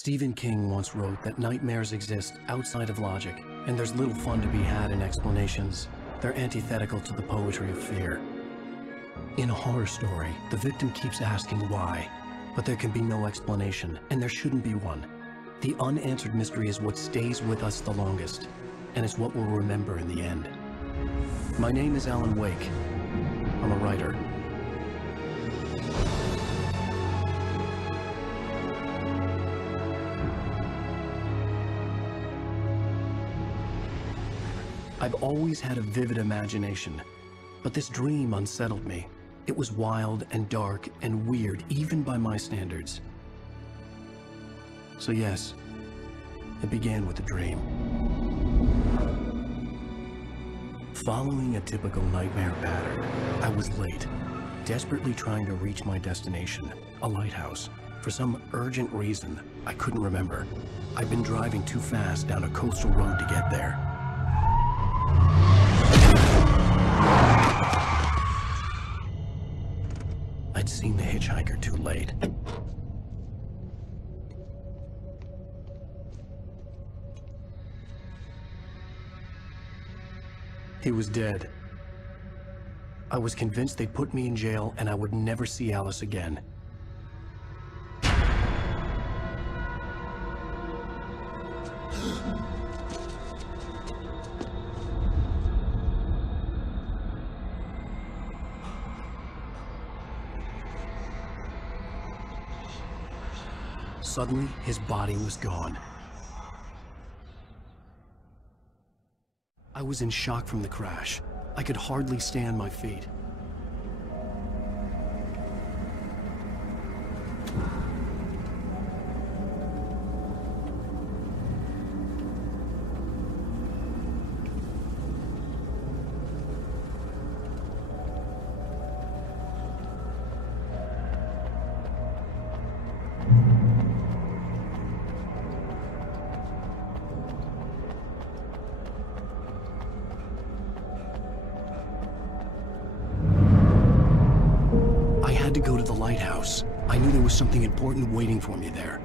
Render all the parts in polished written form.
Stephen King once wrote that nightmares exist outside of logic, and there's little fun to be had in explanations. They're antithetical to the poetry of fear. In a horror story, the victim keeps asking why, but there can be no explanation, and there shouldn't be one. The unanswered mystery is what stays with us the longest, and it's what we'll remember in the end. My name is Alan Wake. I'm a writer. I've always had a vivid imagination, but this dream unsettled me. It was wild and dark and weird, even by my standards. So yes, it began with a dream. Following a typical nightmare pattern, I was late, desperately trying to reach my destination, a lighthouse. For some urgent reason, I couldn't remember. I'd been driving too fast down a coastal road to get there. I'd seen the hitchhiker too late. He was dead. I was convinced they'd put me in jail and I would never see Alice again. Suddenly, his body was gone. I was in shock from the crash. I could hardly stay on my feet. To go to the lighthouse. I knew there was something important waiting for me there.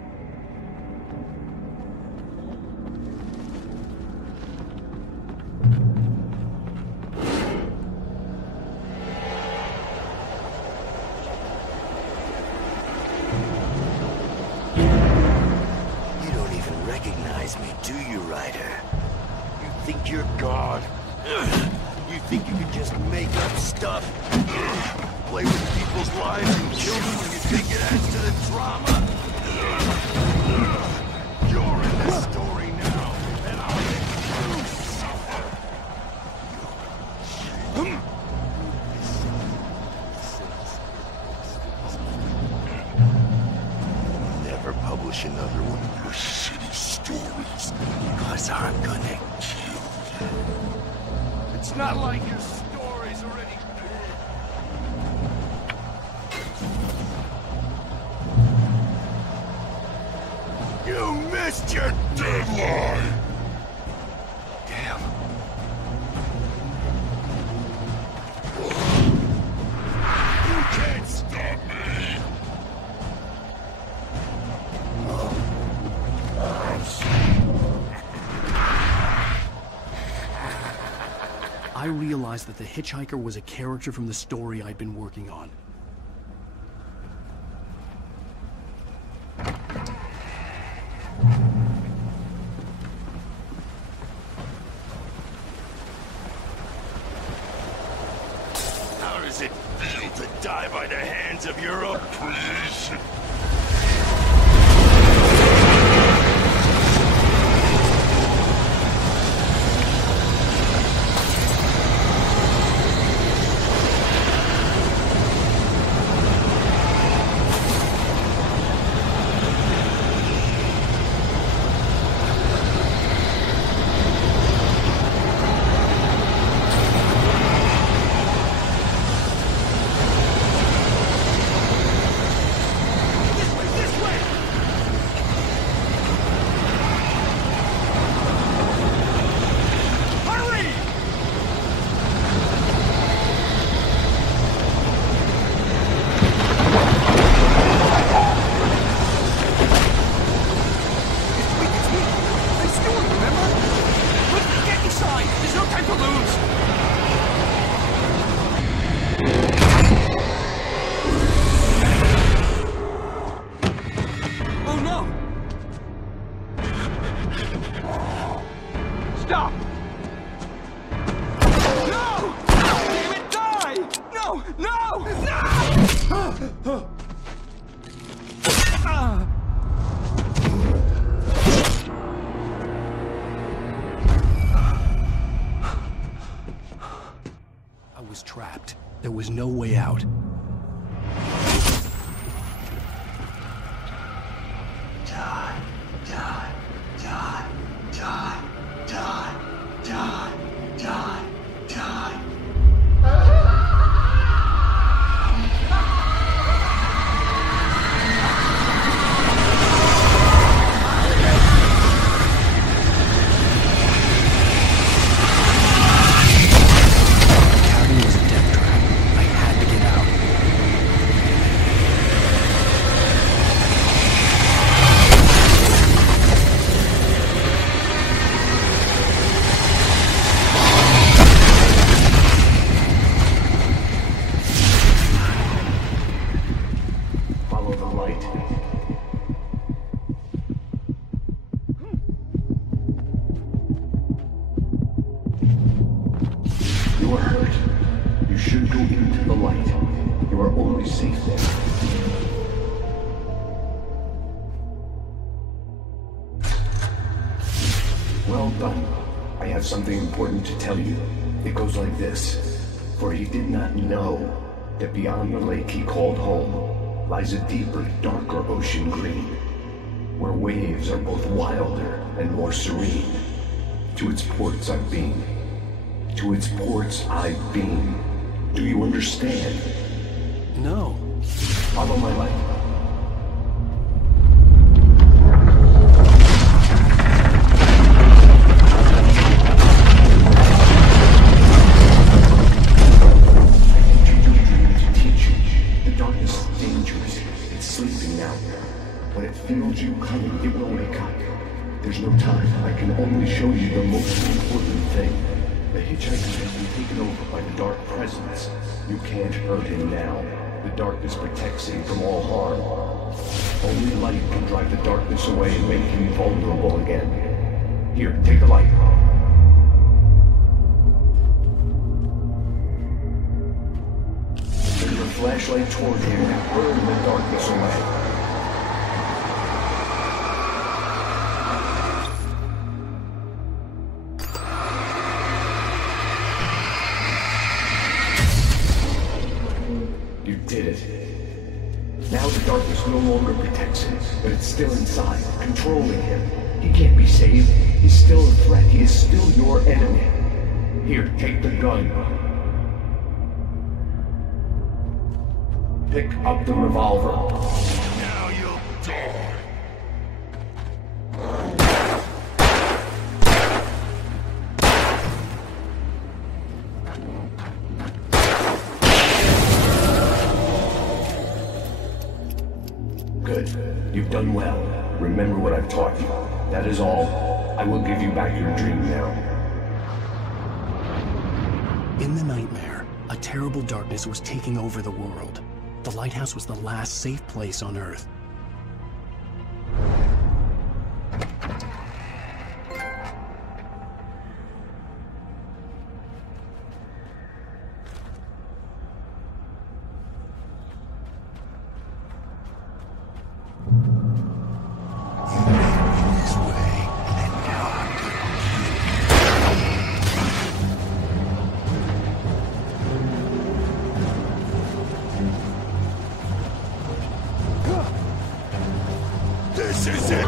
You don't even recognize me, do you, Ryder? You think you're God? You think you can just make up stuff? Play with people's lives and children when you think it adds to the drama? You're in this story now, and I'll make you suffer! Never publish another one of your shitty stories, because I'm gonna kill you. It's not like your story's already... You missed your deadline! Damn. You can't stop me! I realized that the hitchhiker was a character from the story I'd been working on. How does it feel to die by the hands of your opposition? This way! no way out. Die, die, die, die, die, die, die, die. You are hurt. You should go into the light. You are only safe there. Well done. I have something important to tell you. It goes like this. For he did not know that beyond the lake he called home lies a deeper, darker ocean green, where waves are both wilder and more serene. To its ports I've been. To its ports I've been. Do you understand? No. Follow my light. To teach you, the darkness is dangerous. It's sleeping now. When it feels you coming, it will wake up. There's no time. I can only show you the most important thing. The hitchhiker has been taken over by the dark presence. You can't hurt him now. The darkness protects him from all harm. Only light can drive the darkness away and make him vulnerable again. Here, take the light. Bring your flashlight toward him and burn the darkness away. You did it. Now the darkness no longer protects him, but it's still inside, controlling him. He can't be saved. He's still a threat. He is still your enemy. Here, take the gun. Pick up the revolver. Now you'll die. Good. You've done well. Remember what I've taught you. That is all. I will give you back your dream now. In the nightmare, a terrible darkness was taking over the world. The lighthouse was the last safe place on Earth. This is it!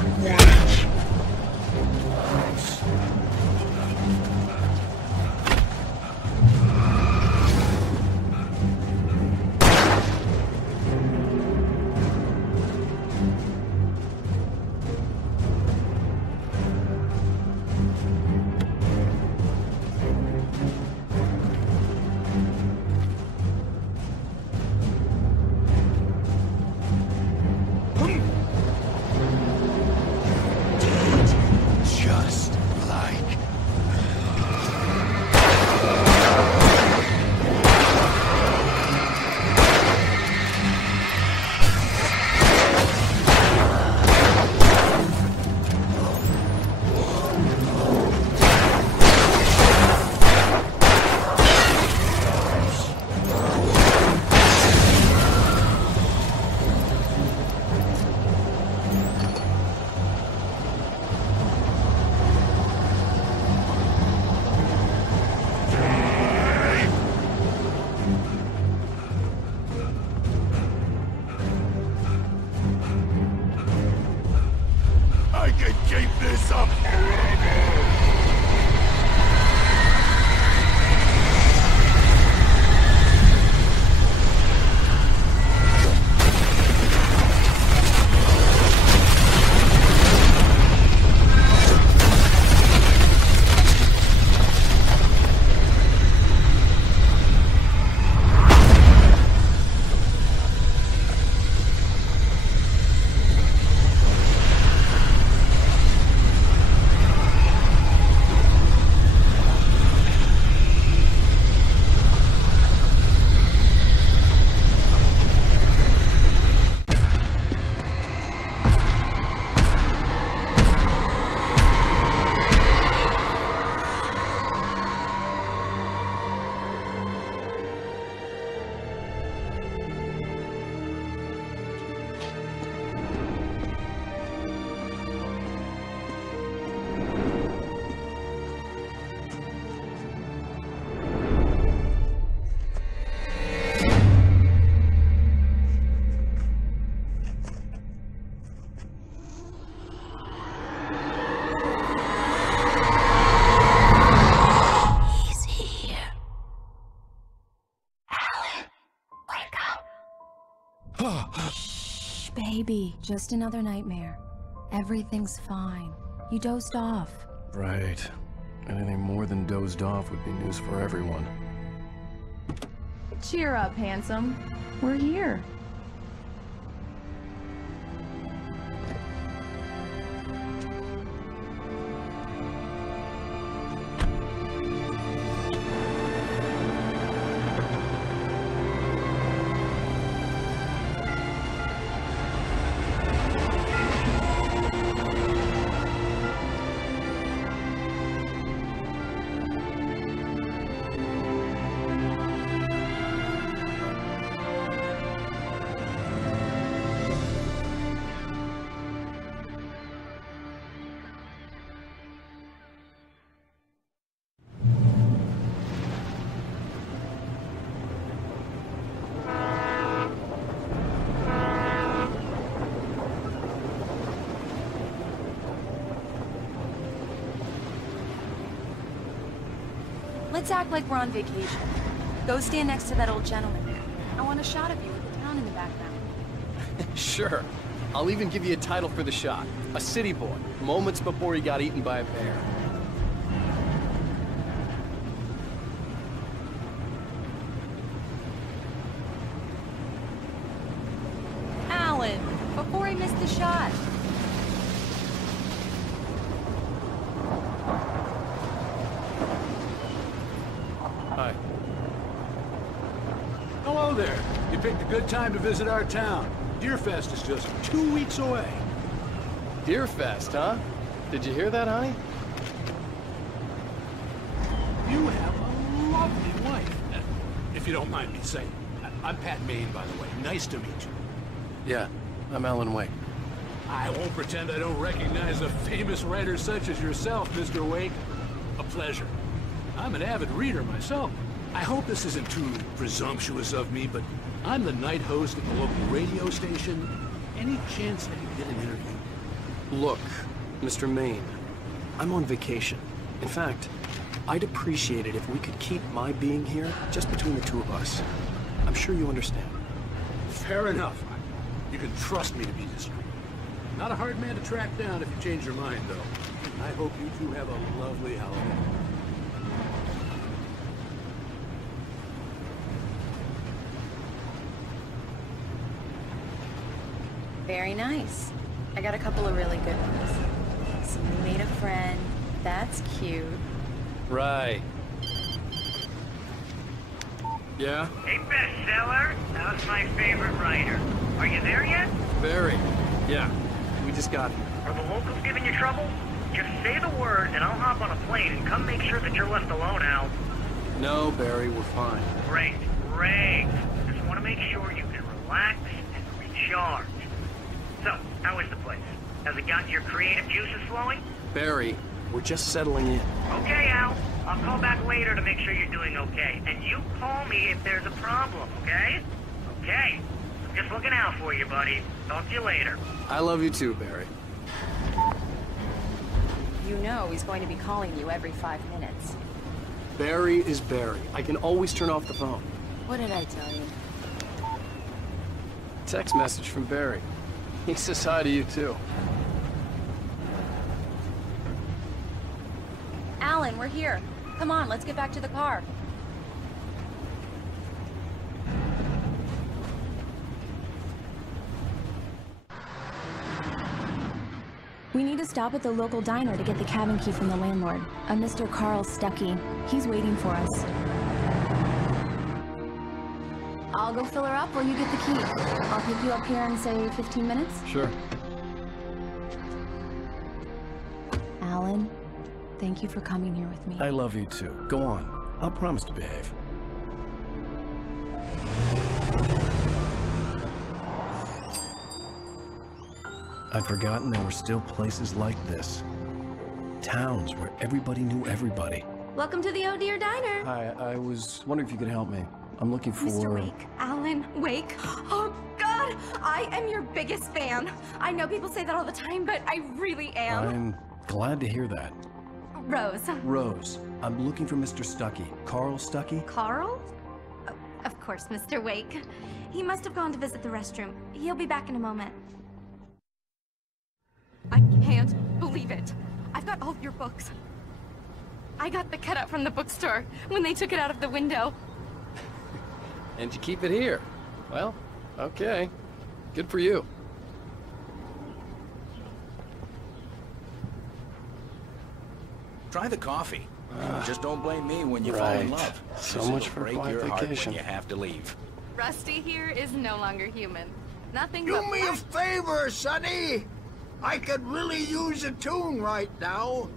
can keep this up forever! Shh, baby. Just another nightmare. Everything's fine. You dozed off. Right. Anything more than dozed off would be news for everyone. Cheer up, handsome. We're here. Let's act like we're on vacation. Go stand next to that old gentleman. I want a shot of you with the town in the background. Sure. I'll even give you a title for the shot. A city boy, moments before he got eaten by a bear. Alan, before he missed the shot. Hi. Hello there. You picked a good time to visit our town. Deerfest is just 2 weeks away. Deerfest, huh? Did you hear that, honey? You have a lovely wife. If you don't mind me saying. I'm Pat Maine, by the way. Nice to meet you. Yeah, I'm Alan Wake. I won't pretend I don't recognize a famous writer such as yourself, Mr. Wake. A pleasure. I'm an avid reader myself. I hope this isn't too presumptuous of me, but I'm the night host at the local radio station. Any chance I could get an interview? Look, Mr. Maine, I'm on vacation. In fact, I'd appreciate it if we could keep my being here just between the two of us. I'm sure you understand. Fair enough. You can trust me to be discreet. Not a hard man to track down if you change your mind, though. I hope you two have a lovely holiday. Very nice. I got a couple of really good ones. So you made a friend. That's cute. Right. Yeah? Hey, bestseller, how's my favorite writer? Are you there yet? Barry. Yeah. We just got here. Are the locals giving you trouble? Just say the word and I'll hop on a plane and come make sure that you're left alone, Al. No, Barry, we're fine. Great, great. Just want to make sure you can relax and recharge. So, how is the place? Has it got your creative juices flowing? Barry, we're just settling in. Okay, Al. I'll call back later to make sure you're doing okay. And you call me if there's a problem, okay? Okay. I'm just looking out for you, buddy. Talk to you later. I love you too, Barry. You know he's going to be calling you every 5 minutes. Barry is Barry. I can always turn off the phone. What did I tell you? Text message from Barry. He says hi to you, too. Alan, we're here. Come on, let's get back to the car. We need to stop at the local diner to get the cabin key from the landlord, a Mr. Carl Stuckey. He's waiting for us. I'll go fill her up while you get the key. I'll pick you up here in, say, 15 minutes? Sure. Alan, thank you for coming here with me. I love you too. Go on. I'll promise to behave. I'd forgotten there were still places like this. Towns where everybody knew everybody. Welcome to the Oh Dear Diner. Hi, I was wondering if you could help me. I'm looking for... Mr. Wake. Alan Wake. Oh, God! I am your biggest fan. I know people say that all the time, but I really am. I'm glad to hear that. Rose. Rose, I'm looking for Mr. Stuckey. Carl Stuckey? Carl? Oh, of course, Mr. Wake. He must have gone to visit the restroom. He'll be back in a moment. I can't believe it. I've got all of your books. I got the cutout from the bookstore when they took it out of the window. And you keep it here. Well, okay. Good for you. Try the coffee. Just don't blame me when you fall in love. So It'll much for break quiet your heart vacation. when you have to leave. Rusty here is no longer human. Nothing Do but... me a favor, Sonny. I could really use a tune right now.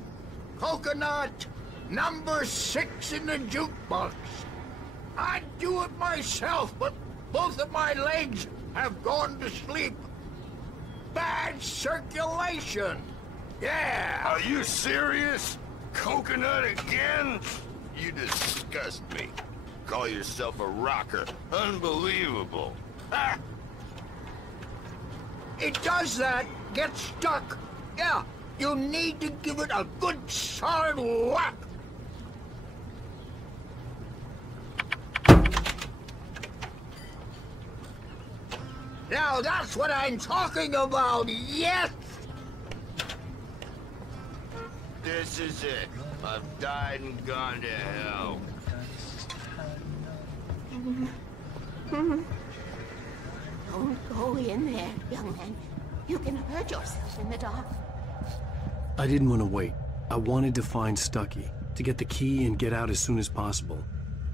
Coconut, number 6 in the jukebox. I'd do it myself, but both of my legs have gone to sleep. Bad circulation. Yeah. Are you serious? Coconut again? You disgust me. Call yourself a rocker. Unbelievable. Ah! It does that. Get stuck. Yeah, you need to give it a good solid whack. Now that's what I'm talking about, yes! This is it. I've died and gone to hell. Don't go in there, young man. You can hurt yourself in the dark. I didn't want to wait. I wanted to find Stuckey, to get the key and get out as soon as possible.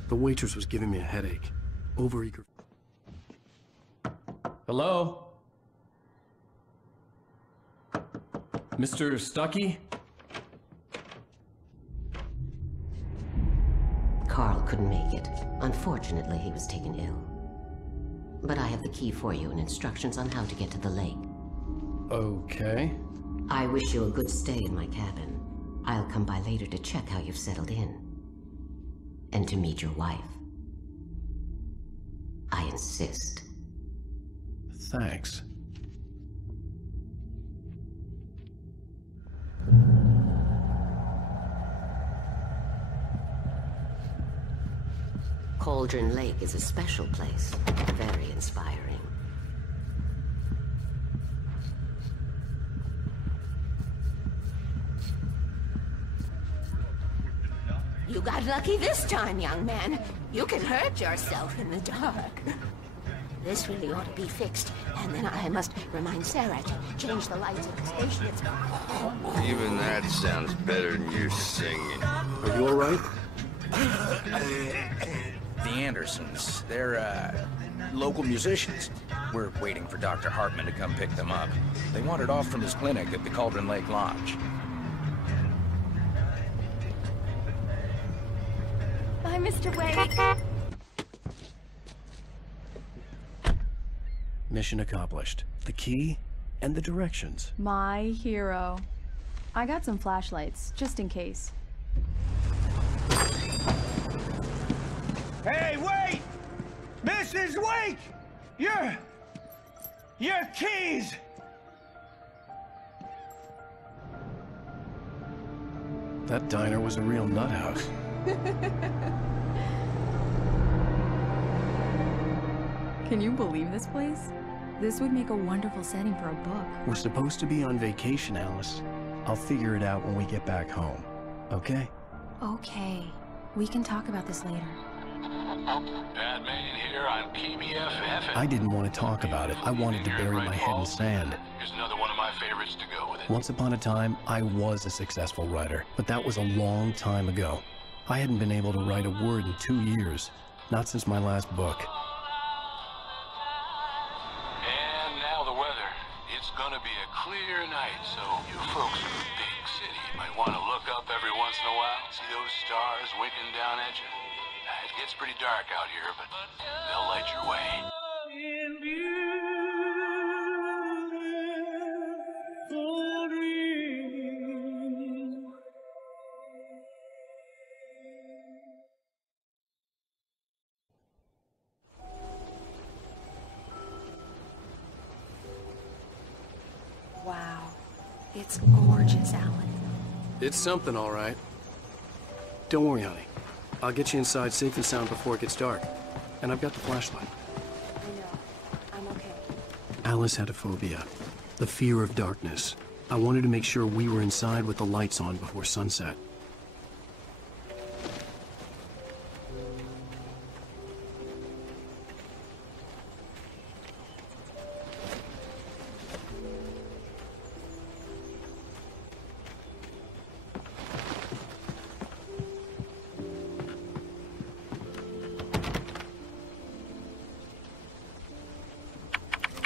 The waitress was giving me a headache. Overeager. Hello? Mr. Stuckey? Carl couldn't make it. Unfortunately, he was taken ill. But I have the key for you and instructions on how to get to the lake. Okay. I wish you a good stay in my cabin. I'll come by later to check how you've settled in. And to meet your wife. I insist. Thanks. Cauldron Lake is a special place. Very inspiring. You got lucky this time, young man. You can hurt yourself in the dark. This really ought to be fixed, and then I must remind Sarah to change the lights at the station. Even that sounds better than you singing. Are you all right? The Andersons, they're, local musicians. We're waiting for Dr. Hartman to come pick them up. They wandered off from his clinic at the Cauldron Lake Lodge. Bye, Mr. Wake. Mission accomplished. The key and the directions. My hero. I got some flashlights, just in case. Hey, wait! Mrs. Wake! Your keys! That diner was a real nut house. Can you believe this place? This would make a wonderful setting for a book. We're supposed to be on vacation, Alice. I'll figure it out when we get back home, okay? Okay. We can talk about this later. Bad man here on PBFF. I didn't want to talk about it. I wanted to bury my head in sand. Here's another one of my favorites to go with it. Once upon a time, I was a successful writer, but that was a long time ago. I hadn't been able to write a word in 2 years, not since my last book. And now the weather. It's gonna be a clear night, so you folks in the big city might want to look up every once in a while, see those stars winking down at you. It gets pretty dark out here, but they'll light your way. Wow. It's gorgeous, Alan. It's something, all right. Don't worry, honey. I'll get you inside safe and sound before it gets dark. And I've got the flashlight. I know. I'm okay. Alice had a phobia, the fear of darkness. I wanted to make sure we were inside with the lights on before sunset.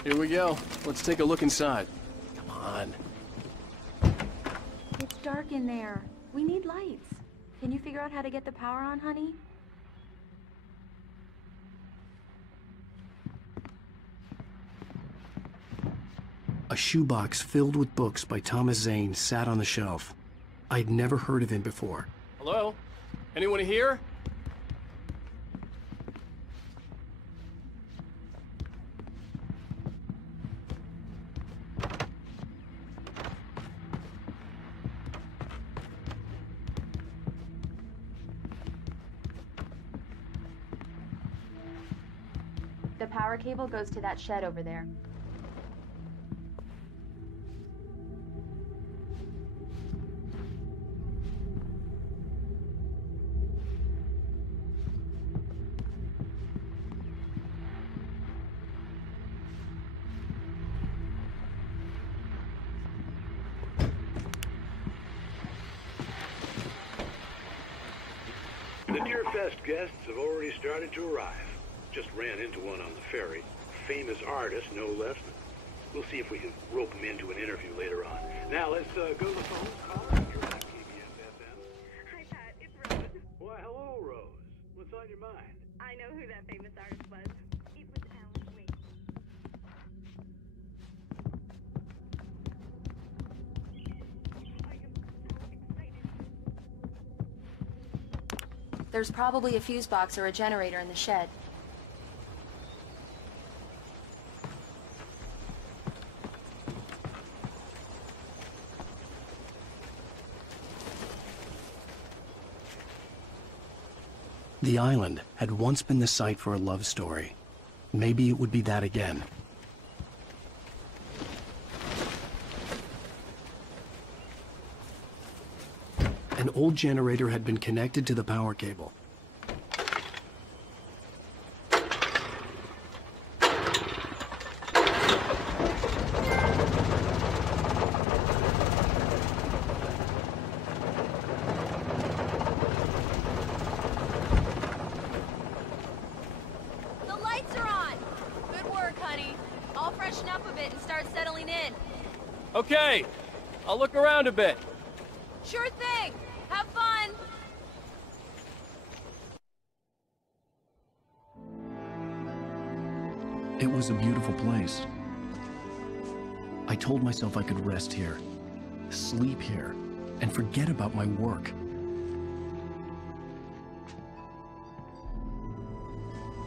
Here we go. Let's take a look inside. Come on. It's dark in there. We need lights. Can you figure out how to get the power on, honey? A shoebox filled with books by Thomas Zane sat on the shelf. I'd never heard of him before. Hello? Anyone here? The power cable goes to that shed over there. The Deerfest guests have already started to arrive. Just ran into one on the ferry. Famous artist, no less. We'll see if we can rope him into an interview later on. Now let's go to the phone. Caller, you're on PBFFM. Hi, Pat. It's Rose. Why, hello, Rose. What's on your mind? I know who that famous artist was. It was Alan Wake. I am so excited. There's probably a fuse box or a generator in the shed. The island had once been the site for a love story. Maybe it would be that again. An old generator had been connected to the power cable. Okay, I'll look around a bit. Sure thing. Have fun. It was a beautiful place. I told myself I could rest here, sleep here, and forget about my work.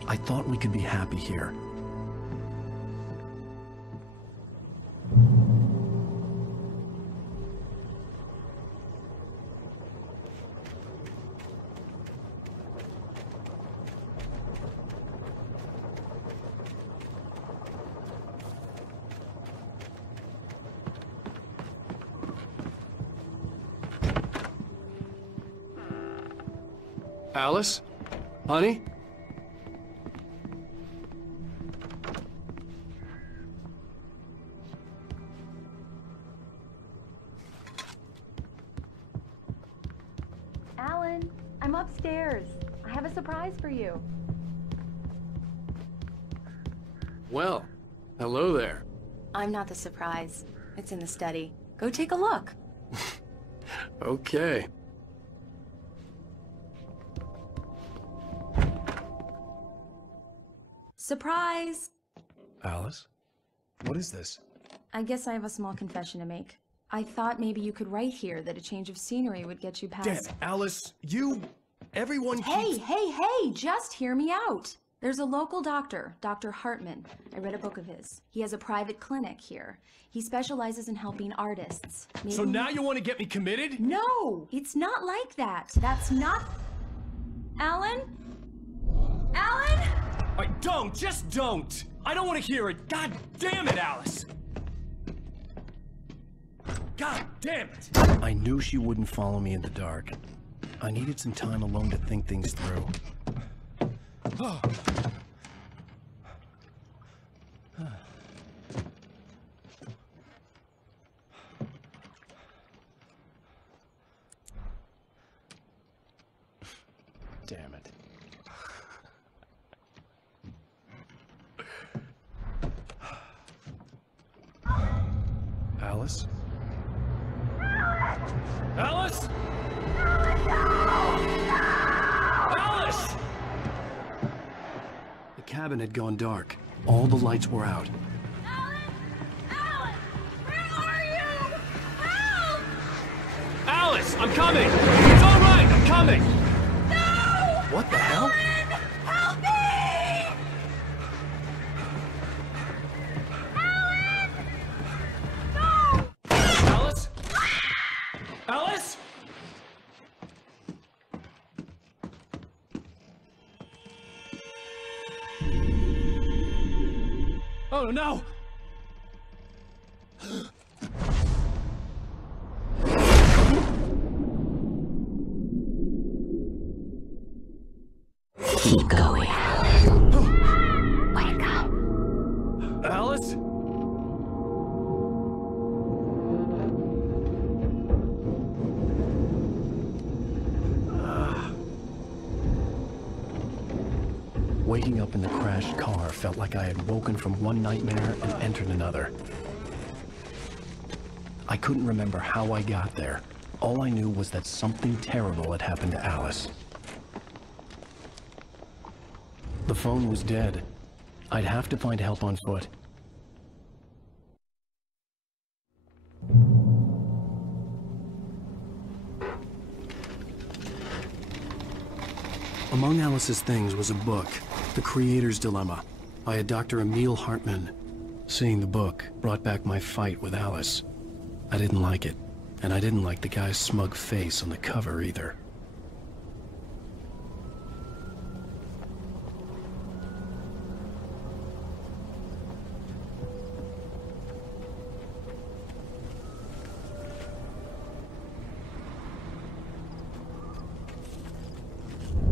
I thought we could be happy here. Alice? Honey? Alan, I'm upstairs. I have a surprise for you. Well, hello there. I'm not the surprise. It's in the study. Go take a look. Okay. Surprise! Alice? What is this? I guess I have a small confession to make. I thought maybe you could write here that a change of scenery would get you past... Damn, Alice, everyone Hey, hey, just hear me out! There's a local doctor, Dr. Hartman. I read a book of his. He has a private clinic here. He specializes in helping artists. Maybe... So now you want to get me committed? No! It's not like that. That's not... Alan? Alan? Just don't! I don't want to hear it! God damn it, Alice! God damn it! I knew she wouldn't follow me in the dark. I needed some time alone to think things through. Damn it. Alice? Alice? Alice! The cabin had gone dark. All the lights were out. Alice, I'm coming! It's all right, I'm coming! No! What the hell? Help me! Alice? Alice? Oh no! Keep going. Wake up. Alice? Waking up in the crashed car felt like I had woken from one nightmare and entered another. I couldn't remember how I got there. All I knew was that something terrible had happened to Alice. The phone was dead. I'd have to find help on foot. Among Alice's things was a book, The Creator's Dilemma, by a Dr. Emil Hartman. Seeing the book brought back my fight with Alice. I didn't like it, and I didn't like the guy's smug face on the cover either.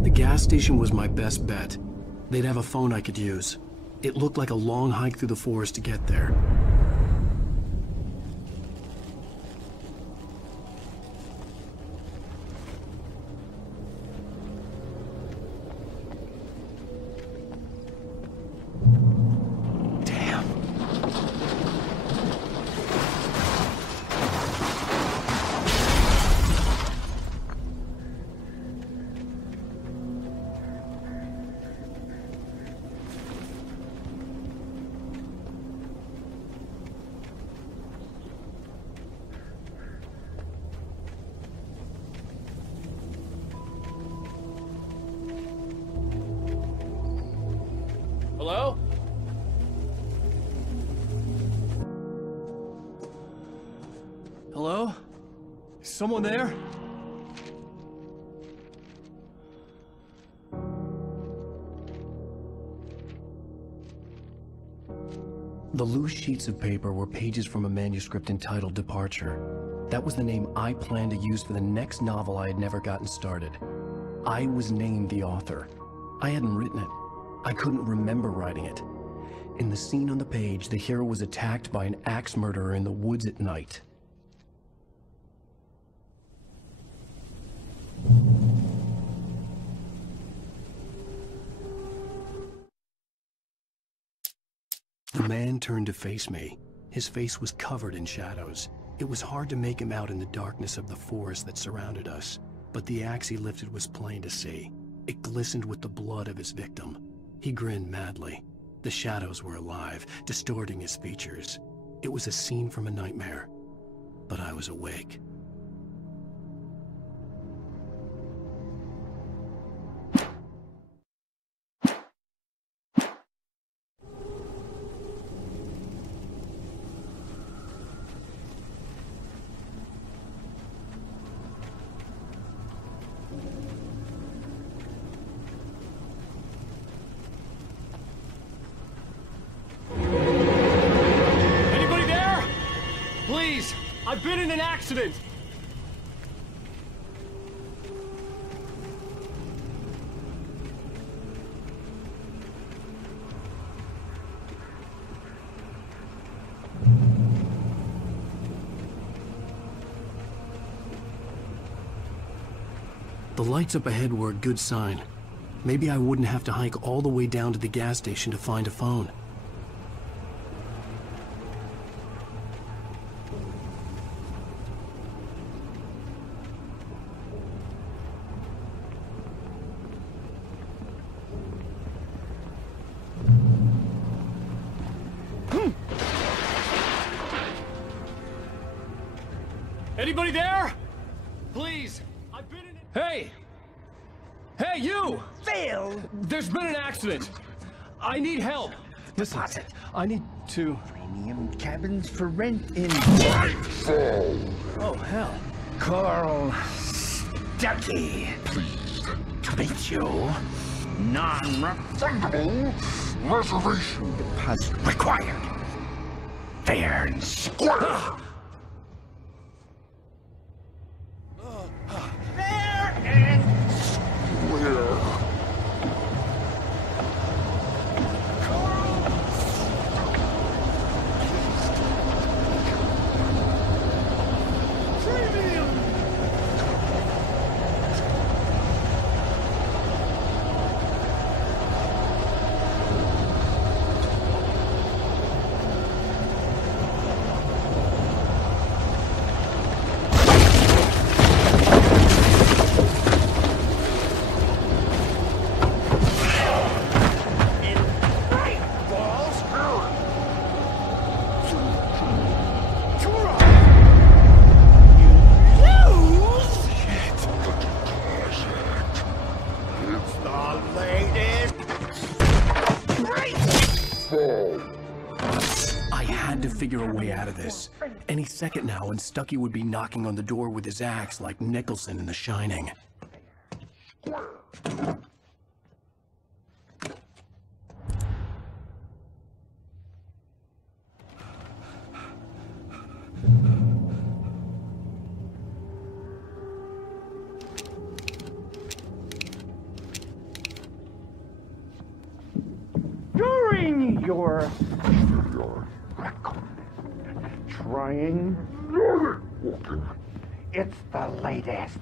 The gas station was my best bet. They'd have a phone I could use. It looked like a long hike through the forest to get there. Hello? Hello? Is someone there? The loose sheets of paper were pages from a manuscript entitled Departure. That was the name I planned to use for the next novel I had never gotten started. I was named the author. I hadn't written it. I couldn't remember writing it. In the scene on the page, the hero was attacked by an axe murderer in the woods at night. The man turned to face me. His face was covered in shadows. It was hard to make him out in the darkness of the forest that surrounded us, but the axe he lifted was plain to see. It glistened with the blood of his victim. He grinned madly. The shadows were alive, distorting his features. It was a scene from a nightmare, but I was awake. I've been in an accident! The lights up ahead were a good sign. Maybe I wouldn't have to hike all the way down to the gas station to find a phone. Anybody there? Please! I've been in... Hey! Hey, you! Phil! There's been an accident! I need help! Listen, Deposit. I need to... Premium cabins for rent in... Oh, hell. Carl Stuckey. Pleased to meet you. Non-refundable reservation deposit required. Fair and square. Fair and square. I had to figure a way out of this. Any second now, and Stuckey would be knocking on the door with his axe like Nicholson in The Shining. During your record, trying walking, it's the latest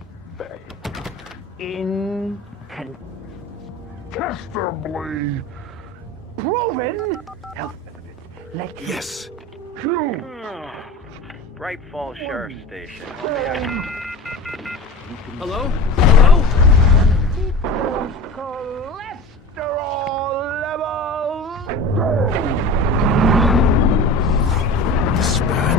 incontestably proven health benefits. Like yes. Bright Falls Sheriff Station. Hello? Hello? People's cholesterol levels. This is bad.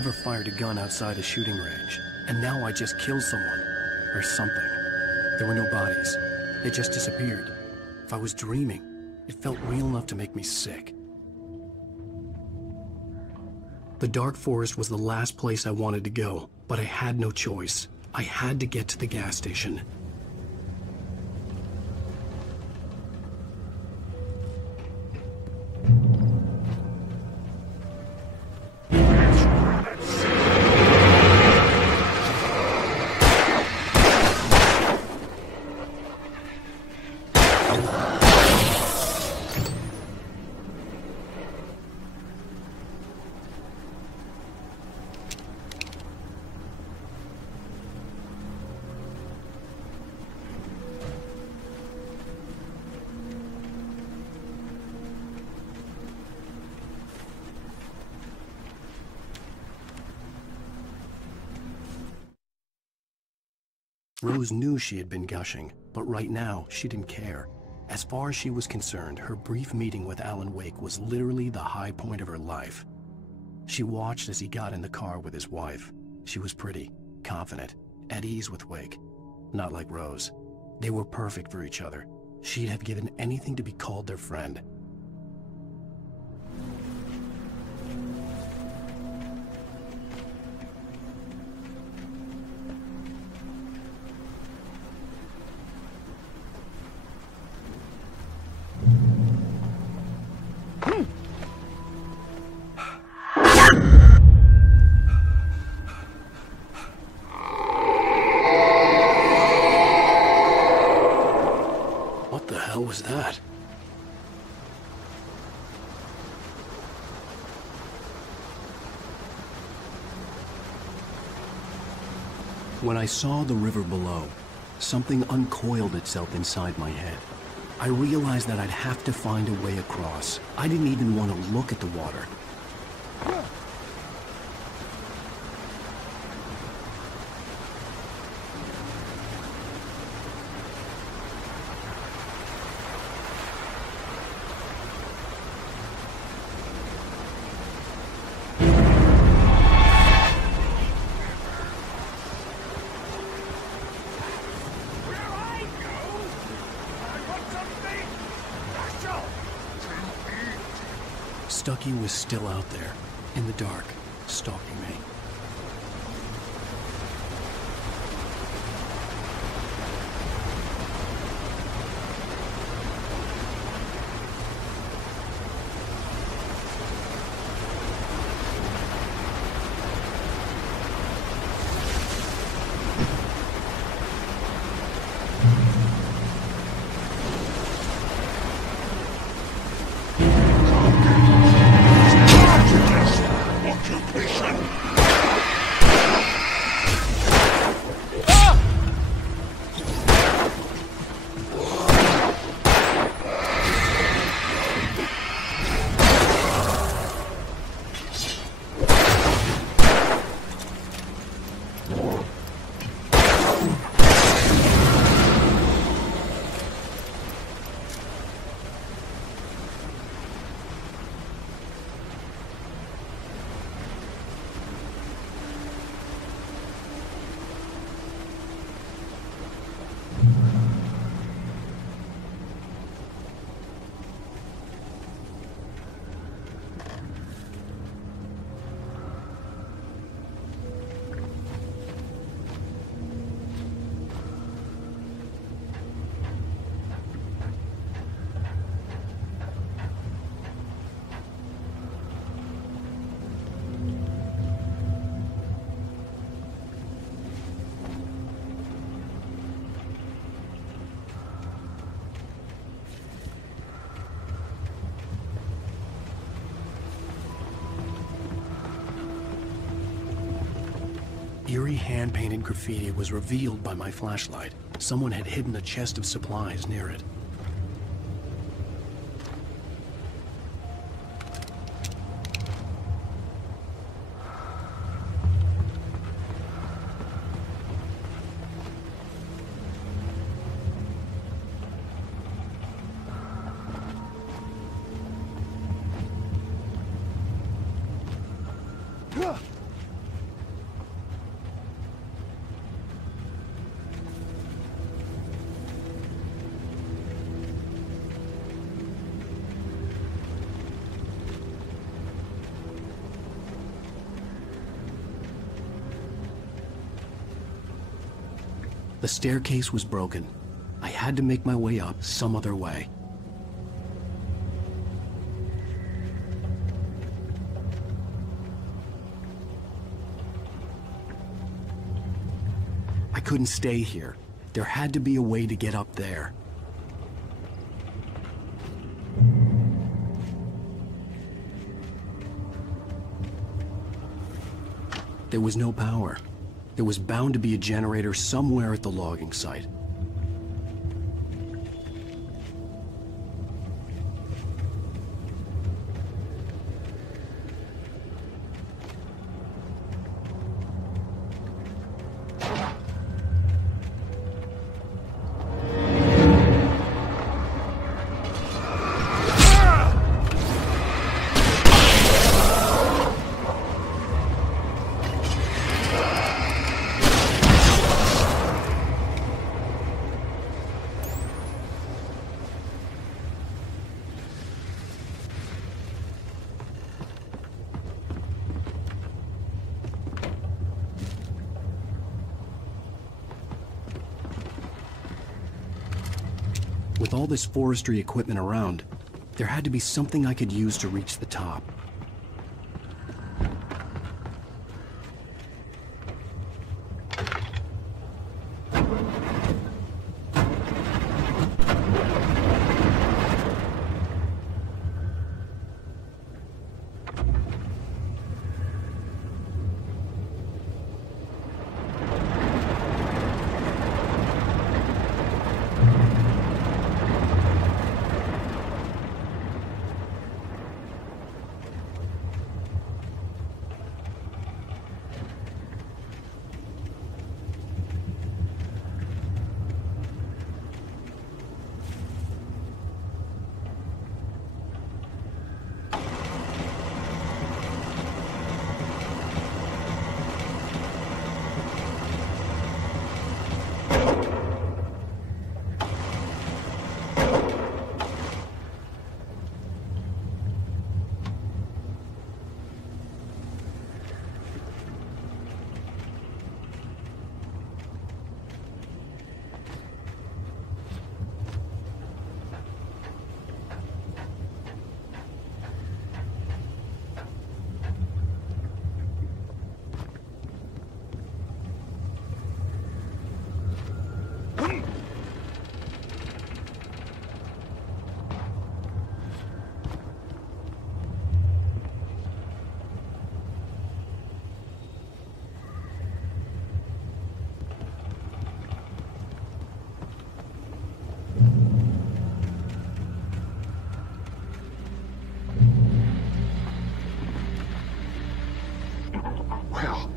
never fired a gun outside a shooting range, and now I just killed someone. Or something. There were no bodies. They just disappeared. If I was dreaming, it felt real enough to make me sick. The dark forest was the last place I wanted to go, but I had no choice. I had to get to the gas station. Rose knew she had been gushing, but right now, she didn't care. As far as she was concerned, her brief meeting with Alan Wake was literally the high point of her life. She watched as he got in the car with his wife. She was pretty, confident, at ease with Wake. Not like Rose. They were perfect for each other. She'd have given anything to be called their friend. What was that? When I saw the river below, something uncoiled itself inside my head. I realized that I'd have to find a way across. I didn't even want to look at the water. Stucky was still out there, in the dark, stalking me. Eerie hand-painted graffiti was revealed by my flashlight. Someone had hidden a chest of supplies near it. The staircase was broken. I had to make my way up some other way. I couldn't stay here. There had to be a way to get up there. There was no power. There was bound to be a generator somewhere at the logging site. With all this forestry equipment around, there had to be something I could use to reach the top.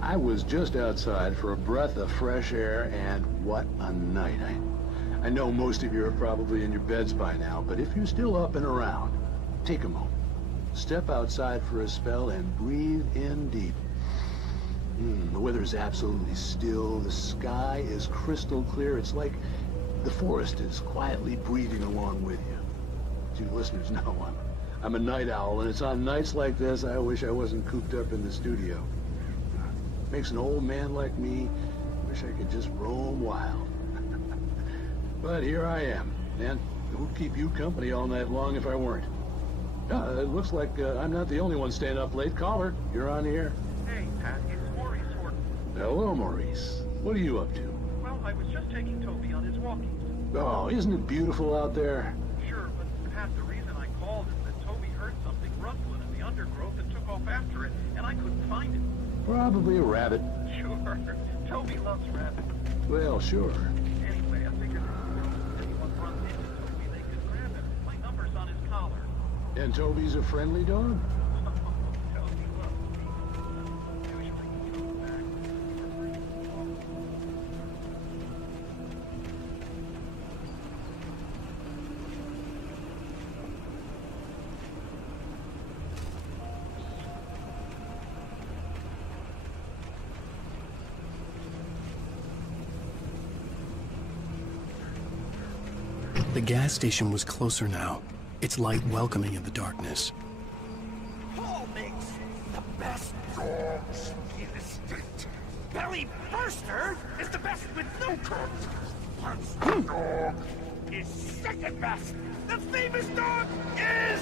I was just outside for a breath of fresh air, and what a night. I know most of you are probably in your beds by now, but if you're still up and around, take a moment. Step outside for a spell and breathe in deep. The weather's absolutely still. The sky is crystal clear. It's like the forest is quietly breathing along with you. As you listeners know, I'm a night owl, and it's on nights like this I wish I wasn't cooped up in the studio. Makes an old man like me wish I could just roam wild. But here I am, and it would keep you company all night long if I weren't. It looks like I'm not the only one staying up late. Caller, you're on the air. Hey, Pat, it's Maurice Horton. Hello, Maurice. What are you up to? Well, I was just taking Toby on his walkies. Oh, isn't it beautiful out there? Sure, but Pat, the reason I called is that Toby heard something rustling in the undergrowth and took off after it, and I couldn't find it. Probably a rabbit. Sure. Toby loves rabbits. Well, sure. Anyway, I figured if anyone runs into Toby, they could grab him. My number's on his collar. And Toby's a friendly dog? Toby loves me. Usually he comes back. The gas station was closer now, its light welcoming in the darkness. Paul makes the best dogs in the state. belly burster is the best with no cuts. Dog is second best. The famous dog is...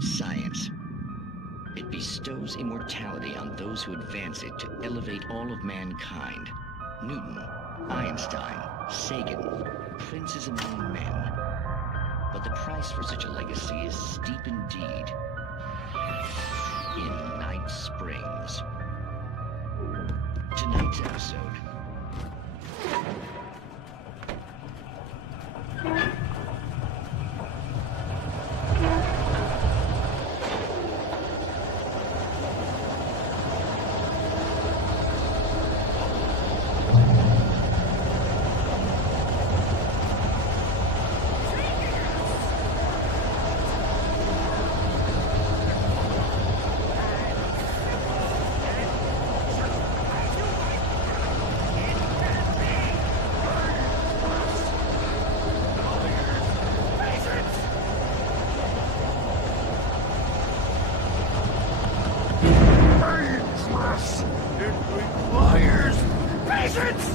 Science. It bestows immortality on those who advance it to elevate all of mankind. Newton, Einstein, Sagan, princes among men. But the price for such a legacy is steep indeed. In Night Springs. Tonight's episode. It requires Patience!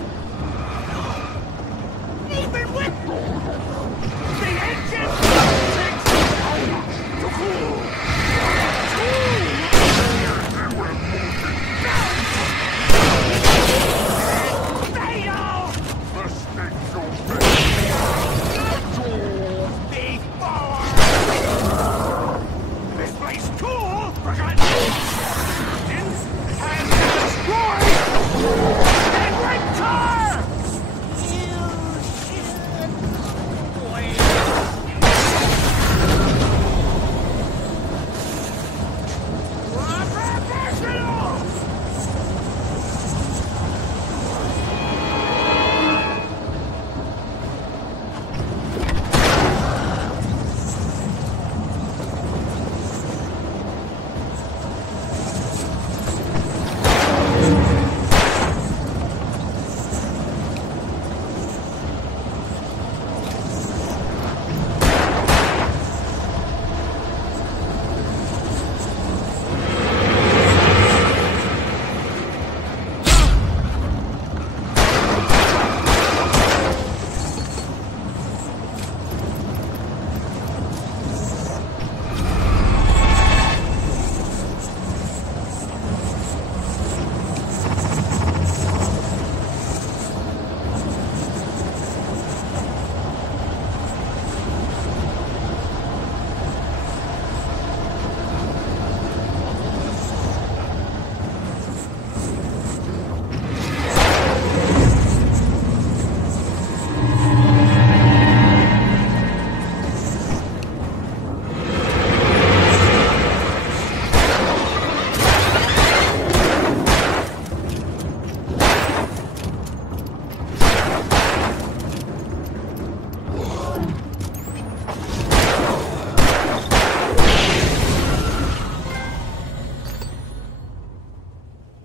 Even with the ancient the fool! This place cool! Forgotten has destroyed and returned!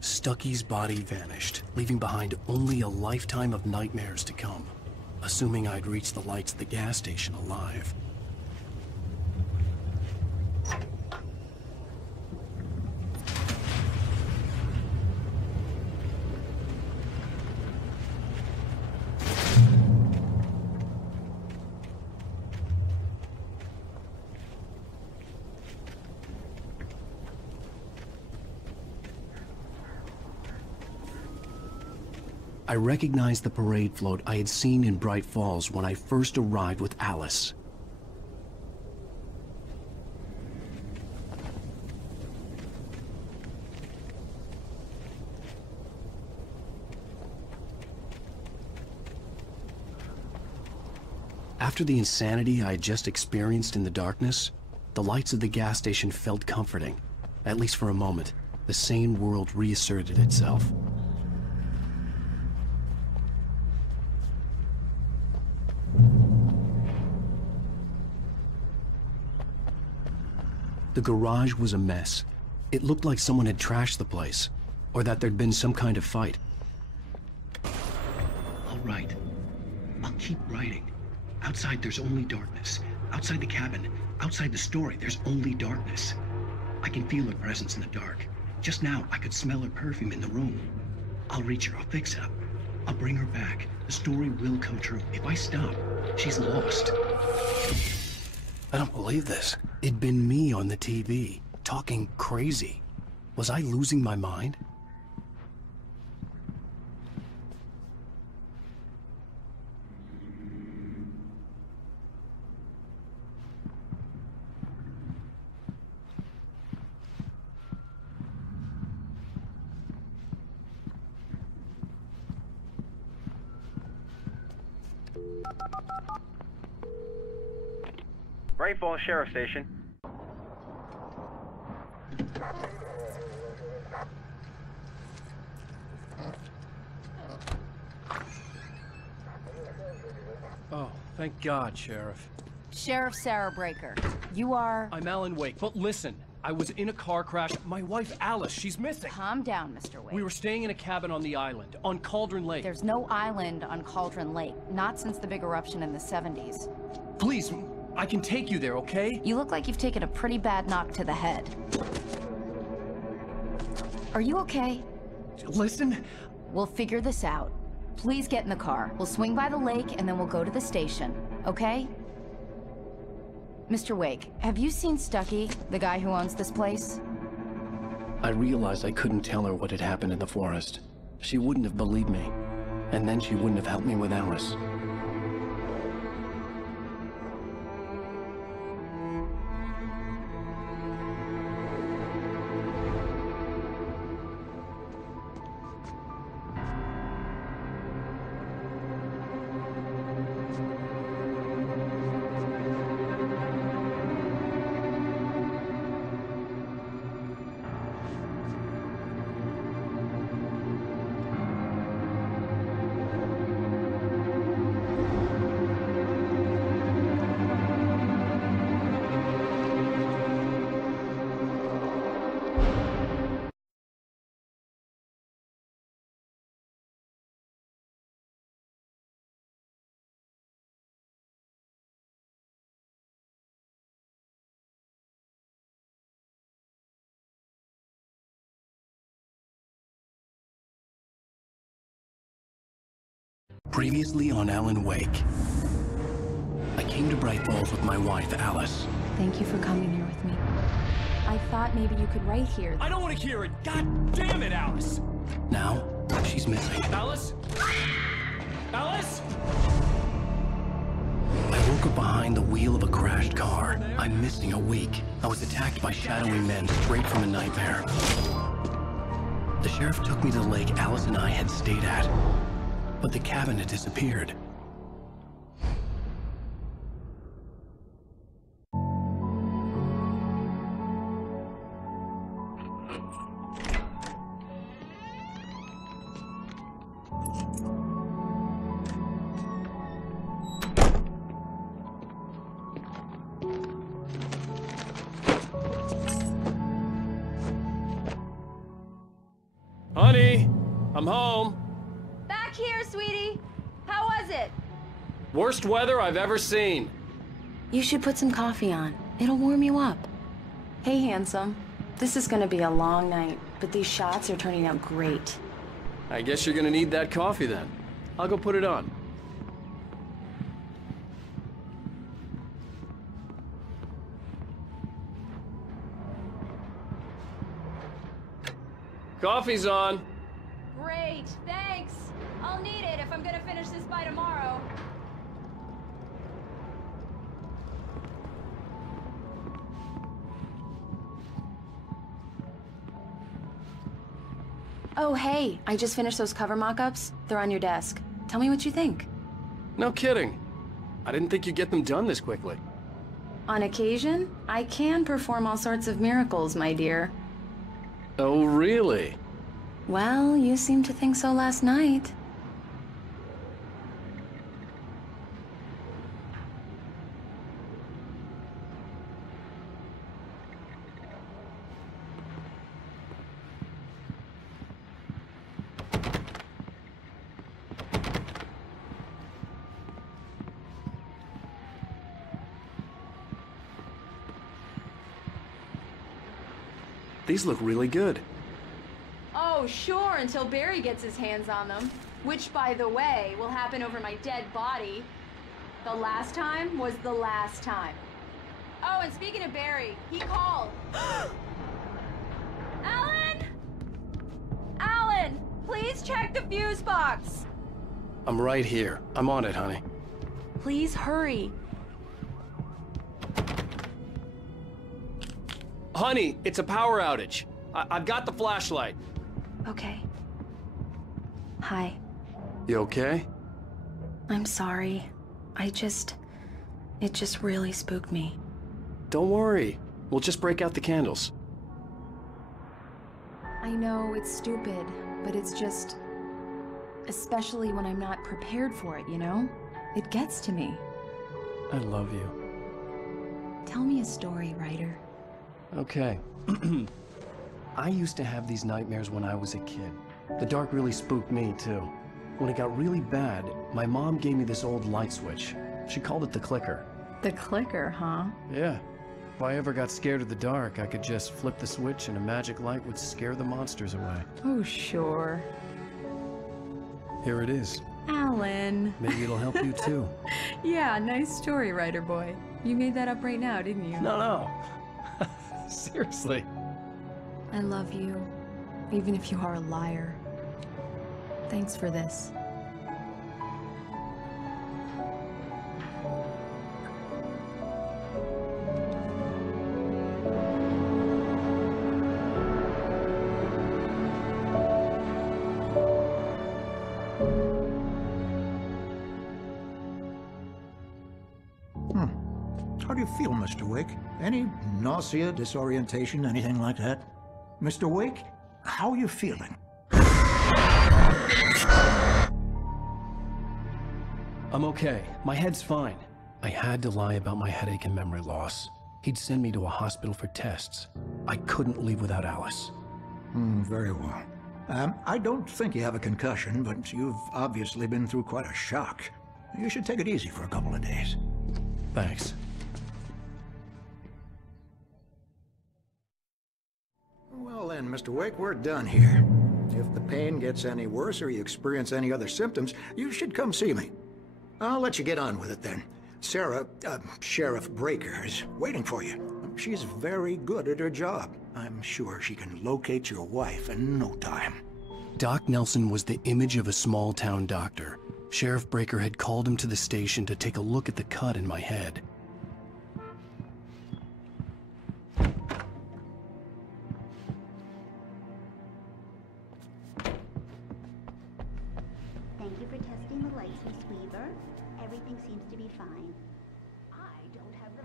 Stucky's body vanished, leaving behind only a lifetime of nightmares to come, assuming I'd reached the lights at the gas station alive. I recognized the parade float I had seen in Bright Falls when I first arrived with Alice. After the insanity I had just experienced in the darkness, the lights of the gas station felt comforting. At least for a moment, the sane world reasserted itself. The garage was a mess. It looked like someone had trashed the place, or that there'd been some kind of fight. All right. I'll keep writing. Outside, there's only darkness. Outside the cabin, outside the story, there's only darkness. I can feel her presence in the dark. Just now, I could smell her perfume in the room. I'll reach her. I'll fix it up. I'll bring her back. The story will come true. If I stop, she's lost. I don't believe this. It'd been me on the TV, talking crazy. Was I losing my mind? Bright Falls Sheriff Station. Oh, thank God, Sheriff. Sheriff Sarah Breaker. You are... I'm Alan Wake, but listen. I was in a car crash. My wife, Alice, she's missing. Calm down, Mr. Wake. We were staying in a cabin on the island, on Cauldron Lake. There's no island on Cauldron Lake. Not since the big eruption in the 70s. Please, I can take you there, okay? You look like you've taken a pretty bad knock to the head. Are you okay? Listen, We'll figure this out. Please get in the car. We'll swing by the lake and then we'll go to the station, okay? Mr. Wake, have you seen Stucky, the guy who owns this place? I realized I couldn't tell her what had happened in the forest. She wouldn't have believed me. And then she wouldn't have helped me with Alice. Previously on Alan Wake. I came to Bright Falls with my wife, Alice. Thank you for coming here with me. I thought maybe you could write here. I don't want to hear it! God damn it, Alice! Now, she's missing. Alice? Alice? I woke up behind the wheel of a crashed car. I'm missing a week. I was attacked by shadowy men straight from a nightmare. The sheriff took me to the lake Alice and I had stayed at. But the cabin had disappeared. Honey, I'm home. Back here, sweetie. How was it? Worst weather I've ever seen. You should put some coffee on. It'll warm you up. Hey, handsome. This is gonna be a long night, but these shots are turning out great. I guess you're gonna need that coffee then. I'll go put it on. Coffee's on. Great, thanks. I'll need it if I'm gonna finish this by tomorrow. Oh, hey, I just finished those cover mock-ups. They're on your desk. Tell me what you think. No kidding. I didn't think you'd get them done this quickly. On occasion, I can perform all sorts of miracles, my dear. Oh, really? Well, you seemed to think so last night. These look really good. Oh, sure, until Barry gets his hands on them. Which, by the way, will happen over my dead body. The last time was the last time. Oh, and speaking of Barry, he called. Alan! Alan! Please check the fuse box! I'm right here. I'm on it, honey. Please hurry. Honey, it's a power outage. I've got the flashlight. Okay. Hi. You okay? I'm sorry. It just really spooked me. Don't worry. We'll just break out the candles. I know it's stupid, but it's just... Especially when I'm not prepared for it, you know? It gets to me. I love you. Tell me a story, writer. Okay. I used to have these nightmares when I was a kid. The dark really spooked me, too. When it got really bad, my mom gave me this old light switch. She called it the clicker. The clicker, huh? Yeah. If I ever got scared of the dark, I could just flip the switch and a magic light would scare the monsters away. Oh, sure. Here it is. Alan. Maybe it'll help you too. Yeah, nice story, writer boy. You made that up right now, didn't you? No. Seriously. I love you, even if you are a liar. Thanks for this. How do you feel, Mr. Wake? Any nausea, disorientation, anything like that? Mr. Wake, how are you feeling? I'm okay. My head's fine. I had to lie about my headache and memory loss. He'd send me to a hospital for tests. I couldn't leave without Alice. Very well. I don't think you have a concussion, but you've obviously been through quite a shock. You should take it easy for a couple of days. Thanks. Well then, Mr. Wake, we're done here. If the pain gets any worse or you experience any other symptoms, you should come see me. I'll let you get on with it then. Sarah, Sheriff Breaker, is waiting for you. She's very good at her job. I'm sure she can locate your wife in no time. Doc Nelson was the image of a small-town doctor. Sheriff Breaker had called him to the station to take a look at the cut in my head. Thank you for testing the lights, Miss Weaver. Everything seems to be fine. I don't have the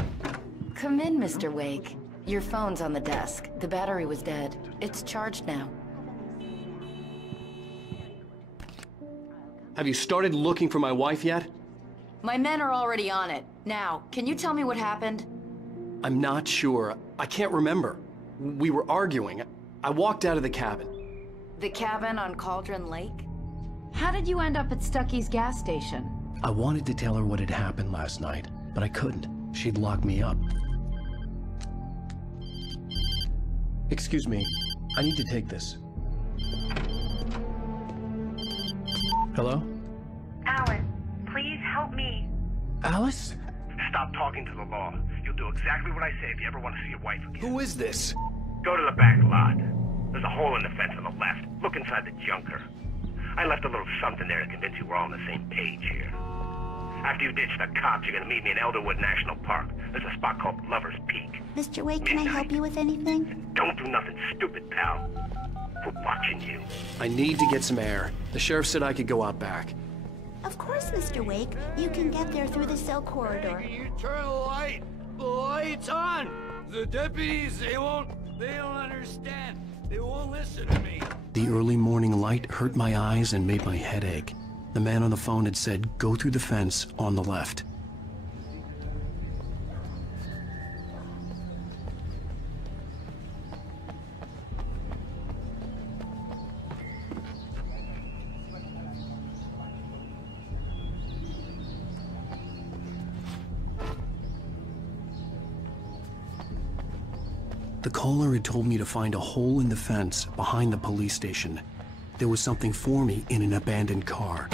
luxury. Come in, Mr. Wake. Your phone's on the desk. The battery was dead. It's charged now. Have you started looking for my wife yet? My men are already on it. Now, can you tell me what happened? I'm not sure. I can't remember. We were arguing. I walked out of the cabin. The cabin on Cauldron Lake? How did you end up at Stucky's gas station? I wanted to tell her what had happened last night, but I couldn't. She'd lock me up. Excuse me. I need to take this. Hello? Alan, please help me. Alice? Stop talking to the law. You'll do exactly what I say if you ever want to see your wife again. Who is this? Go to the back lot. There's a hole in the fence on the left. Look inside the junker. I left a little something there to convince you we're all on the same page here. After you ditch the cops, you're gonna meet me in Elderwood National Park. There's a spot called Lover's Peak. Mr. Wake, can I help you with anything? Don't do nothing stupid, pal. We're watching you. I need to get some air. The sheriff said I could go out back. Of course, Mr. Wake. You can get there through the cell corridor. You turn the light. The light's on. The deputies, they don't understand. They won't listen to me. The early morning light hurt my eyes and made my head ache. The man on the phone had said, go through the fence on the left. The caller had told me to find a hole in the fence behind the police station. There was something for me in an abandoned car.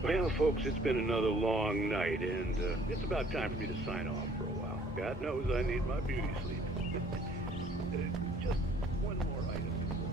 Well, folks, it's been another long night, and it's about time for me to sign off for a while. God knows I need my beauty sleep. Just one more item before.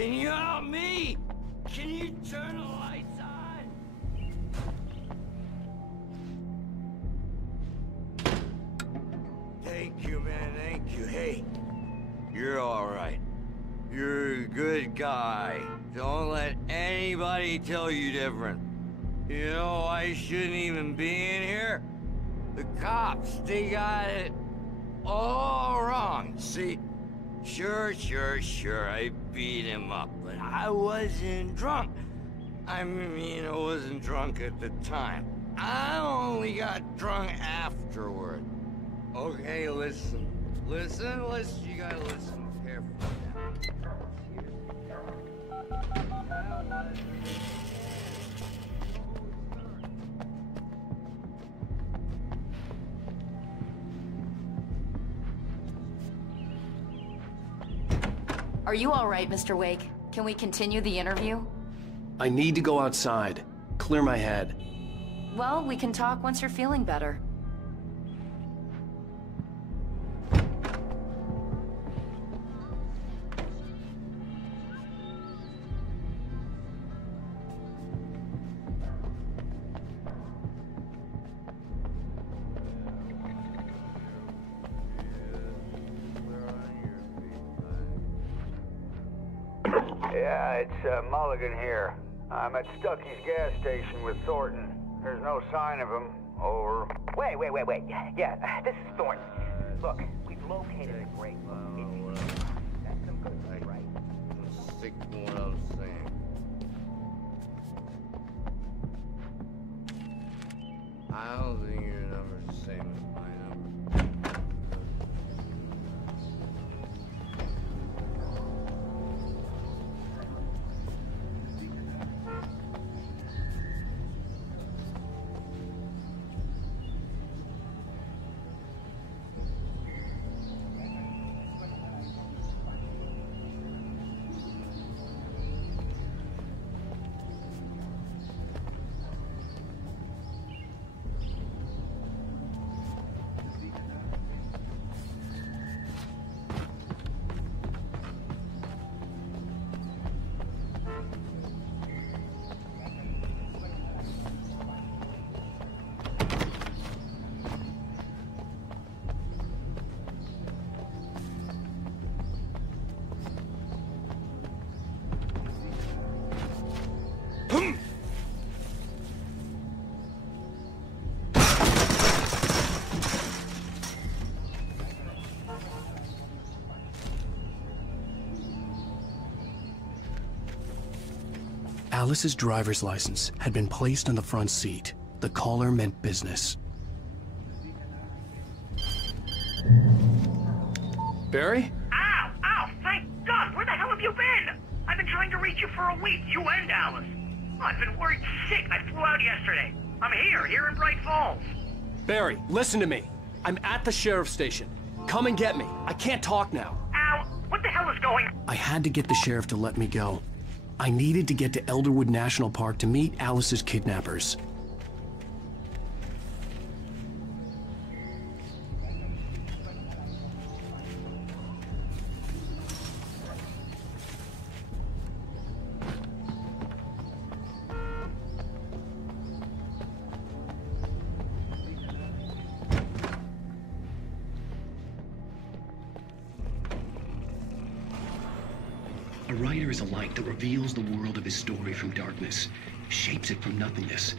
Can you help me? Can you turn the lights on? Thank you, man, thank you. Hey, you're all right. You're a good guy. Don't let anybody tell you different. You know, I shouldn't even be in here. The cops, they got it all wrong. See, sure, I beat him up, but I wasn't drunk. I mean, I wasn't drunk at the time. I only got drunk afterward. Okay, listen. Listen, you gotta listen carefully now. Are you all right, Mr. Wake? Can we continue the interview? I need to go outside. Clear my head. Well, we can talk once you're feeling better. Yeah, it's Mulligan here. I'm at Stucky's gas station with Thornton. There's no sign of him. Over. Wait. Yeah, this is Thornton. Look, we've located the break room. That's some good news, right? Stick to what I was saying. I don't think your number's the same as my number. Alice's driver's license had been placed on the front seat. The caller meant business. Barry? Ow! Thank God! Where the hell have you been? I've been trying to reach you for a week, you and Alice. I've been worried sick. I flew out yesterday. I'm here in Bright Falls. Barry, listen to me. I'm at the sheriff's station. Come and get me. I can't talk now. Ow! What the hell is going on? I had to get the sheriff to let me go. I needed to get to Elderwood National Park to meet Alice's kidnappers. A writer is a light that reveals the world of his story from darkness, shapes it from nothingness.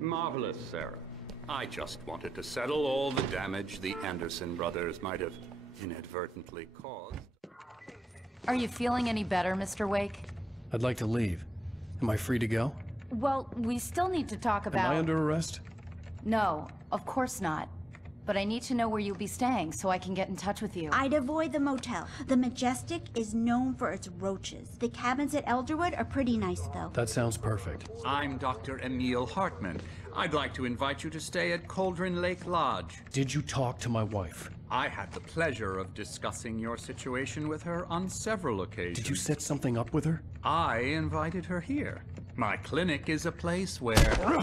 Marvelous, Sarah. I just wanted to settle all the damage the Anderson brothers might have inadvertently caused. Are you feeling any better, Mr. Wake? I'd like to leave. Am I free to go? Well, we still need to talk about... Am I under arrest? No, of course not. But I need to know where you'll be staying so I can get in touch with you. I'd avoid the motel. The Majestic is known for its roaches. The cabins at Elderwood are pretty nice, though. That sounds perfect. I'm Dr. Emil Hartman. I'd like to invite you to stay at Cauldron Lake Lodge. Did you talk to my wife? I had the pleasure of discussing your situation with her on several occasions. Did you set something up with her? I invited her here. My clinic is a place where... Oh,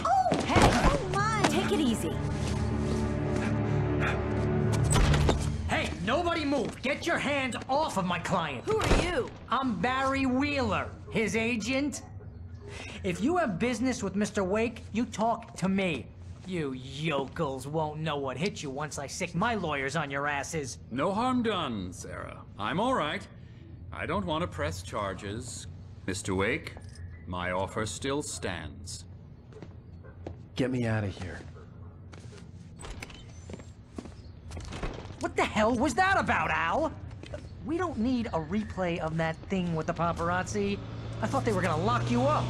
hey! Oh, my! Take it easy. Hey, nobody move. Get your hands off of my client. Who are you? I'm Barry Wheeler, his agent. If you have business with Mr. Wake, you talk to me. You yokels won't know what hit you once I sick my lawyers on your asses. No harm done, Sarah. I'm all right. I don't want to press charges. Mr. Wake, my offer still stands. Get me out of here. What the hell was that about, Al? We don't need a replay of that thing with the paparazzi. I thought they were gonna lock you up.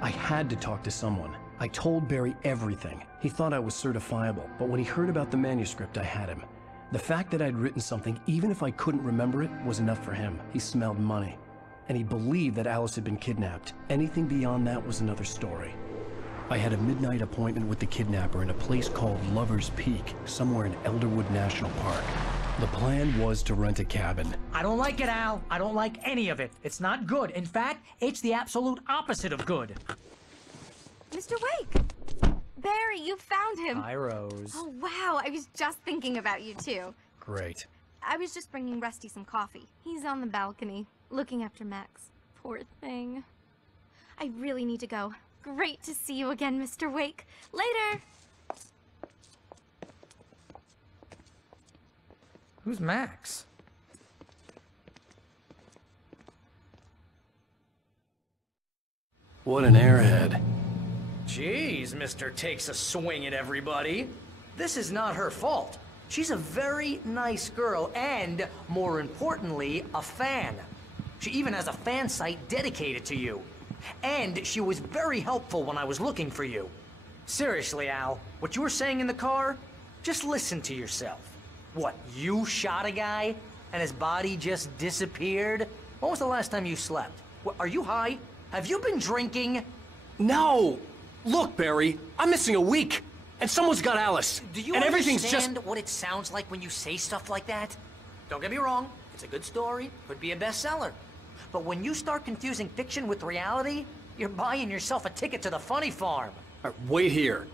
I had to talk to someone. I told Barry everything. He thought I was certifiable, but when he heard about the manuscript, I had him. The fact that I'd written something, even if I couldn't remember it, was enough for him. He smelled money. And he believed that Alice had been kidnapped. Anything beyond that was another story. I had a midnight appointment with the kidnapper in a place called Lover's Peak, somewhere in Elderwood National Park. The plan was to rent a cabin. I don't like it, Al. I don't like any of it. It's not good. In fact, it's the absolute opposite of good. Mr. Wake! Barry, you found him! Hi, Rose. Oh, wow. I was just thinking about you, too. Great. I was just bringing Rusty some coffee. He's on the balcony, looking after Max. Poor thing. I really need to go. Great to see you again, Mr. Wake. Later! Who's Max? What an airhead. Jeez, Mr. Takes a swing at everybody. This is not her fault. She's a very nice girl and, more importantly, a fan. She even has a fan site dedicated to you. And she was very helpful when I was looking for you. Seriously, Al, what you were saying in the car, just listen to yourself. What, you shot a guy and his body just disappeared? When was the last time you slept? What, are you high? Have you been drinking? No! Look, Barry, I'm missing a week, and someone's got Alice. Do you and everything's understand just... what it sounds like when you say stuff like that? Don't get me wrong, it's a good story, could be a bestseller. But when you start confusing fiction with reality, you're buying yourself a ticket to the funny farm. All right, wait here.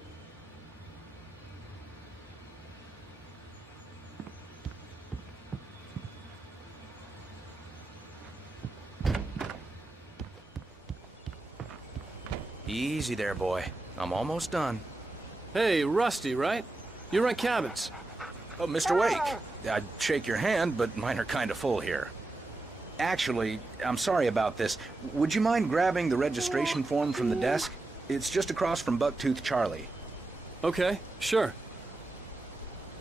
Easy there, boy. I'm almost done. Hey, Rusty, right? You rent cabins. Oh, Mr. Wake. I'd shake your hand, but mine are kind of full here. Actually, I'm sorry about this. Would you mind grabbing the registration form from the desk? It's just across from Bucktooth Charlie. Okay, sure.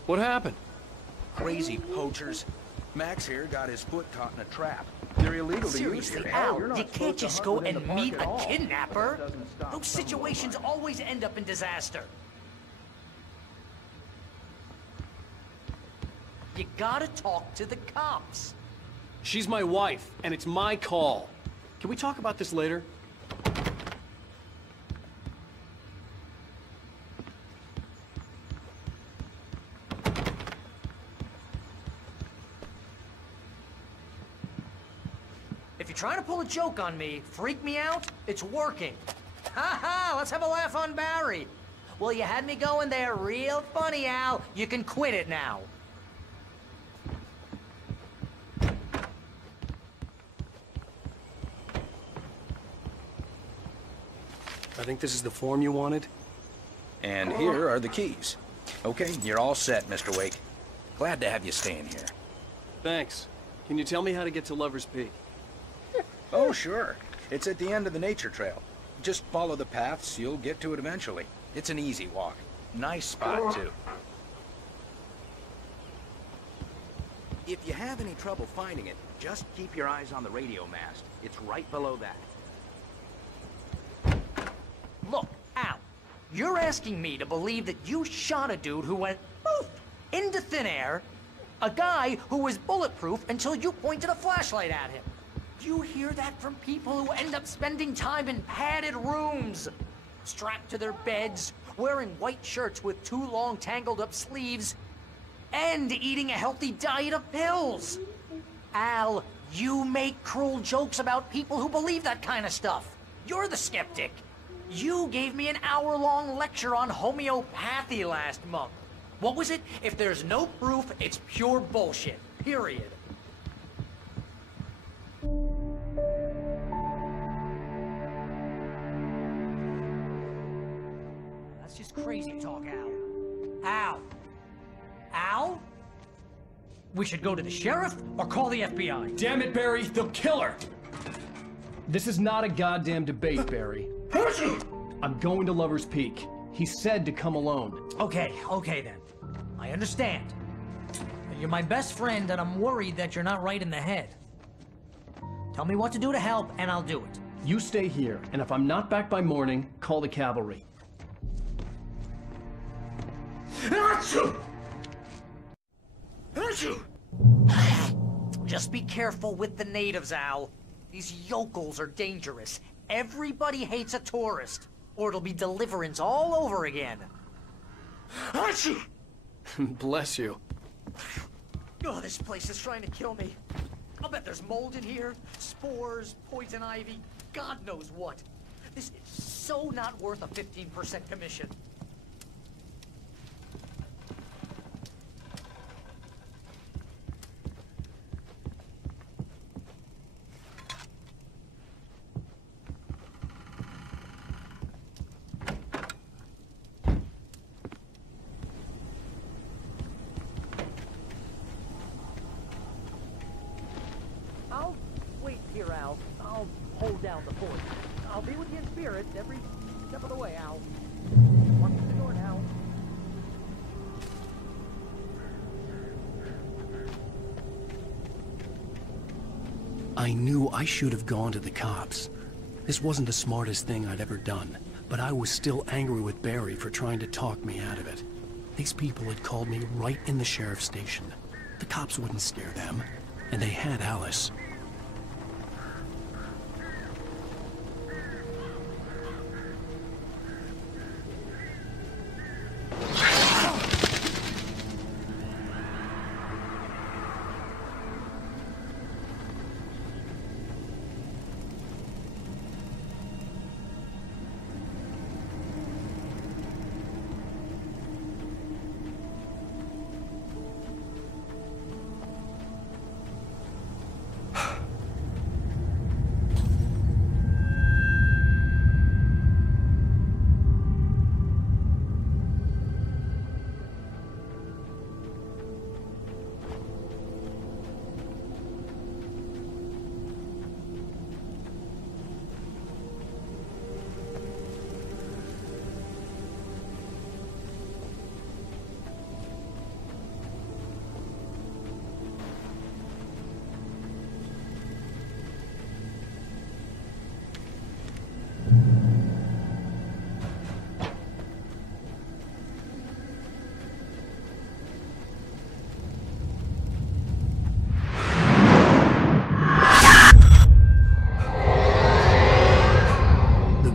What happened? Crazy poachers. Max here got his foot caught in a trap. They're illegal to use Seriously, here. Al, you can't just go and meet a kidnapper. Those situations always end up in disaster. You gotta talk to the cops. She's my wife, and it's my call. Can we talk about this later? If you're trying to pull a joke on me, freak me out, it's working. Ha ha, let's have a laugh on Barry. Well, you had me going there real funny, Al. You can quit it now. I think this is the form you wanted. And here are the keys. Okay, you're all set, Mr. Wake. Glad to have you staying here. Thanks. Can you tell me how to get to Lover's Peak? Oh, sure. It's at the end of the nature trail. Just follow the paths, you'll get to it eventually. It's an easy walk. Nice spot, too. If you have any trouble finding it, just keep your eyes on the radio mast. It's right below that. Look, Al, you're asking me to believe that you shot a dude who went poof into thin air, a guy who was bulletproof until you pointed a flashlight at him. You hear that from people who end up spending time in padded rooms, strapped to their beds, wearing white shirts with too long tangled up sleeves, and eating a healthy diet of pills. Al, you make cruel jokes about people who believe that kind of stuff. You're the skeptic. You gave me an hour-long lecture on homeopathy last month. What was it? If there's no proof, it's pure bullshit. Period. That's just crazy talk, Al. Al? Al? We should go to the sheriff or call the FBI. Damn it, Barry, they'll kill her! This is not a goddamn debate, Barry. I'm going to Lover's Peak. He said to come alone. Okay then. I understand. You're my best friend and I'm worried that you're not right in the head. Tell me what to do to help and I'll do it. You stay here, and if I'm not back by morning, call the cavalry. Just be careful with the natives, Al. These yokels are dangerous. Everybody hates a tourist, or it'll be Deliverance all over again. Bless you. Oh, this place is trying to kill me. I'll bet there's mold in here, spores, poison ivy, God knows what. This is so not worth a 15% commission. I'll wait here, Al. I'll hold down the fort. I'll be with you in spirit every step of the way, Al. Walk through the door now. I knew I should have gone to the cops. This wasn't the smartest thing I'd ever done, but I was still angry with Barry for trying to talk me out of it. These people had called me right in the sheriff's station. The cops wouldn't scare them, and they had Alice.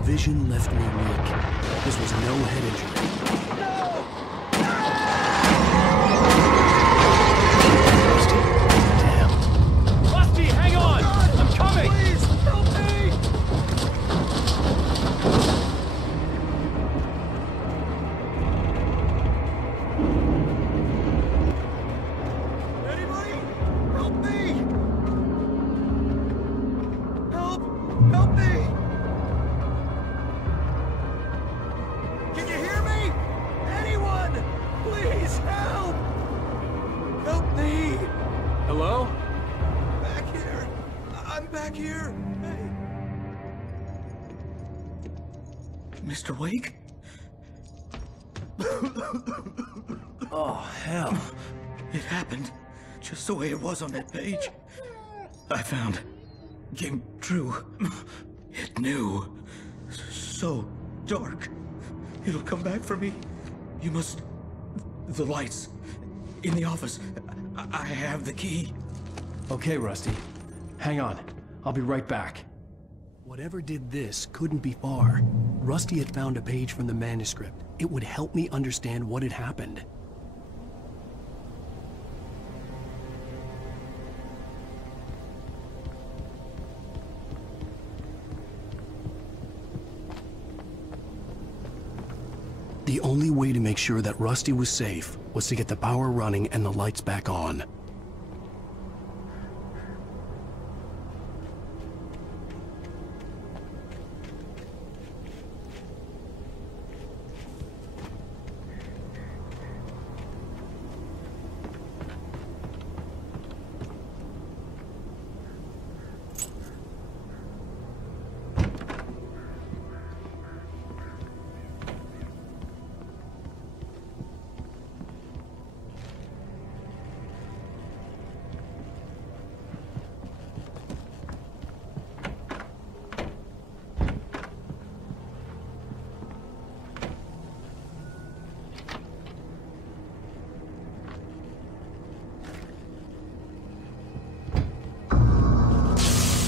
Vision left me weak. This was no head injury. Damn. Rusty, hang on! I'm coming! Please, help me! Anybody? Help me! Help me! Can you hear me? Anyone? Please help! Help me! Hello? Back here. I'm back here. Hey. Mr. Wake? Oh, hell. It happened just the way it was on that page. I found. Came true. It knew. So dark. It'll come back for me. You must... The lights. In the office. I have the key. Okay, Rusty. Hang on. I'll be right back. Whatever did this couldn't be far. Rusty had found a page from the manuscript. It would help me understand what had happened. The only way to make sure that Rusty was safe was to get the power running and the lights back on.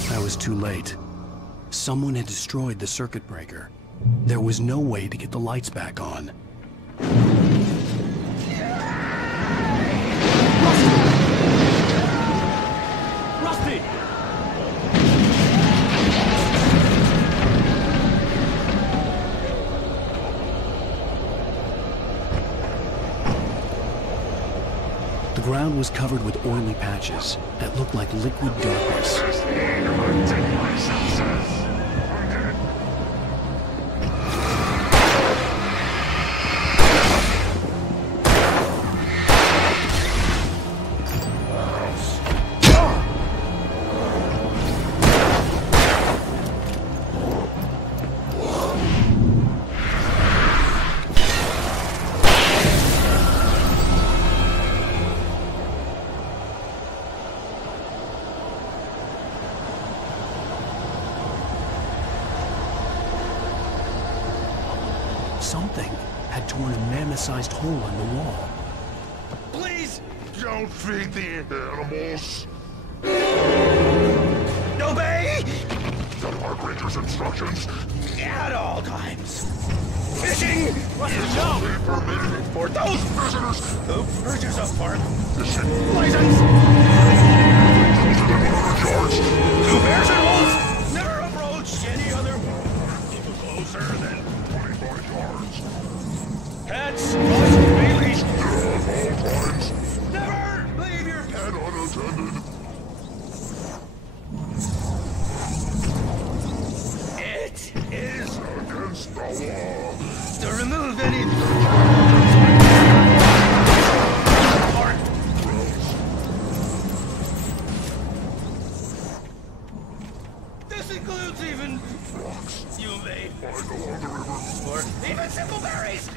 I was too late. Someone had destroyed the circuit breaker. There was no way to get the lights back on. Rusty! The ground was covered with oily patches that looked like liquid darkness. Something had torn a mammoth-sized hole in the wall. Please don't feed the animals. Obey! The park ranger's instructions. At all times. Fishing is only permitted for those visitors who purchase a park fishing license. Two bears and wolves never approach any other closer than 25 yards. Pets must be leashed at all times. Never leave your pet unattended. It is against the law to remove any This includes even rocks you made along the river, or even simple berries.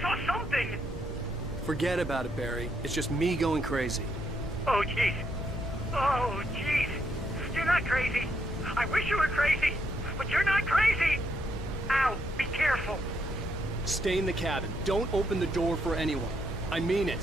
saw something! Forget about it, Barry. It's just me going crazy. Oh, jeez. Oh, jeez. You're not crazy. I wish you were crazy, but you're not crazy! Ow, be careful. Stay in the cabin. Don't open the door for anyone. I mean it.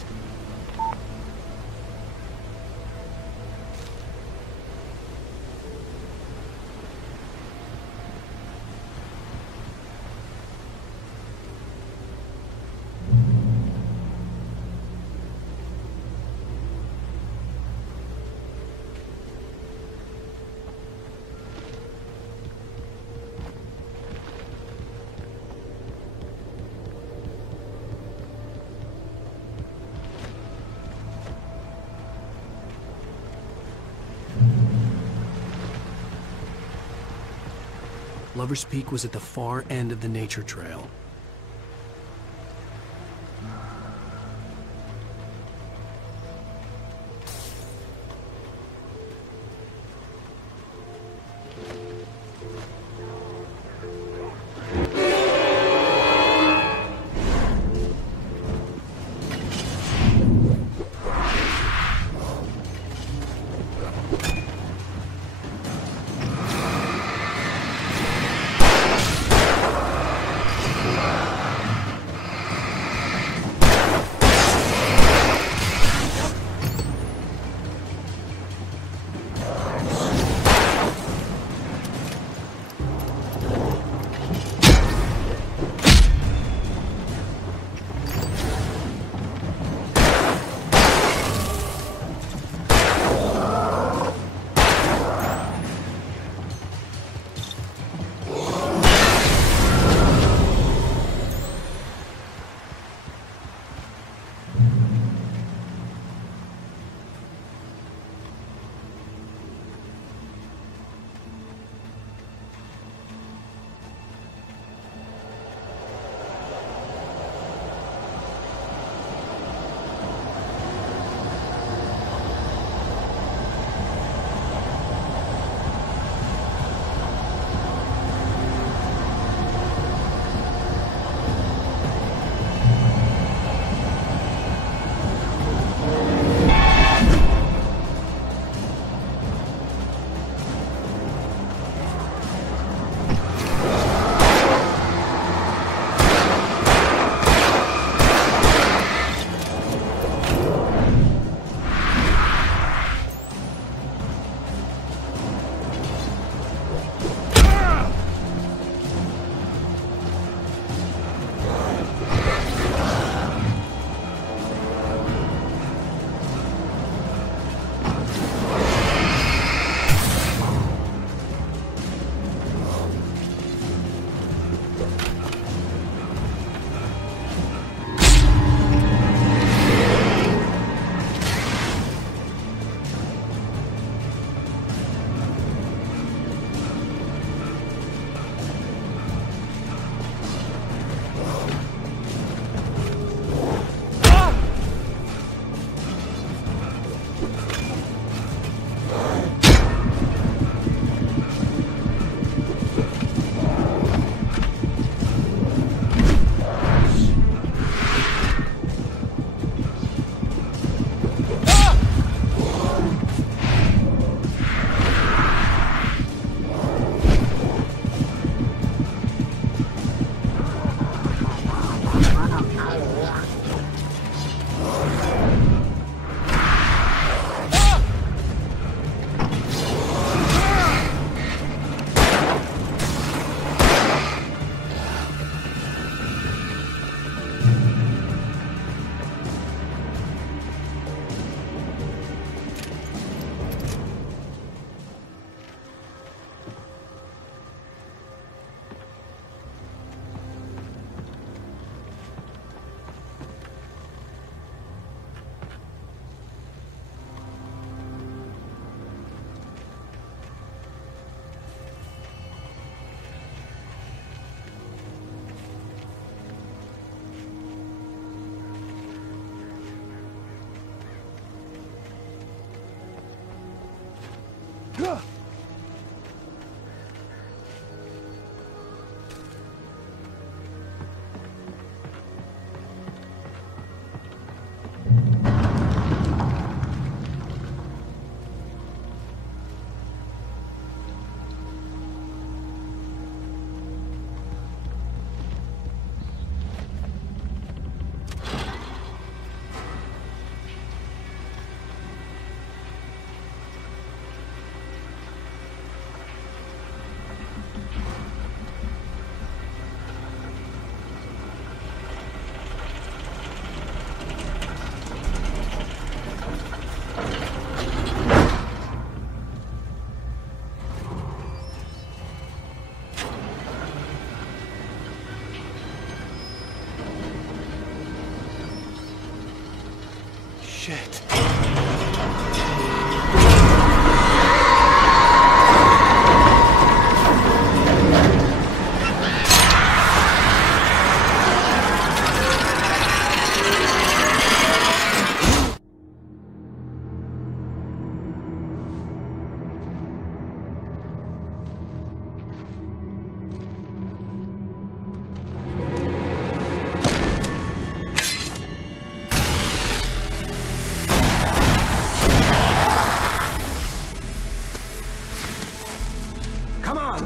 Lover's Peak was at the far end of the nature trail.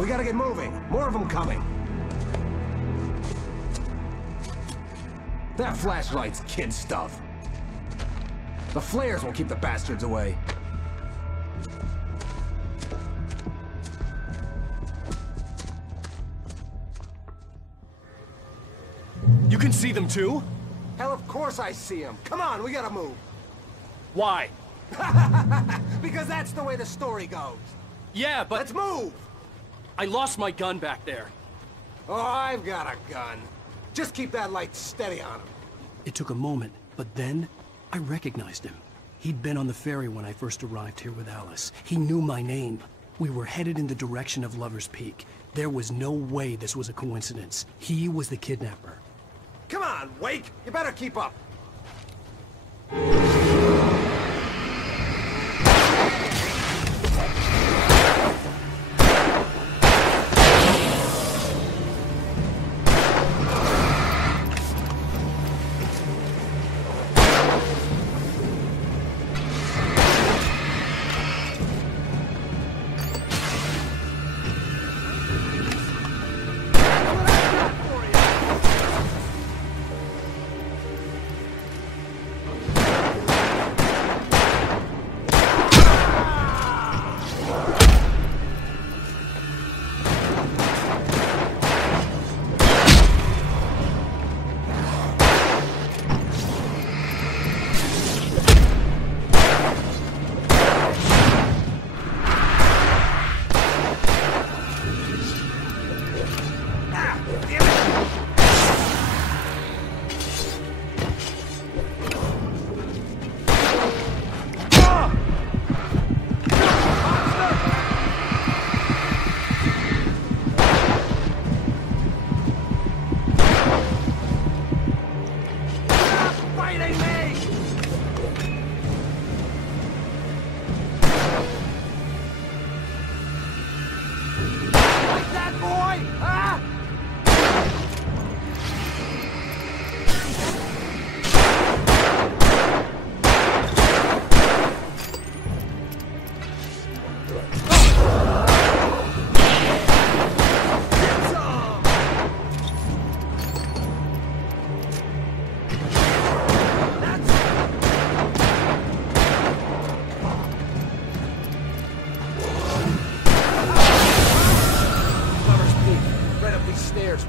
gotta get moving. More of them coming. That flashlight's kid stuff. The flares won't keep the bastards away. You can see them too? Hell, of course I see them. Come on, we gotta move. Why? Because that's the way the story goes. Yeah, but... Let's move! I lost my gun back there. Oh, I've got a gun. Just keep that light steady on him. It took a moment, but then I recognized him. He'd been on the ferry when I first arrived here with Alice. He knew my name. We were headed in the direction of Lover's Peak. There was no way this was a coincidence. He was the kidnapper. Come on, Wake! You better keep up.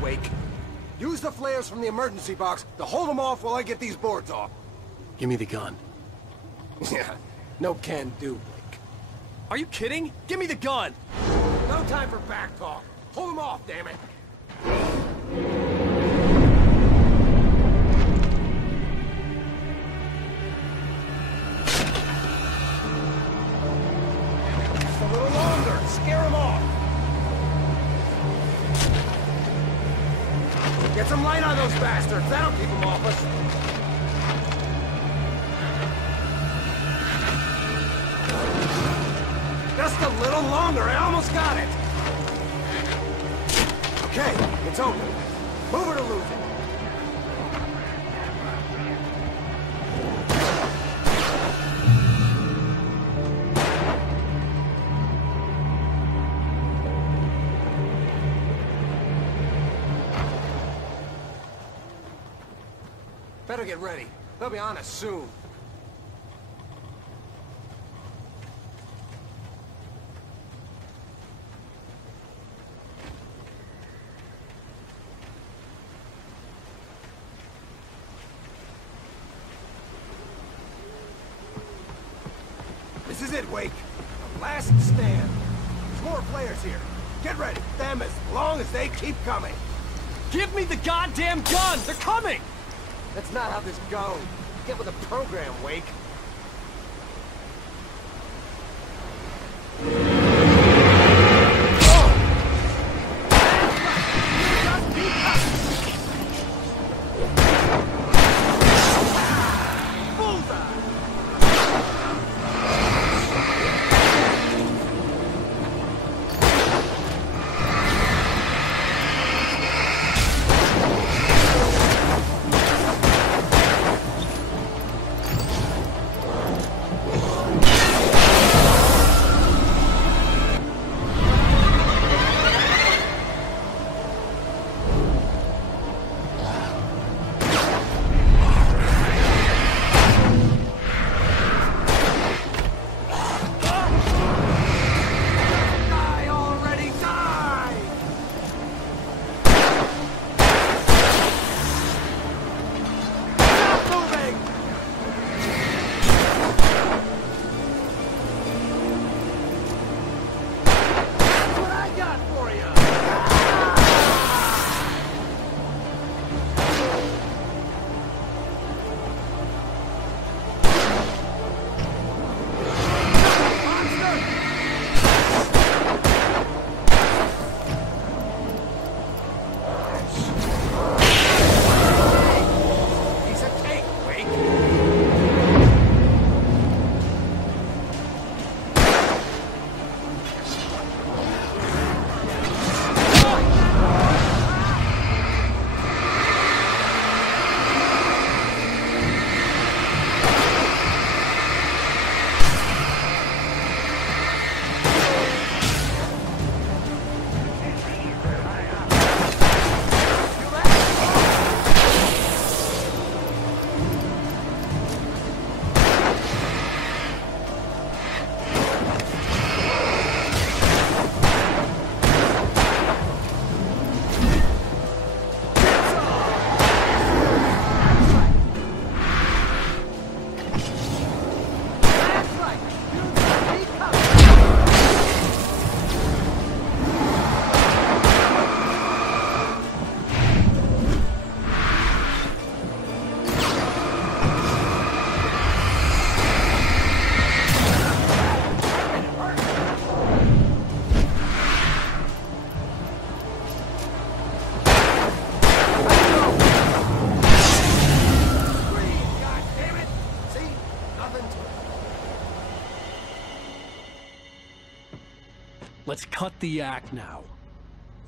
Wake. Use the flares from the emergency box to hold them off while I get these boards off. Give me the gun. Yeah, no can do, Wake. Are you kidding? Give me the gun! No time for back talk. Hold them off, damn it. Just a little longer. Scare them off. Get some light on those bastards. That'll keep them off us. Just a little longer. I almost got it. Okay, it's open. Move it or lose it. Better get ready. They'll be on us soon. This is it, Wake. The last stand. There's more players here. Get ready. Them as long as they keep coming. Give me the goddamn gun! They're coming! That's not how this goes. Get with the program, Wake. Let's cut the act now.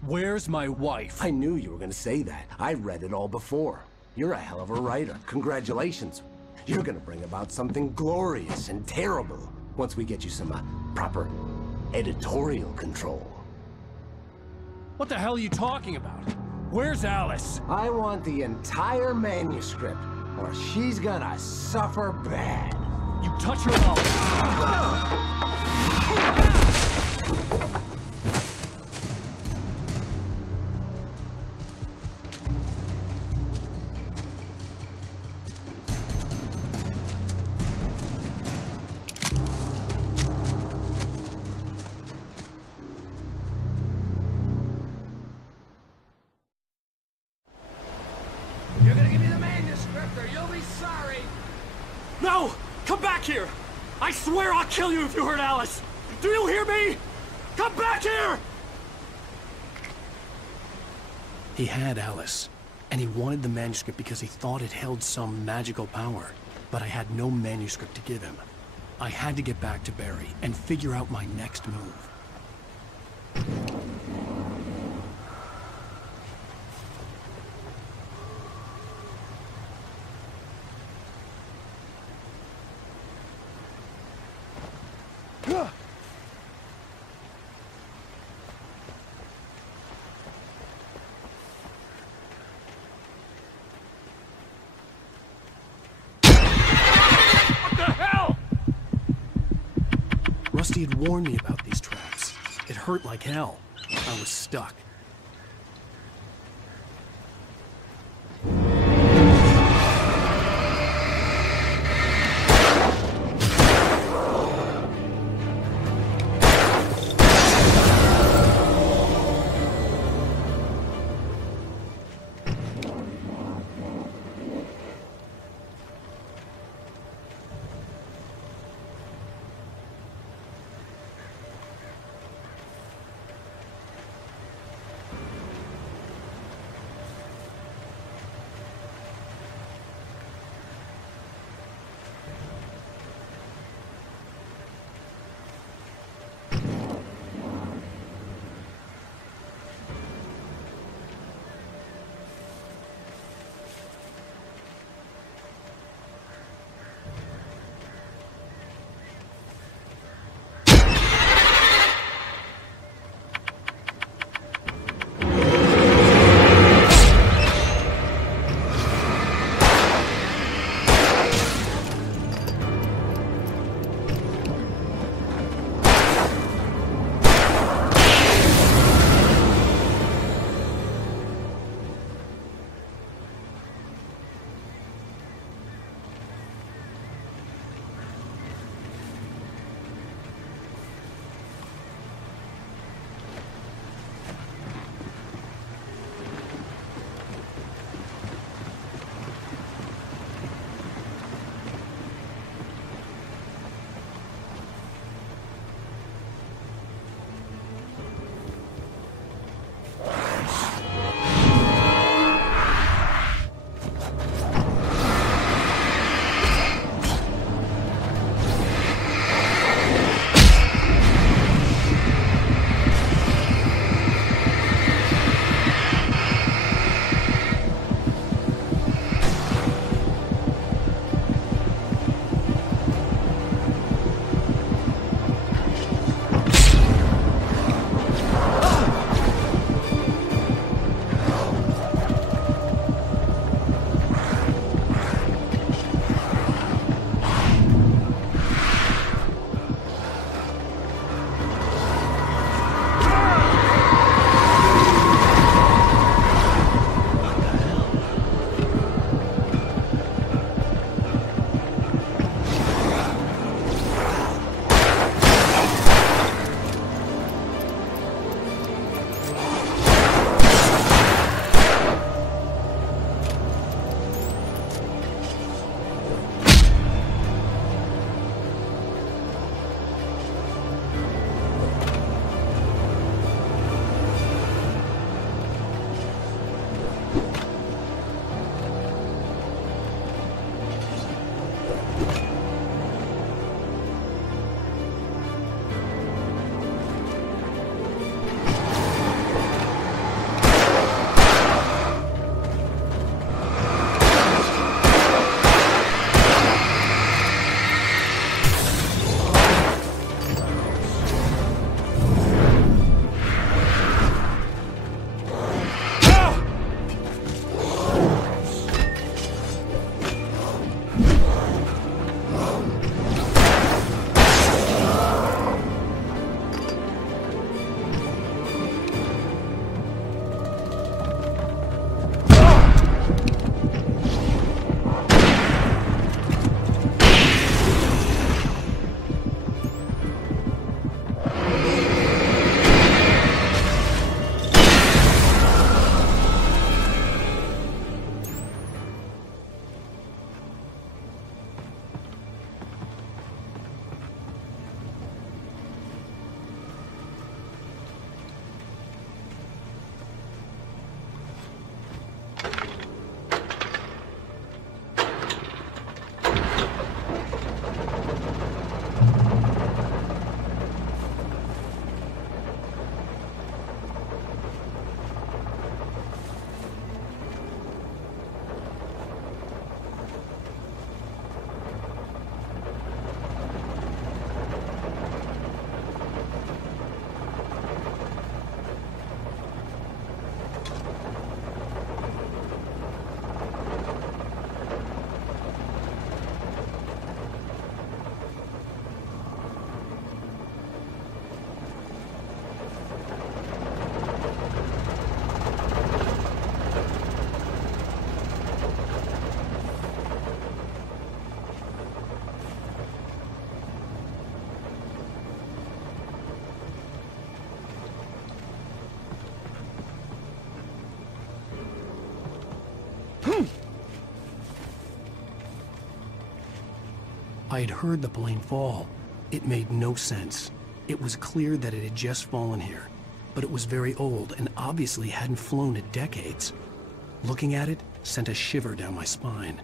Where's my wife? I knew you were gonna say that. I read it all before. You're a hell of a writer. Congratulations. You're gonna bring about something glorious and terrible once we get you some proper editorial control. What the hell are you talking about? Where's Alice? I want the entire manuscript, or she's gonna suffer bad. You touch her and You're gonna give me the manuscript or you'll be sorry. No! Come back here! I swear I'll kill you if you hurt Alice! Do you hear me? Come back here! He had Alice, and he wanted the manuscript because he thought it held some magical power. But I had no manuscript to give him. I had to get back to Barry and figure out my next move. Rusty had warned me about these traps. It hurt like hell. I was stuck. I had heard the plane fall. It made no sense. It was clear that it had just fallen here, but it was very old and obviously hadn't flown in decades. Looking at it sent a shiver down my spine.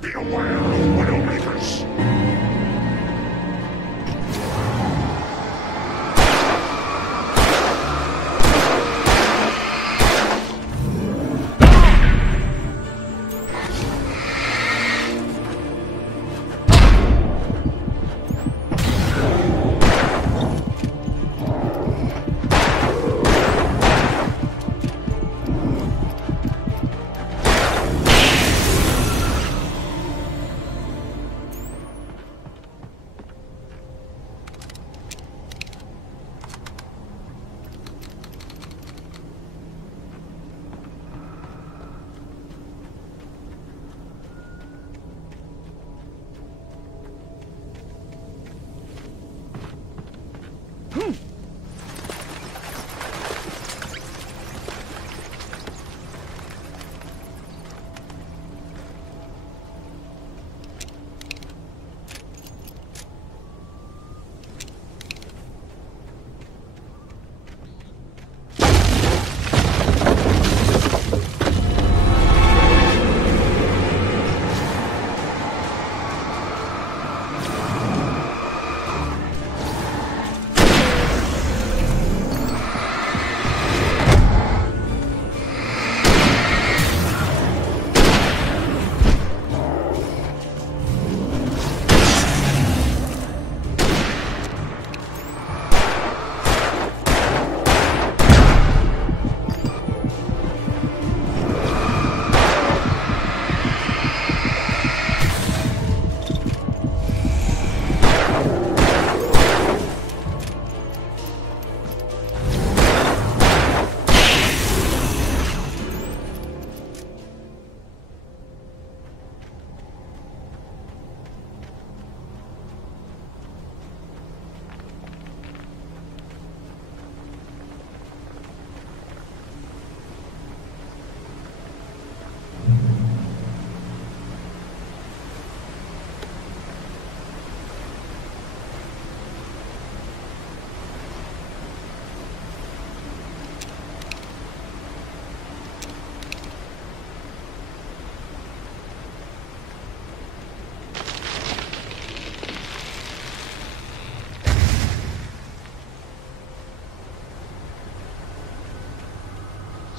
Beware of Widowmakers.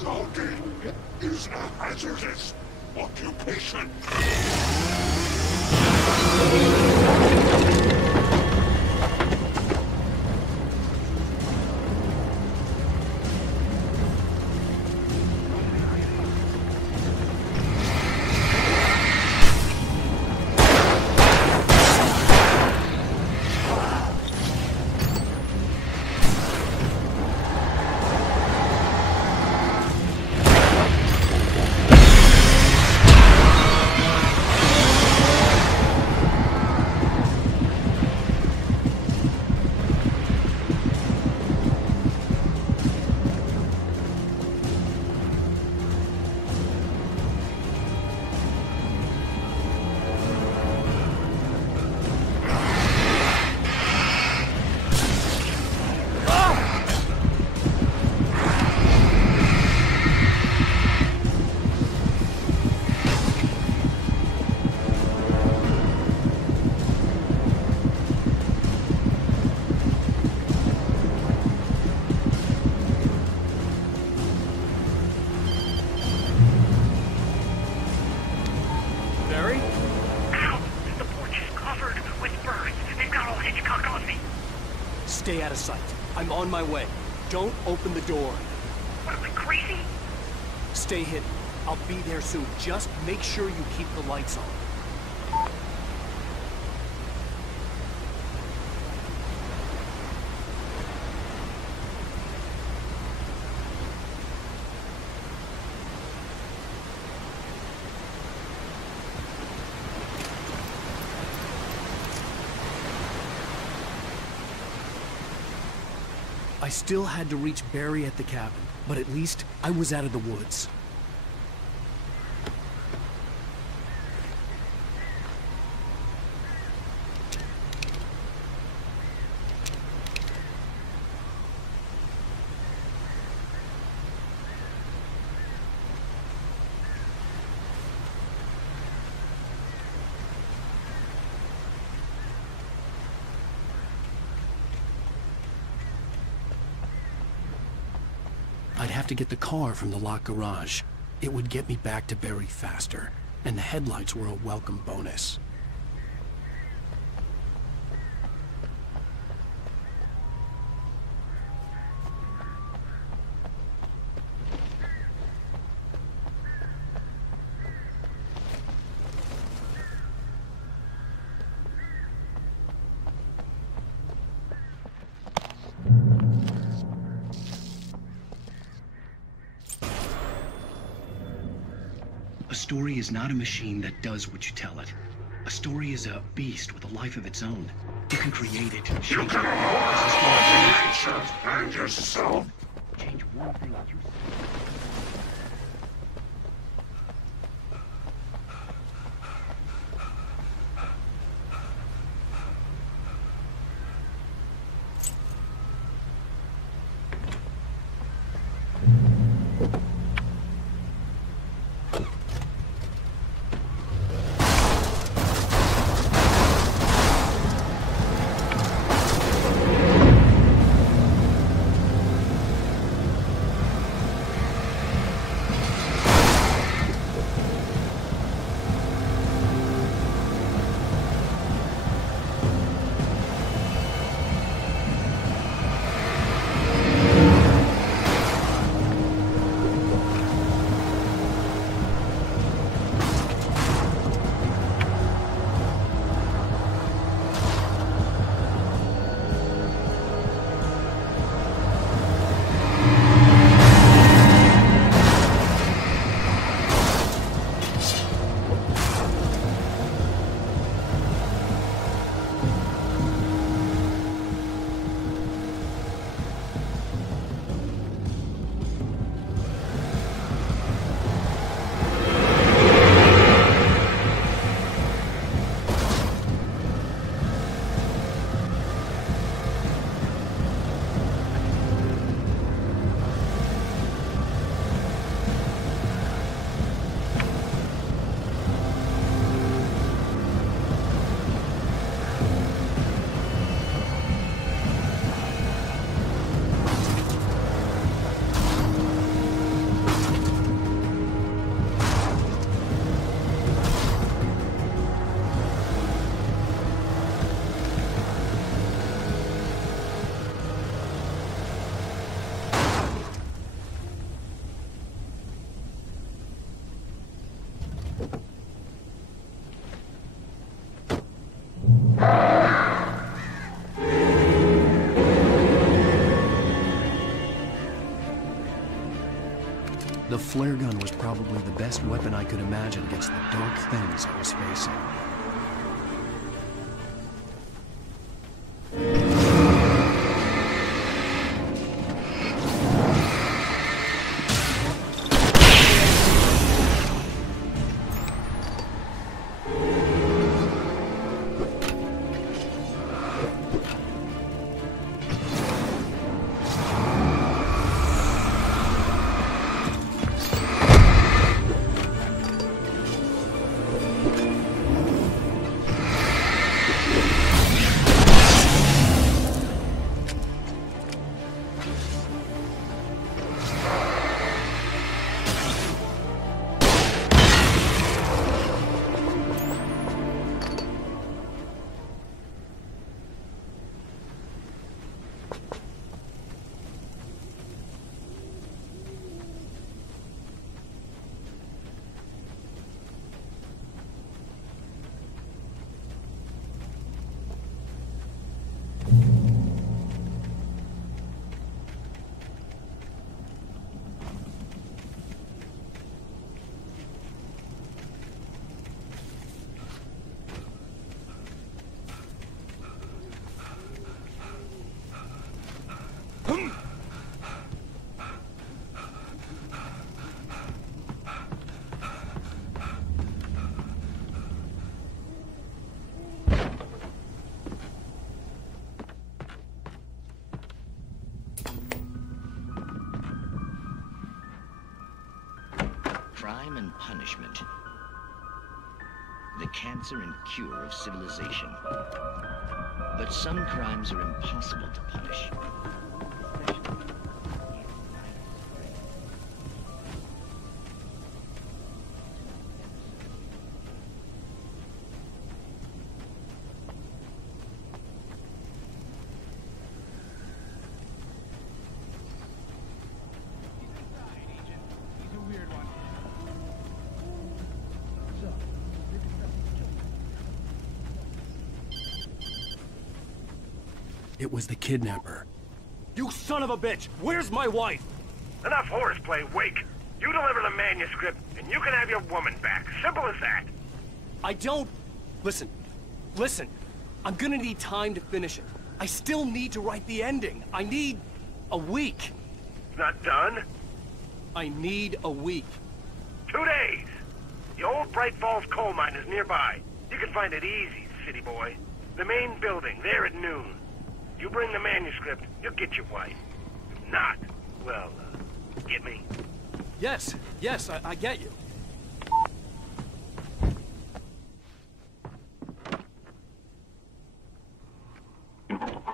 Logging is a hazardous occupation. Stay out of sight. I'm on my way. Don't open the door. What, am I crazy? Stay hidden. I'll be there soon. Just make sure you keep the lights on. I still had to reach Barry at the cabin, but at least I was out of the woods. have to get the car from the locked garage. It would get me back to Barry faster, and the headlights were a welcome bonus. A story is not a machine that does what you tell it. A story is a beast with a life of its own. You can create it, You shape can it. avoid nature and yourself. Change one thing that you The flare gun was probably the best weapon I could imagine against the dark things I was facing. Crime and punishment. The cancer and cure of civilization. But some crimes are impossible to punish. It was the kidnapper. You son of a bitch! Where's my wife? Enough horseplay, Wake. You deliver the manuscript, and you can have your woman back. Simple as that. I don't... Listen. I'm gonna need time to finish it. I still need to write the ending. I need a week. It's not done? I need a week. 2 days. The old Bright Falls coal mine is nearby. You can find it easy, city boy. The main building, there at noon. You bring the manuscript, you'll get your wife. If not, well, get me. Yes, I get you.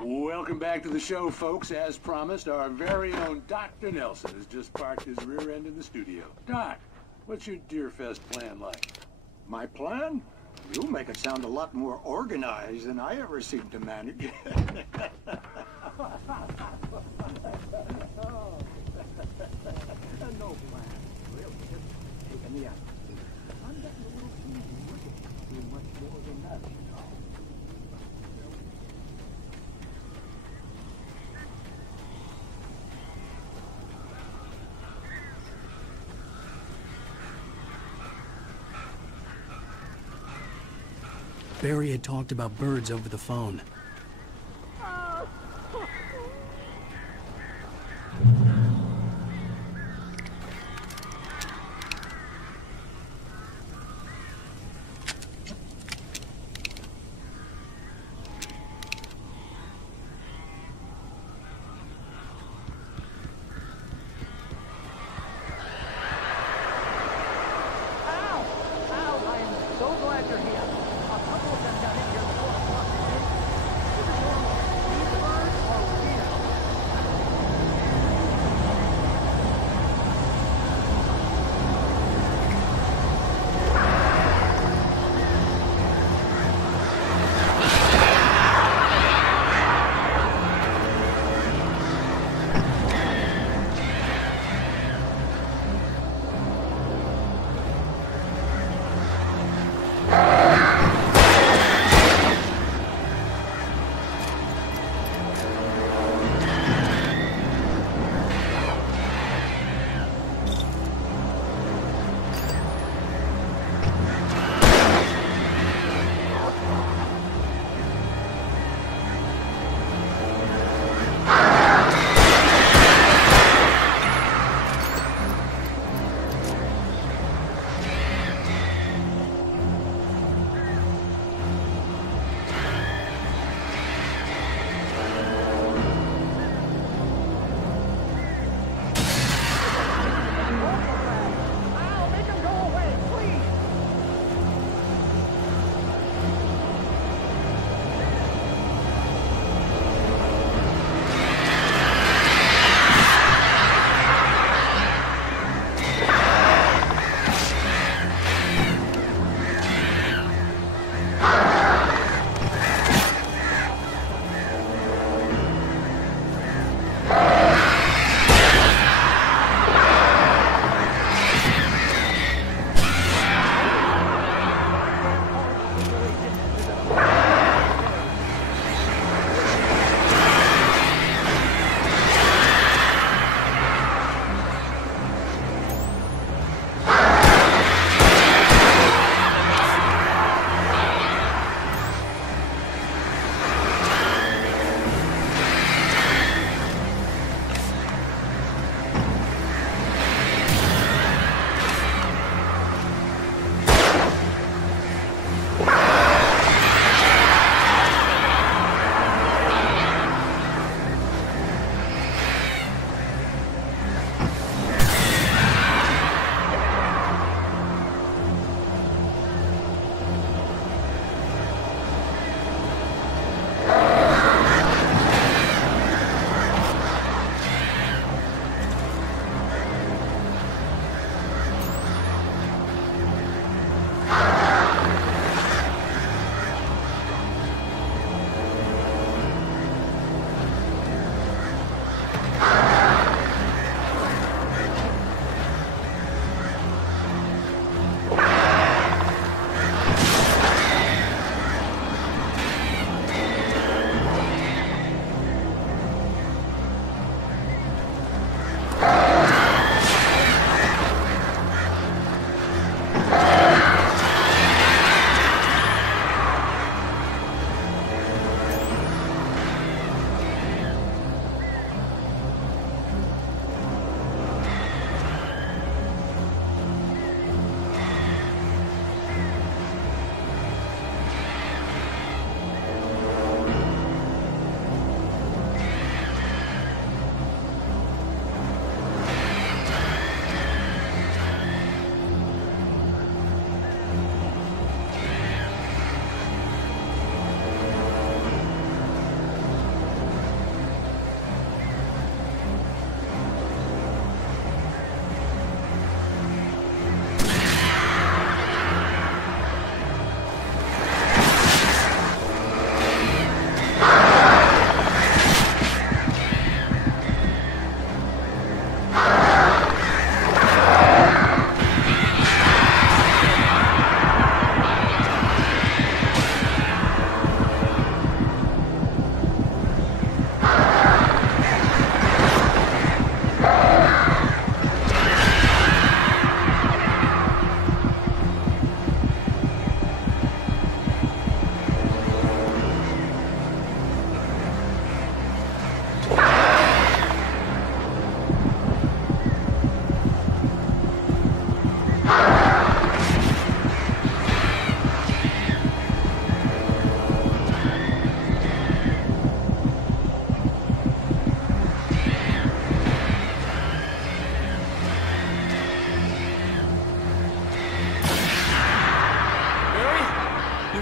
Welcome back to the show, folks. As promised, our very own Dr. Nelson has just parked his rear end in the studio. Doc, what's your Deerfest plan like? My plan? You make it sound a lot more organized than I ever seem to manage. No plan. Really, just taking the attitude. I'm getting a little too wicked. Doing much more than that, you know. Barry had talked about birds over the phone.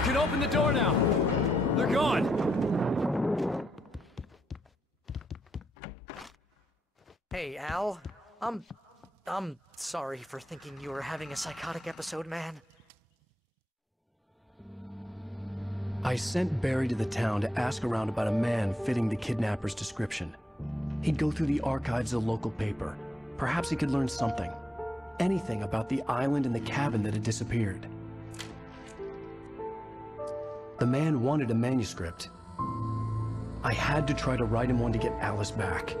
can open the door now. They're gone. Hey, Al. I'm sorry for thinking you were having a psychotic episode, man. I sent Barry to the town to ask around about a man fitting the kidnapper's description. He'd go through the archives of the local paper. Perhaps he could learn something. Anything about the island and the cabin that had disappeared. The man wanted a manuscript. I had to try to write him one to get Alice back.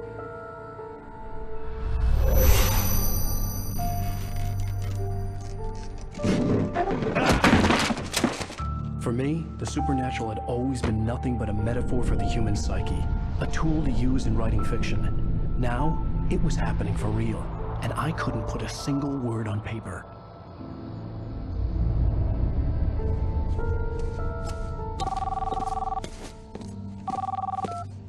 For me, the supernatural had always been nothing but a metaphor for the human psyche, a tool to use in writing fiction. Now, it was happening for real, and I couldn't put a single word on paper.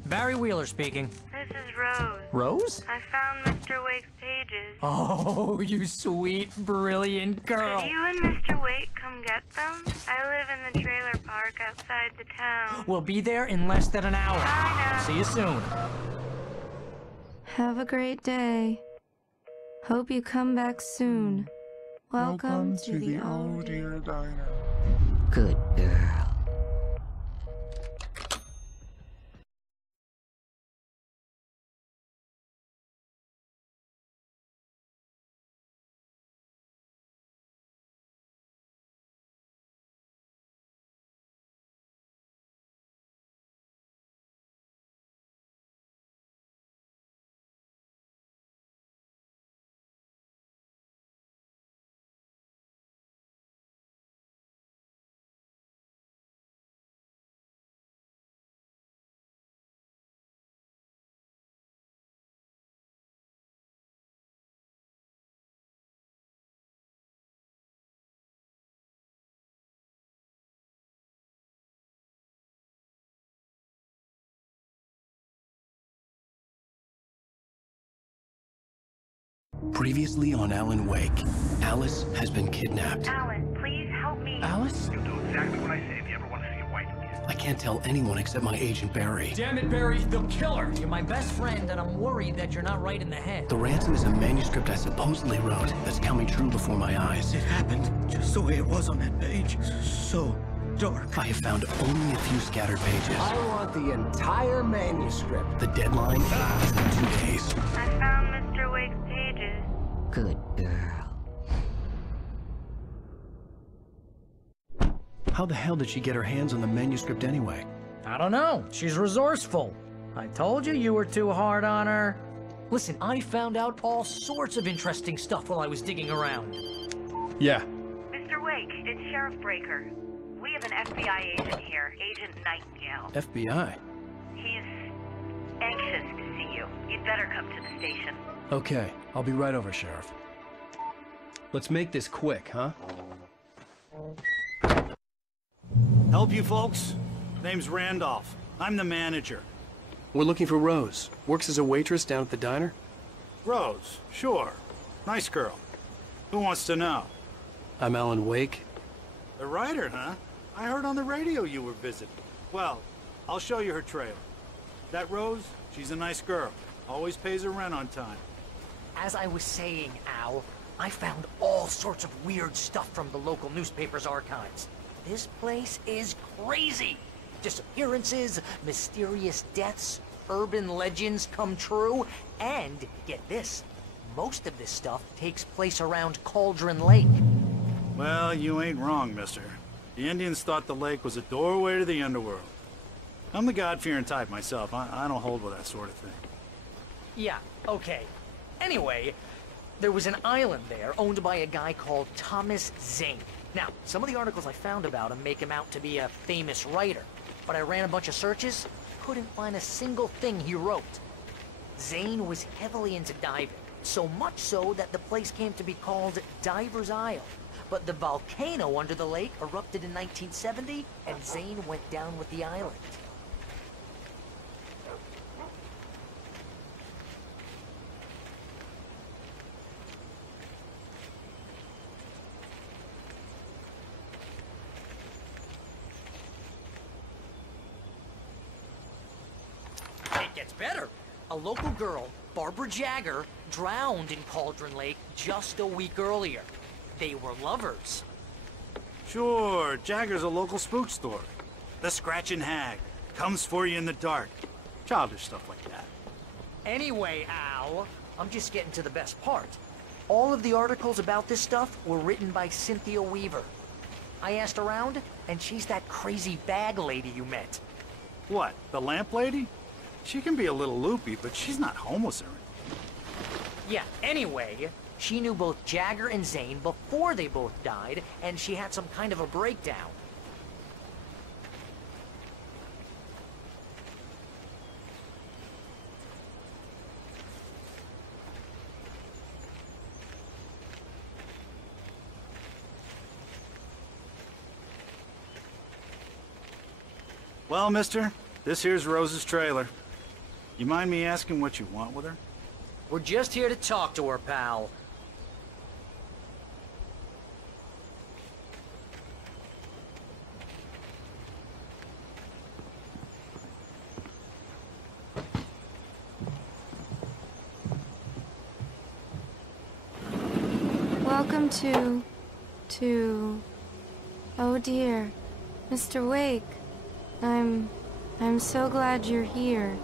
Barry Wheeler speaking. This is Rose. Rose? I found Mr. Wake's pages. Oh, you sweet, brilliant girl. Could you and Mr. Wake come get them? I live in the trailer park outside the town. We'll be there in less than an hour. Bye now. See you soon. Have a great day. Hope you come back soon. Welcome to the Oh Dear Diner. Good girl. Previously on Alan Wake, Alice has been kidnapped. Alan, please help me. Alice? You'll do exactly what I say if you ever want to see your wife again. I can't tell anyone except my agent Barry. Damn it, Barry, they'll kill her. You're my best friend, and I'm worried that you're not right in the head. The ransom is a manuscript I supposedly wrote that's coming true before my eyes. It happened just the way it was on that page. So dark. I have found only a few scattered pages. I want the entire manuscript. The deadline is in 2 days. I found Mr. Wake's pages. Good girl. How the hell did she get her hands on the manuscript anyway? I don't know. She's resourceful. I told you you were too hard on her. Listen, I found out all sorts of interesting stuff while I was digging around. Yeah. Mr. Wake, it's Sheriff Breaker. We have an FBI agent here, Agent Nightingale. FBI? He's anxious to see you. You'd better come to the station. Okay, I'll be right over, Sheriff. Let's make this quick, huh? Help you folks? Name's Randolph. I'm the manager. We're looking for Rose. Works as a waitress down at the diner? Rose, sure. Nice girl. Who wants to know? I'm Alan Wake. The writer, huh? I heard on the radio you were visiting. Well, I'll show you her trailer. That Rose, she's a nice girl. Always pays her rent on time. As I was saying, Al, I found all sorts of weird stuff from the local newspaper's archives. This place is crazy. Disappearances, mysterious deaths, urban legends come true, and get this, most of this stuff takes place around Cauldron Lake. Well, you ain't wrong, mister. The Indians thought the lake was a doorway to the underworld. I'm the God-fearing type myself. I don't hold with that sort of thing. Yeah, okay. Anyway, there was an island there owned by a guy called Thomas Zane. Now, some of the articles I found about him make him out to be a famous writer, but I ran a bunch of searches, couldn't find a single thing he wrote. Zane was heavily into diving, so much so that the place came to be called Diver's Isle. But the volcano under the lake erupted in 1970, and Zane went down with the island. gets better. A local girl, Barbara Jagger, drowned in Cauldron Lake just a week earlier. They were lovers. Sure, Jagger's a local spook story. The Scratching Hag. Comes for you in the dark. Childish stuff like that. Anyway, Al, I'm just getting to the best part. All of the articles about this stuff were written by Cynthia Weaver. I asked around, and she's that crazy bag lady you met. What, the lamp lady? She can be a little loopy, but she's not homeless or anything. Yeah, anyway, she knew both Jagger and Zane before they both died, and she had some kind of a breakdown. Well, mister, this here's Rose's trailer. You mind me asking what you want with her? We're just here to talk to her, pal. Welcome to... Oh dear, Mr. Wake. I'm so glad you're here.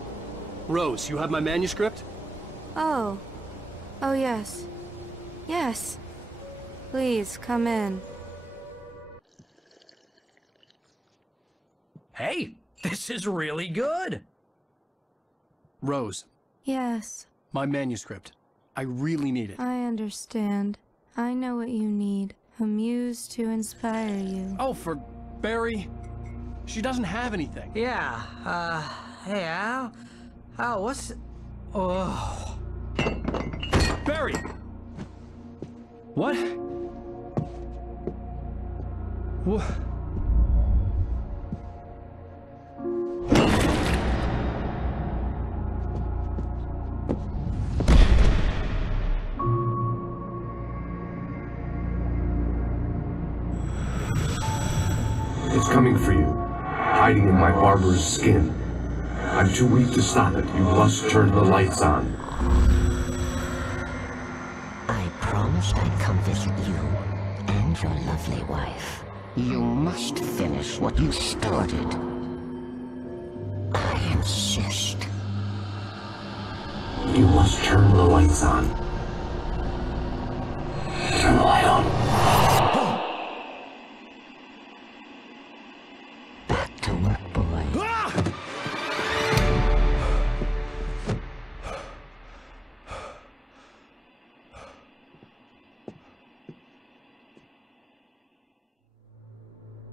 Rose, you have my manuscript? Oh. Oh, yes. Yes. Please, come in. Hey, this is really good. Rose. Yes. My manuscript. I really need it. I understand. I know what you need. A muse to inspire you. Oh, for Barry? She doesn't have anything. Yeah, hey, Al? Al, what's... Oh... Barry! What? What? It's coming for you, hiding in my barber's skin. I'm too weak to stop it. You must turn the lights on. I promised I'd come visit you and your lovely wife. You must finish what you started. I insist. You must turn the lights on. Turn the light on. Back to work, boy.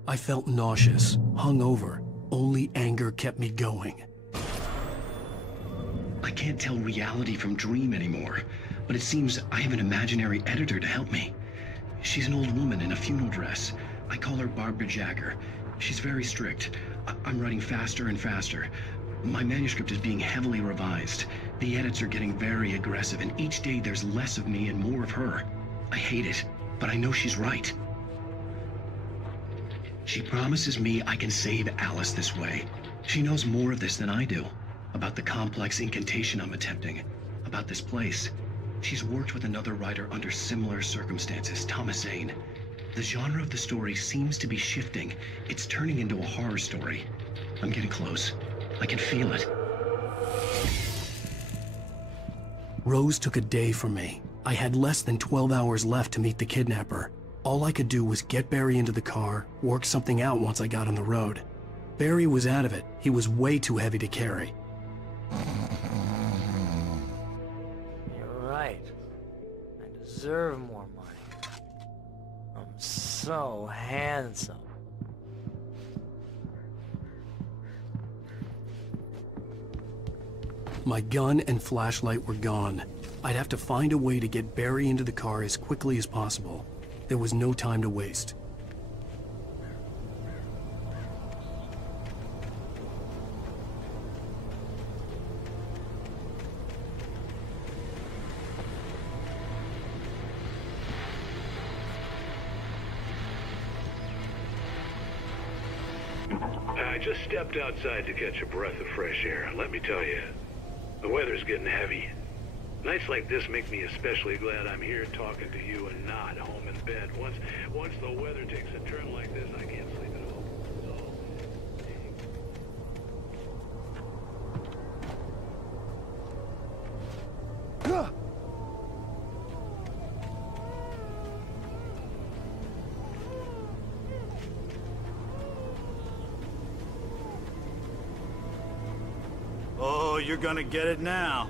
I felt nauseous, hungover. Only anger kept me going. I can't tell reality from dream anymore, but it seems I have an imaginary editor to help me. She's an old woman in a funeral dress. I call her Barbara Jagger. She's very strict. I'm writing faster and faster. My manuscript is being heavily revised. The edits are getting very aggressive, and each day there's less of me and more of her. I hate it, but I know she's right. She promises me I can save Alice this way. She knows more of this than I do. About the complex incantation I'm attempting. About this place. She's worked with another writer under similar circumstances, Thomas Zane. The genre of the story seems to be shifting. It's turning into a horror story. I'm getting close. I can feel it. Rose took a day from me. I had less than 12 hours left to meet the kidnapper. All I could do was get Barry into the car, work something out once I got on the road. Barry was out of it. He was way too heavy to carry. You're right. I deserve more money. I'm so handsome. My gun and flashlight were gone. I'd have to find a way to get Barry into the car as quickly as possible. There was no time to waste. I just stepped outside to catch a breath of fresh air. Let me tell you, The weather's getting heavy. Nights like this make me especially glad I'm here talking to you and not home in bed. Once the weather takes a turn like this, I can't sleep at all. Oh, you're gonna get it now.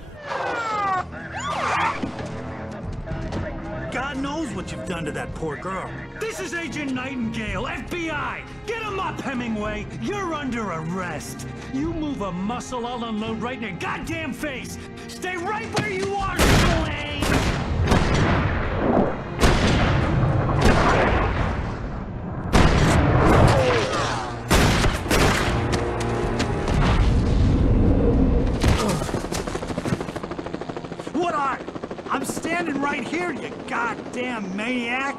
God knows what you've done to that poor girl. This is Agent Nightingale, FBI! Get him up, Hemingway! You're under arrest! You move a muscle, I'll unload right in your goddamn face! Stay right where you are, Spillane! What are you? I'm standing right here, you goddamn maniac!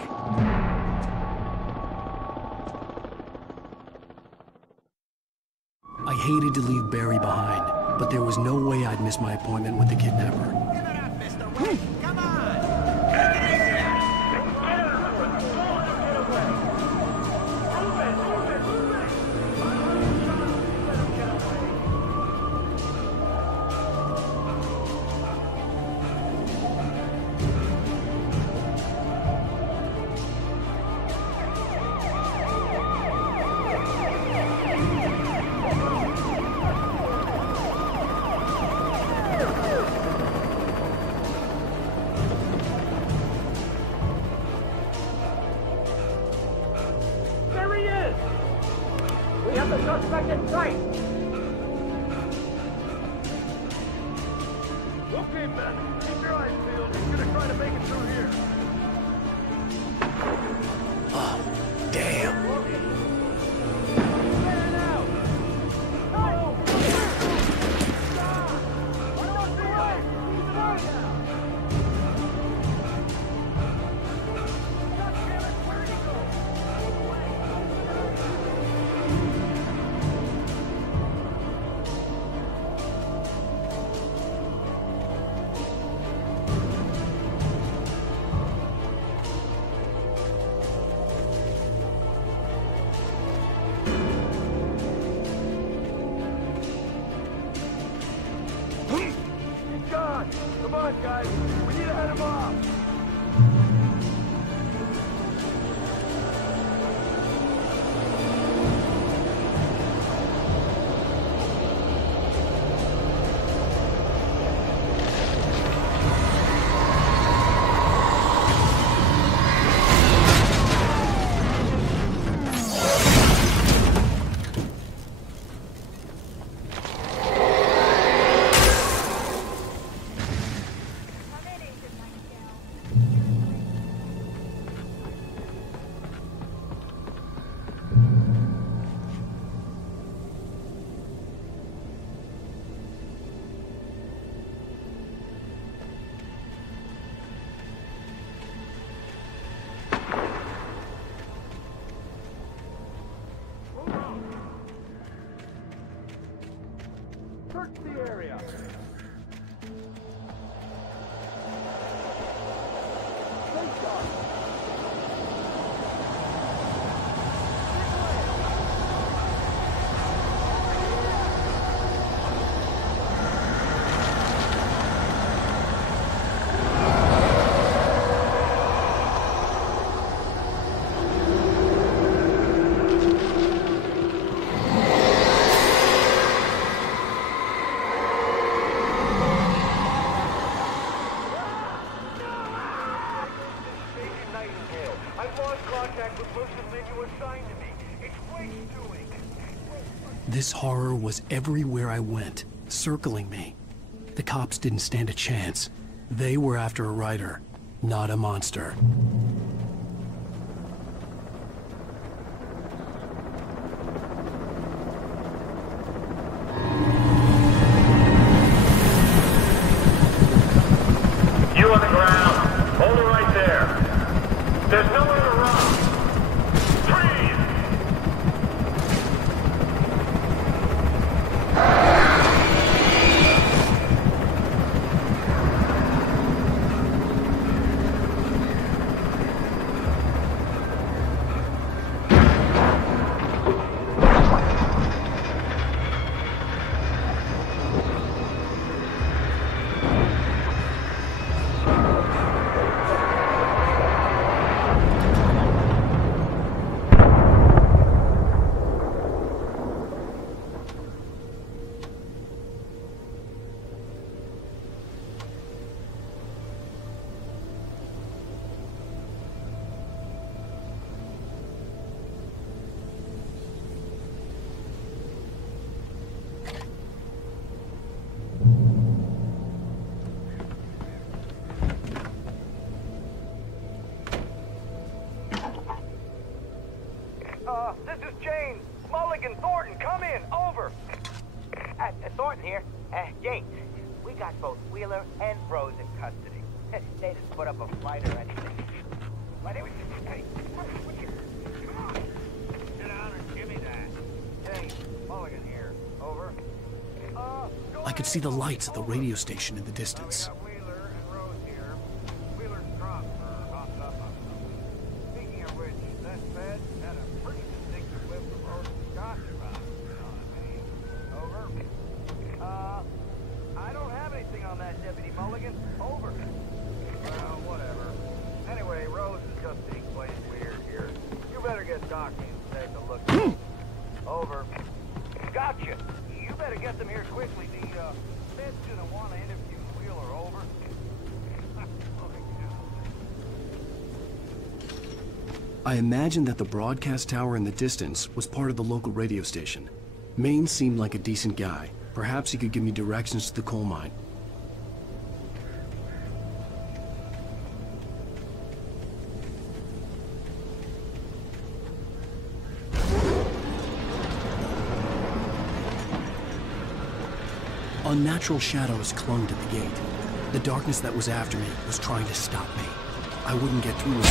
I hated to leave Barry behind, but there was no way I'd miss my appointment with the kidnapper. Come on, guys. We need to head him off. Search the area. Stay sharp. This horror was everywhere I went, circling me. The cops didn't stand a chance. They were after a writer, not a monster. You on the ground. Hold it right there. There's nowhere to run. Freeze! This is James. Mulligan, Thornton, come in. Over. Thornton here. James, we got both Wheeler and Rose in custody. They didn't put up a fight or anything. But it was just... Hey, would you... Come on. Sit down and give me that. James, Mulligan here. Over. I could see the lights at the radio station in the distance. Wheeler and Rose here. Wheeler's dropped for hopped up on something. Speaking of which, that fed had a pretty distinctive whiff of Rose's scotch about it, you know what I mean? Over. I don't have anything on that, Deputy Mulligan. Over. Well, whatever. Anyway, Rose is just being plain weird here. You better get Doc in and take a look. Over. Gotcha. You better get them here quickly. The Fed's gonna want to interview Wheeler. Over. I imagined that the broadcast tower in the distance was part of the local radio station. Maine seemed like a decent guy. Perhaps he could give me directions to the coal mine. Unnatural shadows clung to the gate. The darkness that was after me was trying to stop me. I wouldn't get through it.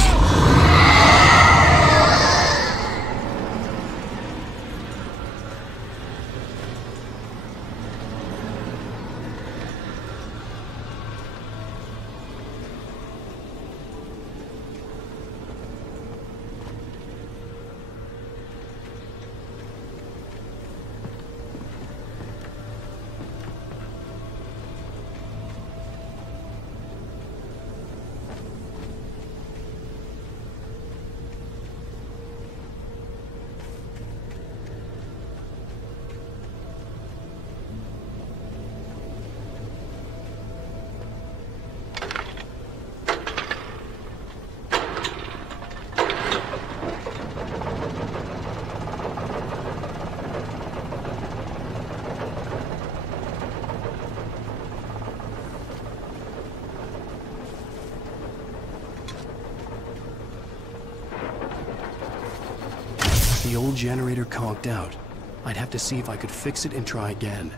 The old generator conked out. I'd have to see if I could fix it and try again.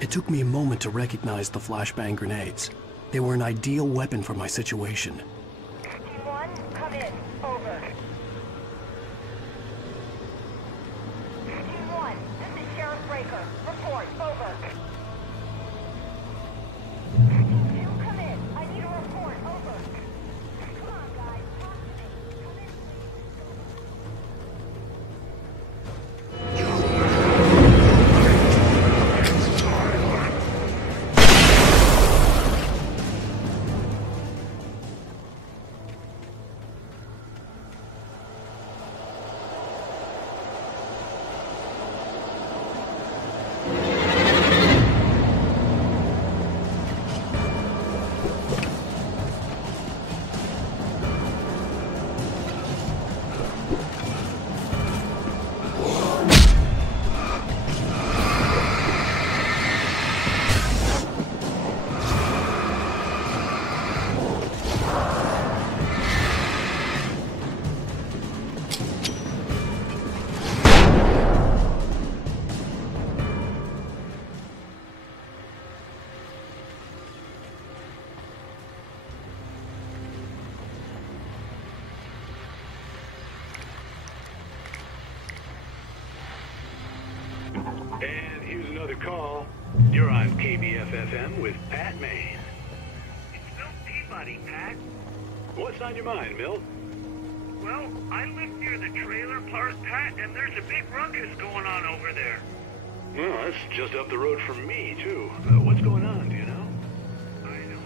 It took me a moment to recognize the flashbang grenades. They were an ideal weapon for my situation. Team 1, come in. Over. Team 1, this is Sheriff Breaker. Report. Over. Team 2, come in. I need a report. Over. Come on, guys. Talk to me. Come in. You call. You're on KBF-FM with Pat Maine. It's Milt Peabody, Pat. What's on your mind, Milt? Well, I live near the trailer park, Pat, and there's a big ruckus going on over there. Well, that's just up the road from me, too. What's going on, do you know? I don't know.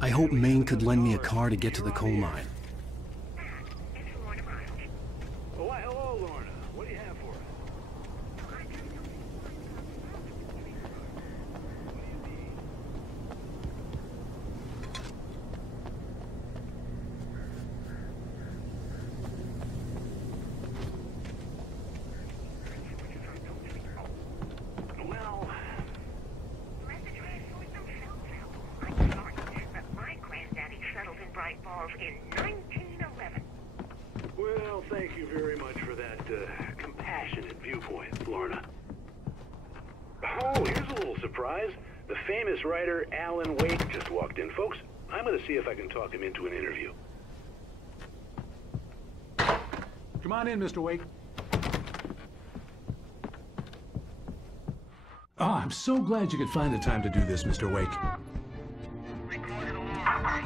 I hope Maine could lend me a car to get to the coal mine. Oh, why, hello, Lorna. What do you have for us? Well, my granddaddy settled in Bright Falls in 1911. Well, thank you very much for that compassionate viewpoint, Lorna. Oh, here's a little surprise. The famous writer Alan Wake just walked in. Folks, I'm going to see if I can talk him into an interview. Come on in, Mr. Wake. Oh, I'm so glad you could find the time to do this, Mr. Wake.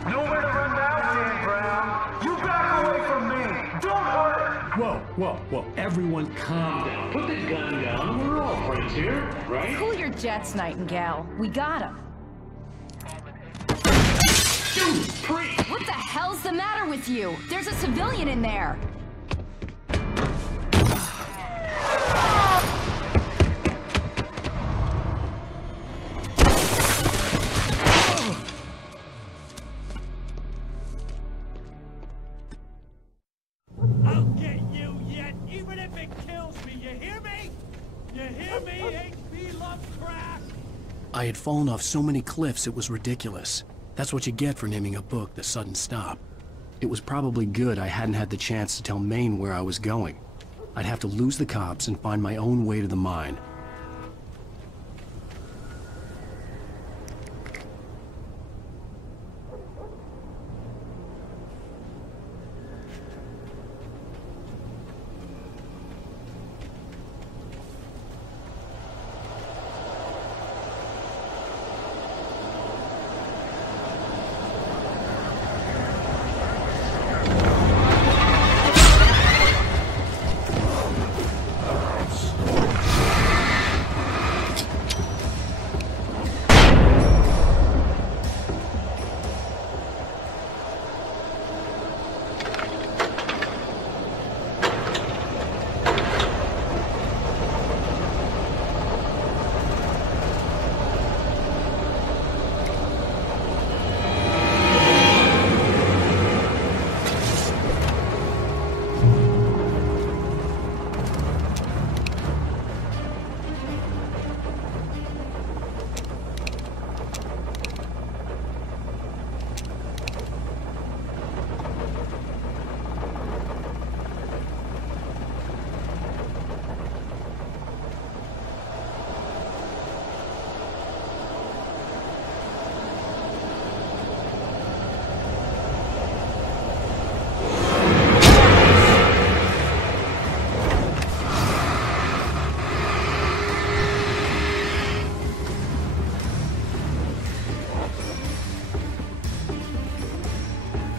Nowhere to run now, Dan Brown. You back away from me. Don't hurt. Whoa, Whoa, everyone calm down. Put the gun down. We're all friends here, right? Cool your jets, Nightingale. We got him. What the hell's the matter with you? There's a civilian in there. I'll get you yet, even if it kills me. You hear me? You hear me? H.P. Lovecraft? I had fallen off so many cliffs it was ridiculous. That's what you get for naming a book The Sudden Stop. It was probably good I hadn't had the chance to tell Maine where I was going. I'd have to lose the cops and find my own way to the mine.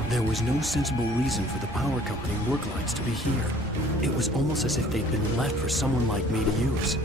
There was no sensible reason for the power company work lights to be here. It was almost as if they'd been left for someone like me to use.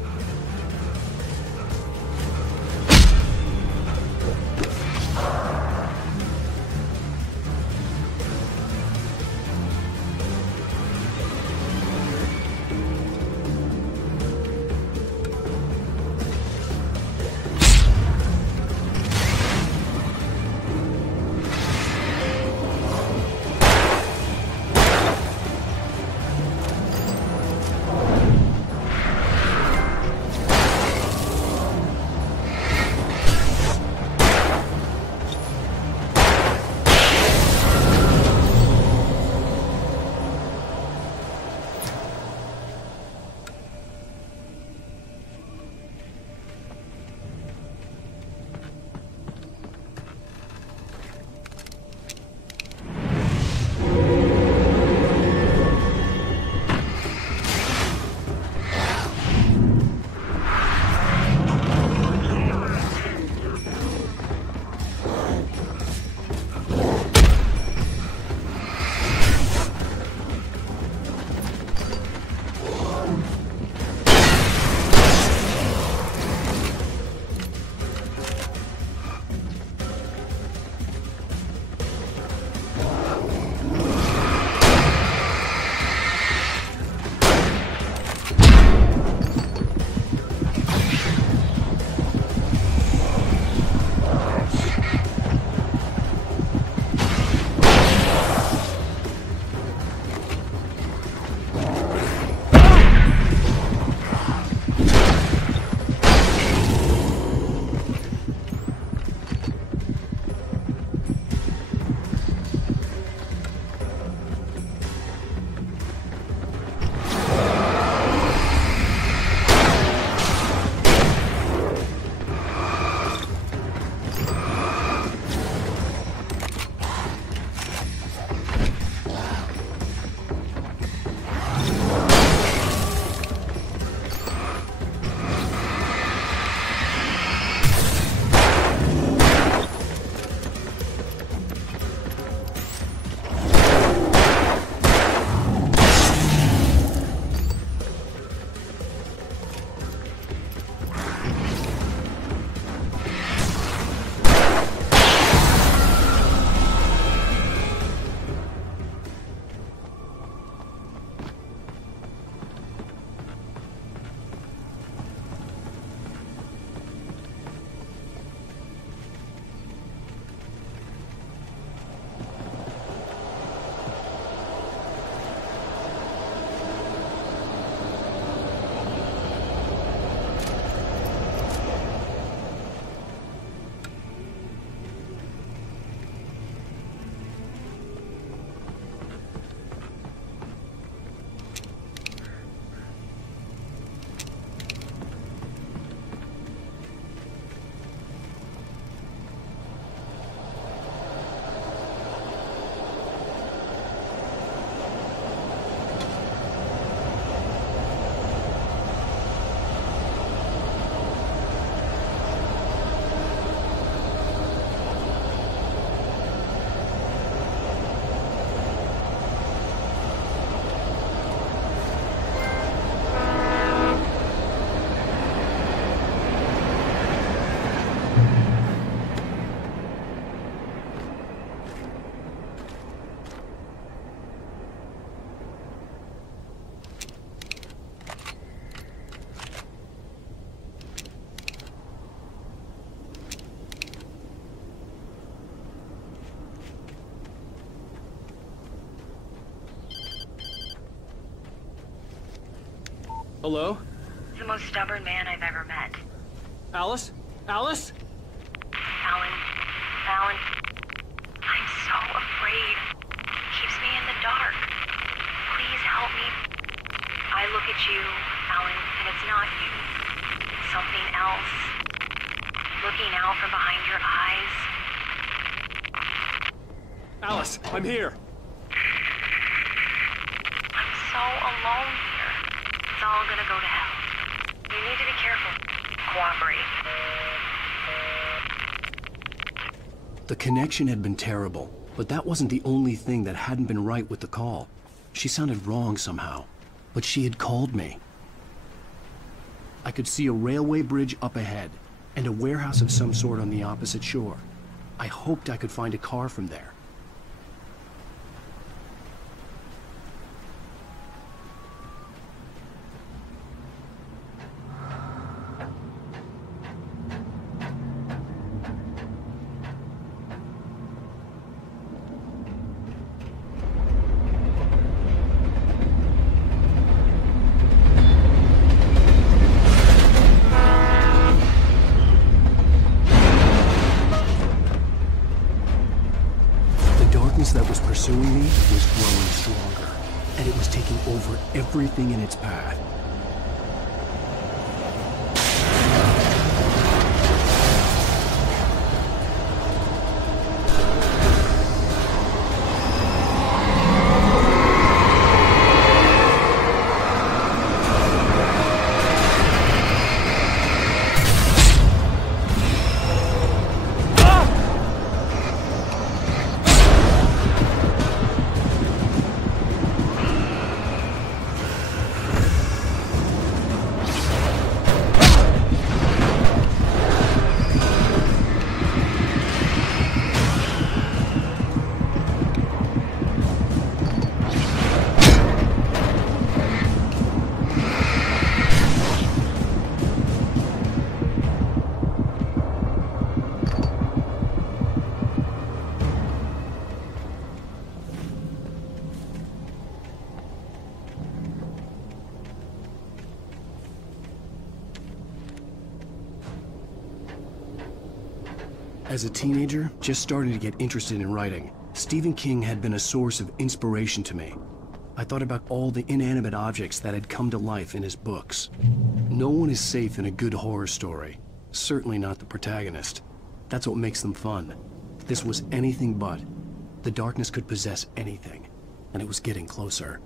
Hello? The most stubborn man I've ever met. Alice? Alice? Alan. I'm so afraid. Keeps me in the dark. Please help me. I look at you, Alan, and it's not you. It's something else. Looking out from behind your eyes. Alice, I'm here. I'm so alone here. It's all gonna go to hell. You need to be careful. Cooperate. The connection had been terrible, but that wasn't the only thing that hadn't been right with the call. She sounded wrong somehow, but she had called me. I could see a railway bridge up ahead, and a warehouse of some sort on the opposite shore. I hoped I could find a car from there. That was pursuing me was growing stronger, and it was taking over everything in its path. As a teenager, just starting to get interested in writing, Stephen King had been a source of inspiration to me. I thought about all the inanimate objects that had come to life in his books. No one is safe in a good horror story. Certainly not the protagonist. That's what makes them fun. This was anything but. The darkness could possess anything, and it was getting closer.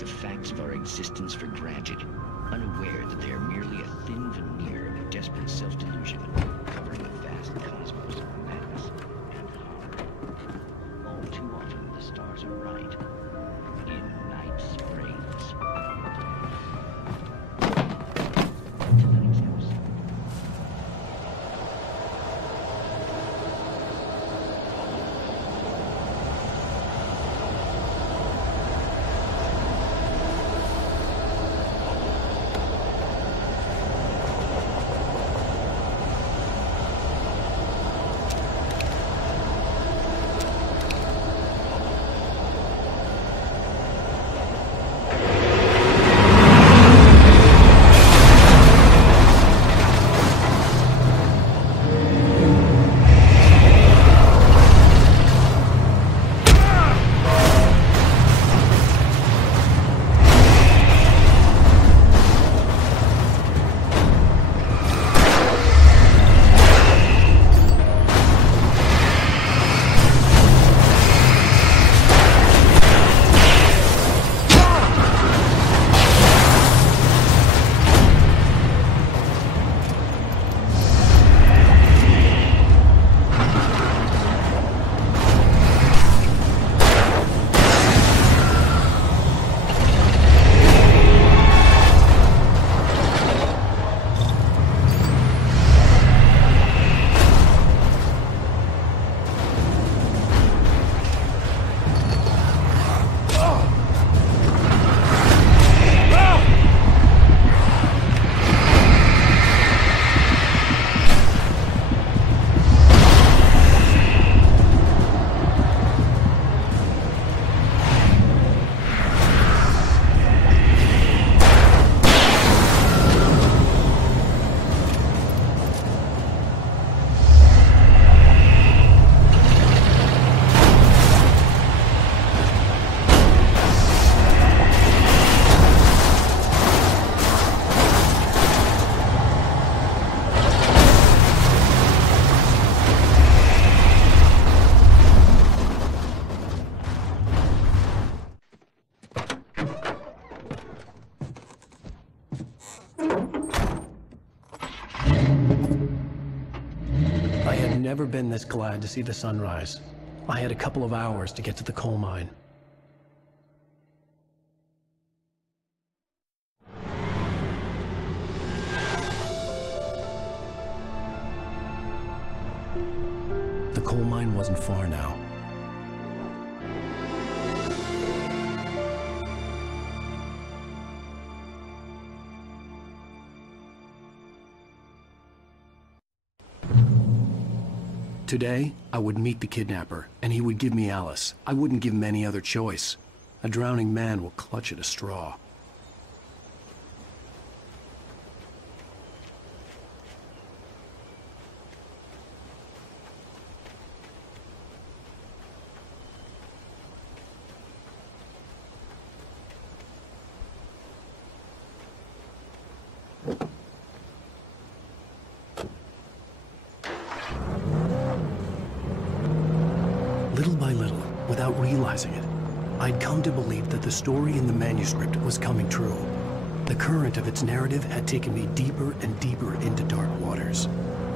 the facts of our existence for granted, unaware that they are merely a thin veneer of desperate self-delusion, covering a vast cosmos of madness and horror. All too often, the stars are right. In Night Springs. Tonight's episode. Never been this glad to see the sunrise. I had a couple of hours to get to the coal mine. The coal mine wasn't far now. Today, I would meet the kidnapper, and he would give me Alice. I wouldn't give him any other choice. A drowning man will clutch at a straw. Little by little, without realizing it, I'd come to believe that the story in the manuscript was coming true. The current of its narrative had taken me deeper and deeper into dark waters.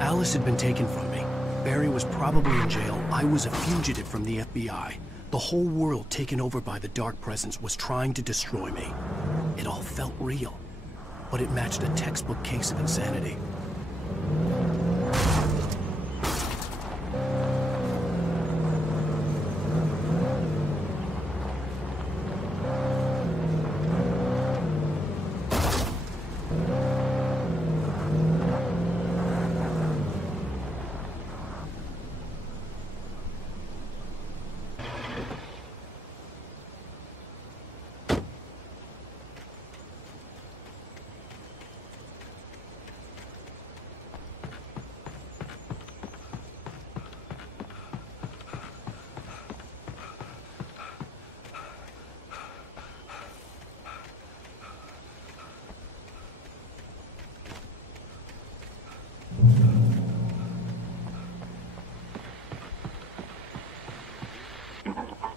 Alice had been taken from me. Barry was probably in jail. I was a fugitive from the FBI. The whole world taken over by the dark presence was trying to destroy me. It all felt real, but it matched a textbook case of insanity.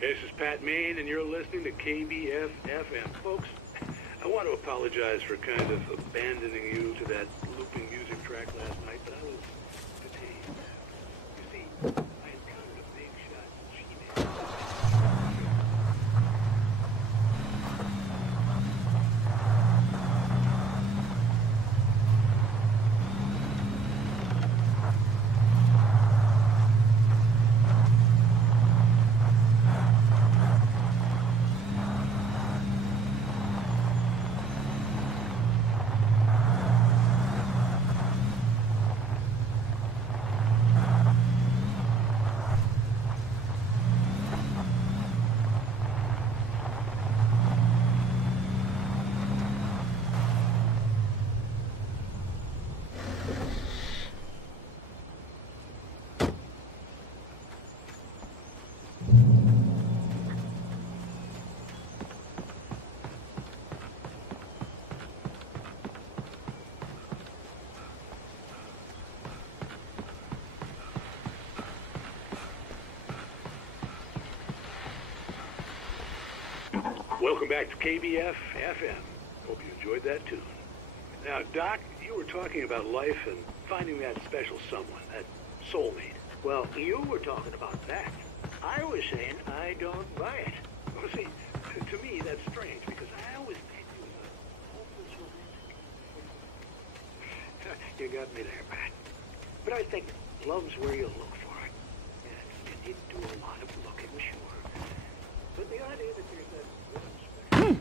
This is Pat Main, and you're listening to KBF-FM. Folks, I want to apologize for kind of abandoning you to that looping music track last night, but I was fatigued. You see, I encountered a big shot G-Man. Welcome back to KBF-FM. Hope you enjoyed that tune. Now, Doc, you were talking about life and finding that special someone, that soulmate. Well, you were talking about that. I was saying I don't buy it. Well, see, to me, that's strange, because I always think you as a hopeless romantic. You got me there, Pat. But I think love's where you look for it. And you need to do a lot of looking, sure. But the idea that there's that one special...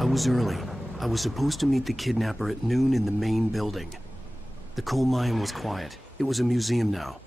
I was early. I was supposed to meet the kidnapper at noon in the main building. The coal mine was quiet. It was a museum now.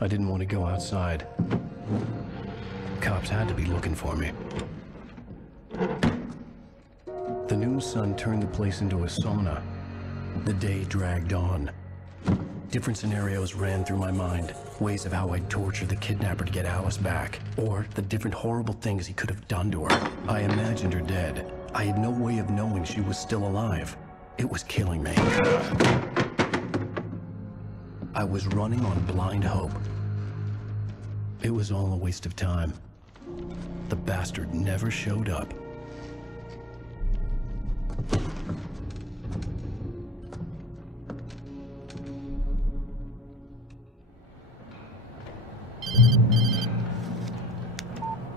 I didn't want to go outside. Cops had to be looking for me. The noon sun turned the place into a sauna. The day dragged on. Different scenarios ran through my mind. Ways of how I'd torture the kidnapper to get Alice back. Or the different horrible things he could have done to her. I imagined her dead. I had no way of knowing she was still alive. It was killing me. I was running on blind hope. It was all a waste of time. The bastard never showed up.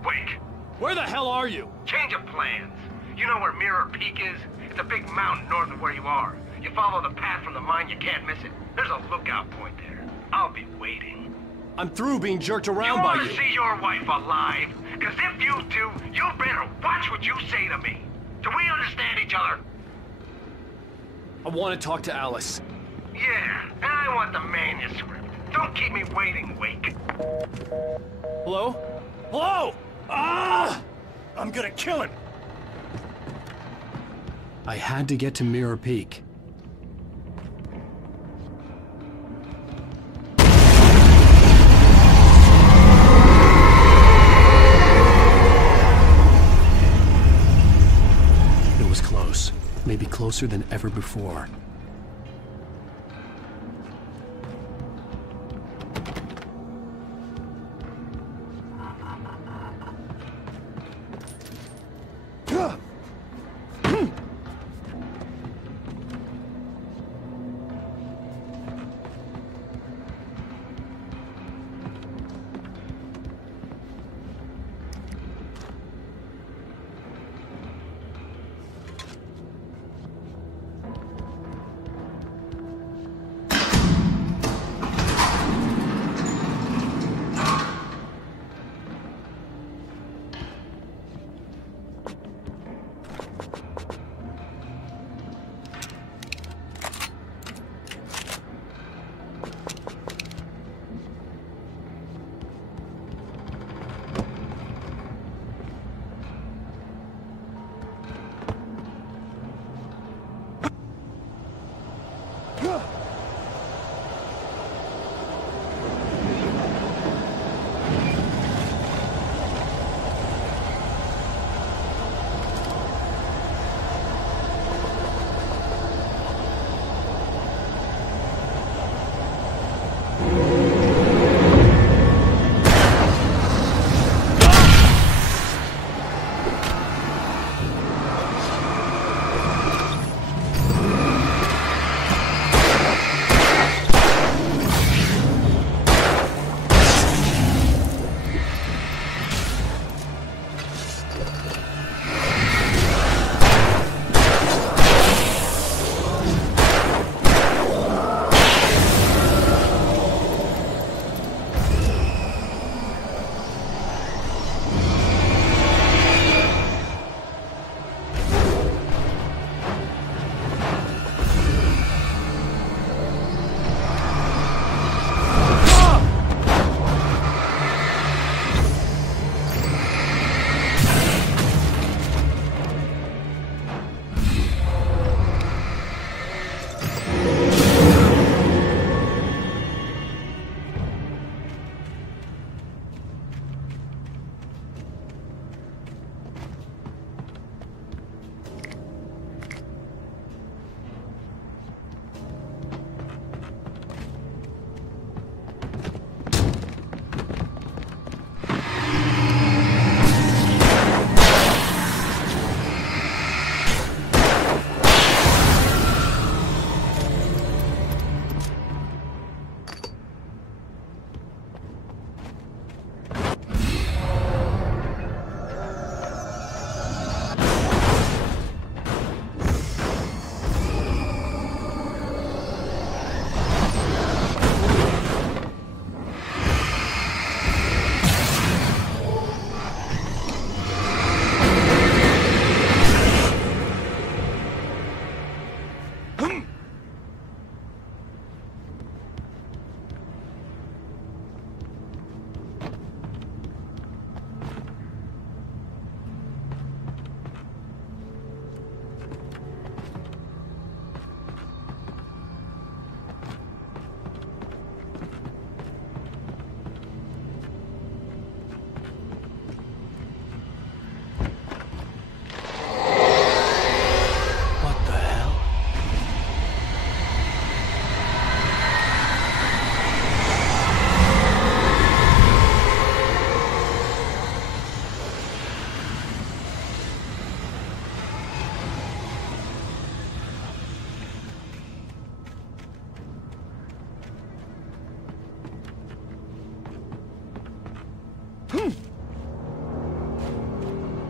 Wake! Where the hell are you? Change of plans. You know where Mirror Peak is? It's a big mountain north of where you are. You follow the path from the mine, you can't miss it. There's a lookout point there. I'll be waiting. I'm through being jerked around by you. You want to see your wife alive? Because if you do, you better watch what you say to me. Do we understand each other? I want to talk to Alice. Yeah, and I want the manuscript. Don't keep me waiting, Wake. Hello? Hello! Ah! I'm gonna kill him! I had to get to Mirror Peak. It was close. Maybe closer than ever before.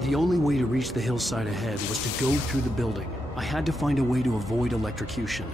The only way to reach the hillside ahead was to go through the building. I had to find a way to avoid electrocution.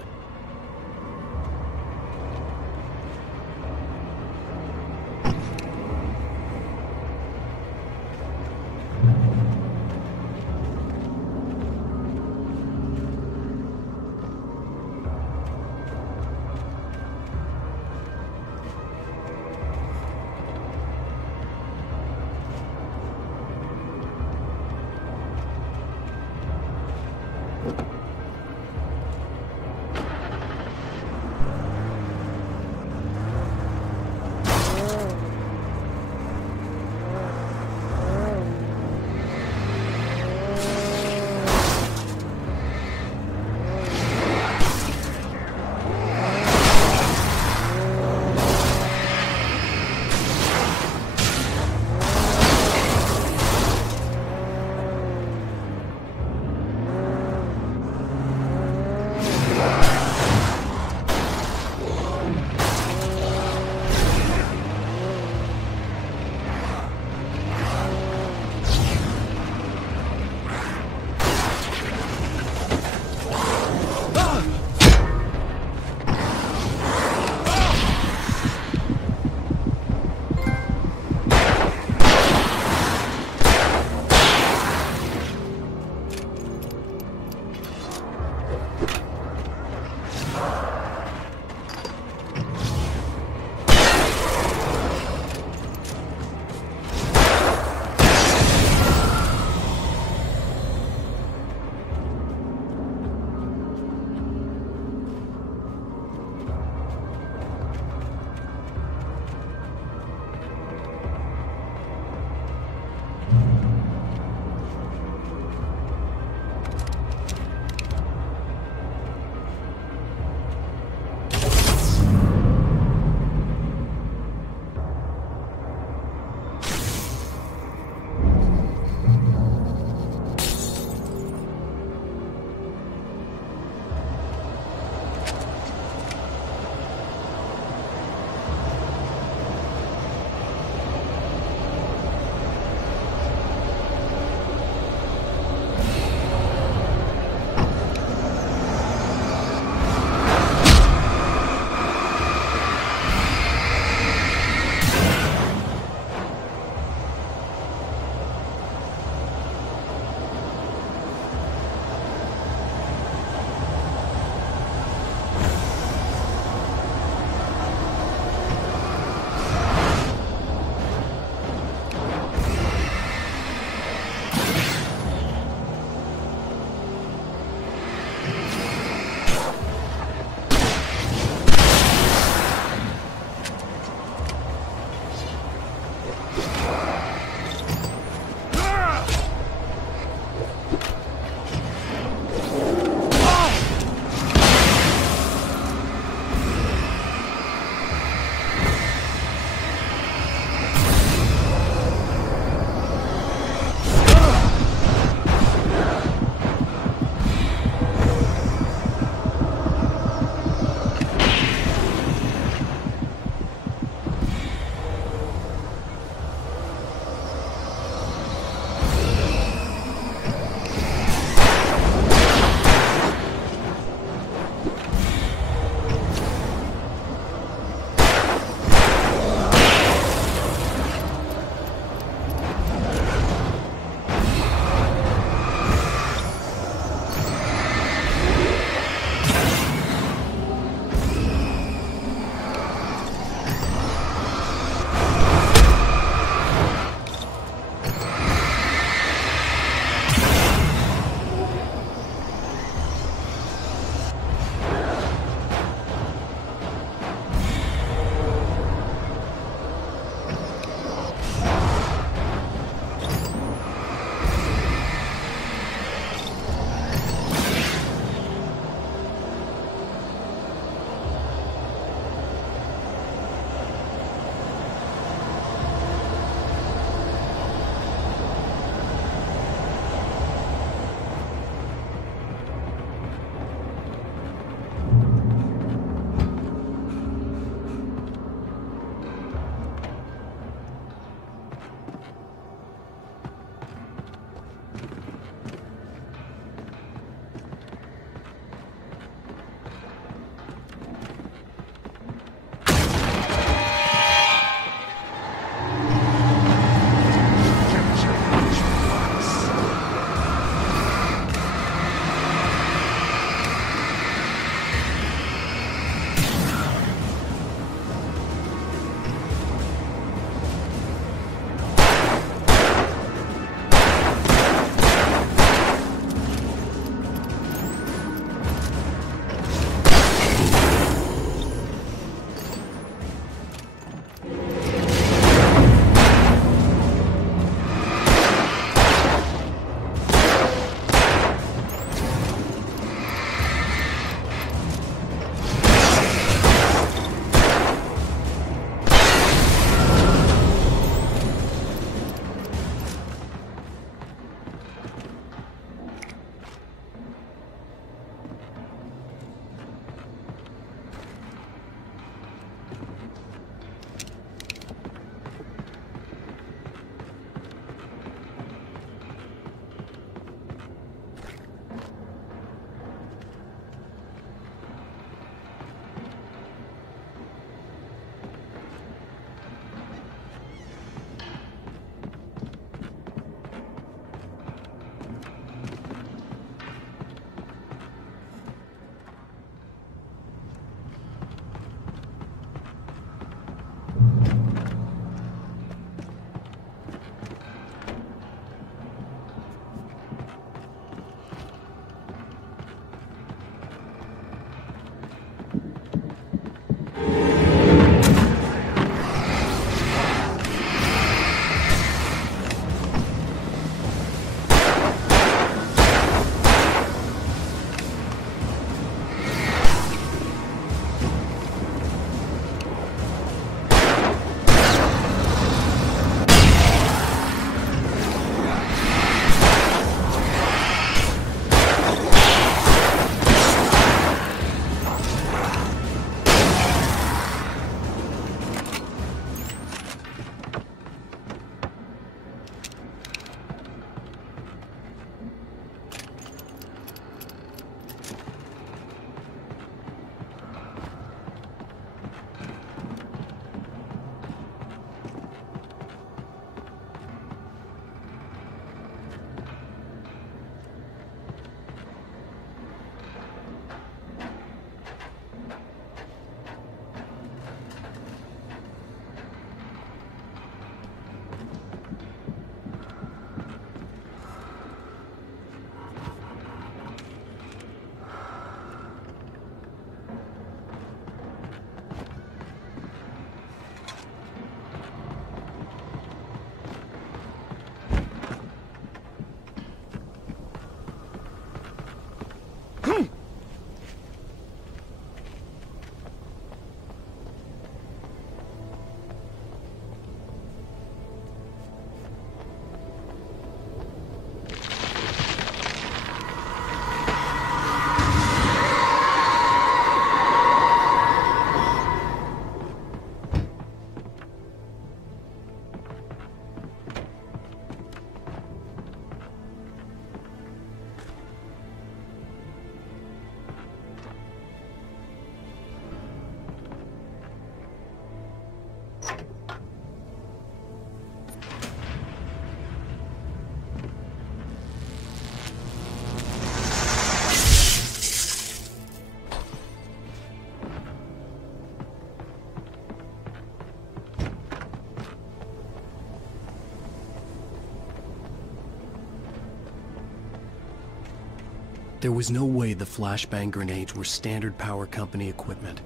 There was no way the flashbang grenades were standard power company equipment.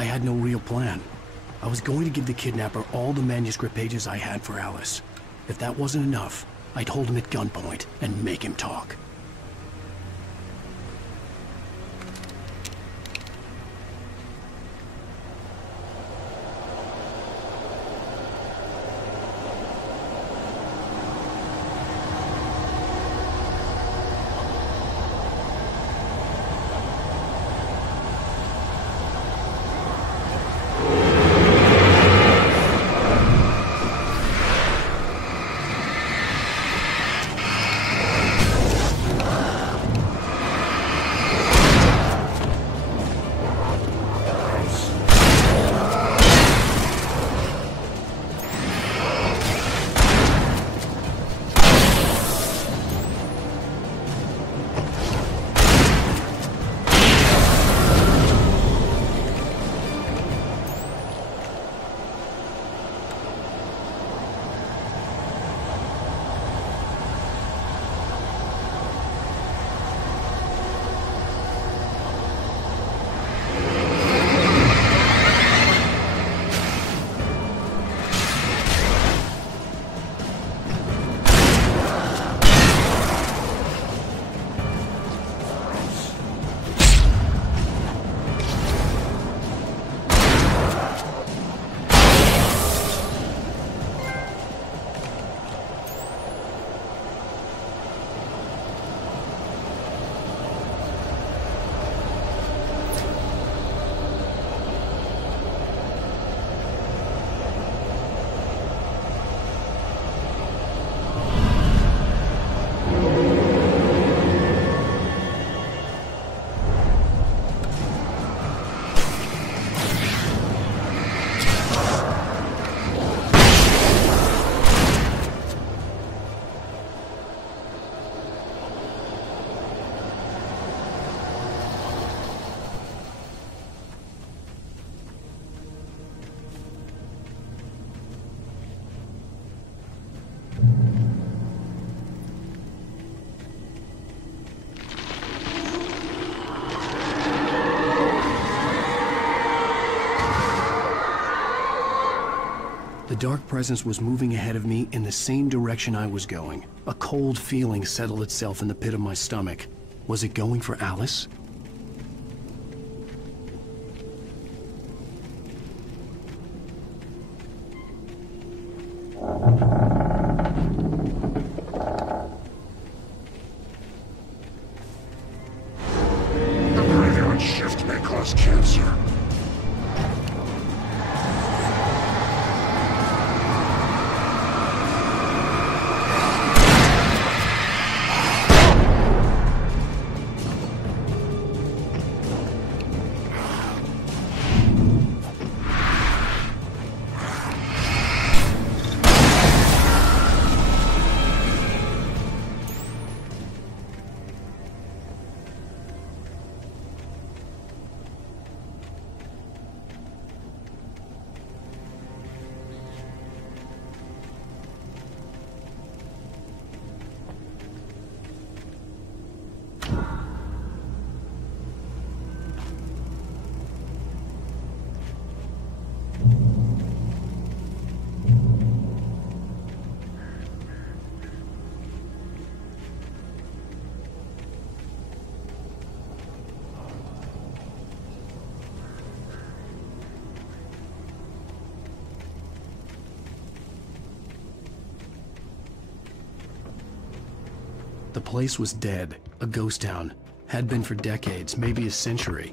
I had no real plan. I was going to give the kidnapper all the manuscript pages I had for Alice. If that wasn't enough, I'd hold him at gunpoint and make him talk. The dark presence was moving ahead of me in the same direction I was going. A cold feeling settled itself in the pit of my stomach. Was it going for Alice? The graveyard shift may cause cancer. The place was dead, a ghost town. Had been for decades, maybe a century.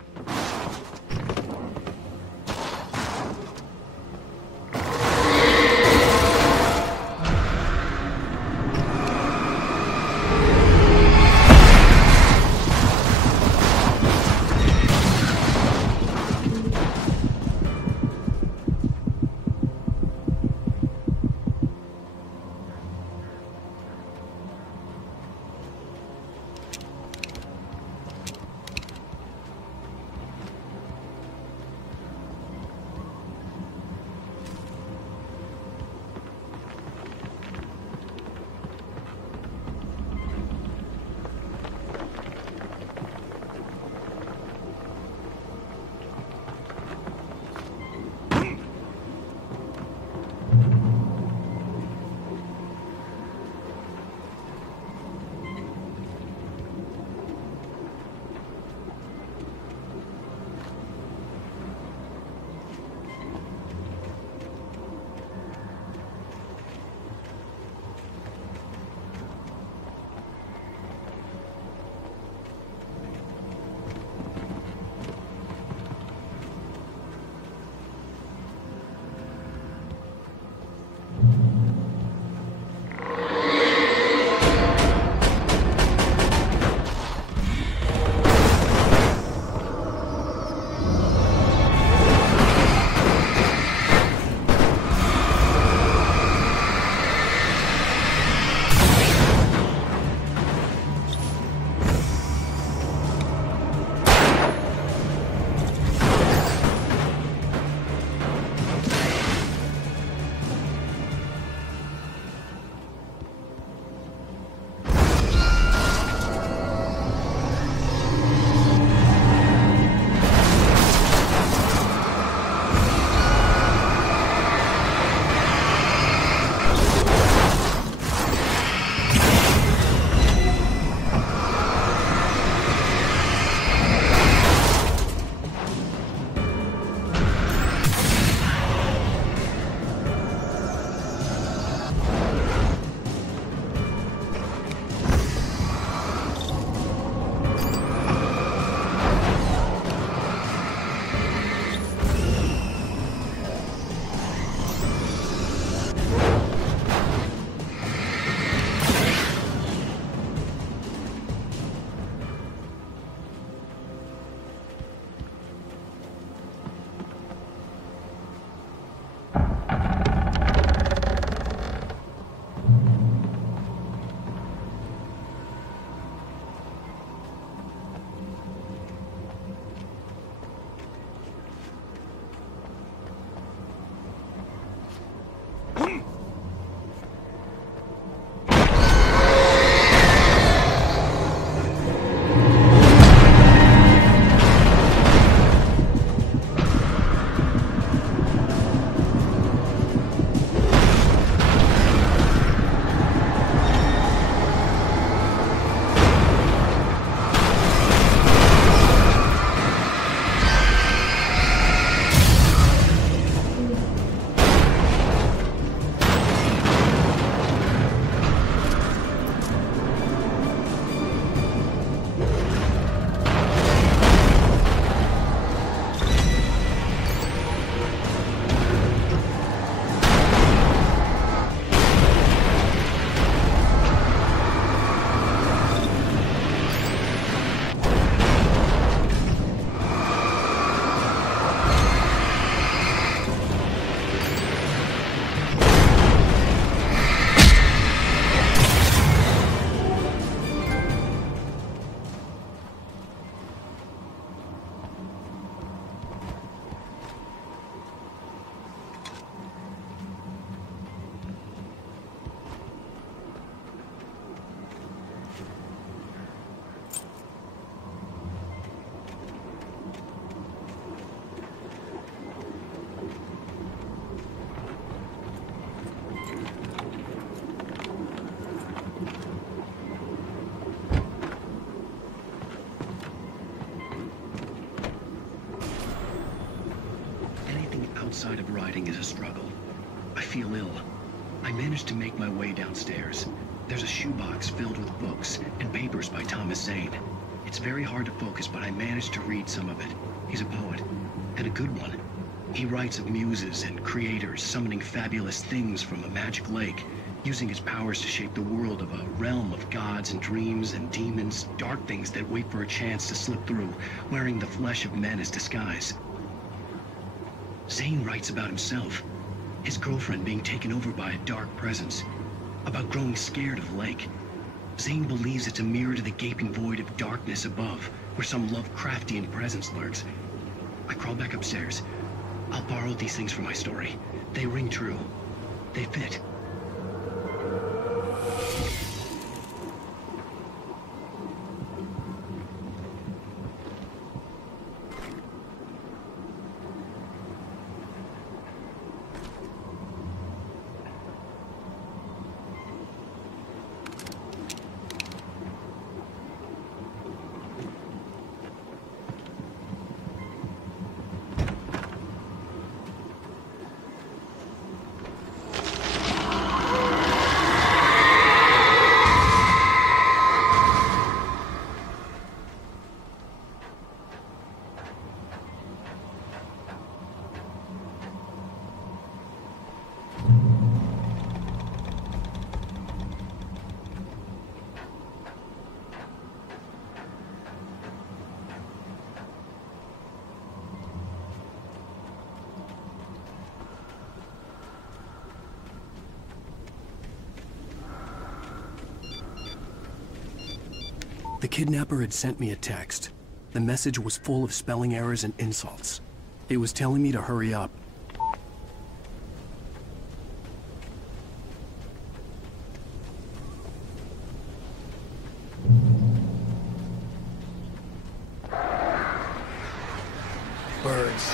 outside of writing is a struggle. I feel ill. I managed to make my way downstairs. There's a shoebox filled with books and papers by Thomas Zane. It's very hard to focus, but I managed to read some of it. He's a poet, and a good one. He writes of muses and creators summoning fabulous things from a magic lake, using his powers to shape the world of a realm of gods and dreams and demons, dark things that wait for a chance to slip through, wearing the flesh of men as disguise. Zane writes about himself, his girlfriend being taken over by a dark presence, about growing scared of the lake. Zane believes it's a mirror to the gaping void of darkness above, where some Lovecraftian presence lurks. I crawl back upstairs. I'll borrow these things for my story. They ring true. They fit. The kidnapper had sent me a text. The message was full of spelling errors and insults. It was telling me to hurry up. Birds.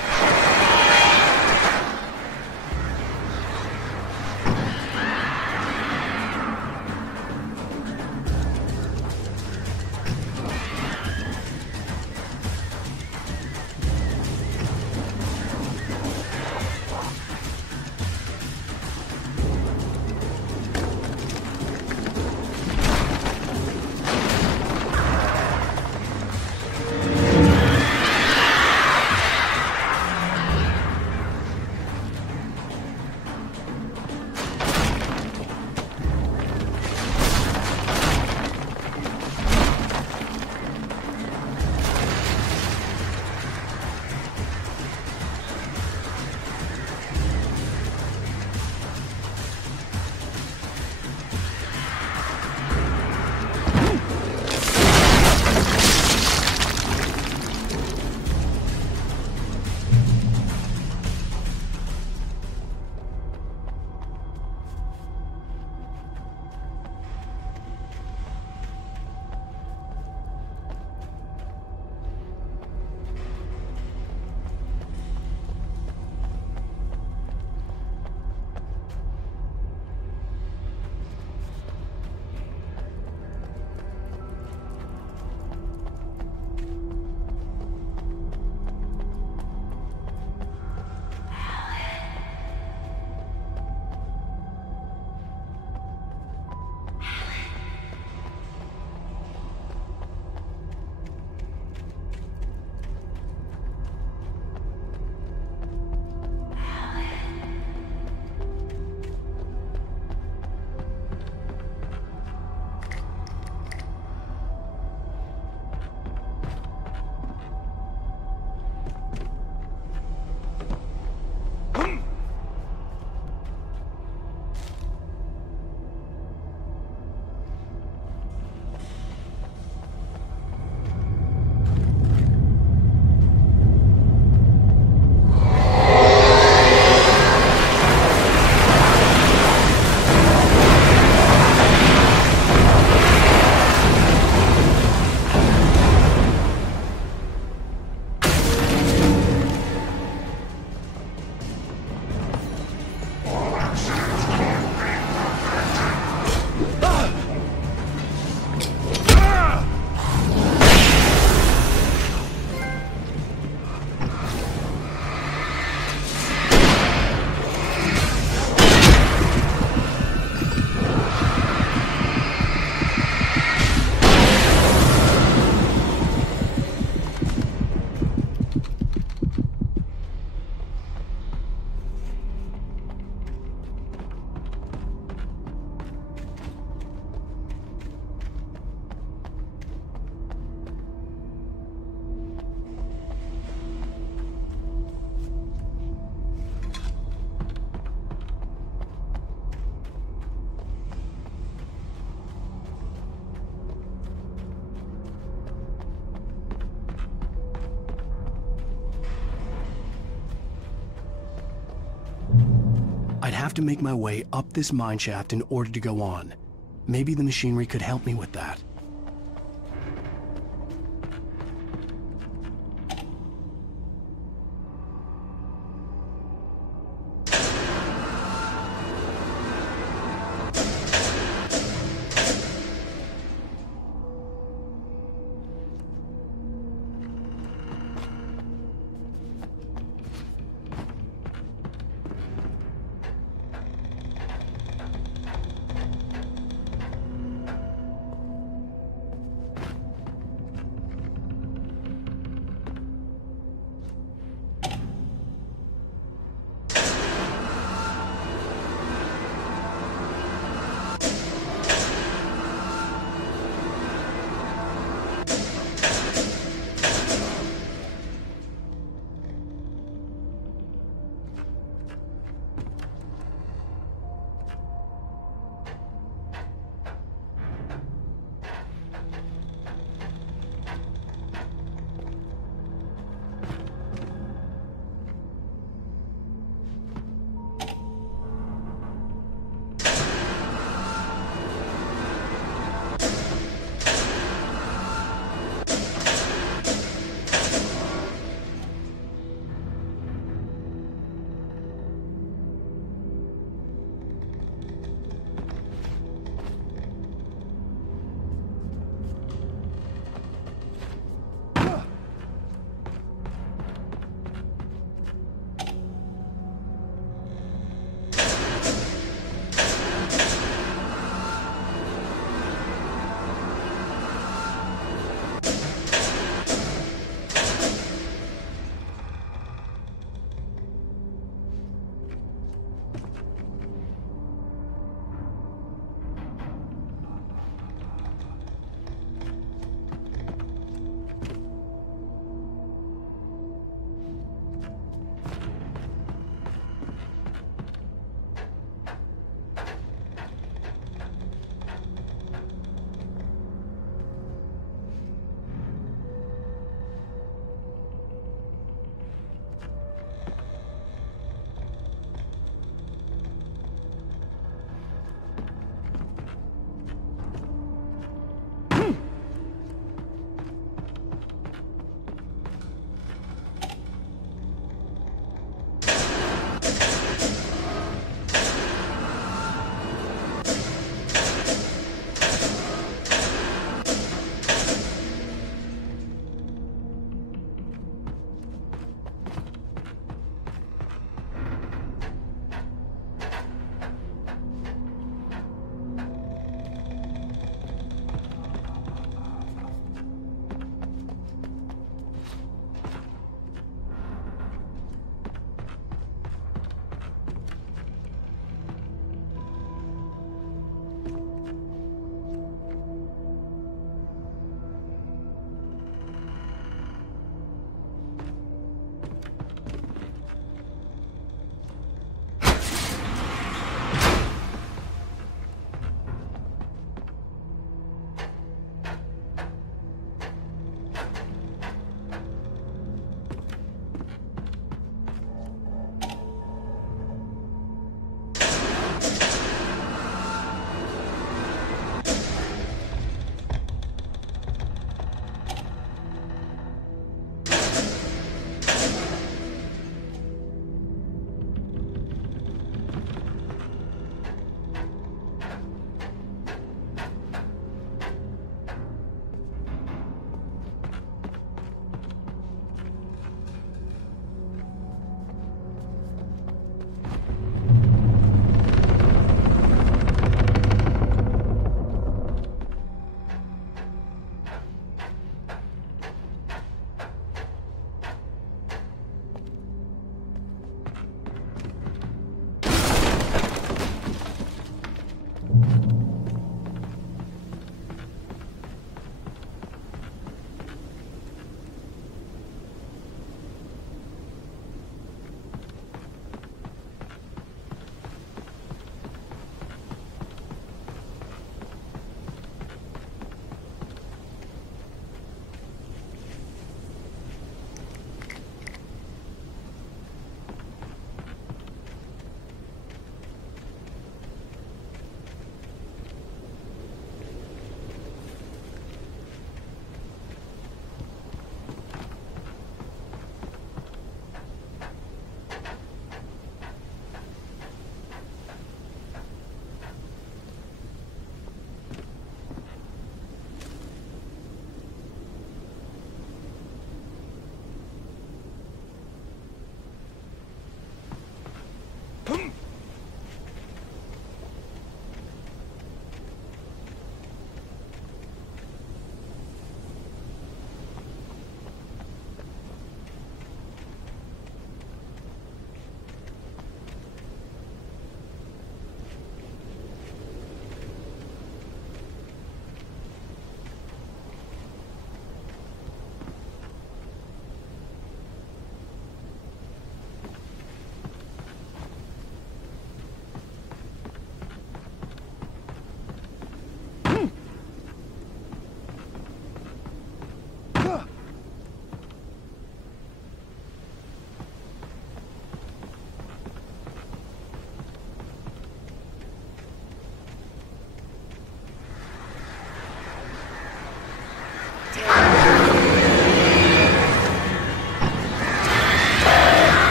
I'd have to make my way up this mine shaft in order to go on. Maybe the machinery could help me with that.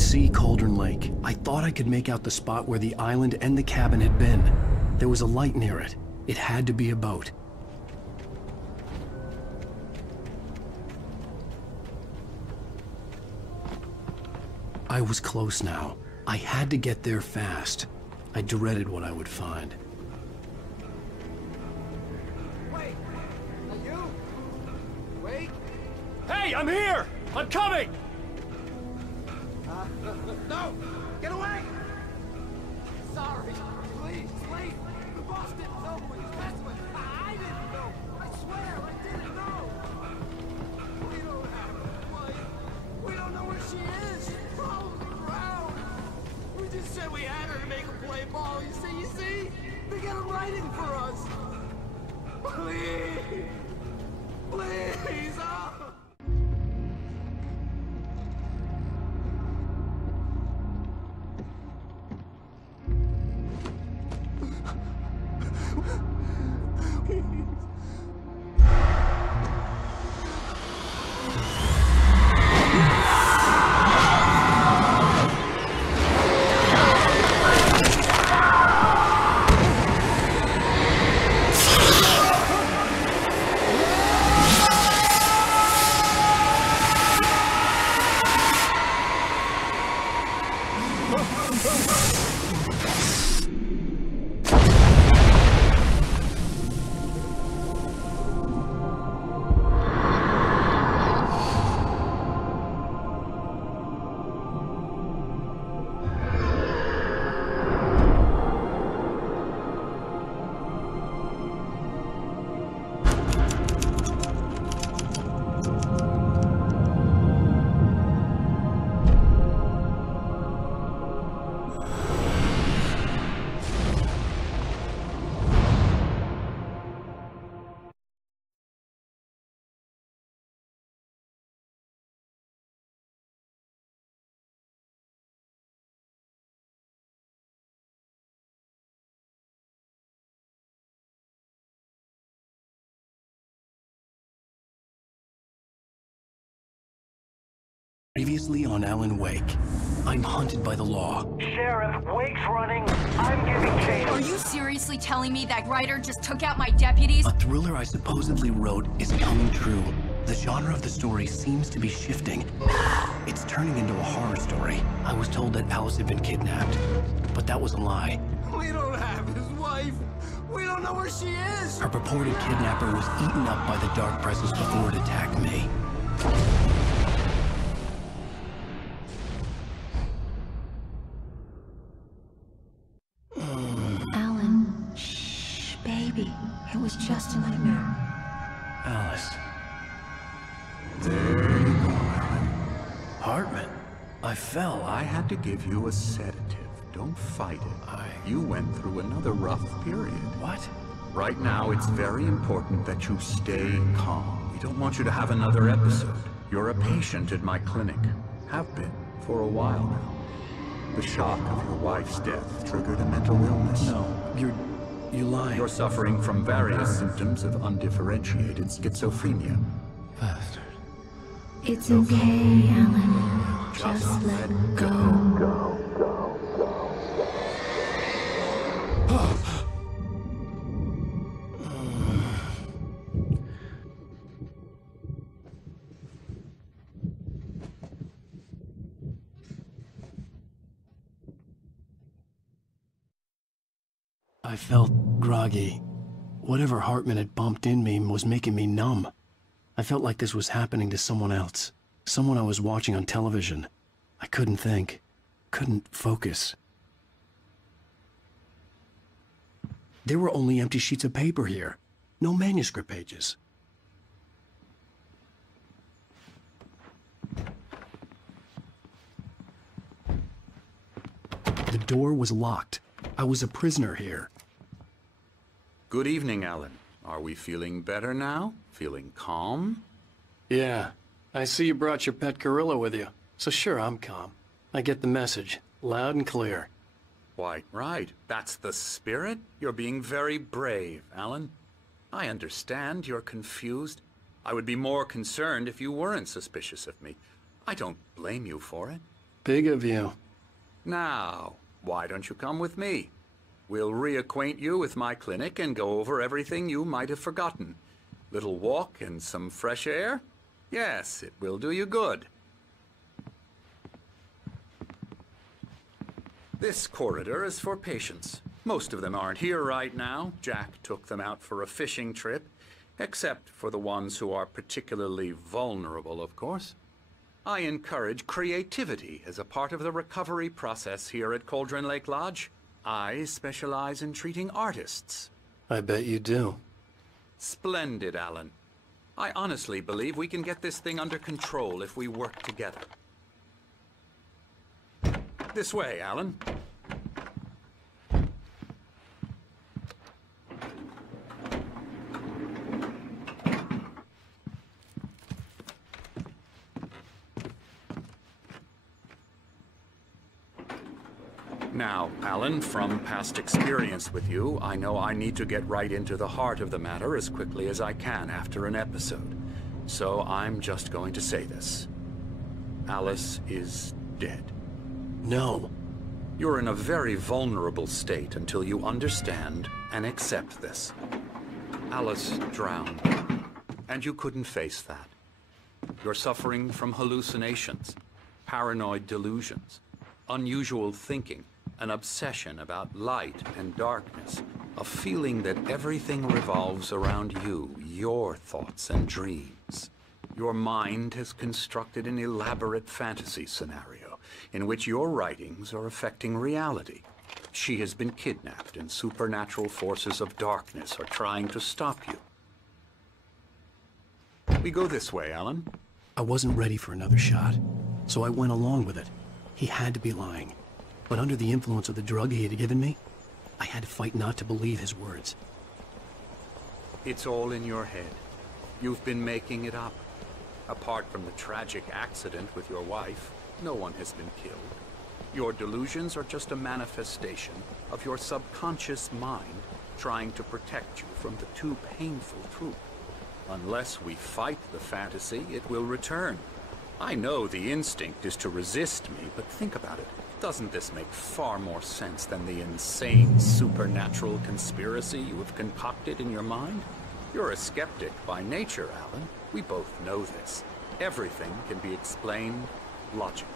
see Cauldron Lake. I thought I could make out the spot where the island and the cabin had been. There was a light near it. It had to be a boat. I was close now. I had to get there fast. I dreaded what I would find. Wait! Are you? Wait! Hey, I'm here! I'm coming! No! Get away! Sorry. Please, please. The boss didn't know who he was messing with. I didn't know. I swear, I didn't know. We don't have a wife. We don't know where she is. She's probably drowned. We just said we had her to make her play ball. You see? They got it writing for us. Please. Please. Oh. Previously on Alan Wake, I'm hunted by the law. Sheriff, Wake's running. I'm giving chase. Are you seriously telling me that writer just took out my deputies? A thriller I supposedly wrote is coming true. The genre of the story seems to be shifting. It's turning into a horror story. I was told that Alice had been kidnapped, but that was a lie. We don't have his wife. We don't know where she is. Her purported kidnapper was eaten up by the dark presence before it attacked me. Alan, shh, baby. It was just a nightmare. Alice. There you go, Alan. Hartman. I fell. I had to give you a sedative. Don't fight it. You went through another rough period. What? Right now, it's very important that you stay calm. We don't want you to have another episode. You're a patient at my clinic. Have been for a while now. The shock of your wife's death triggered a mental illness. No, you lie. You're suffering from various symptoms of undifferentiated schizophrenia. Bastard. It's okay, Alan. Just let go. I felt groggy. Whatever Hartman had bumped in me was making me numb. I felt like this was happening to someone else. Someone I was watching on television. I couldn't think. Couldn't focus. There were only empty sheets of paper here. No manuscript pages. The door was locked. I was a prisoner here. Good evening, Alan. Are we feeling better now? Feeling calm? Yeah. I see you brought your pet gorilla with you. So sure, I'm calm. I get the message. Loud and clear. Why, right. That's the spirit. You're being very brave, Alan. I understand you're confused. I would be more concerned if you weren't suspicious of me. I don't blame you for it. Big of you. Now, why don't you come with me? We'll reacquaint you with my clinic and go over everything you might have forgotten. Little walk and some fresh air? Yes, it will do you good. This corridor is for patients. Most of them aren't here right now. Jack took them out for a fishing trip, except for the ones who are particularly vulnerable, of course. I encourage creativity as a part of the recovery process here at Cauldron Lake Lodge. I specialize in treating artists. I bet you do. Splendid, Alan. I honestly believe we can get this thing under control if we work together. This way, Alan. Now, Alan, from past experience with you, I know I need to get right into the heart of the matter as quickly as I can after an episode. So I'm just going to say this. Alice is dead. No. You're in a very vulnerable state until you understand and accept this. Alice drowned, and you couldn't face that. You're suffering from hallucinations, paranoid delusions, unusual thinking, an obsession about light and darkness, a feeling that everything revolves around you, your thoughts and dreams. Your mind has constructed an elaborate fantasy scenario in which your writings are affecting reality. She has been kidnapped and supernatural forces of darkness are trying to stop you. We go this way, Alan. I wasn't ready for another shot, so I went along with it. He had to be lying. But under the influence of the drug he had given me, I had to fight not to believe his words. It's all in your head. You've been making it up. Apart from the tragic accident with your wife, no one has been killed. Your delusions are just a manifestation of your subconscious mind trying to protect you from the too painful truth. Unless we fight the fantasy, it will return. I know the instinct is to resist me, but think about it. Doesn't this make far more sense than the insane supernatural conspiracy you have concocted in your mind? You're a skeptic by nature, Alan. We both know this. Everything can be explained logically.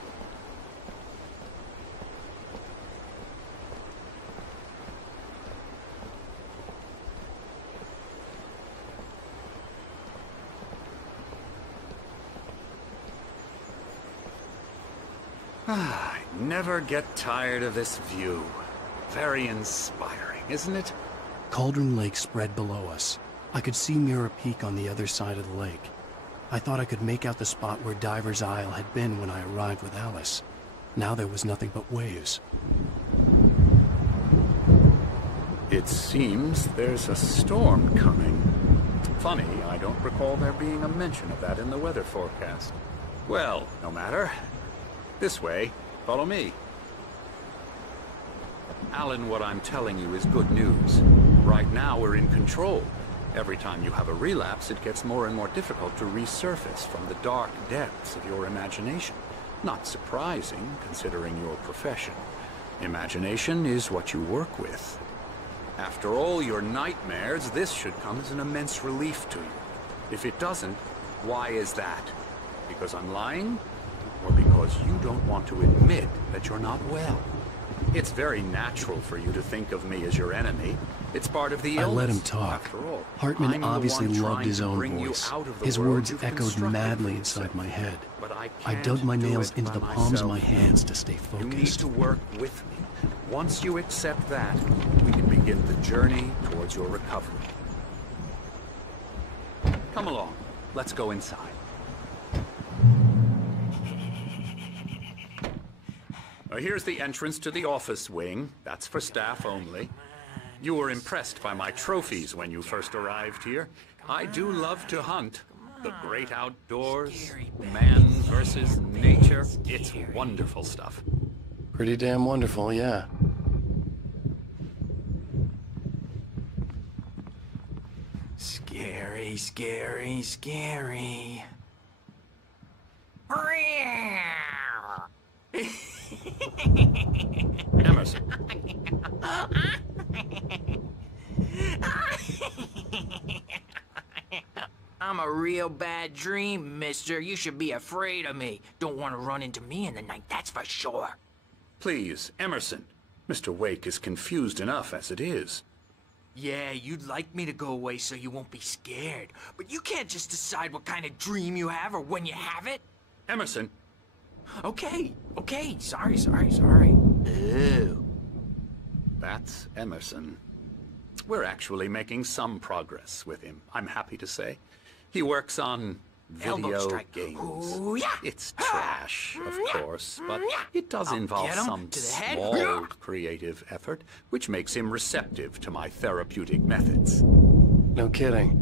I never get tired of this view. Very inspiring, isn't it? Cauldron Lake spread below us. I could see Mirror Peak on the other side of the lake. I thought I could make out the spot where Diver's Isle had been when I arrived with Alice. Now there was nothing but waves. It seems there's a storm coming. Funny, I don't recall there being a mention of that in the weather forecast. Well, no matter. This way. Follow me. Alan, what I'm telling you is good news. Right now, we're in control. Every time you have a relapse, it gets more and more difficult to resurface from the dark depths of your imagination. Not surprising, considering your profession. Imagination is what you work with. After all your nightmares, this should come as an immense relief to you. If it doesn't, why is that? Because I'm lying? Or because you don't want to admit that you're not well? It's very natural for you to think of me as your enemy. It's part of the illness. I let him talk. After all, Hartman I'm obviously the one loved trying his to own bring you voice. out of the His world words you've echoed constructed madly for inside yourself. my head. But I I dug can't my do nails it into by the palms of my myself. hands to stay You need focused. to work with me. Once you accept that, we can begin the journey towards your recovery. Come along. Let's go inside. Here's the entrance to the office wing. That's for staff only. You were impressed by my trophies when you first arrived here. I do love to hunt. The great outdoors, man versus nature. It's wonderful stuff. Pretty damn wonderful, yeah. Scary, scary, scary. Emerson. I'm a real bad dream, mister. You should be afraid of me. Don't want to run into me in the night, that's for sure. Please, Emerson. Mr. Wake is confused enough as it is. Yeah, you'd like me to go away so you won't be scared. But you can't just decide what kind of dream you have or when you have it. Emerson. Okay. Sorry. Ew. That's Emerson. We're actually making some progress with him, I'm happy to say. He works on video games. Ooh, yeah. It's trash, of course, but it does involve get him some to the head. small creative effort, which makes him receptive to my therapeutic methods. No kidding.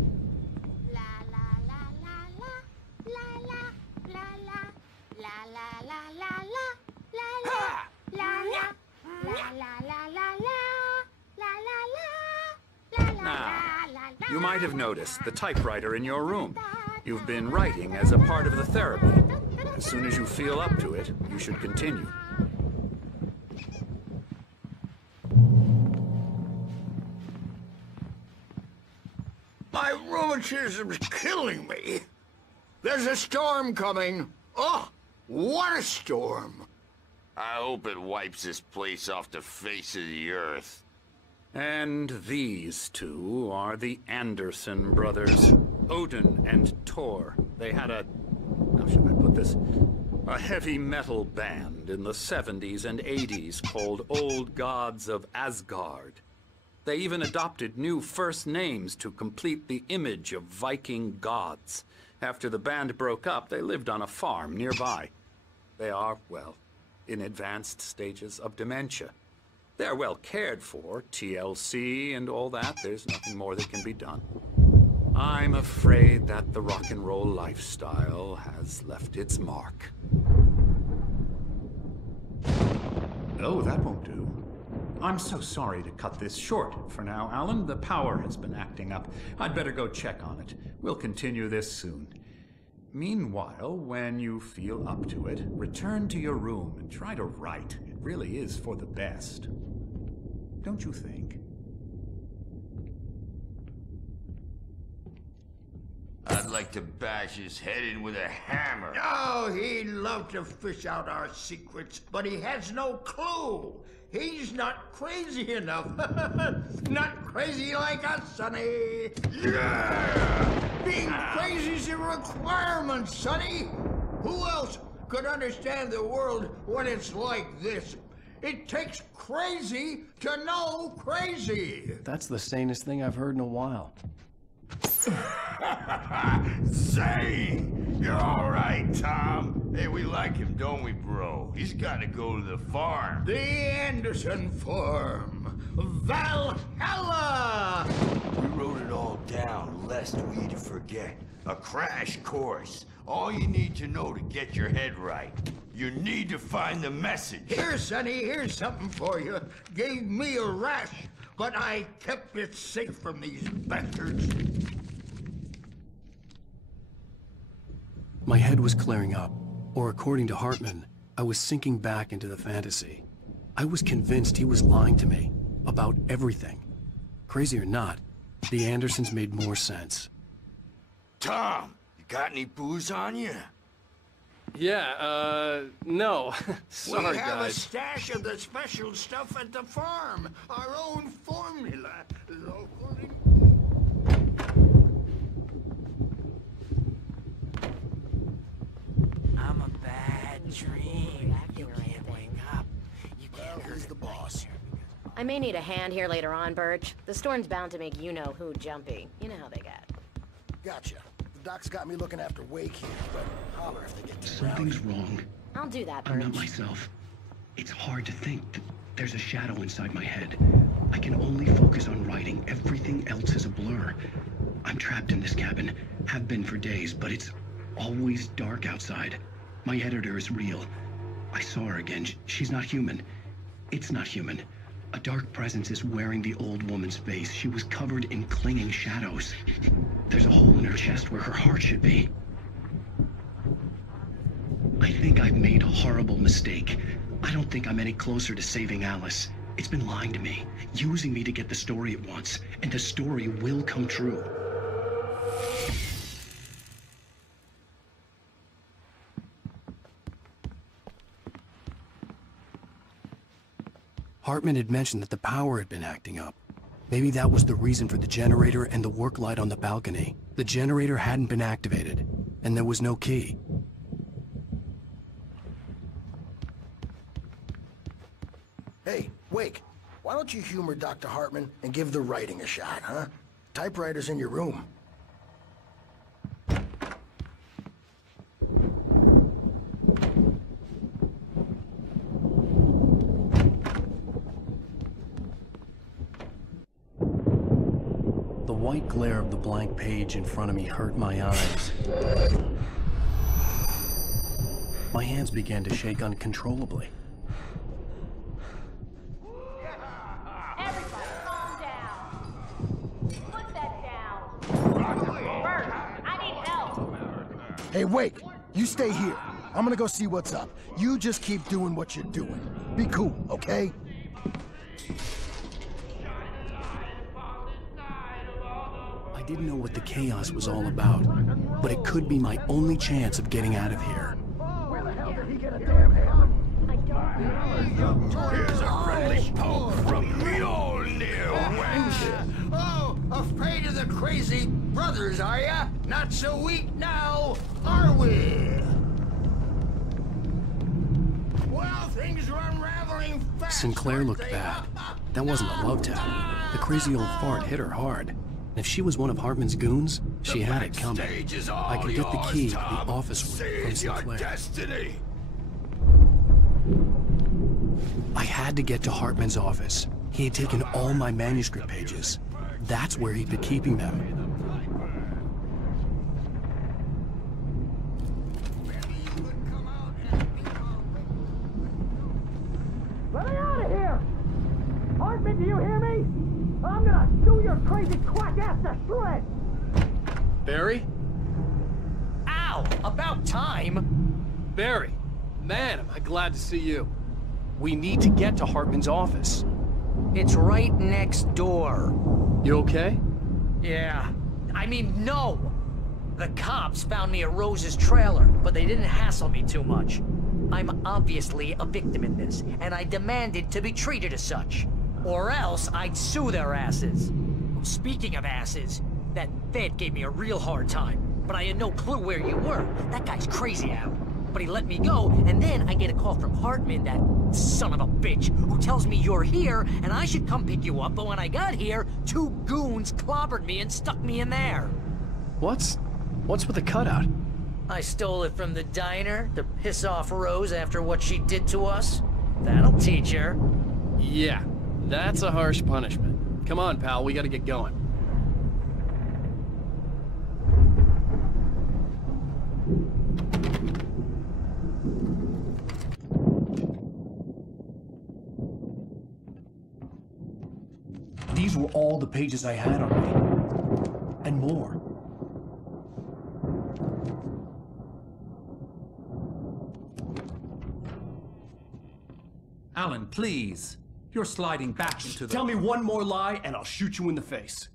Now, you might have noticed the typewriter in your room. You've been writing as a part of the therapy. As soon as you feel up to it, you should continue. My rheumatism's killing me. There's a storm coming. Oh, what a storm. I hope it wipes this place off the face of the earth. And these two are the Anderson brothers, Odin and Tor. They had a, how should I put this, a heavy metal band in the 70s and 80s called Old Gods of Asgard. They even adopted new first names to complete the image of Viking gods. After the band broke up, they lived on a farm nearby. They are, well, in advanced stages of dementia. They're well cared for, TLC and all that. There's nothing more that can be done. I'm afraid that the rock and roll lifestyle has left its mark. Oh, that won't do. I'm so sorry to cut this short for now, Alan. The power has been acting up. I'd better go check on it. We'll continue this soon. Meanwhile, when you feel up to it, return to your room and try to write. It really is for the best. Don't you think? I'd like to bash his head in with a hammer. Oh, he'd love to fish out our secrets, but he has no clue. He's not crazy enough. Not crazy like us, Sonny. Yeah! Being crazy's a requirement, Sonny. Who else could understand the world when it's like this? It takes crazy to know crazy. That's the sanest thing I've heard in a while. Say, you're all right, Tom. Hey, we like him, don't we, bro? He's got to go to the farm. The Anderson farm. Valhalla! We wrote it all down, lest we forget. A crash course. All you need to know to get your head right. You need to find the message. Here, Sonny, here's something for you. Gave me a rash, but I kept it safe from these bastards. My head was clearing up, or according to Hartman, I was sinking back into the fantasy. I was convinced he was lying to me about everything. Crazy or not, the Andersons made more sense. Tom, you got any booze on you? Yeah, no. Sorry, we have guys. a stash of the special stuff at the farm. Our own formula. Locally. I'm a bad dream. You can't wake up. You can't hurt the boss. I may need a hand here later on, Birch. The storm's bound to make you-know-who jumpy. You know how they get. Gotcha. The doc's got me looking after Wake here, but holler if they get too Something's wrong. I'll do that, Birch. I'm not myself. It's hard to think. There's a shadow inside my head. I can only focus on writing. Everything else is a blur. I'm trapped in this cabin. Have been for days, but it's always dark outside. My editor is real. I saw her again. She's not human. It's not human. A dark presence is wearing the old woman's face. She was covered in clinging shadows. There's a hole in her chest where her heart should be. I think I've made a horrible mistake. I don't think I'm any closer to saving Alice. It's been lying to me, using me to get the story it wants, and the story will come true. Hartman had mentioned that the power had been acting up. Maybe that was the reason for the generator and the work light on the balcony. The generator hadn't been activated, and there was no key. Hey, Wake, why don't you humor Dr. Hartman and give the writing a shot, huh? Typewriter's in your room. The white glare of the blank page in front of me hurt my eyes. My hands began to shake uncontrollably. Everybody, calm down. Put that down. Bert, I need help. Hey, Wake, you stay here. I'm gonna go see what's up. You just keep doing what you're doing. Be cool, okay? I didn't know what the chaos was all about, but it could be my only chance of getting out of here. Where the hell did he get a damn hammer? Here's a friendly poke from Mjolnir, wench. Oh, afraid of the crazy brothers, are ya? Not so weak now, are we? Well, things are unraveling fast. Sinclair looked bad. That wasn't a love tap. The crazy old fart hit her hard. If she was one of Hartman's goons, she had it coming. I could get the key to the office room from Sinclair. Destiny. I had to get to Hartman's office. He had taken all my manuscript pages. That's where he'd been keeping them. Let me out of here! Hartman, do you hear me? I'm gonna chew your crazy quack ass to shreds! Barry? Ow! About time! Barry, man, am I glad to see you. We need to get to Hartman's office. It's right next door. You okay? Yeah. I mean, no! The cops found me at Rose's trailer, but they didn't hassle me too much. I'm obviously a victim in this, and I demanded to be treated as such. Or else I'd sue their asses. Speaking of asses, that Fed gave me a real hard time, but I had no clue where you were. That guy's crazy out. But he let me go, and then I get a call from Hartman, that son of a bitch, who tells me you're here, and I should come pick you up, but when I got here, 2 goons clobbered me and stuck me in there. What's with the cutout? I stole it from the diner to piss off Rose after what she did to us. That'll teach her. Yeah, that's a harsh punishment. Come on, pal, we gotta get going. These were all the pages I had on me. And more. Alan, please. You're sliding back into the... Tell me one more lie and I'll shoot you in the face.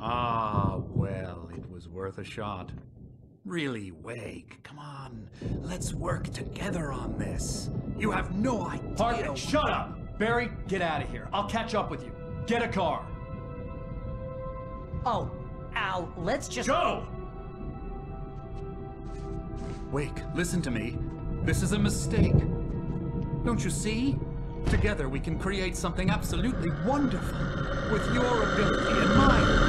Ah, well, it was worth a shot. Really, Wake, come on. Let's work together on this. You have no idea... Hartman, shut up! Barry, get out of here. I'll catch up with you. Get a car. Oh, Al, let's just... Go! Wake, listen to me. This is a mistake. Don't you see? Together we can create something absolutely wonderful. With your ability and mine.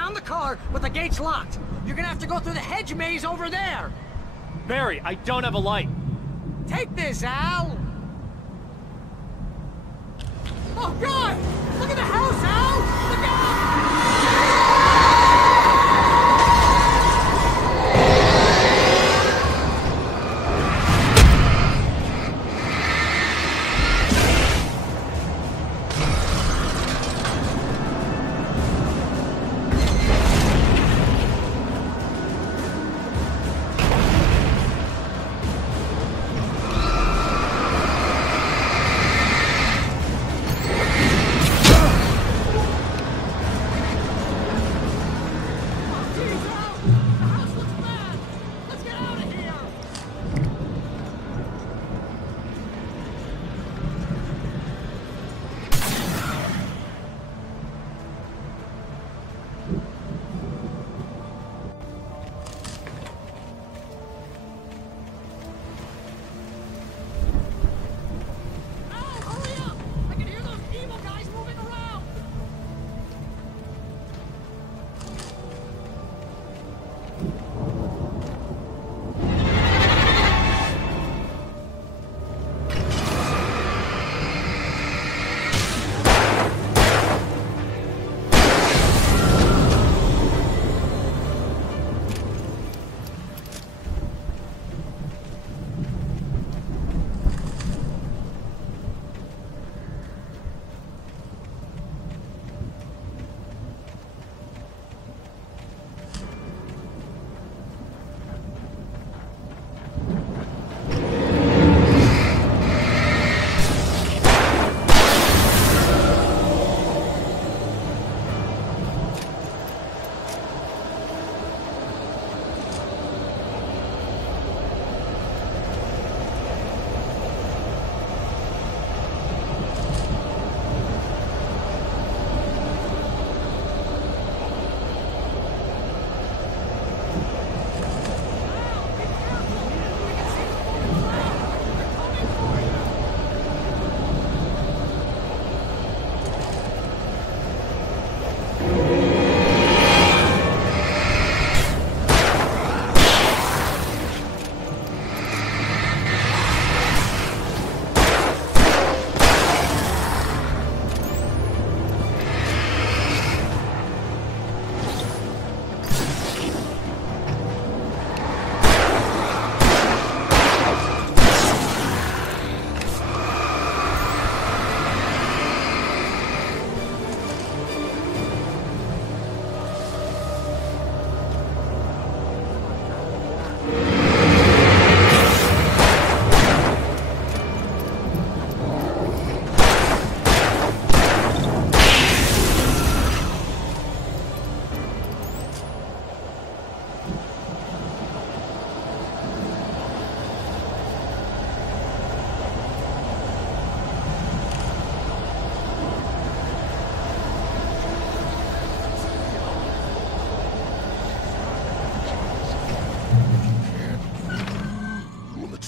found the car, but the gate's locked. You're gonna have to go through the hedge maze over there. Barry, I don't have a light. Take this, Al! Oh, God! Look at the house, Al! Look out!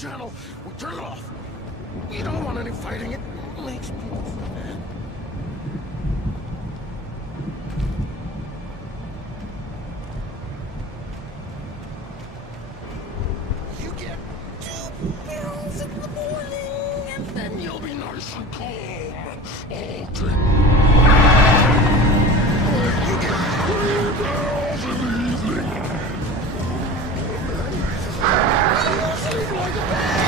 channel. We'll turn it off. We don't want any fighting. It makes people mad. You get 2 pills in the morning, and then you'll be nice and calm all day. You get 3 pills in the evening. Sleep like a baby.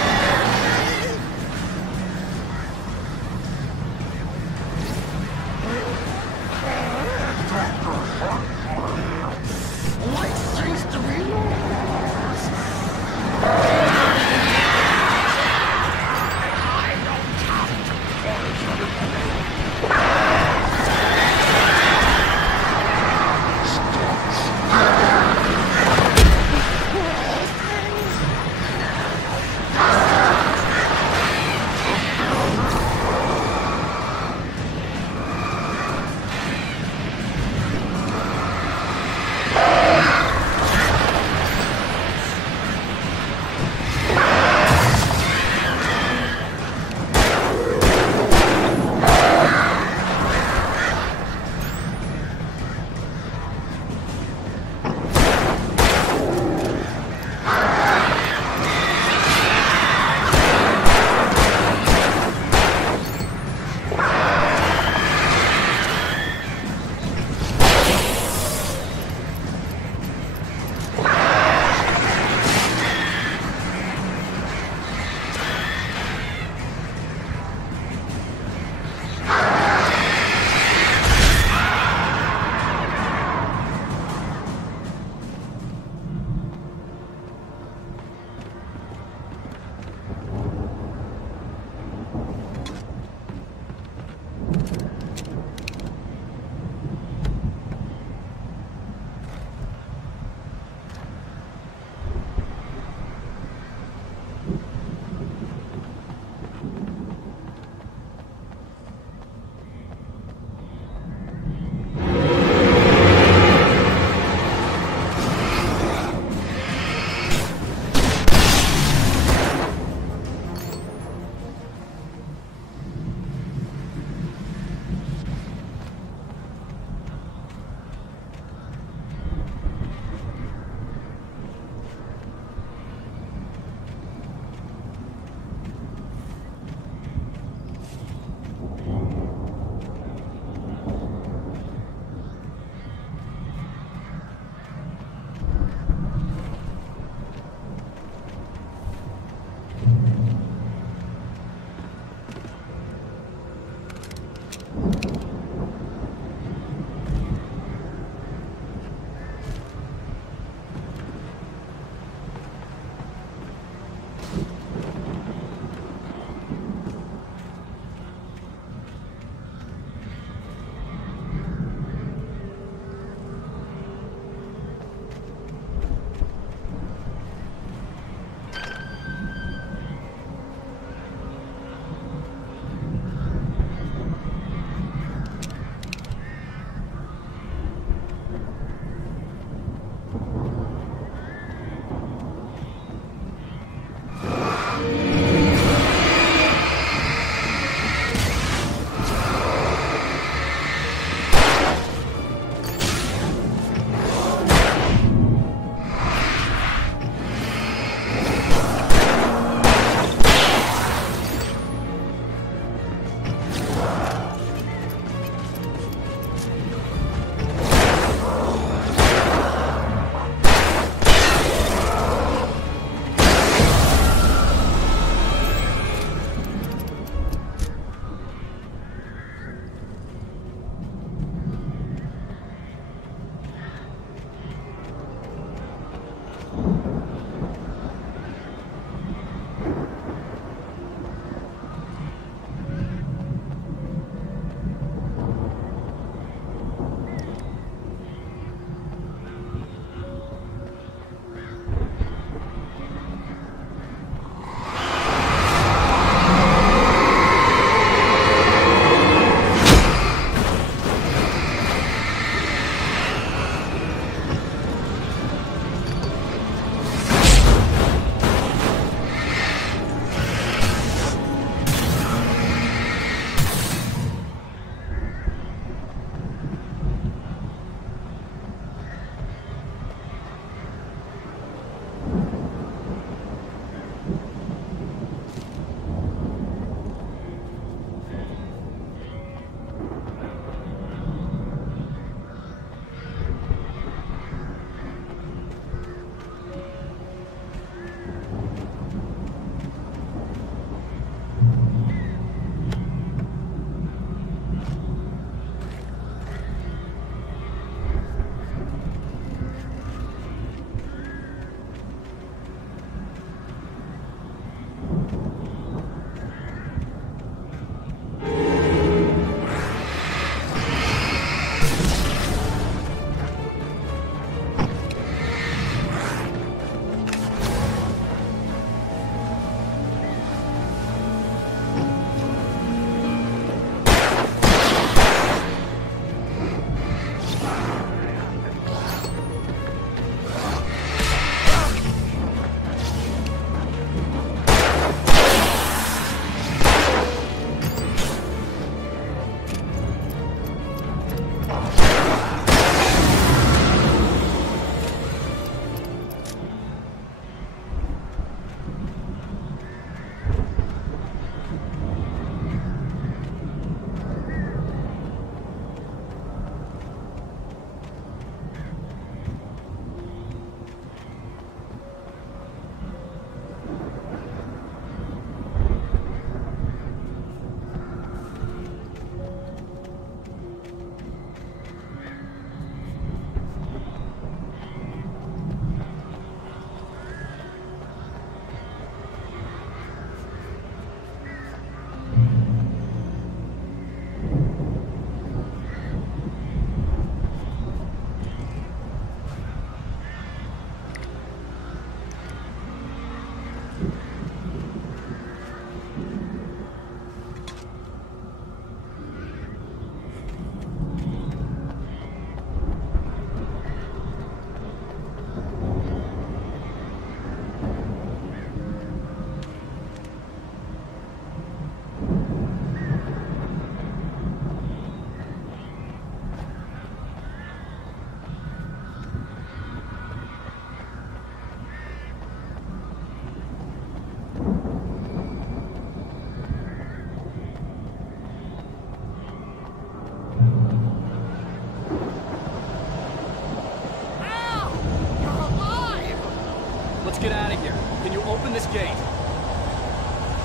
this gate.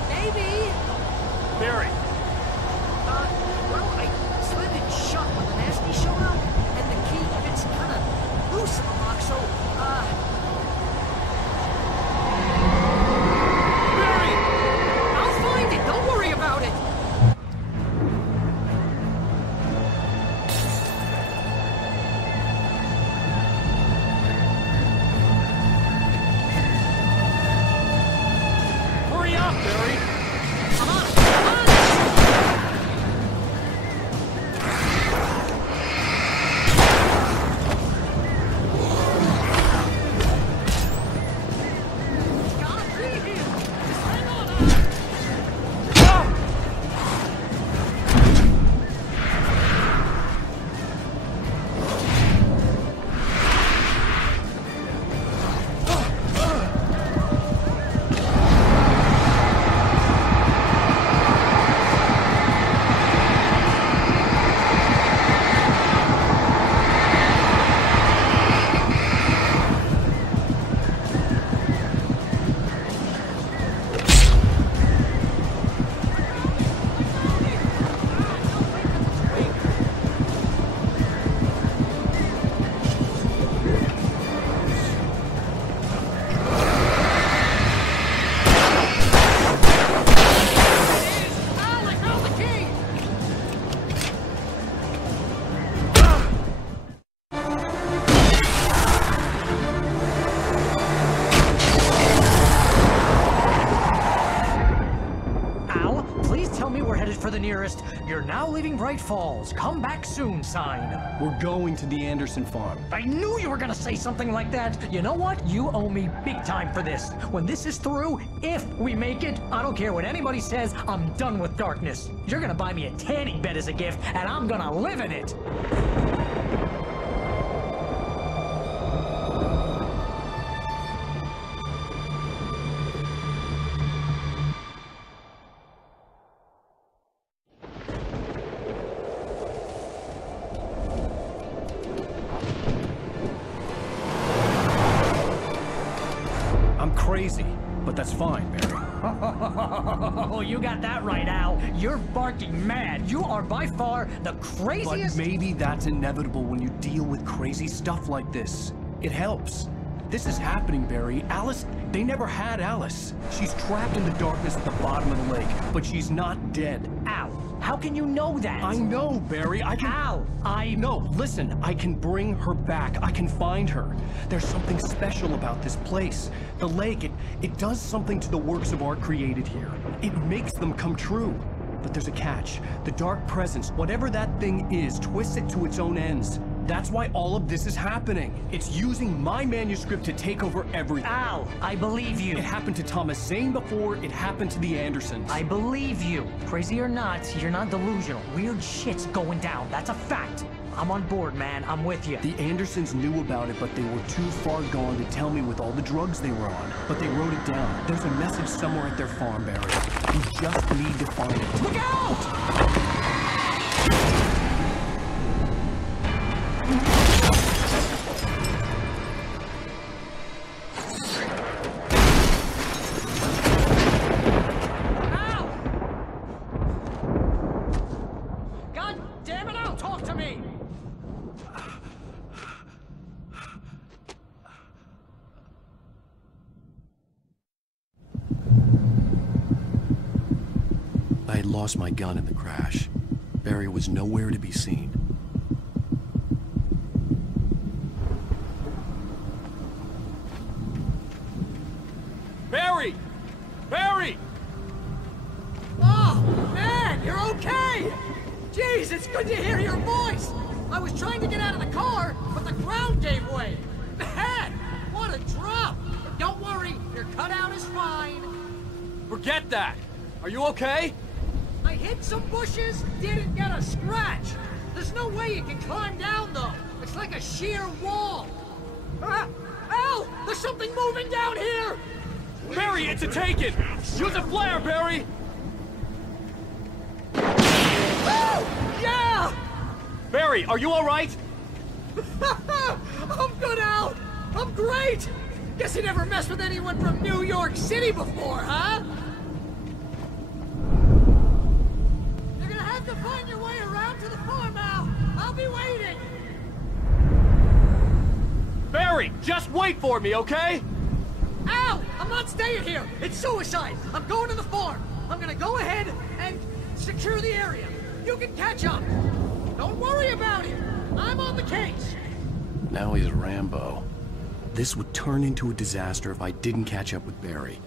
Maybe. Barry. Well, I slammed it shut when the nasty showed up, and the key fits kind of loose in the lock, so, Barry! I'll find it, don't worry about it! Hurry up, Barry! Come on! For the nearest, "You're now leaving Bright Falls. Come back soon" sign. We're going to the Anderson farm. I knew you were gonna say something like that. You know what? You owe me big time for this. When this is through, if we make it, I don't care what anybody says, I'm done with darkness. You're gonna buy me a tanning bed as a gift, and I'm gonna live in it. Crazy, but that's fine, Barry. Oh, you got that right, Al. You're barking mad. You are by far the craziest— But maybe that's inevitable when you deal with crazy stuff like this. It helps. This is happening, Barry. Alice, they never had Alice. She's trapped in the darkness at the bottom of the lake, but she's not dead. Al, how can you know that? I know, Barry. I can— Al, No, listen. I can bring her back. I can find her. There's something special about this place. The lake, it does something to the works of art created here. It makes them come true. But there's a catch. The dark presence, whatever that thing is, twists it to its own ends. That's why all of this is happening. It's using my manuscript to take over everything. Al, I believe you. It happened to Thomas Zane before, it happened to the Andersons. I believe you. Crazy or not, you're not delusional. Weird shit's going down. That's a fact. I'm on board, man. I'm with you. The Andersons knew about it, but they were too far gone to tell me with all the drugs they were on. But they wrote it down. There's a message somewhere at their farm, Barry. You just need to find it. Look out! I had lost my gun in the crash. Barry was nowhere to be seen. Barry! Barry! Oh, man, you're okay! Jeez, it's good to hear your voice! I was trying to get out of the car, but the ground gave way! Man, what a drop! But don't worry, your cutout is fine. Forget that! Are you okay? I hit some bushes, didn't get a scratch. There's no way you can climb down, though. It's like a sheer wall. Al! There's something moving down here! Barry, it's a take-it! Use a flare, Barry! Yeah! Barry, are you all right? I'm good, Al! I'm great! Guess you never messed with anyone from New York City before, huh? You're gonna have to find your way around to the farm, Al. I'll be waiting. Barry, just wait for me, okay? Al, I'm not staying here. It's suicide. I'm going to the farm. I'm gonna go ahead and secure the area. You can catch up. Don't worry about it. I'm on the case. Now he's Rambo. This would turn into a disaster if I didn't catch up with Barry.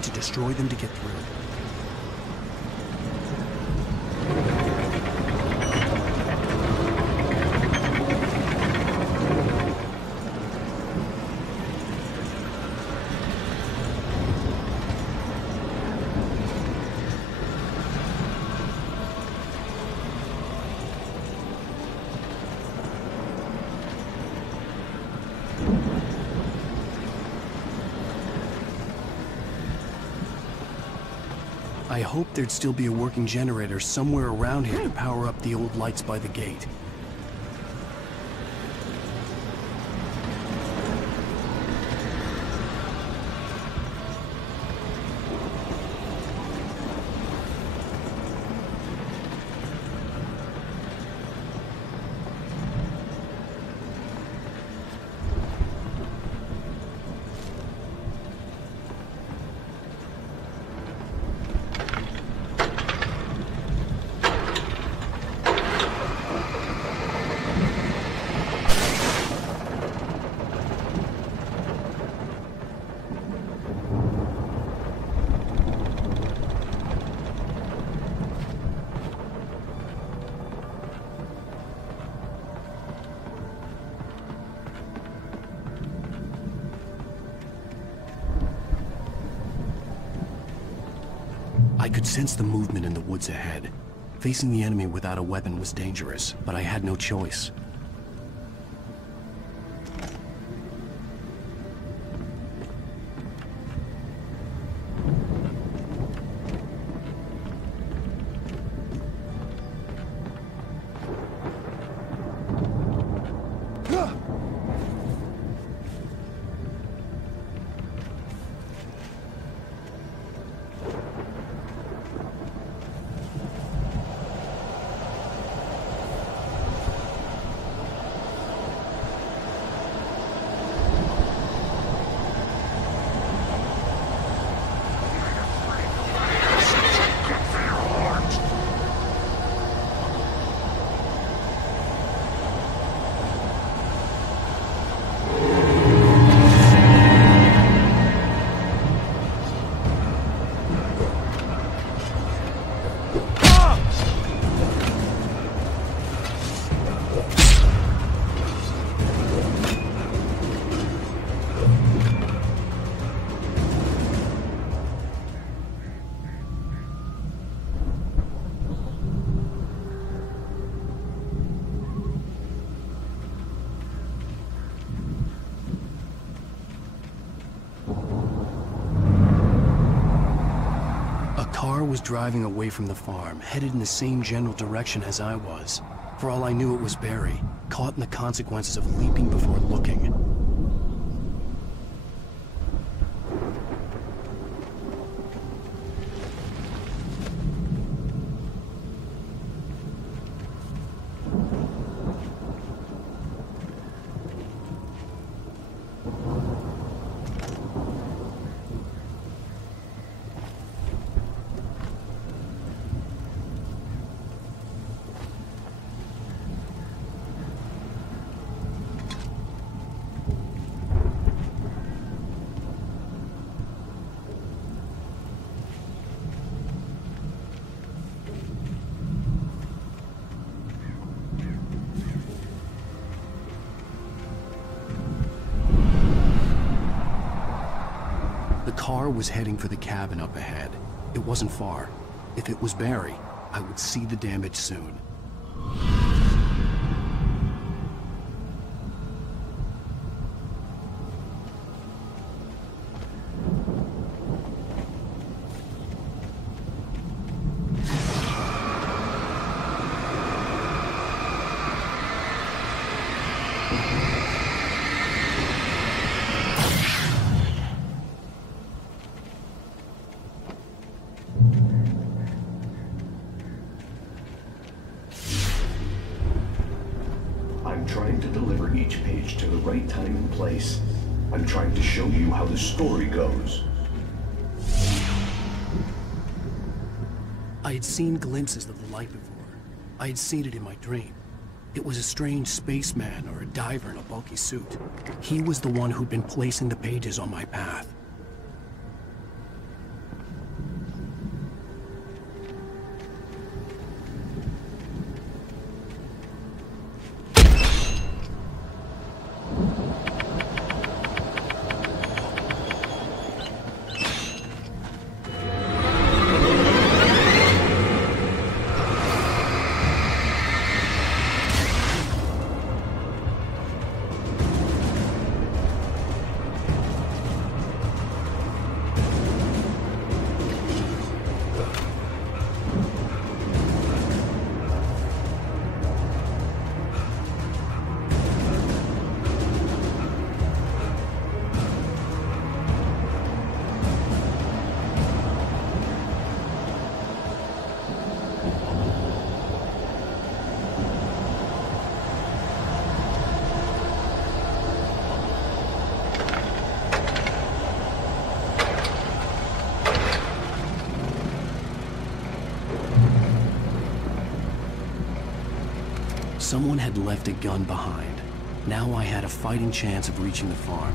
need to destroy them to get through. I hoped there'd still be a working generator somewhere around here to power up the old lights by the gate. I could sense the movement in the woods ahead. Facing the enemy without a weapon was dangerous, but I had no choice. Was driving away from the farm, headed in the same general direction as I was. For all I knew, it was Barry, caught in the consequences of leaping before looking. The car was heading for the cabin up ahead. It wasn't far. If it was Barry, I would see the damage soon. I'm trying to deliver each page to the right time and place. I'm trying to show you how the story goes. I had seen glimpses of the light before. I had seen it in my dream. It was a strange spaceman or a diver in a bulky suit. He was the one who'd been placing the pages on my path. Someone had left a gun behind. Now I had a fighting chance of reaching the farm.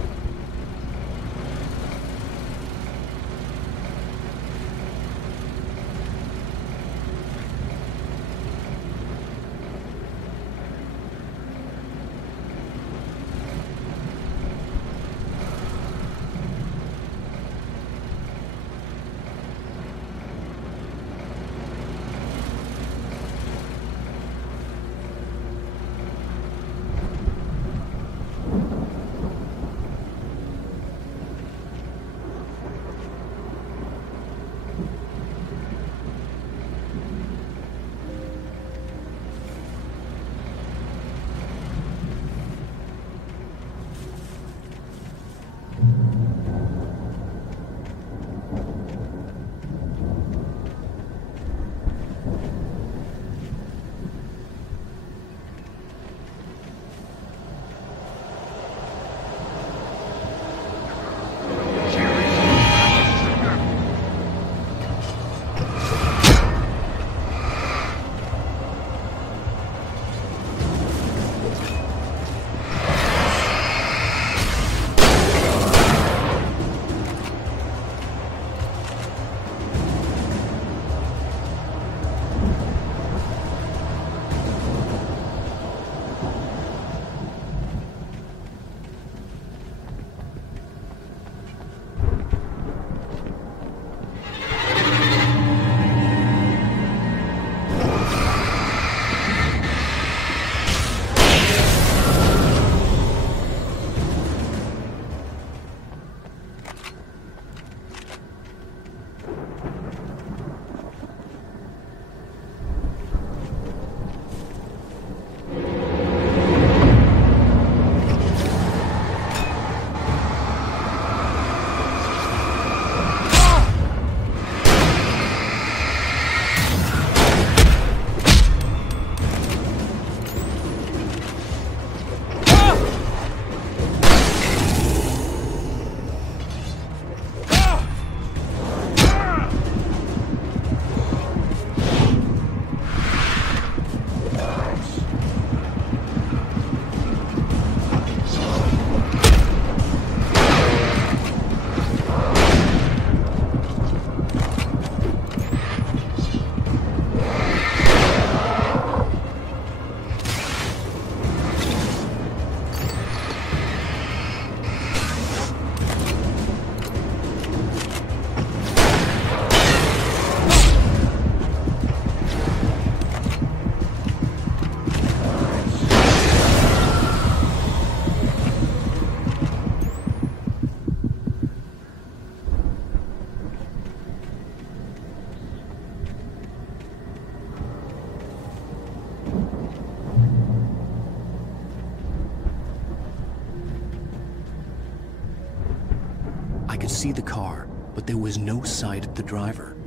I could see the car, but there was no sight of the driver.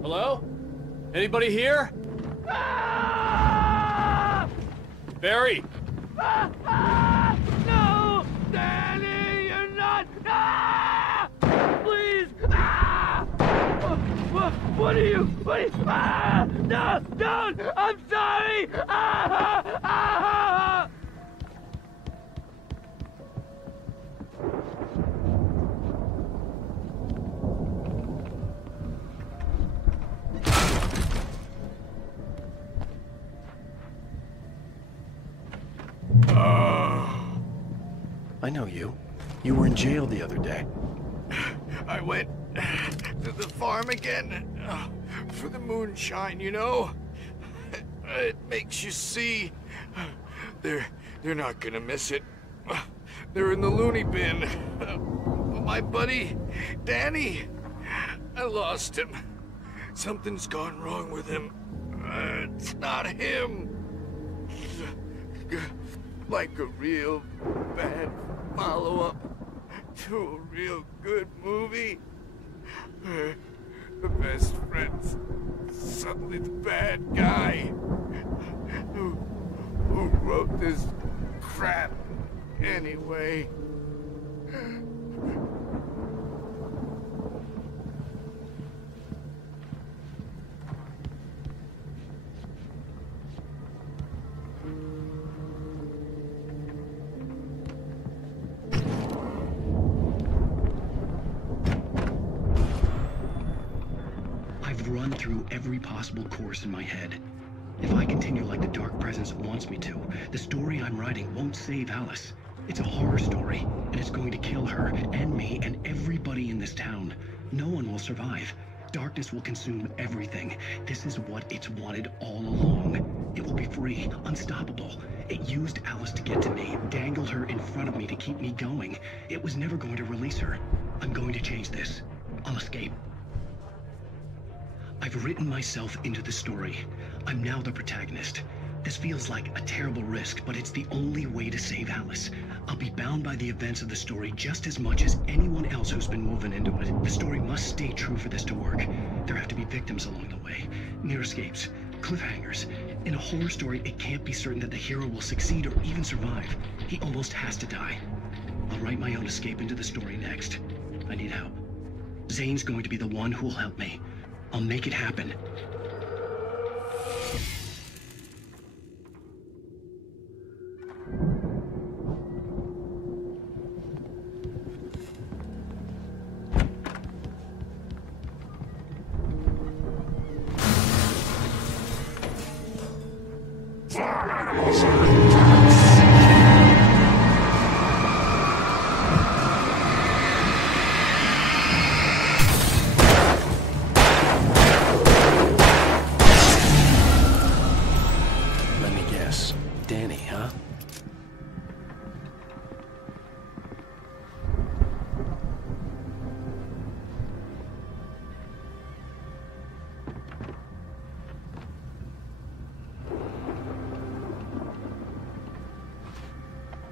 Hello? Anybody here? Barry! No! Danny, you're not! Please! What are you? No! Don't! I'm sorry! I know you. You were in jail the other day. I went to the farm again for the moonshine, you know? It makes you see. They're not gonna miss it. They're in the loony bin. My buddy, Danny, I lost him. Something's gone wrong with him. It's not him. Like a real bad follow-up to a real good movie. The best friend's suddenly the bad guy who wrote this crap. anyway. I've run through every possible course in my head. If I continue like the Dark Presence wants me to, the story I'm writing won't save Alice. It's a horror story, and it's going to kill her, and me, and everybody in this town. No one will survive. Darkness will consume everything. This is what it's wanted all along. It will be free, unstoppable. It used Alice to get to me, dangled her in front of me to keep me going. It was never going to release her. I'm going to change this. I'll escape. I've written myself into the story. I'm now the protagonist. This feels like a terrible risk, but it's the only way to save Alice. I'll be bound by the events of the story just as much as anyone else who's been woven into it. The story must stay true for this to work. There have to be victims along the way, near escapes, cliffhangers. In a horror story, it can't be certain that the hero will succeed or even survive. He almost has to die. I'll write my own escape into the story next. I need help. Zane's going to be the one who'll help me. I'll make it happen.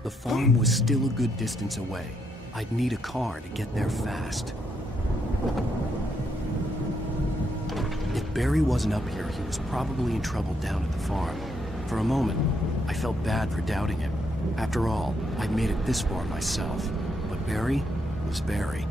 The farm was still a good distance away. I'd need a car to get there fast. If Barry wasn't up here, he was probably in trouble down at the farm. For a moment, I felt bad for doubting him. After all, I'd made it this far myself. But Barry was Barry.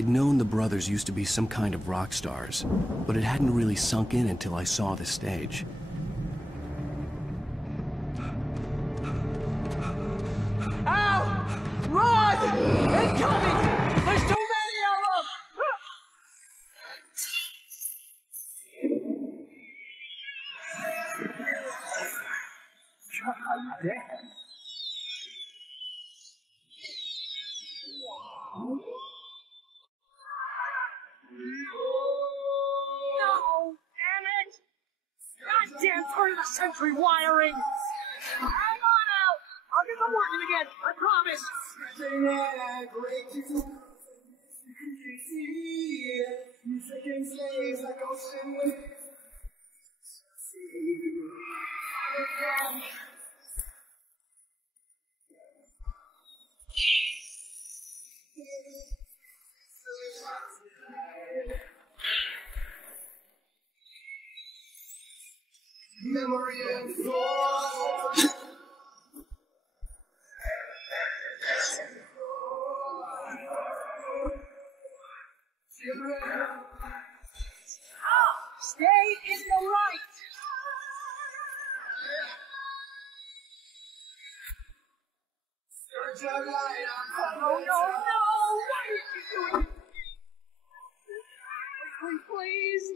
I'd known the brothers used to be some kind of rock stars, but it hadn't really sunk in until I saw the stage. Ow! Run! Incoming! There's too many of them! God damn. No! Damn it! Goddamn turn-of-the-century wiring! Hang on out! I'll get them working again, I promise! Memory and thought. Stay in the light! Oh, no! What are you doing? Please!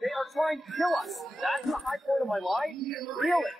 They are trying to kill us. That's the high point of my life. Really?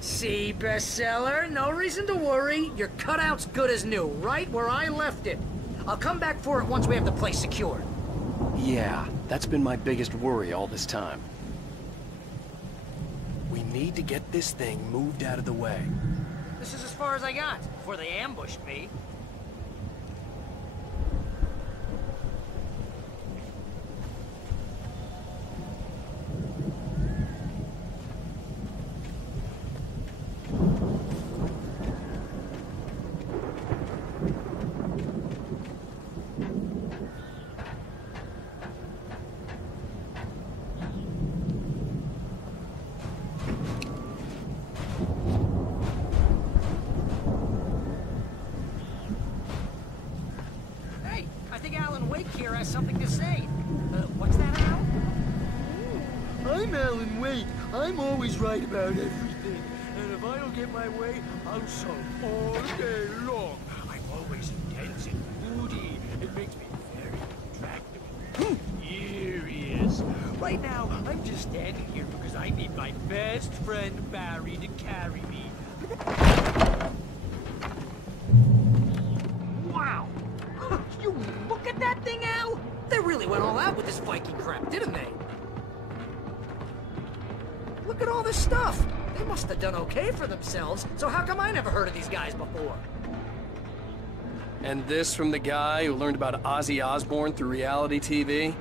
See, bestseller? No reason to worry. Your cutout's good as new, right where I left it. I'll come back for it once we have the place secured. Yeah, that's been my biggest worry all this time. We need to get this thing moved out of the way. This is as far as I got before they ambushed me. Wake here has something to say. What's that, Al? I'm Alan Wake. I'm always right about everything. And if I don't get my way, I'll sulk all day long. I'm always intense and moody. It makes me very attractive. Here he is. Right now, I'm just standing here because I need my best friend Barry to carry me. Wow! You look at that thing, Al! They really went all out with this Viking crap, didn't they? Look at all this stuff! They must have done okay for themselves, so how come I never heard of these guys before? And this from the guy who learned about Ozzy Osbourne through reality TV?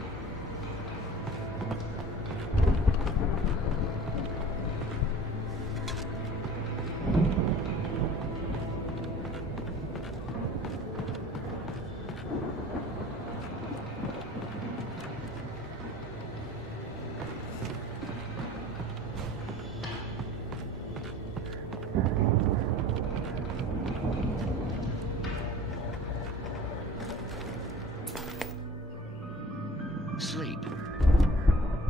Sleep.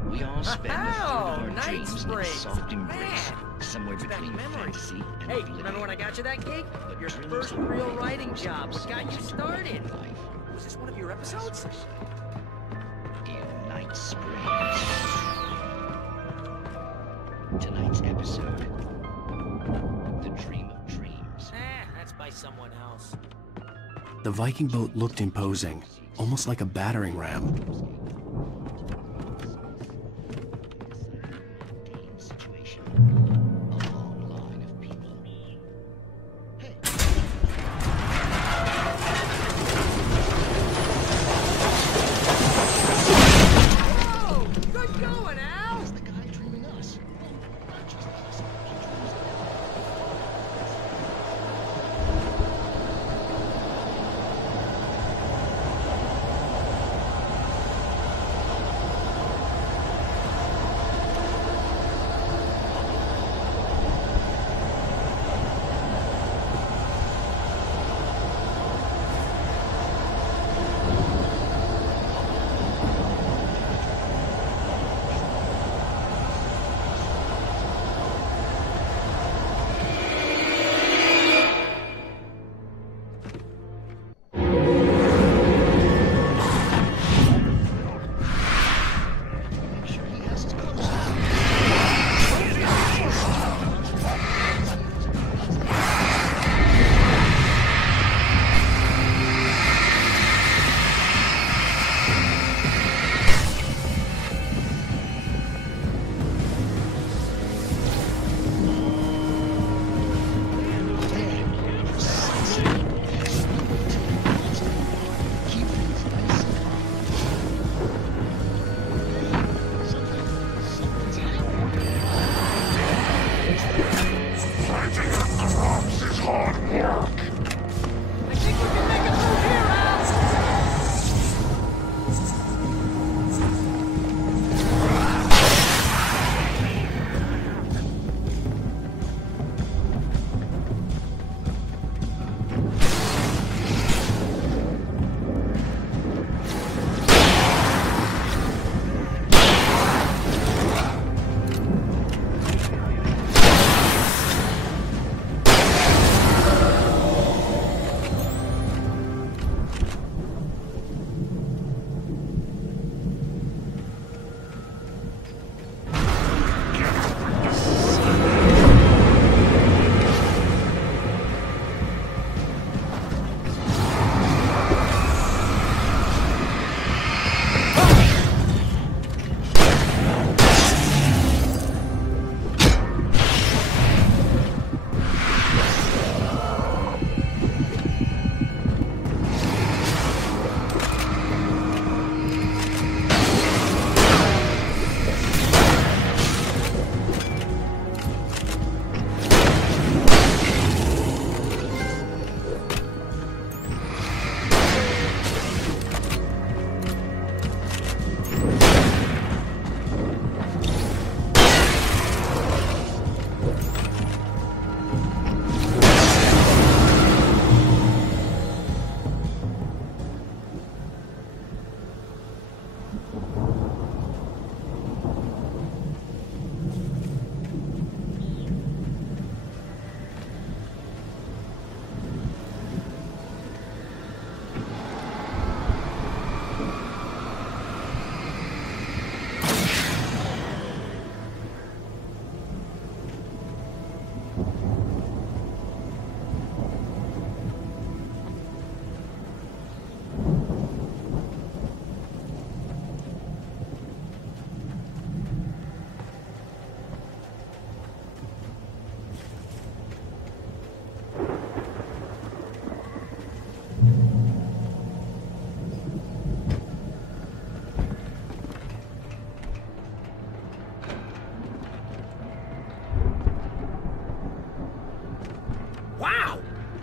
We all spend a third of our dreams in a soft embrace, somewhere between fantasy and Hey, remember when I got you that gig? Your first real writing job. What got you started? Was this one of your episodes? In Night Springs. Tonight's episode, The Dream of Dreams. That's by someone else. The Viking boat looked imposing, almost like a battering ram.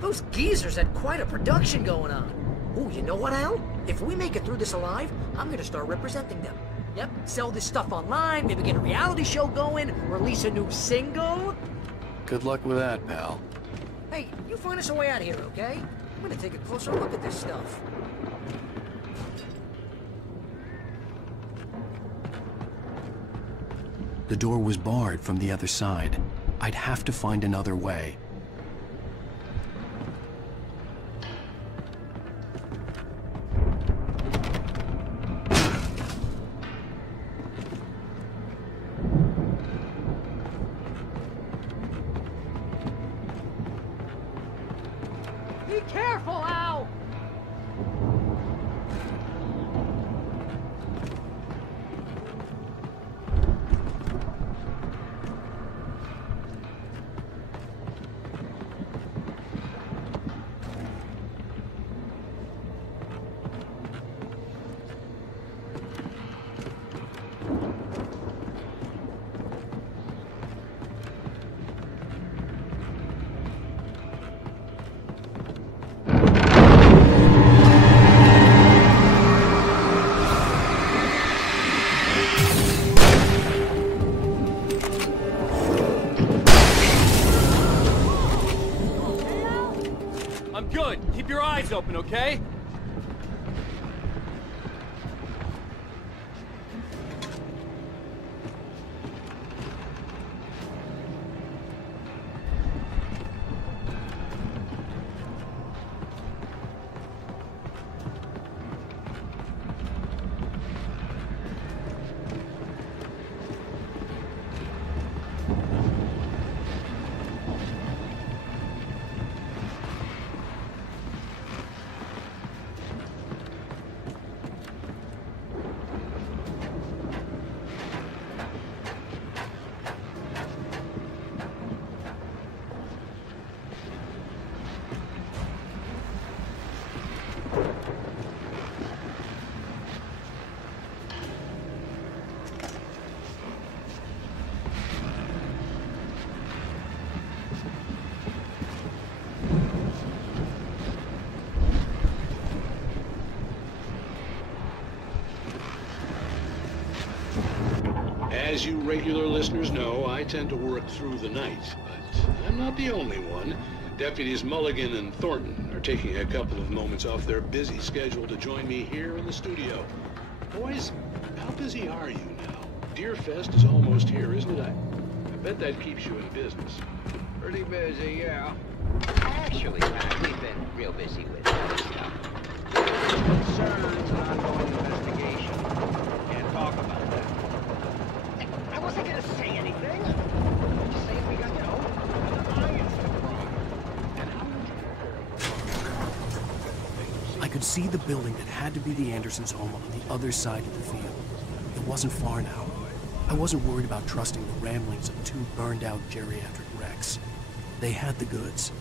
Those geezers had quite a production going on. Ooh, you know what, Al? If we make it through this alive, I'm gonna start representing them. Yep, sell this stuff online, maybe get a reality show going, release a new single. Good luck with that, pal. Hey, you find us a way out of here, okay? I'm gonna take a closer look at this stuff. The door was barred from the other side. I'd have to find another way. Be careful, Al! I'm good. Keep your eyes open, okay? As you regular listeners know, I tend to work through the night, but I'm not the only one. Deputies Mulligan and Thornton are taking a couple of moments off their busy schedule to join me here in the studio. Boys, how busy are you now? Deerfest is almost here, isn't it? I bet that keeps you in business. Pretty busy, yeah. Actually, Pat, we've been real busy with other stuff. Concerns, ongoing investigation. Can't talk about that. I wasn't gonna say anything. Just saying we got, I could see the building that had to be the Andersons' home on the other side of the field. It wasn't far now. I wasn't worried about trusting the ramblings of two burned-out geriatric wrecks. They had the goods.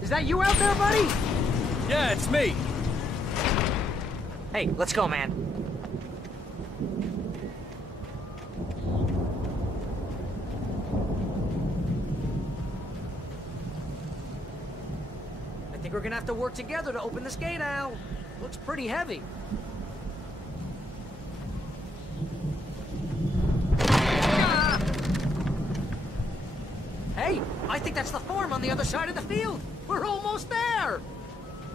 Is that you out there, buddy? Yeah, it's me. Hey, let's go, man. I think we're gonna have to work together to open this gate, Al. Looks pretty heavy. Hey, I think that's the farm on the other side of the field. We're almost there!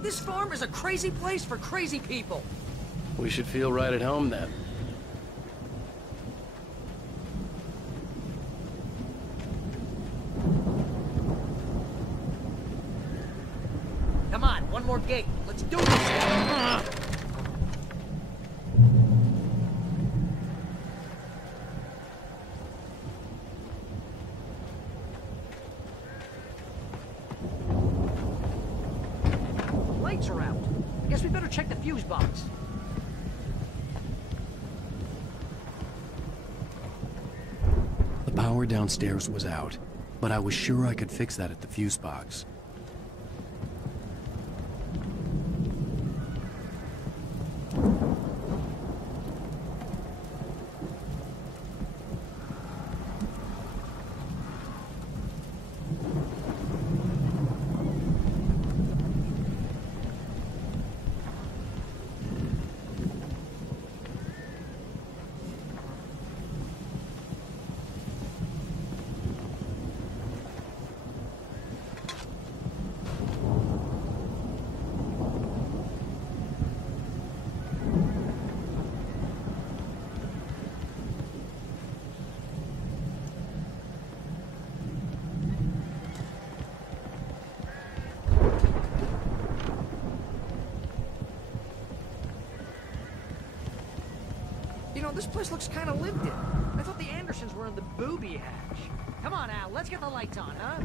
This farm is a crazy place for crazy people. We should feel right at home then. Come on, one more gate. Let's do this! Lights are out. I guess we better check the fuse box. The power downstairs was out, but I was sure I could fix that at the fuse box. You know, this place looks kind of lived in. I thought the Andersons were in the booby hatch. Come on, Al, let's get the lights on, huh?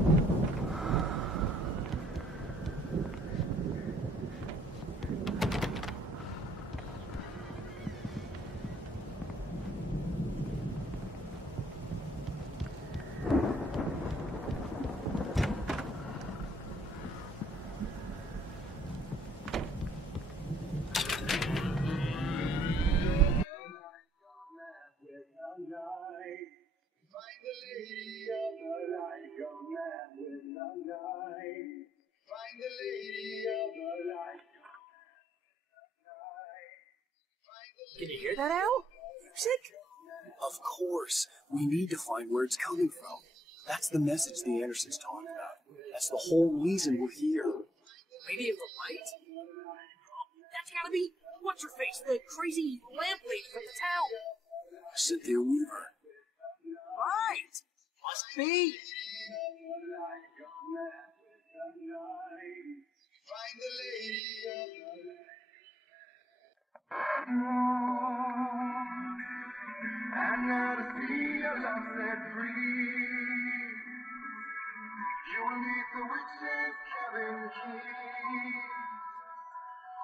Can you hear that, Al? Music? Of course. We need to find where it's coming from. That's the message the Andersons talking about. That's the whole reason we're here. Lady of the Light? That's gotta be what's-her-face, the crazy lamp lady from the town. Cynthia Weaver. Right! Must be. And now to see your love set free, you will need the witch's cabin key.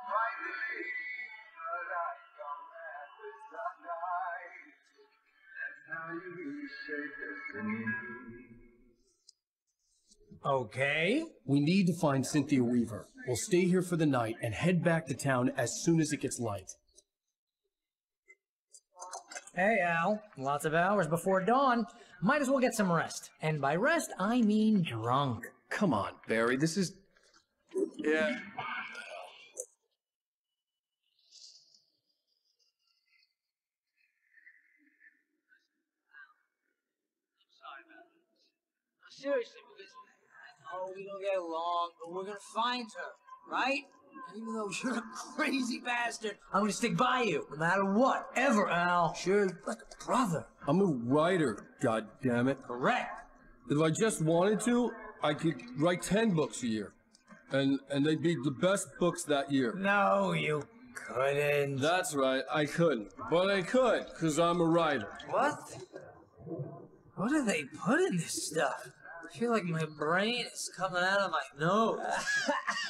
Find the lady, the light on that with dark night. That's how you reshape destiny. Okay. We need to find Cynthia Weaver. We'll stay here for the night and head back to town as soon as it gets light. Hey, Al. Lots of hours before dawn. Might as well get some rest. And by rest, I mean drunk. Come on, Barry, this is... Yeah. Seriously, because I know we don't get along, but we're gonna find her, right? And even though you're a crazy bastard, I'm gonna stick by you, no matter what, ever, Al. Sure, like a brother. I'm a writer, goddammit. Correct. If I just wanted to, I could write 10 books a year. And they'd be the best books that year. No, you couldn't. That's right, I couldn't. But I could, because I'm a writer. What? What do they put in this stuff? I feel like my brain is coming out of my nose.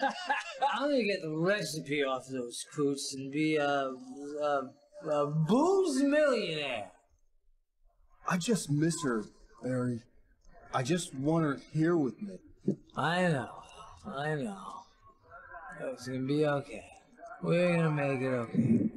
I'm gonna get the recipe off those coots and be a booze millionaire. I just miss her, Barry. I just want her here with me. I know. It's gonna be okay. We're gonna make it okay.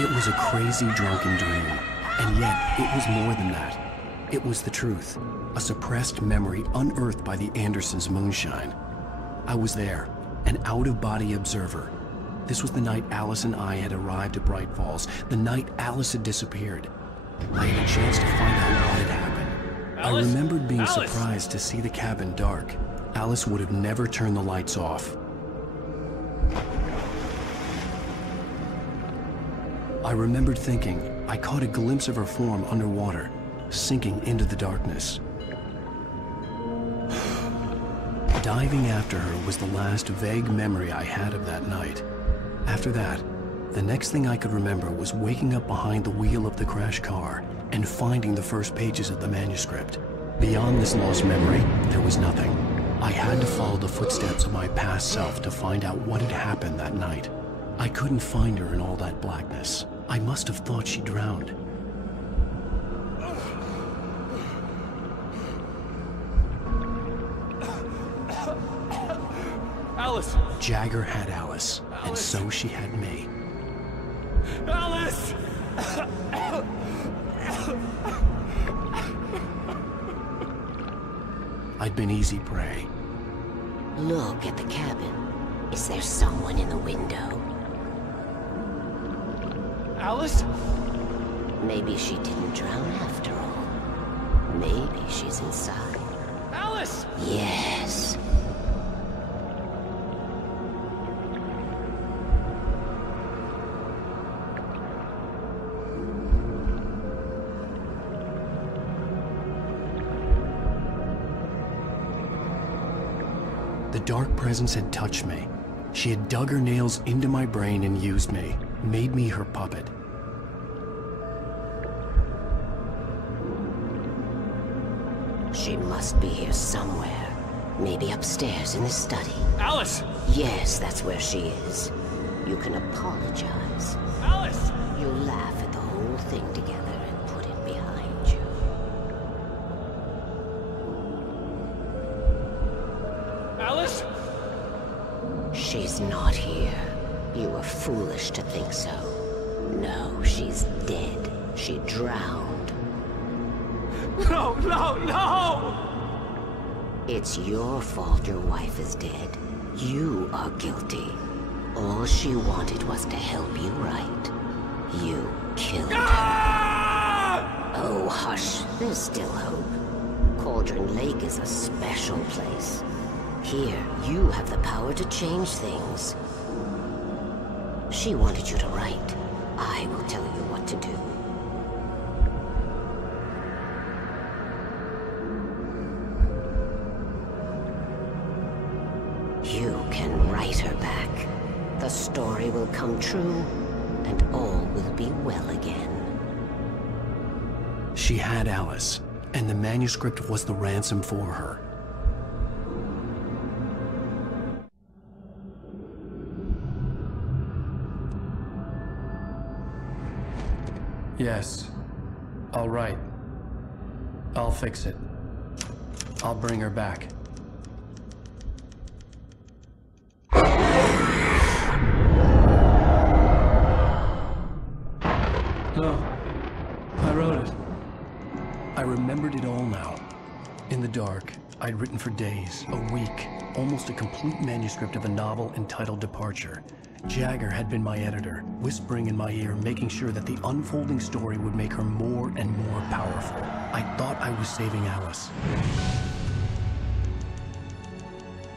It was a crazy, drunken dream, and yet it was more than that. It was the truth, a suppressed memory unearthed by the Andersons' moonshine. I was there, an out-of-body observer. This was the night Alice and I had arrived at Bright Falls, the night Alice had disappeared. I had a chance to find out what had happened. I remembered being surprised to see the cabin dark. Alice would have never turned the lights off. I remembered thinking I caught a glimpse of her form underwater, sinking into the darkness. Diving after her was the last vague memory I had of that night. After that, the next thing I could remember was waking up behind the wheel of the crashed car and finding the first pages of the manuscript. Beyond this lost memory, there was nothing. I had to follow the footsteps of my past self to find out what had happened that night. I couldn't find her in all that blackness. I must have thought she drowned. Alice! Jagger had Alice, and so she had me. Alice! I'd been easy prey. Look at the cabin. Is there someone in the window? Alice? Maybe she didn't drown after all. Maybe she's inside. Alice! Yes. dark presence had touched me. She had dug her nails into my brain and used me, made me her puppet. She must be here somewhere. Maybe upstairs in the study. Alice! Yes, that's where she is. You can apologize. Alice! You'll laugh at the whole thing together and put it behind you. Alice? She's not here. You were foolish to think so. No, she's dead. She drowned. No, no, no! It's your fault your wife is dead. You are guilty. All she wanted was to help you right. You killed her. Oh, hush. There's still hope. Cauldron Lake is a special place. Here, you have the power to change things. She wanted you to write. I will tell you what to do. You can write her back. The story will come true, and all will be well again. She had Alice, and the manuscript was the ransom for her. Yes. All right. I'll fix it. I'll bring her back. No. I wrote it. I remembered it all now. In the dark, I'd written for days, a week, almost a complete manuscript of a novel entitled Departure. Jagger had been my editor, whispering in my ear, making sure that the unfolding story would make her more and more powerful. I thought I was saving Alice.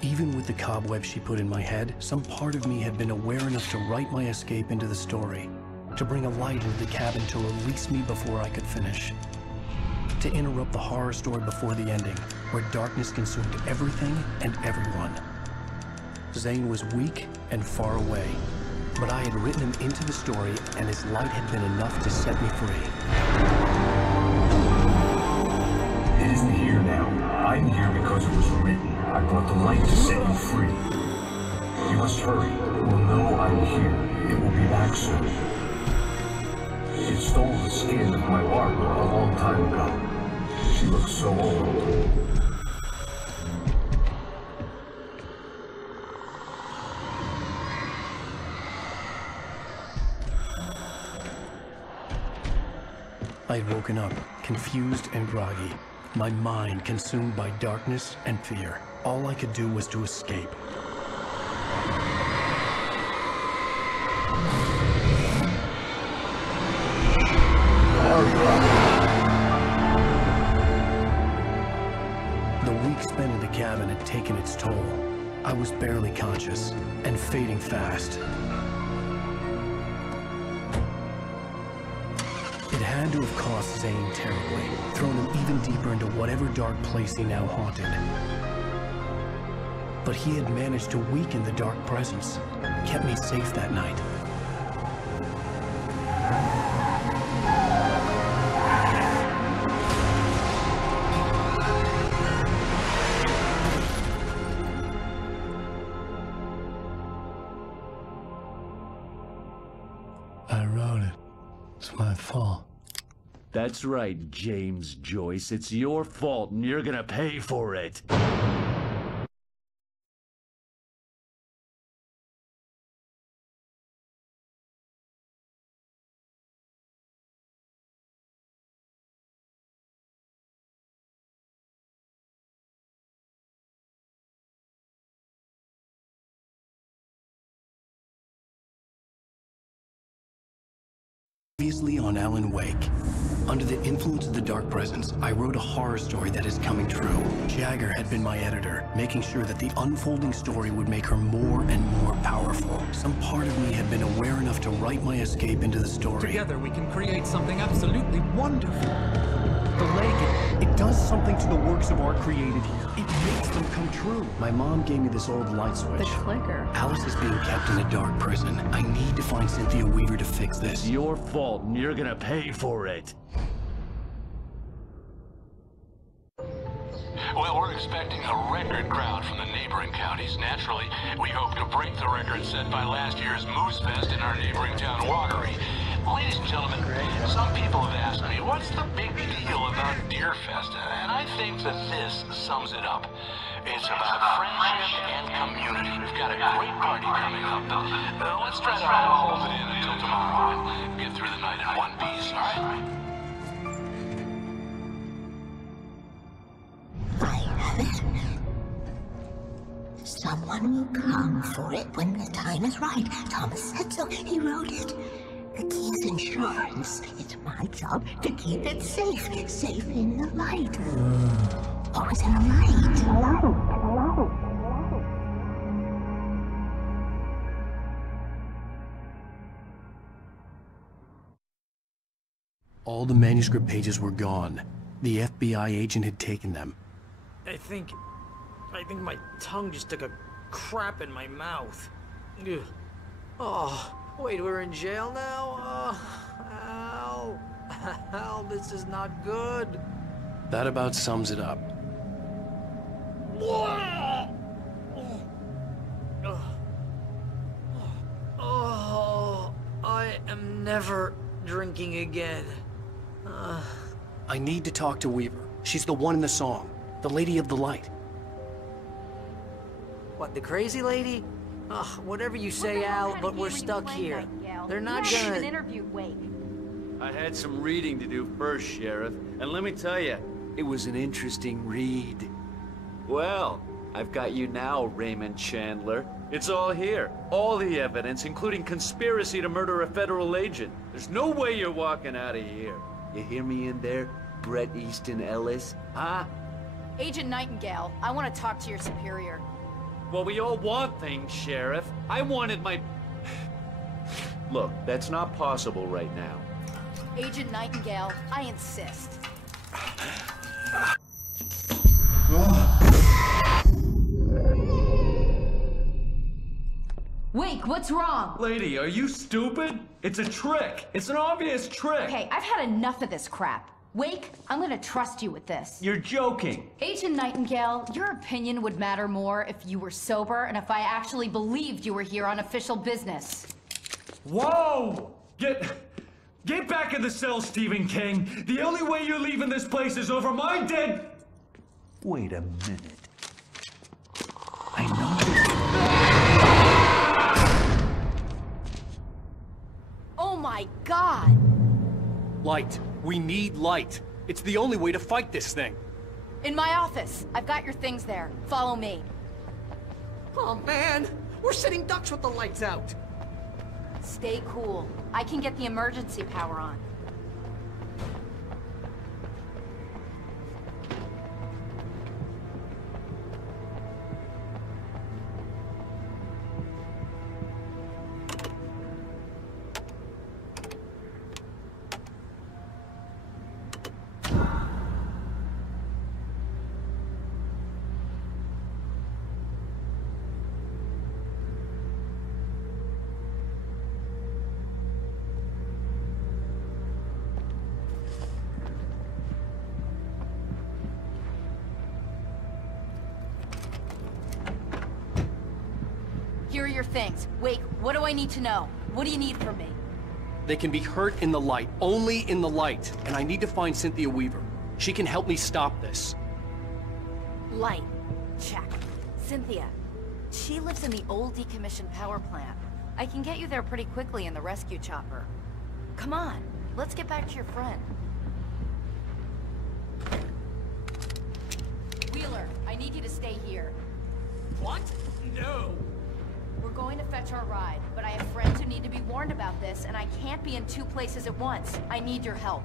Even with the cobwebs she put in my head, some part of me had been aware enough to write my escape into the story, to bring a light into the cabin to release me before I could finish, to interrupt the horror story before the ending, where darkness consumed everything and everyone. Zane was weak and far away, but I had written him into the story, and his light had been enough to set me free. It isn't here now. I'm here because it was written. I brought the light to set you free. You must hurry. It will know I'm here. It will be back soon. It stole the skin of my barber a long time ago. She looks so old. I'd woken up, confused and groggy, my mind consumed by darkness and fear. All I could do was to escape. The week spent in the cabin had taken its toll. I was barely conscious, and fading fast. It had to have cost Zane terribly, thrown him even deeper into whatever dark place he now haunted. But he had managed to weaken the dark presence, kept me safe that night. I wrote it. It's my fault. That's right, James Joyce. It's your fault, and you're gonna pay for it. Previously on Alan Wake. Under the influence of the dark presence, I wrote a horror story that is coming true. Jagger had been my editor, making sure that the unfolding story would make her more and more powerful. Some part of me had been aware enough to write my escape into the story. Together we can create something absolutely wonderful. The lake, it does something to the works of art created here. It makes them them come true. My mom gave me this old light switch. The clicker. Alice is being kept in a dark prison. I need to find Cynthia Weaver to fix this. It's your fault, and you're gonna pay for it. Well, we're expecting a record crowd from the neighboring counties. Naturally, we hope to break the record set by last year's Moose Fest in our neighboring town, Watery. Ladies and gentlemen, some people have asked me, what's the big deal about Deer Fest? And I think that this sums it up. It's about friendship and community. We've got a great party coming up, but let's try to hold it in until tomorrow and get through the night in one piece, all right? Someone will come for it when the time is right. Thomas said so. He wrote it. The key is insurance. It's my job to keep it safe. Safe in the light. Always in the light. All the manuscript pages were gone. The FBI agent had taken them. I think my tongue just took a crap in my mouth. Ugh. Oh, wait, we're in jail now? Oh, Al, this is not good. That about sums it up. Oh, I am never drinking again. I need to talk to Weaver. She's the one in the song. The Lady of the Light. What, the crazy lady? Ugh, whatever you say, Al, but we're stuck here. They're not gonna... even interviewed Wake. I had some reading to do first, Sheriff, and let me tell you, it was an interesting read. Well, I've got you now, Raymond Chandler. It's all here. All the evidence, including conspiracy to murder a federal agent. There's no way you're walking out of here. You hear me in there, Bret Easton Ellis? Huh? Agent Nightingale, I want to talk to your superior. Well, we all want things, Sheriff. I wanted my... Look, that's not possible right now. Agent Nightingale, I insist. Wake, what's wrong? Lady, are you stupid? It's a trick. It's an obvious trick. Okay, I've had enough of this crap. Wake, I'm gonna trust you with this. You're joking. Agent Nightingale, your opinion would matter more if you were sober and if I actually believed you were here on official business. Whoa! Get back in the cell, Stephen King. The only way you're leaving this place is over my dead... Wait a minute. I know... Oh my God! Light. We need light. It's the only way to fight this thing. In my office. I've got your things there. Follow me. Oh man, we're sitting ducks with the lights out. Stay cool. I can get the emergency power on. Here are your things. Wake, what do I need to know? What do you need from me? They can be hurt in the light, only in the light. And I need to find Cynthia Weaver. She can help me stop this. Light. Check. Cynthia. She lives in the old decommissioned power plant. I can get you there pretty quickly in the rescue chopper. Come on, let's get back to your friend. Wheeler, I need you to stay here. What? No. We're going to fetch our ride, but I have friends who need to be warned about this, and I can't be in two places at once. I need your help.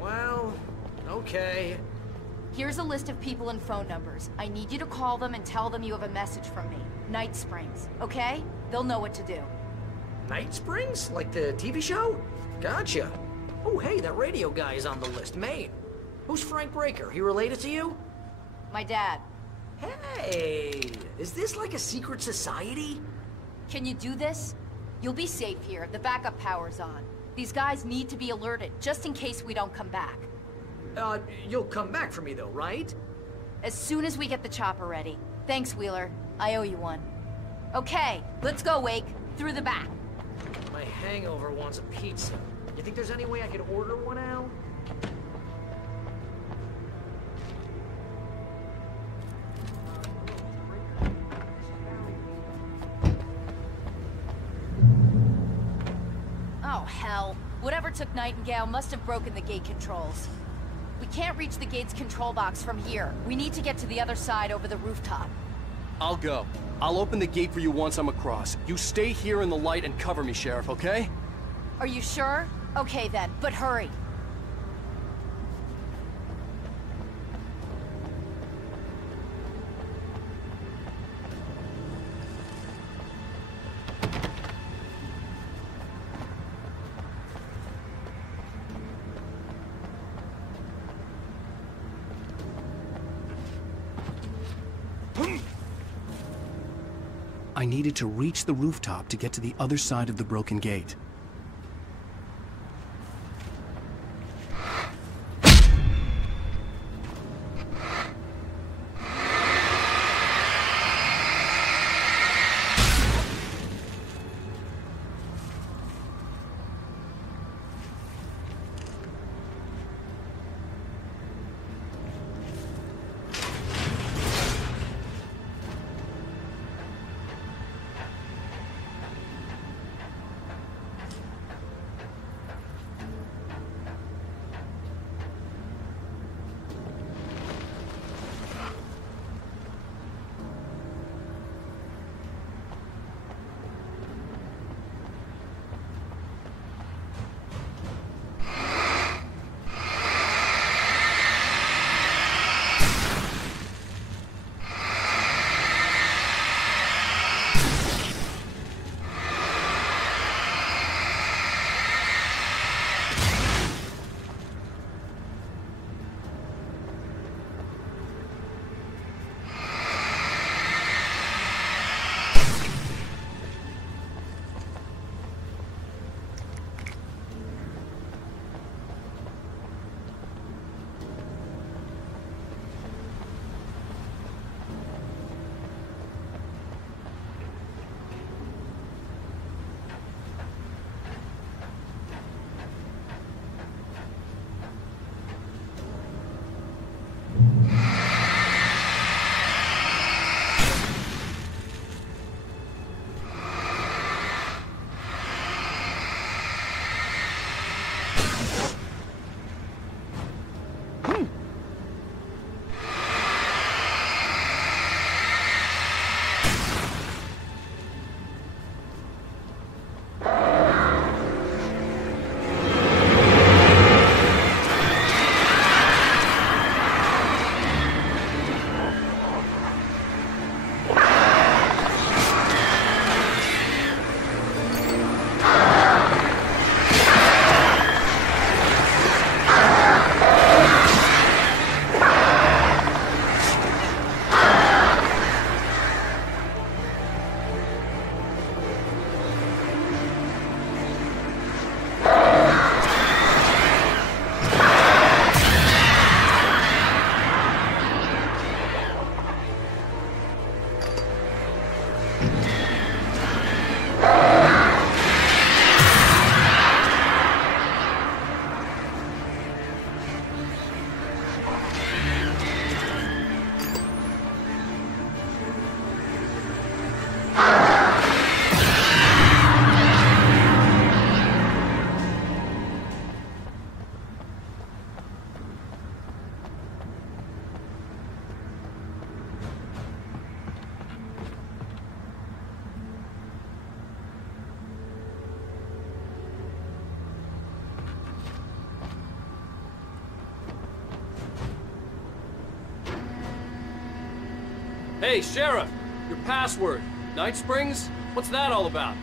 Well, okay. Here's a list of people and phone numbers. I need you to call them and tell them you have a message from me. Night Springs, okay? They'll know what to do. Night Springs? Like the TV show? Gotcha. Oh, hey, that radio guy is on the list. Maine. Who's Frank Breaker? He related to you? My dad. Hey, is this like a secret society? Can you do this? You'll be safe here. The backup power's on. These guys need to be alerted, just in case we don't come back. You'll come back for me though, right? As soon as we get the chopper ready. Thanks, Wheeler. I owe you one. Okay, let's go, Wake. Through the back. My hangover wants a pizza. You think there's any way I could order one out? Oh, hell. Whatever took Nightingale must have broken the gate controls. We can't reach the gate's control box from here. We need to get to the other side over the rooftop. I'll go. I'll open the gate for you once I'm across. You stay here in the light and cover me, Sheriff, okay? Are you sure? Okay then, but hurry. I needed to reach the rooftop to get to the other side of the broken gate. Hey, Sheriff! Your password. Night Springs? What's that all about?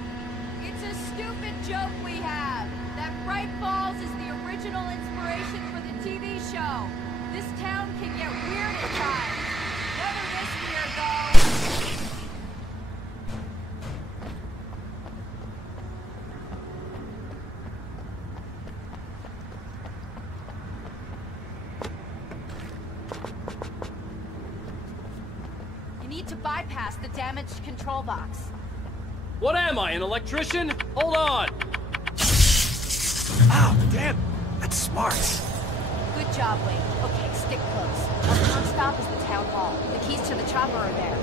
It's a stupid joke we have. That Bright Falls is the original inspiration for the TV show. This town can get weird at times. Never this weird. bypass the damaged control box. What am I, an electrician? Hold on! Ow, damn! That's smart. Good job, Wake. Okay, stick close. Our first stop is the town hall. The keys to the chopper are there.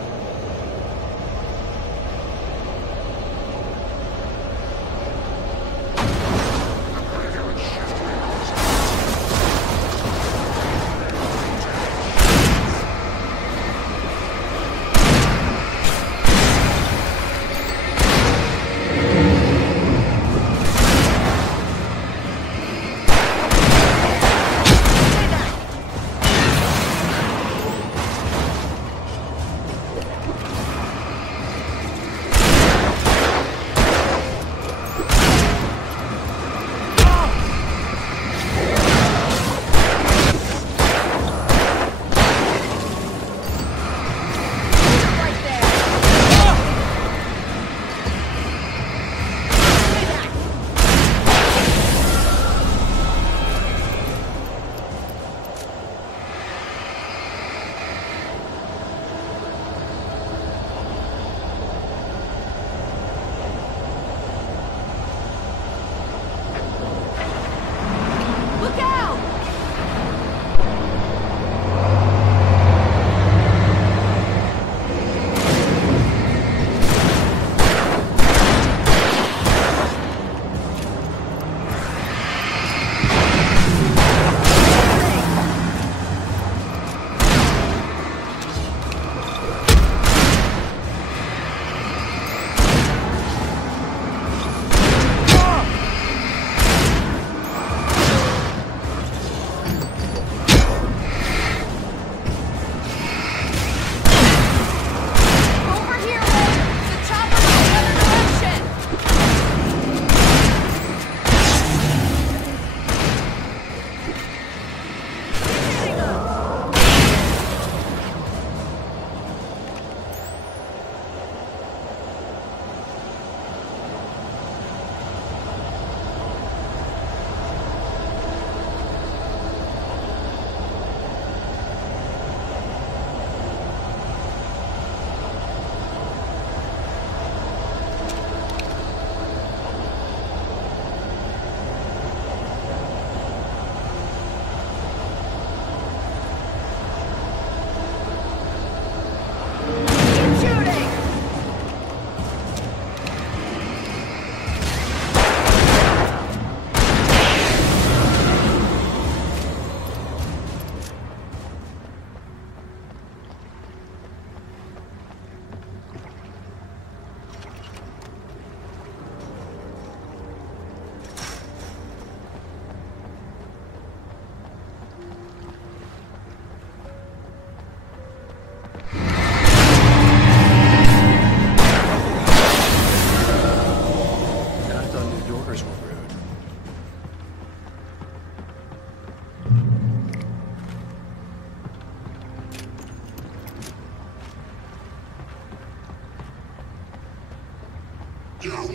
You have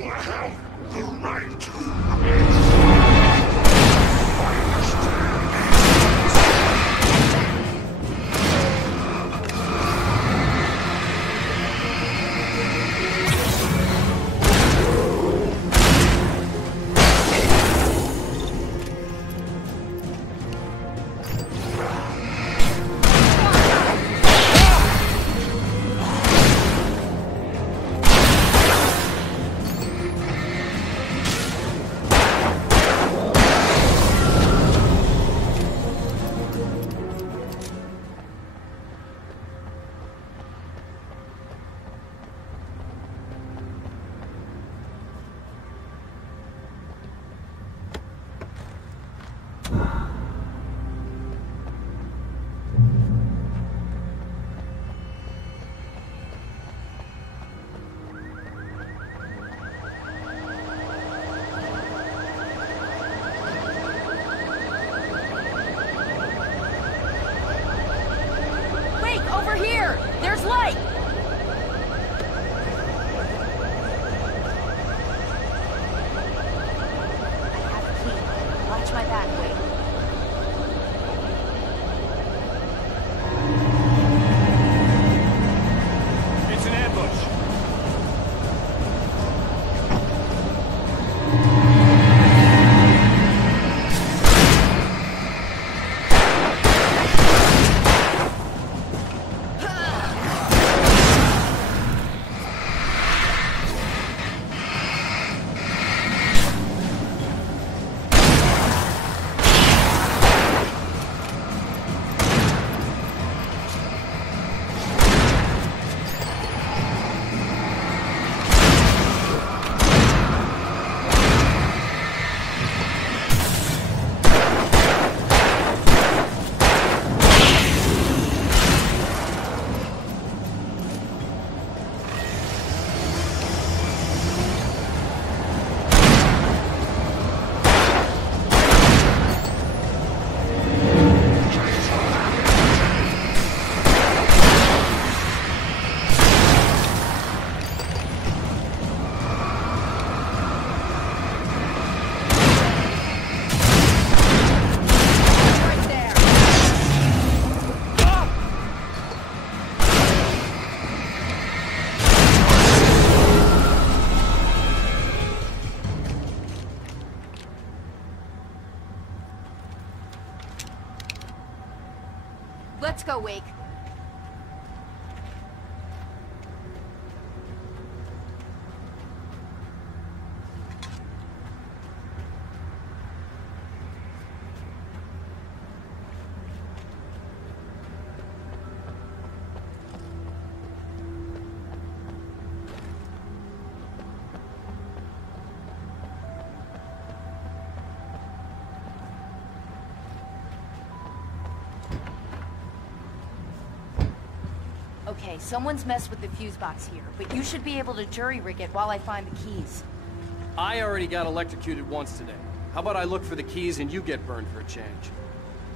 the right. Over here! There's light! I have a key. Watch my back, Wake. Let's go, Wake. Okay, someone's messed with the fuse box here, but you should be able to jury-rig it while I find the keys. I already got electrocuted once today. How about I look for the keys and you get burned for a change?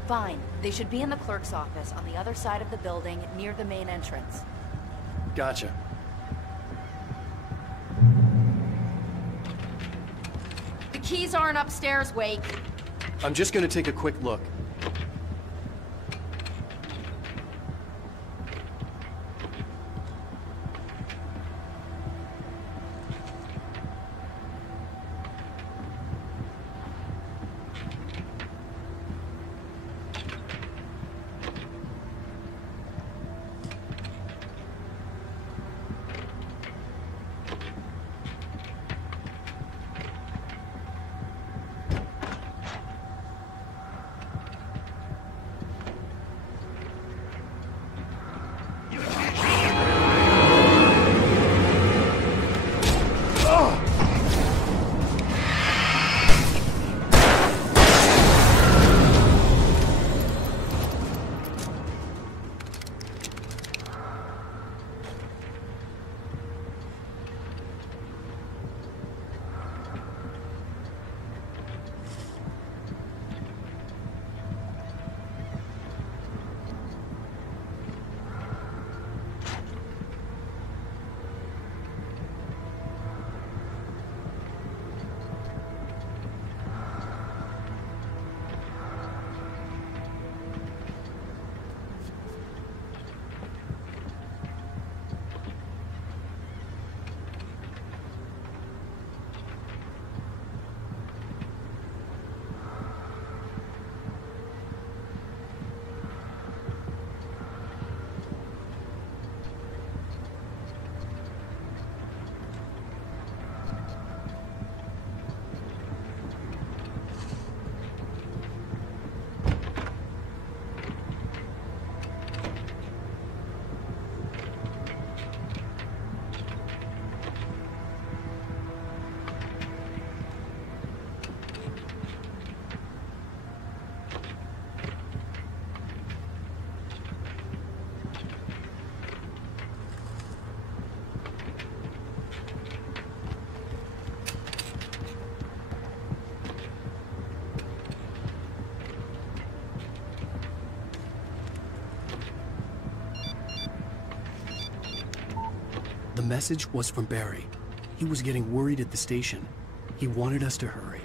Fine. They should be in the clerk's office on the other side of the building, near the main entrance. Gotcha. The keys aren't upstairs, Wake. I'm just gonna take a quick look. The message was from Barry. He was getting worried at the station. He wanted us to hurry.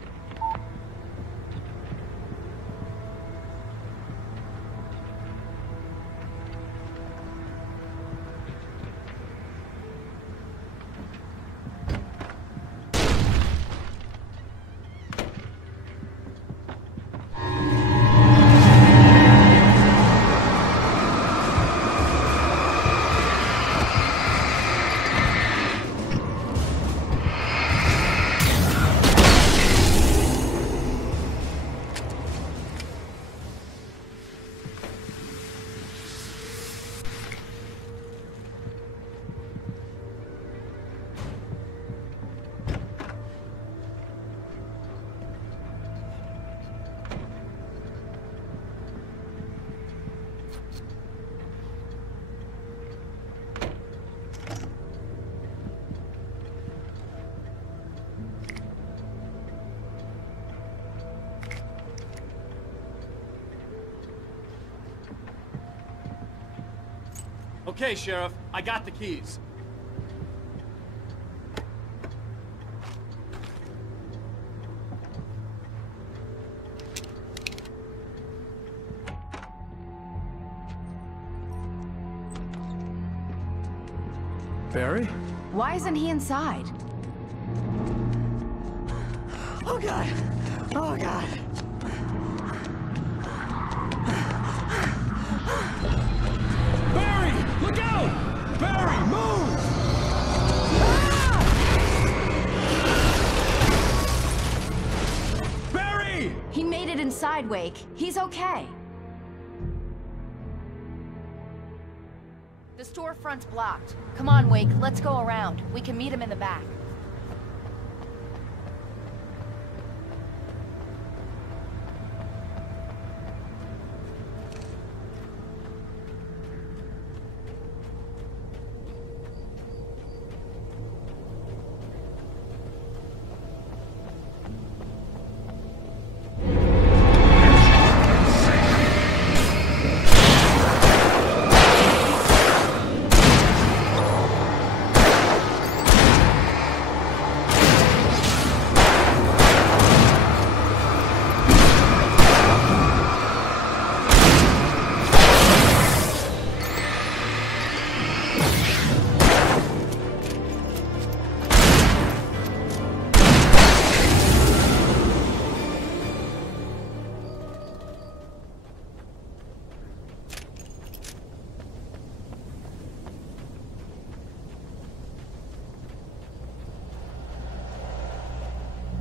Okay, Sheriff, I got the keys. Barry? Why isn't he inside? Oh God! Oh God! inside, Wake. He's okay. The storefront's blocked. Come on, Wake, let's go around. We can meet him in the back.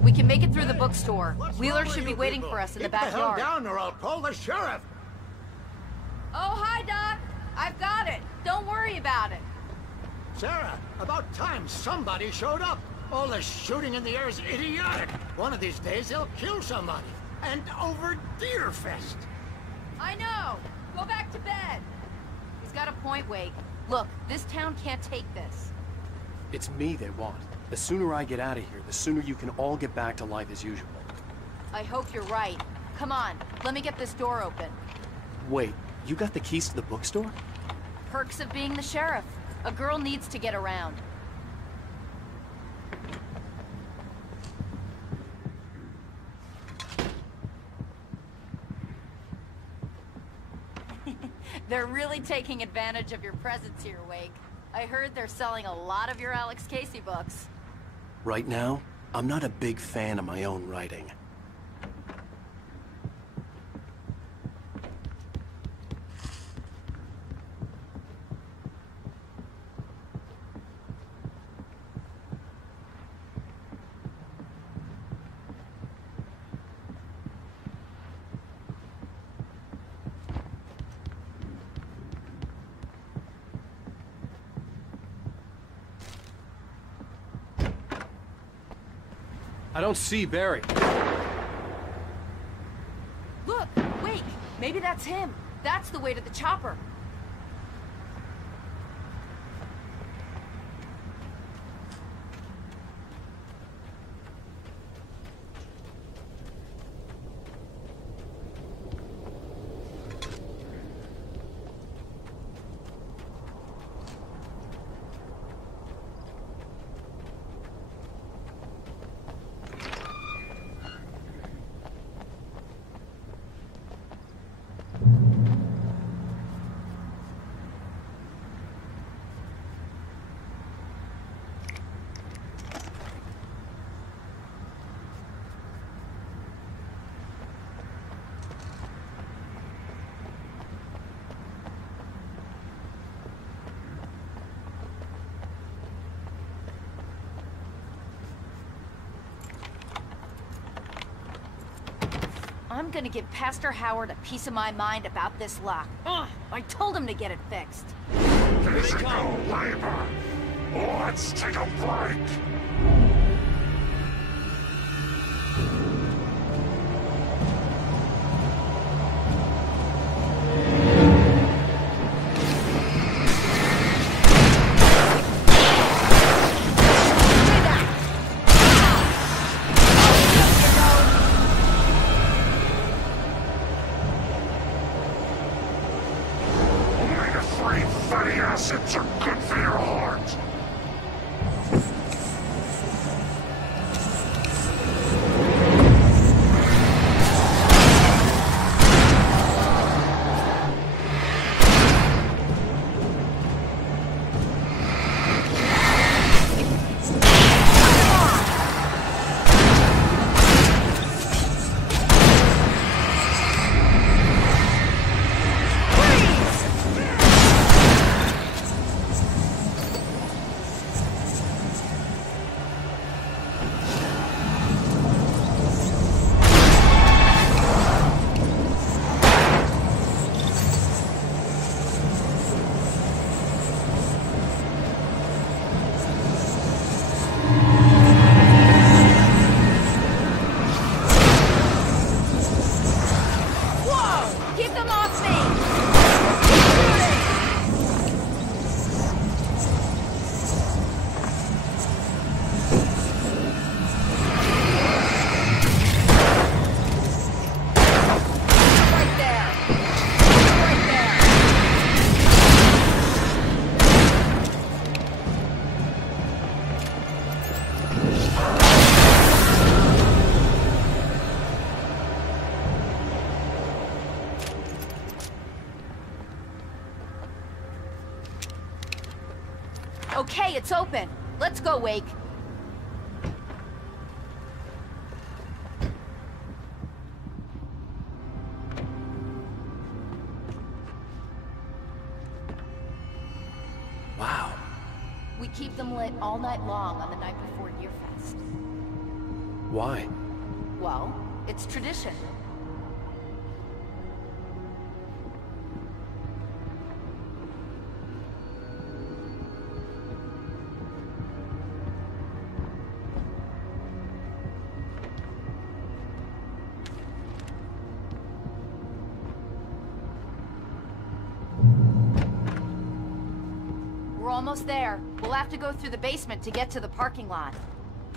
We can make it through the bookstore. Wheeler should be waiting for us in the backyard. Keep the hell down or I'll call the sheriff. Oh, hi, Doc. I've got it. Don't worry about it. Sarah, about time somebody showed up. All this shooting in the air is idiotic. One of these days they'll kill somebody. And over Deerfest. I know. Go back to bed. He's got a point, Wake. Look, this town can't take this. It's me they want. The sooner I get out of here, the sooner you can all get back to life as usual. I hope you're right. Come on, let me get this door open. Wait, you got the keys to the bookstore? Perks of being the sheriff. A girl needs to get around. They're really taking advantage of your presence here, Wake. I heard they're selling a lot of your Alex Casey books. Right now, I'm not a big fan of my own writing. I don't see Barry. Look, Wake, maybe that's him. That's the way to the chopper. I'm gonna give Pastor Howard a piece of my mind about this lock. Ugh, I told him to get it fixed. Physical labor. Let's take a break. Fatty acids are good for your heart. Okay, it's open. Let's go, Wake. Wow. We keep them lit all night long on the night before Yearfest. Why? Well, it's tradition. We're almost there. We'll have to go through the basement to get to the parking lot.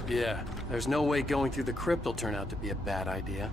Yeah, there's no way going through the crypt will turn out to be a bad idea.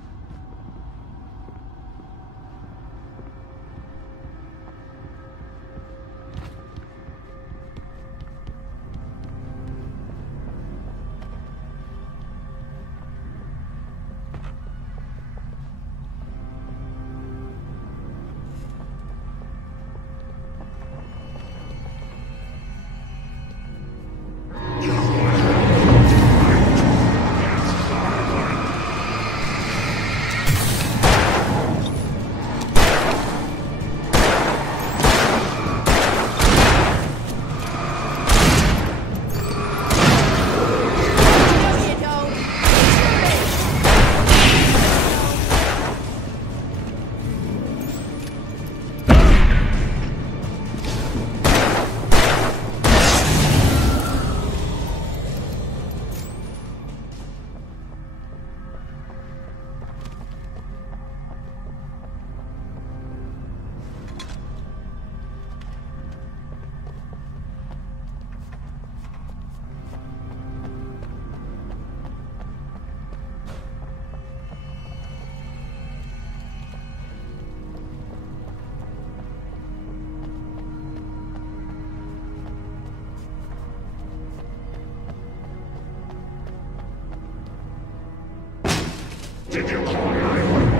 Did you call 911?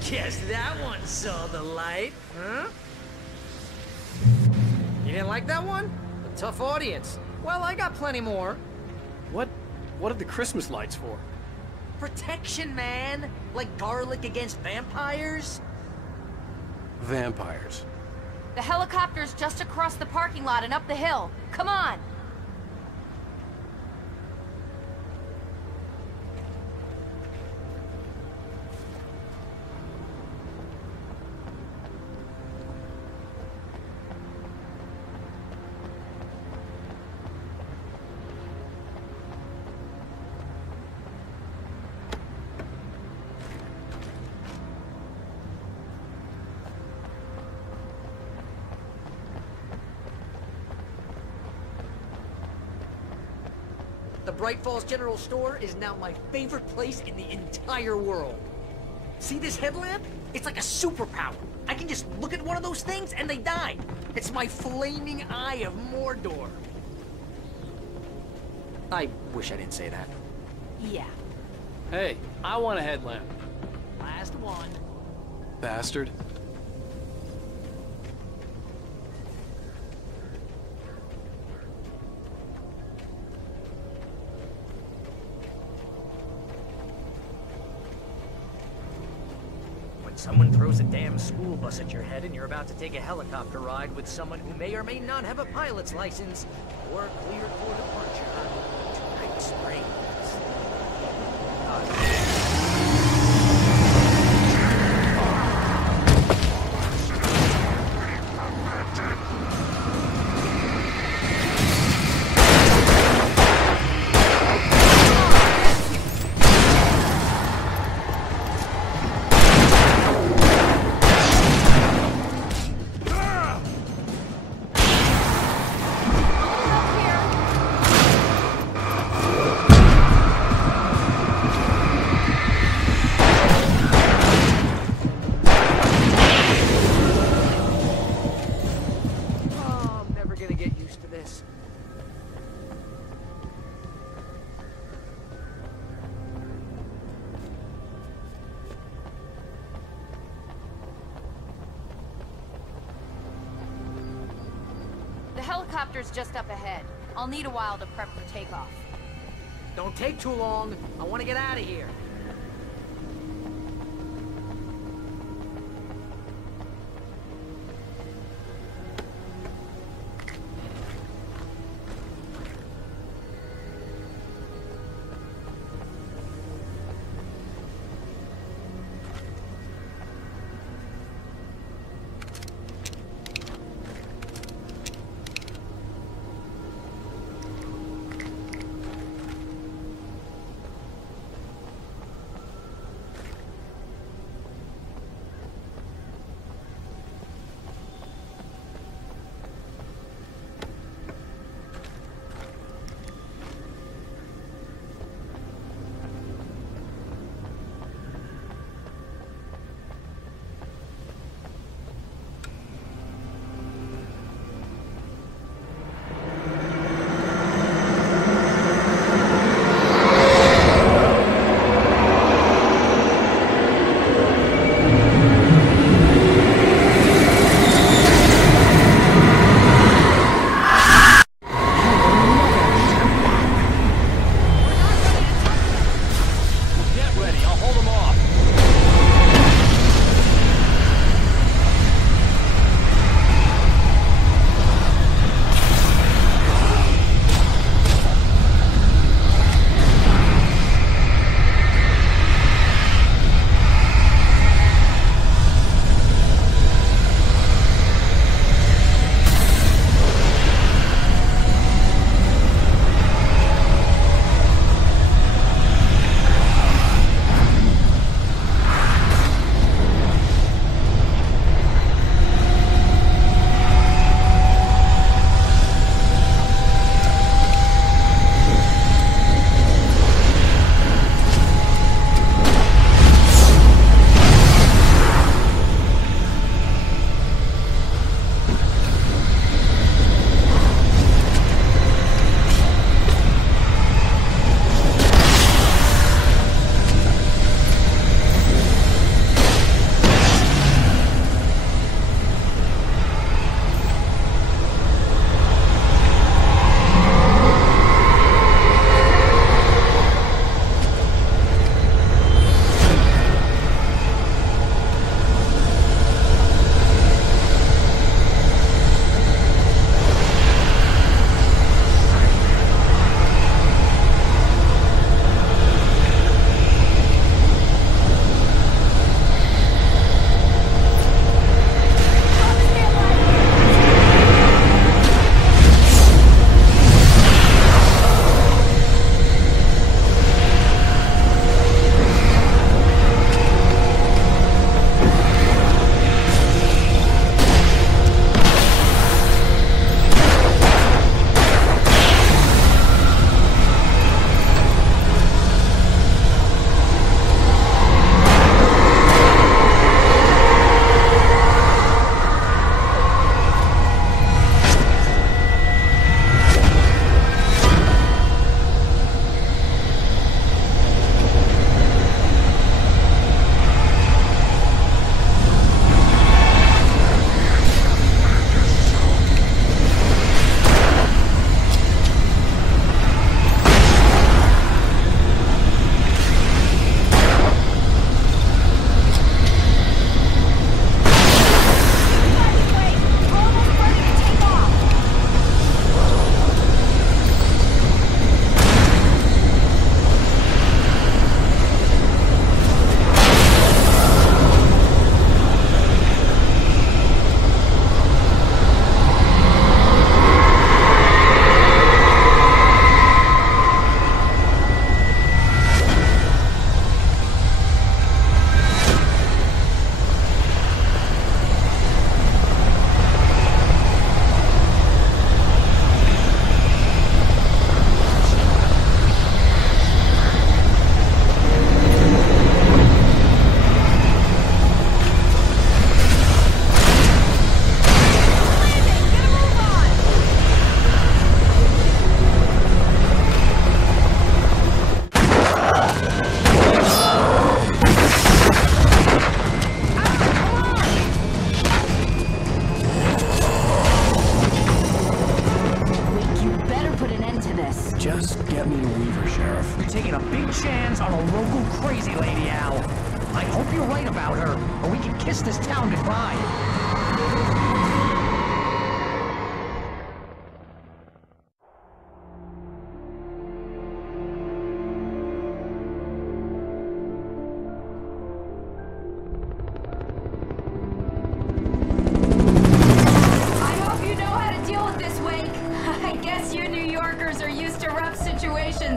Guess that one saw the light, huh? You didn't like that one? A tough audience. Well, I got plenty more. What are the Christmas lights for? Protection, man. Like garlic against vampires. Vampires. The helicopter's just across the parking lot and up the hill. Come on! The Bright Falls General Store is now my favorite place in the entire world. See this headlamp? It's like a superpower. I can just look at one of those things and they die. It's my flaming eye of Mordor. I wish I didn't say that. Yeah. Hey, I want a headlamp. Last one. Bastard. Someone throws a damn school bus at your head and you're about to take a helicopter ride with someone who may or may not have a pilot's license or cleared for departure to Night Springs. helicopter's just up ahead. I'll need a while to prep for takeoff. Don't take too long. I want to get out of here. Oroku crazy lady, Al. I hope you're right about her, or we can kiss this town goodbye.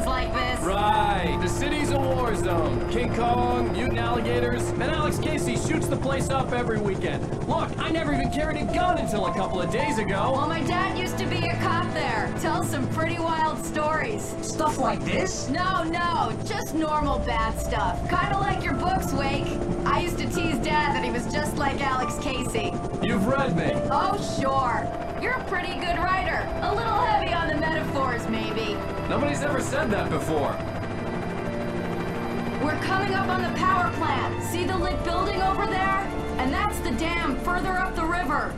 Like this. Right. The city's a war zone. King Kong, mutant alligators, and Alex Casey shoots the place up every weekend. Look, I never even carried a gun until a couple of days ago. Well, my dad used to be a cop there. Tells some pretty wild stories. Stuff like this? No, just normal bad stuff. Kinda like your books, Wake. I used to tease Dad that he was just like Alex Casey. You've read me. Oh, sure. You're a pretty good writer. A little heavy on the metaphors, maybe. Nobody's ever said that before. We're coming up on the power plant. See the lit building over there? And that's the dam further up the river.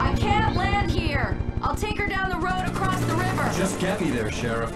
I can't land here. I'll take her down the road across the river. Just get me there, Sheriff.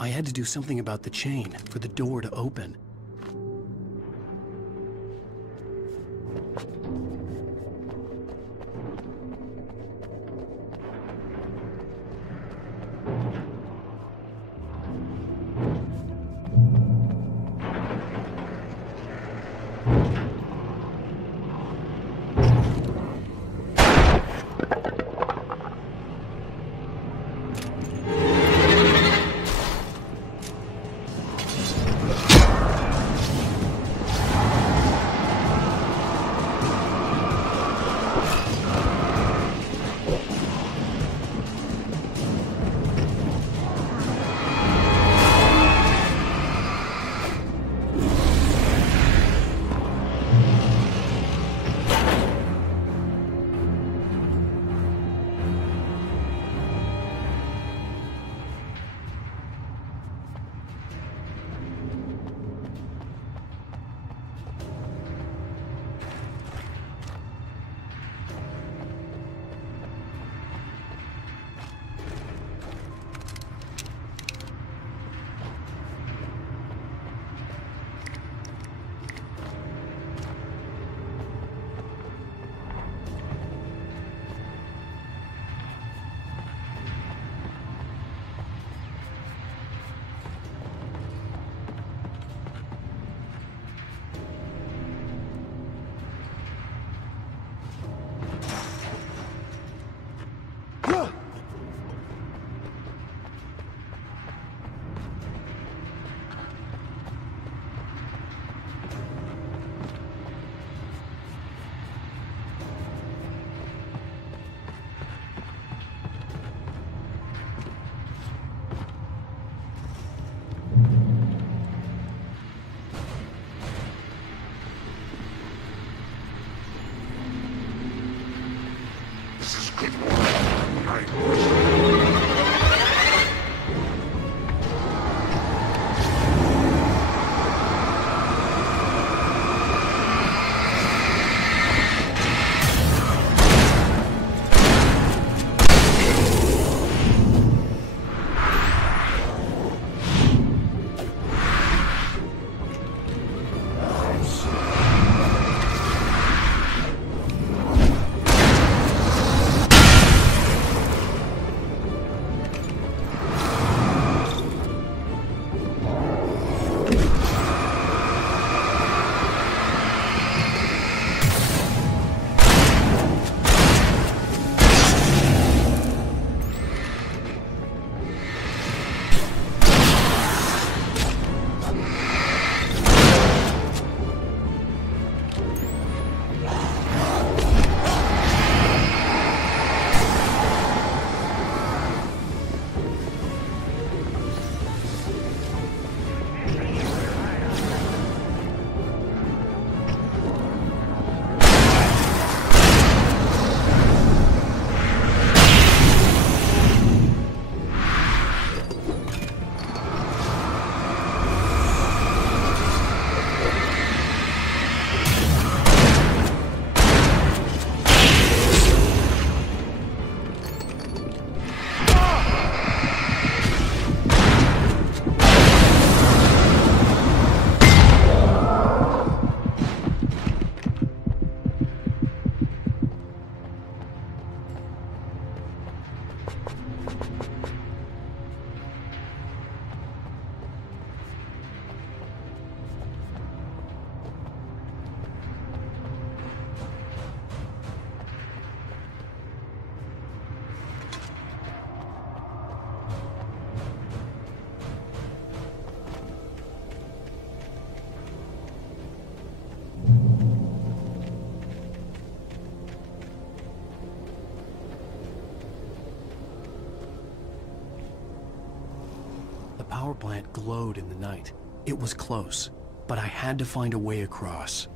I had to do something about the chain for the door to open. The power plant glowed in the night. It was close, but I had to find a way across.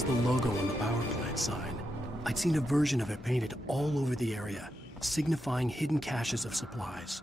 recognize the logo on the power plant sign. I'd seen a version of it painted all over the area, signifying hidden caches of supplies.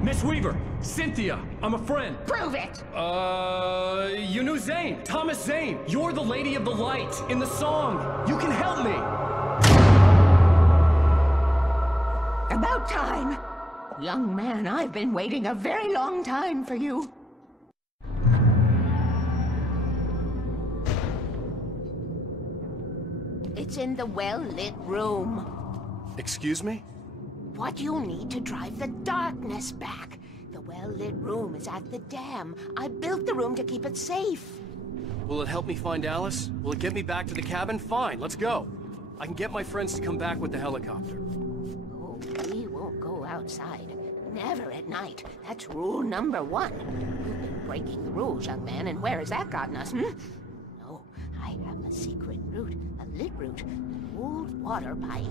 Miss Weaver! Cynthia! I'm a friend! Prove it! You knew Zane! Thomas Zane! You're the Lady of the Light in the song! You can help me! About time! Young man, I've been waiting a very long time for you. It's in the well-lit room. Excuse me? What you need to drive the darkness back. The well-lit room is at the dam. I built the room to keep it safe. Will it help me find Alice? Will it get me back to the cabin? Fine, let's go. I can get my friends to come back with the helicopter. Oh, we won't go outside. Never at night. That's rule number 1. You've been breaking the rules, young man, and where has that gotten us, No, I have a secret route. A lit route. An old water pipe.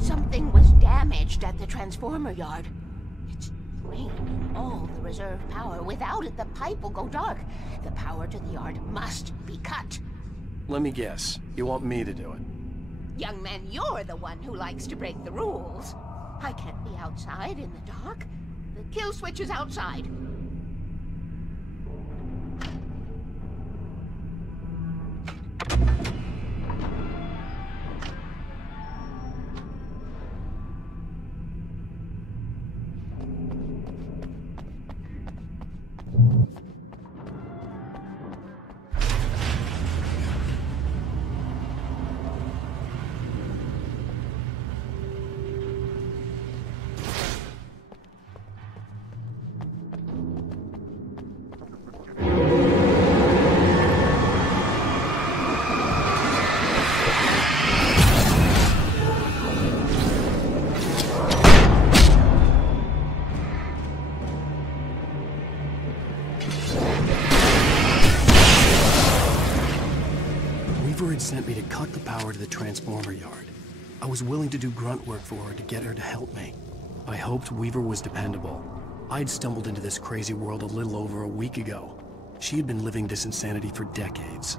Something was damaged at the transformer yard. It's draining all the reserve power. Without it, the pipe will go dark. The power to the yard must be cut. Let me guess. You want me to do it? Young man, you're the one who likes to break the rules. I can't be outside in the dark. The kill switch is outside. Sent me to cut the power to the transformer yard. I was willing to do grunt work for her to get her to help me. I hoped Weaver was dependable. I'd stumbled into this crazy world a little over a week ago. She had been living this insanity for decades.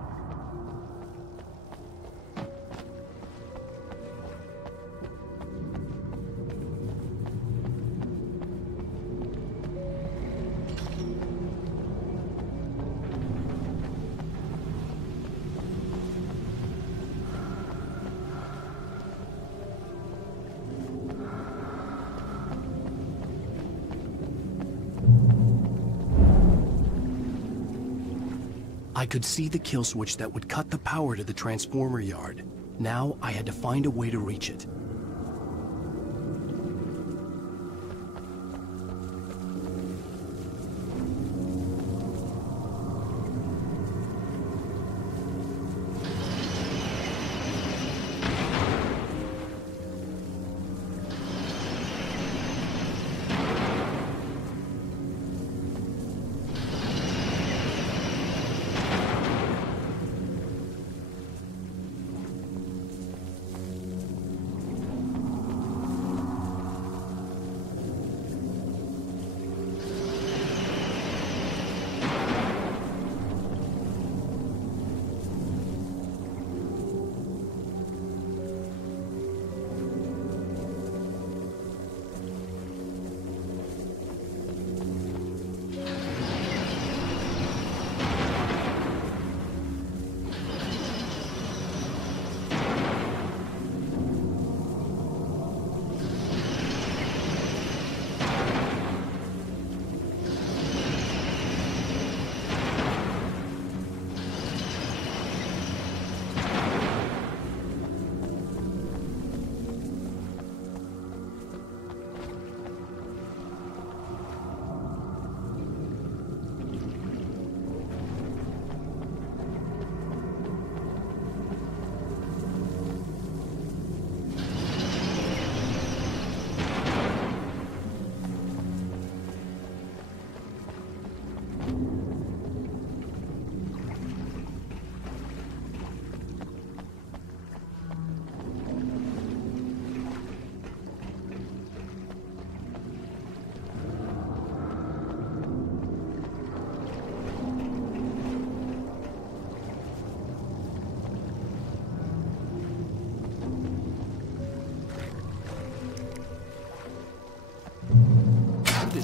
I could see the kill switch that would cut the power to the transformer yard. Now I had to find a way to reach it.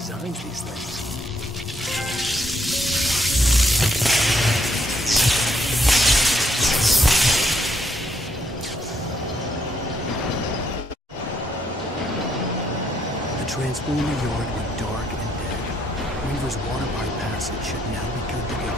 designs these things. The Transformer yard went dark and dead. Weaver's water bypass should now be good to go.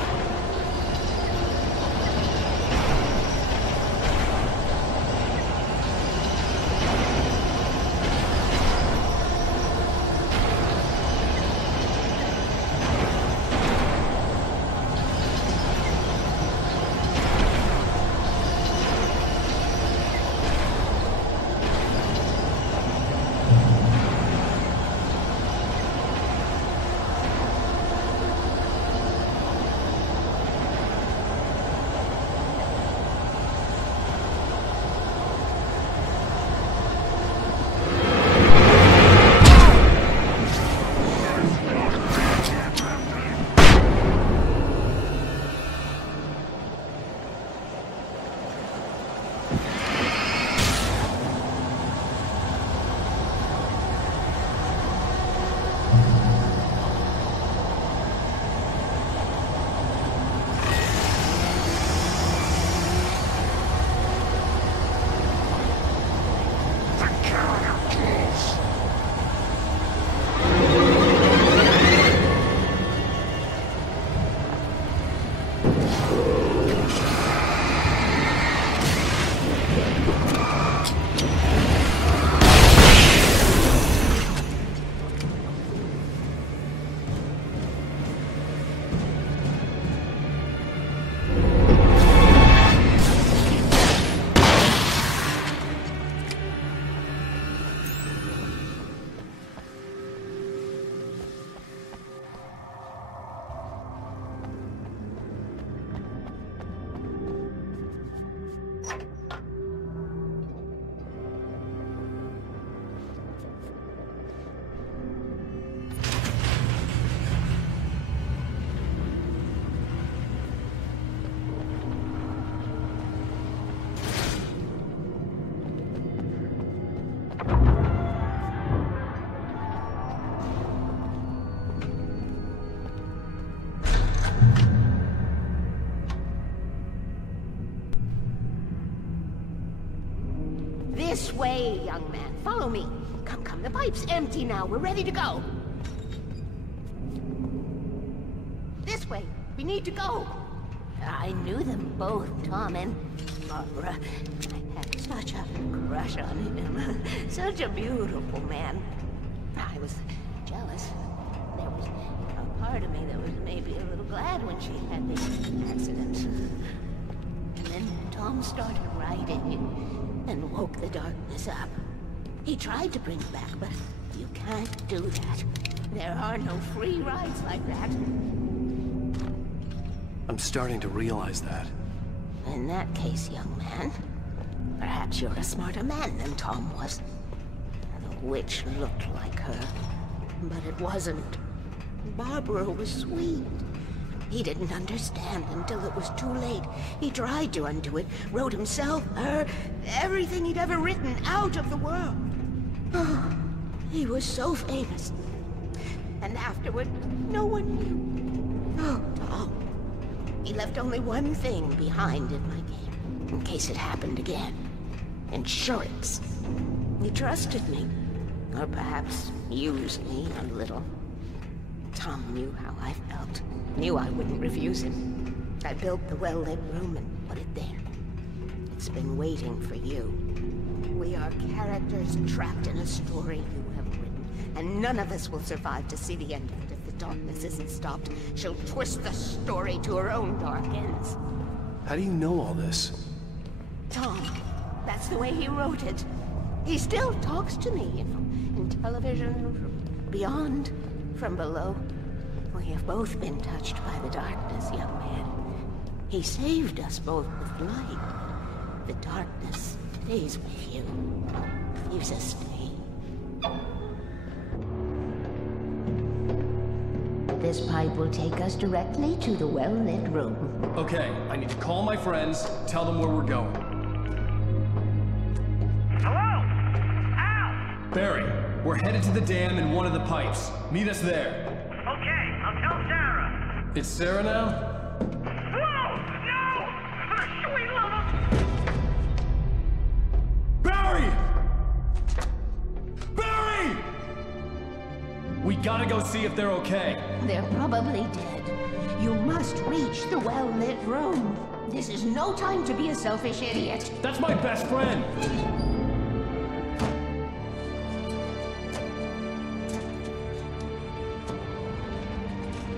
This way, young man. Follow me. Come, come. The pipe's empty now. We're ready to go. This way. We need to go. I knew them both, Tom and Barbara. I had such a crush on him. Such a beautiful man. I was jealous. There was a part of me that was maybe a little glad when she had the accident. And then Tom started writing and woke the darkness up. He tried to bring it back, but you can't do that. There are no free rides like that. I'm starting to realize that. In that case, young man, perhaps you're a smarter man than Tom was. The witch looked like her, but it wasn't. Barbara was sweet. He didn't understand until it was too late. He tried to undo it, wrote himself, her, everything he'd ever written out of the world. Oh, he was so famous. And afterward, no one knew. Oh, Tom. He left only one thing behind in my game, in case it happened again. Insurance. He trusted me. Or perhaps used me a little. Tom knew how I felt. Knew I wouldn't refuse him. I built the well-lit room and put it there. It's been waiting for you. We are characters trapped in a story you have written, and none of us will survive to see the end of it if the darkness isn't stopped. She'll twist the story to her own dark ends. How do you know all this? Tom, that's the way he wrote it. He still talks to me, in television, from beyond, from below. We have both been touched by the darkness, young man. He saved us both with light. The darkness stays with you. Leaves us stay. This pipe will take us directly to the well-lit room. Okay, I need to call my friends, tell them where we're going. Hello? Al! Barry, We're headed to the dam in one of the pipes. Meet us there. Okay, I'll tell Sarah. It's Sarah now? Whoa! No! For the sweet love of... Barry! Barry! We gotta go see if they're okay. They're probably dead. You must reach the well-lit room. This is no time to be a selfish idiot. That's my best friend!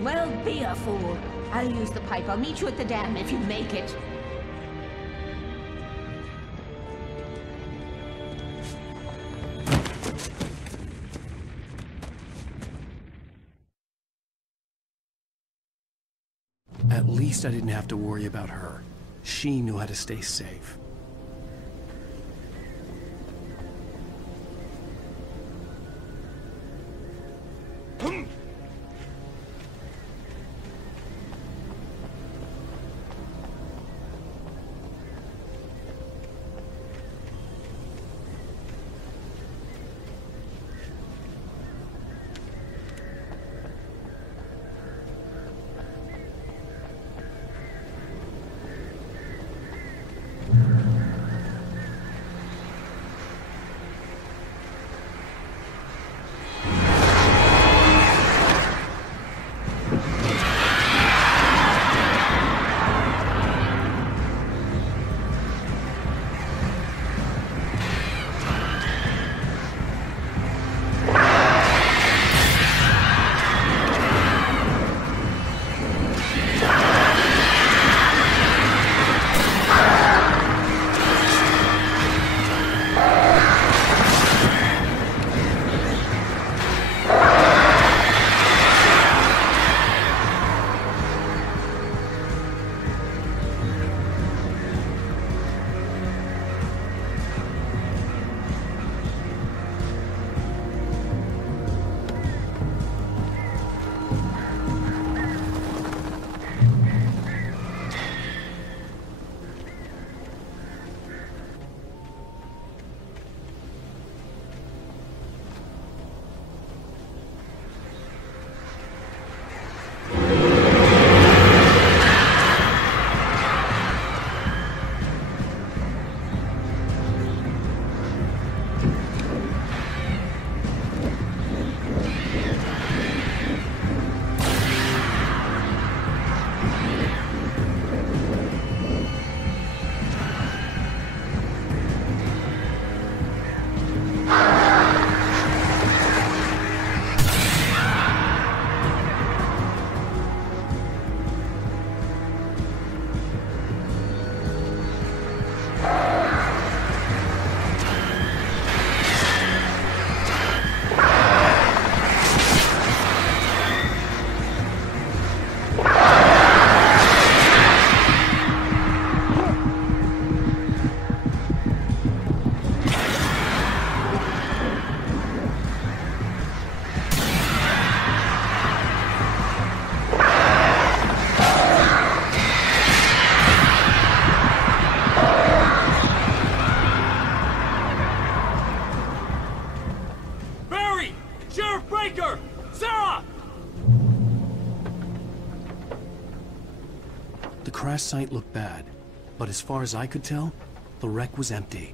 Well, be a fool. I'll use the pipe. I'll meet you at the dam if you make it. At least I didn't have to worry about her. She knew how to stay safe. The crash site looked bad, but as far as I could tell, the wreck was empty.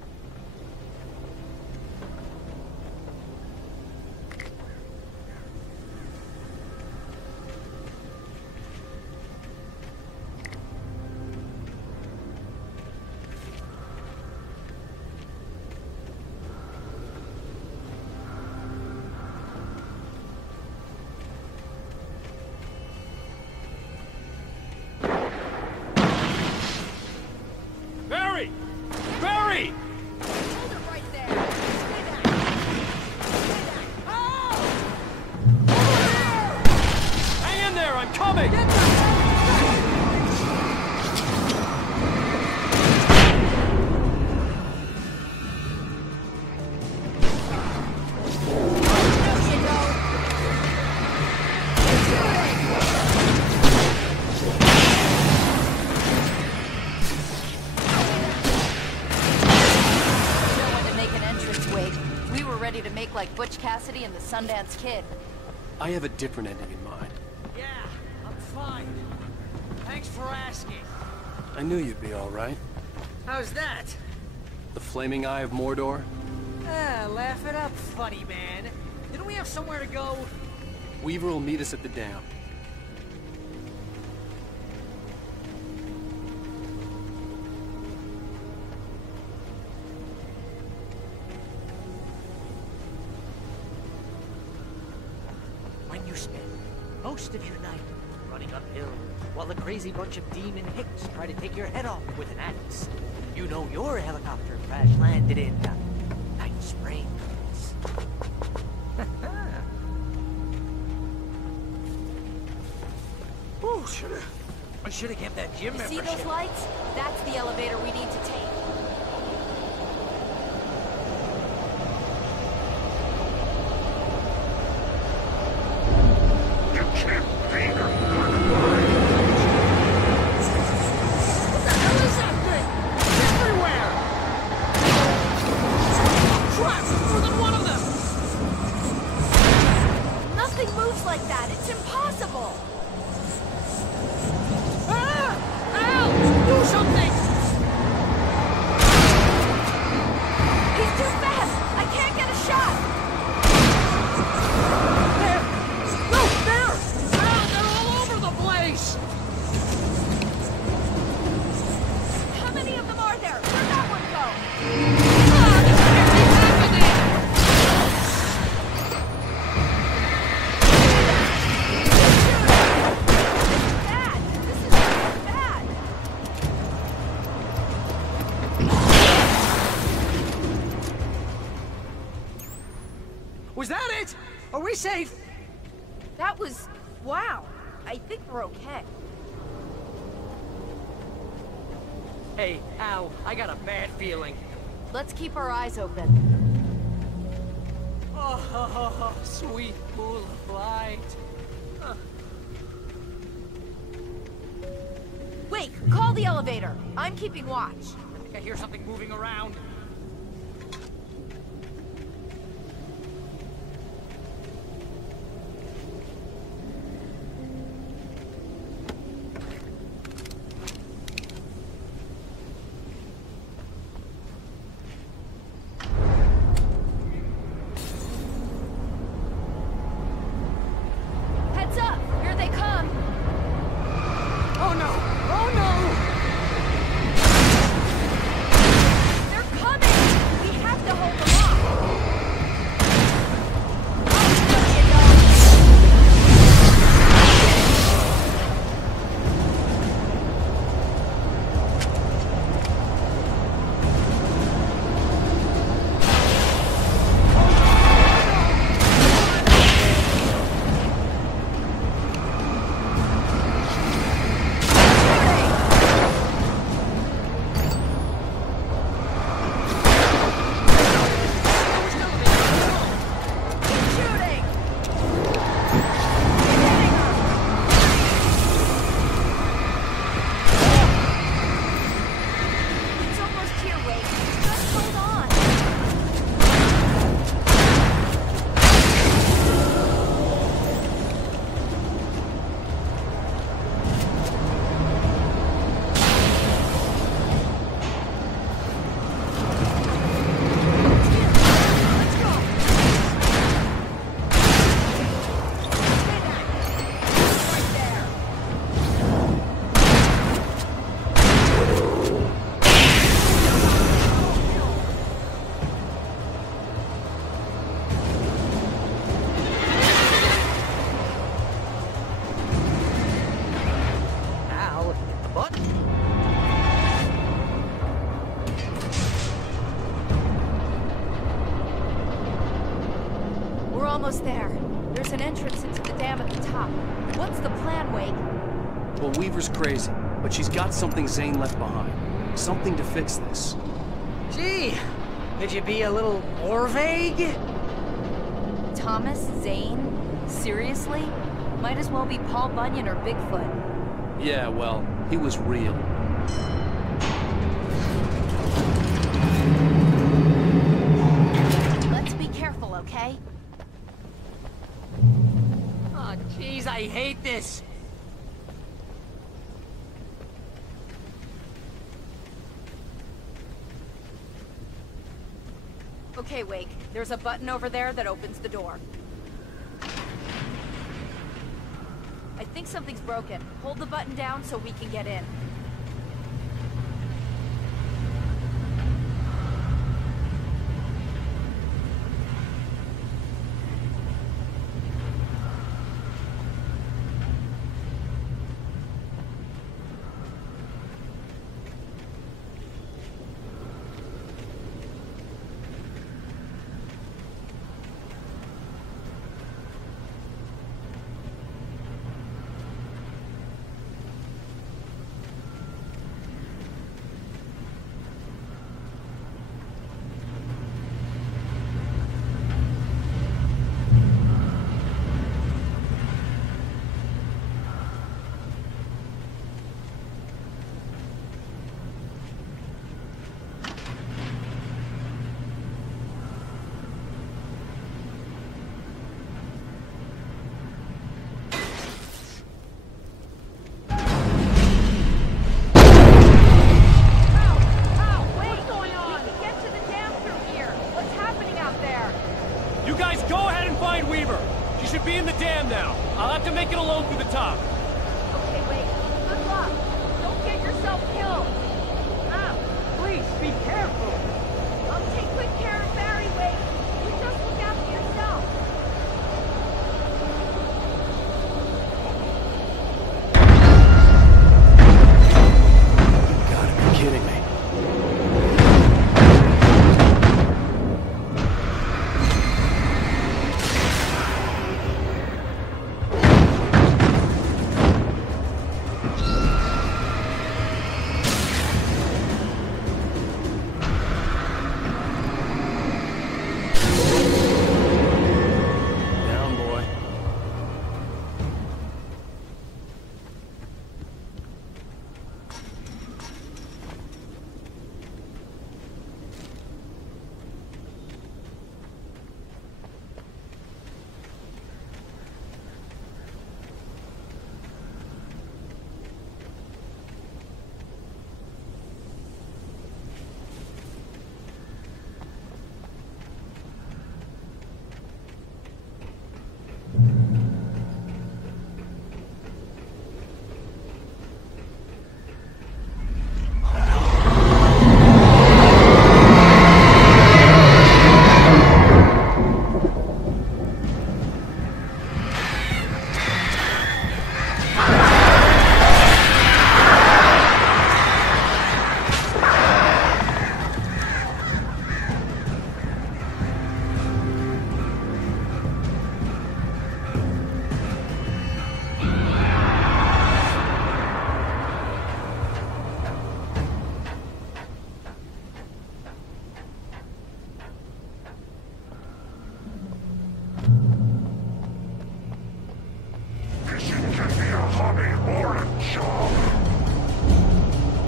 ready to make like Butch Cassidy and the Sundance Kid. I have a different ending in mind. Yeah, I'm fine. Thanks for asking. I knew you'd be all right. How's that? The flaming eye of Mordor? Ah, laugh it up, funny man. Didn't we have somewhere to go? Weaver will meet us at the dam. When you spend most of your night running uphill while the crazy bunch of demon hicks try to take your head off with an axe, you know your helicopter crash landed in Night Springs. Ooh, I should have kept that gym You membership. see those lights? That's the elevator we need to take. Was that it? Are we safe? That was... wow. I think we're okay. Hey, Al, I got a bad feeling. Let's keep our eyes open. Oh, sweet pool of light. Wait, call the elevator. I'm keeping watch. I think I hear something moving around. Heads up! Here they come! Oh no! Oh no! They're coming! We have to hold them off! It's almost here, Wade. Just hold on. Al, hit the button. We're almost there. There's an entrance into the dam at the top. What's the plan, Wake? Well, Weaver's crazy, but she's got something Zane left behind. Something to fix this. Gee, could you be a little more vague? Thomas Zane? Seriously? Might as well be Paul Bunyan or Bigfoot. Yeah, well, he was real. Let's be careful this. Okay, Wake. There's a button over there that opens the door. I think something's broken. Hold the button down so we can get in.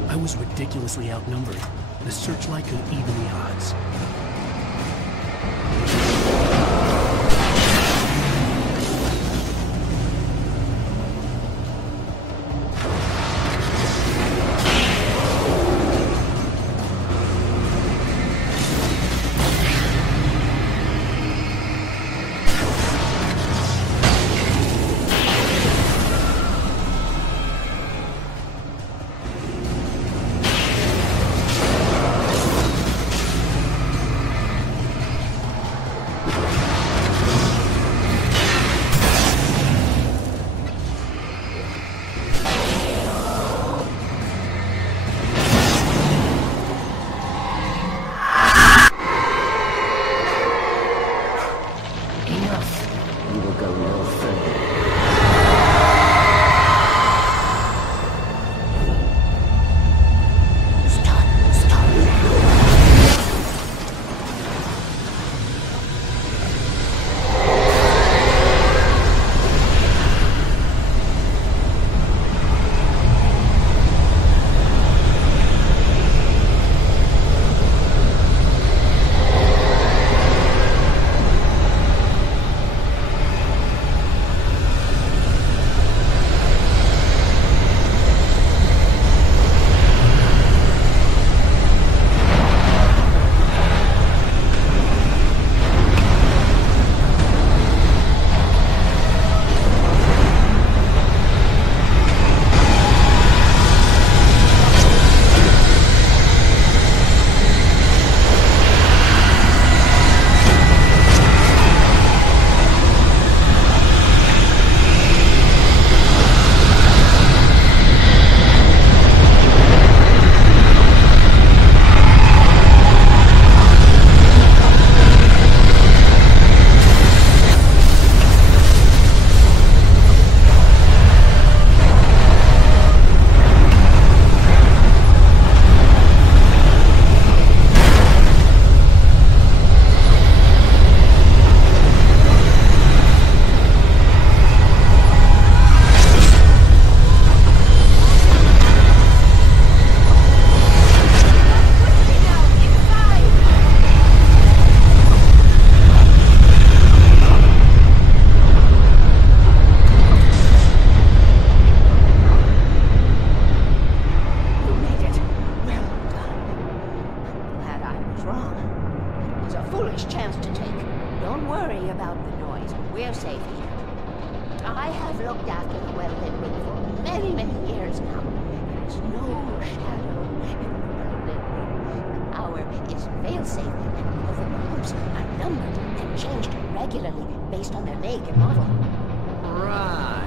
I was ridiculously outnumbered. The searchlight could even the odds. last chance to take. Don't worry about the noise. We're safe here. I have looked after the well-lit room for many, many years now. There's no shadow in the well-lit room. The hour is fail-safe, and all the bulbs are numbered and changed regularly based on their make and model. Right.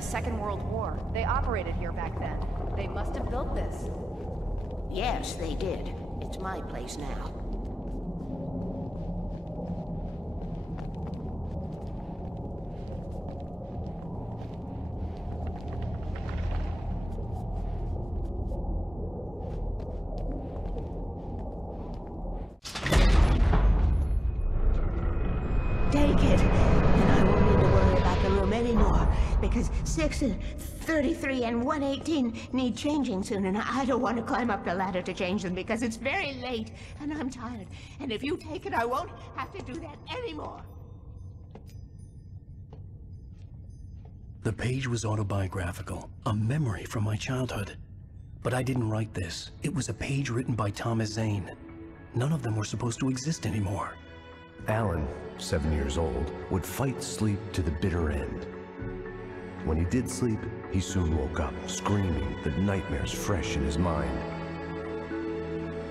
Second World War. They operated here back then. They must have built this. Yes, they did. It's my place now. Take it, and I won't need to worry about the room anymore, because 6 and 33 and 118 need changing soon, and I don't want to climb up the ladder to change them because it's very late, and I'm tired. And if you take it, I won't have to do that anymore. The page was autobiographical, a memory from my childhood. But I didn't write this. It was a page written by Thomas Zane. None of them were supposed to exist anymore. Alan, 7 years old, would fight sleep to the bitter end. When he did sleep, he soon woke up, screaming, the nightmares fresh in his mind.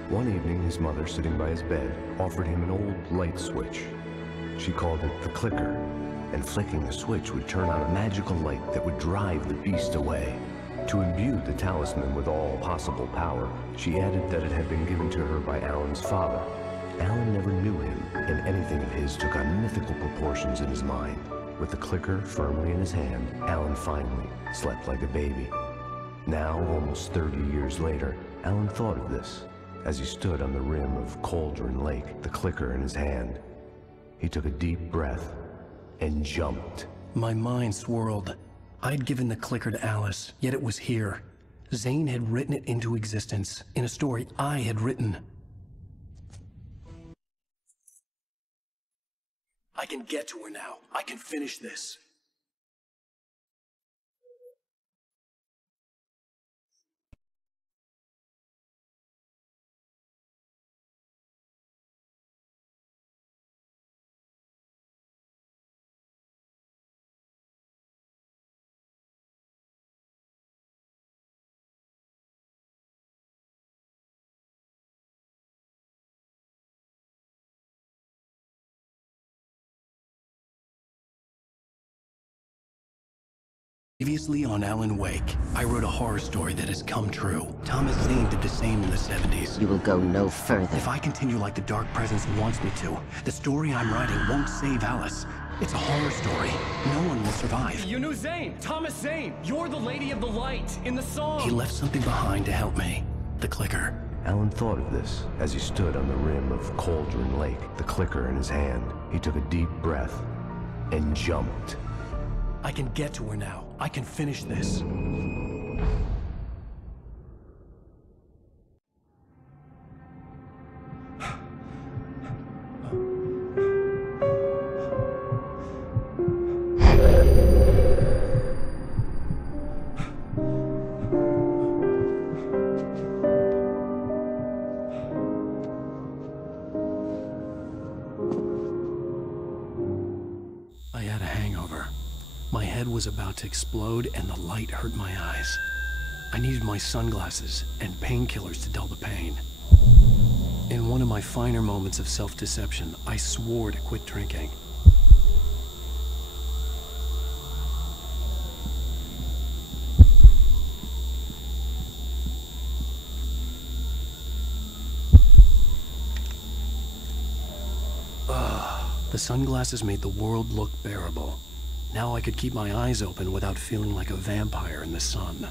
One evening, his mother, sitting by his bed, offered him an old light switch. She called it the clicker, and flicking the switch would turn on a magical light that would drive the beast away. To imbue the talisman with all possible power, she added that it had been given to her by Alan's father. Alan never knew him, and anything of his took on mythical proportions in his mind. With the clicker firmly in his hand, Alan finally slept like a baby. Now, almost 30 years later, Alan thought of this as he stood on the rim of Cauldron Lake, the clicker in his hand. He took a deep breath and jumped. My mind swirled. I'd given the clicker to Alice, yet it was here. Zane had written it into existence, in a story I had written. I can get to her now. I can finish this. Previously on Alan Wake, I wrote a horror story that has come true. Thomas Zane did the same in the 70s. You will go no further. If I continue like the Dark Presence wants me to, the story I'm writing won't save Alice. It's a horror story. No one will survive. You knew Zane! Thomas Zane! You're the Lady of the Light in the song! He left something behind to help me. The clicker. Alan thought of this as he stood on the rim of Cauldron Lake, the clicker in his hand. He took a deep breath and jumped. I can get to her now. I can finish this. I had a hangover. My head was about to explode and the light hurt my eyes. I needed my sunglasses and painkillers to dull the pain. In one of my finer moments of self-deception, I swore to quit drinking. The sunglasses made the world look bearable. Now I could keep my eyes open without feeling like a vampire in the sun.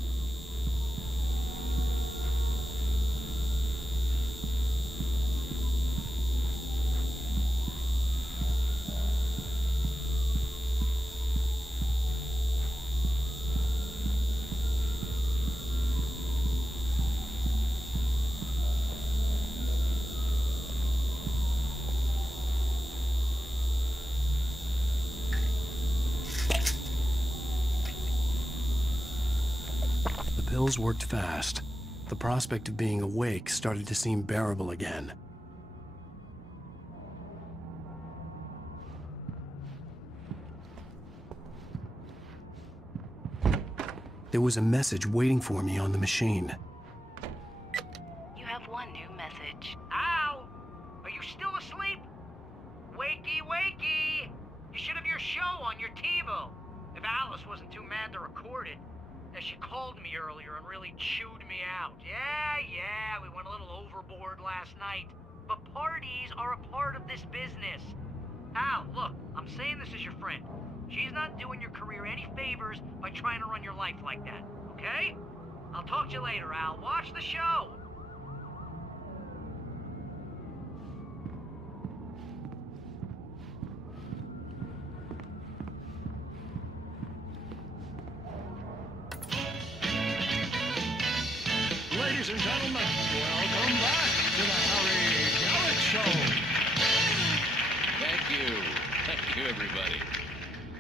pills worked fast. The prospect of being awake started to seem bearable again. There was a message waiting for me on the machine. You have one new message. Al! Are you still asleep? Wakey, wakey! You should have your show on your TiVo. If Alice wasn't too mad to record it. As she called me earlier and really chewed me out. Yeah, we went a little overboard last night. But parties are a part of this business. Al, look, I'm saying this as your friend. She's not doing your career any favors by trying to run your life like that, okay? I'll talk to you later, Al. Watch the show! Ladies and gentlemen, welcome back to the Harry Garrett Show. Thank you. Thank you, everybody.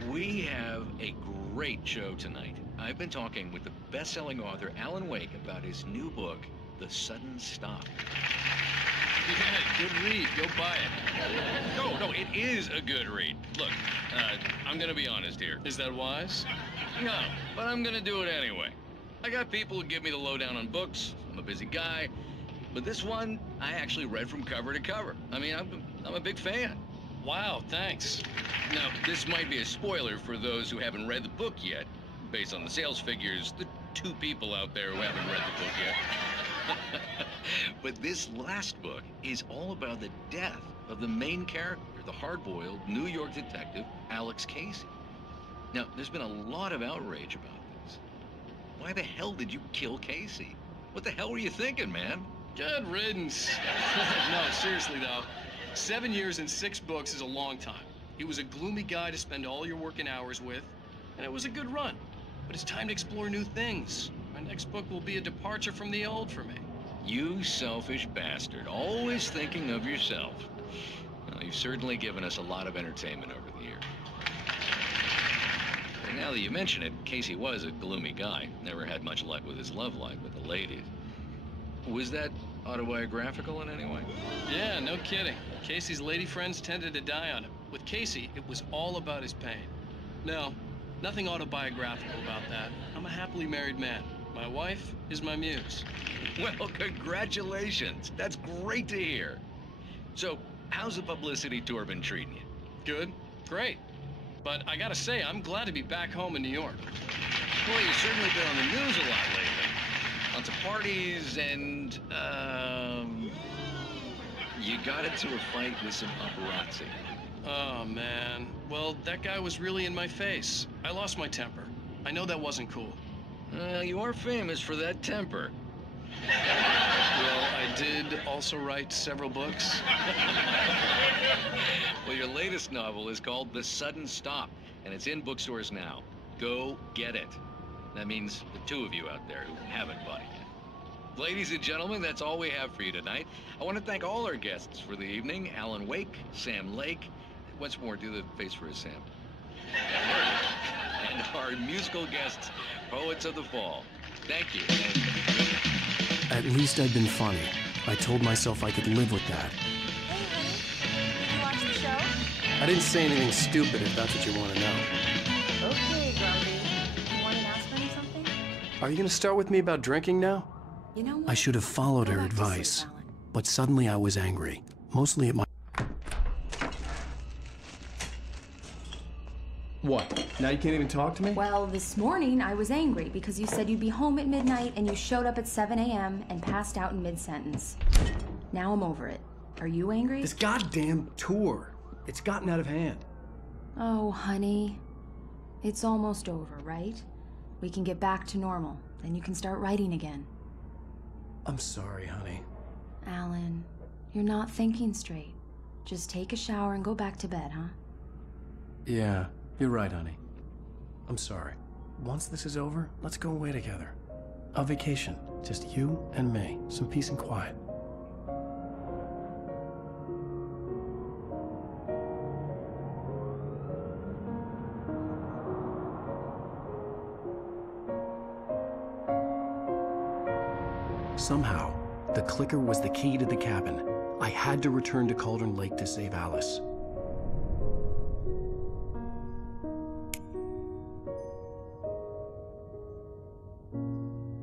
We have a great show tonight. I've been talking with the best-selling author Alan Wake about his new book, The Sudden Stop. Yeah, good read. Go buy it. No, it is a good read. Look, I'm gonna be honest here. Is that wise? No, but I'm gonna do it anyway. I got people who give me the lowdown on books. I'm a busy guy. But this one, I actually read from cover to cover. I mean, I'm a big fan. Wow, thanks. Now, this might be a spoiler for those who haven't read the book yet. Based on the sales figures, the 2 people out there who haven't read the book yet. But this last book is all about the death of the main character, the hard-boiled New York detective, Alex Casey. Now, there's been a lot of outrage about this. Why the hell did you kill Casey? What the hell were you thinking, man? Good riddance. No, seriously, though. 7 years and 6 books is a long time. He was a gloomy guy to spend all your working hours with, and it was a good run. But it's time to explore new things. My next book will be a departure from the old for me. You selfish bastard, always thinking of yourself. Well, you've certainly given us a lot of entertainment over the years. And now that you mention it, Casey was a gloomy guy. Never had much luck with his love life with the ladies. Was that autobiographical in any way? Yeah, no kidding. Casey's lady friends tended to die on him. With Casey, it was all about his pain. No, nothing autobiographical about that. I'm a happily married man. My wife is my muse. Well, congratulations. That's great to hear. So, how's the publicity tour been treating you? Good. Great. But I gotta say, I'm glad to be back home in New York. Well, you've certainly been on the news a lot lately. Lots of parties and, you got into a fight with some paparazzi. Oh, man. Well, that guy was really in my face. I lost my temper. I know that wasn't cool. You are famous for that temper. Well, I did also write several books. Well, your latest novel is called The Sudden Stop, and it's in bookstores now. Go get it. That means the 2 of you out there who haven't bought it yet. Ladies and gentlemen, that's all we have for you tonight. I want to thank all our guests for the evening. Alan Wake, Sam Lake. Once more, do the face for a Sam. And our musical guests, Poets of the Fall. Thank you. At least I'd been funny. I told myself I could live with that. Hey, honey. Did you watch the show? I didn't say anything stupid if that's what you want to know. Okay, Grumpy. You want to ask me something? Are you going to start with me about drinking now? You know what? I should have followed her advice, but suddenly I was angry, mostly at my... What? Now you can't even talk to me? Well, this morning I was angry because you said you'd be home at midnight and you showed up at 7 a.m. and passed out in mid-sentence. Now I'm over it. Are you angry? This goddamn tour. It's gotten out of hand. Oh, honey. It's almost over, right? We can get back to normal. Then you can start writing again. I'm sorry, honey. Alan, you're not thinking straight. Just take a shower and go back to bed, huh? Yeah, you're right, honey. I'm sorry. Once this is over, let's go away together. A vacation. Just you and me. Some peace and quiet. somehow, the clicker was the key to the cabin. I had to return to Cauldron Lake to save Alice.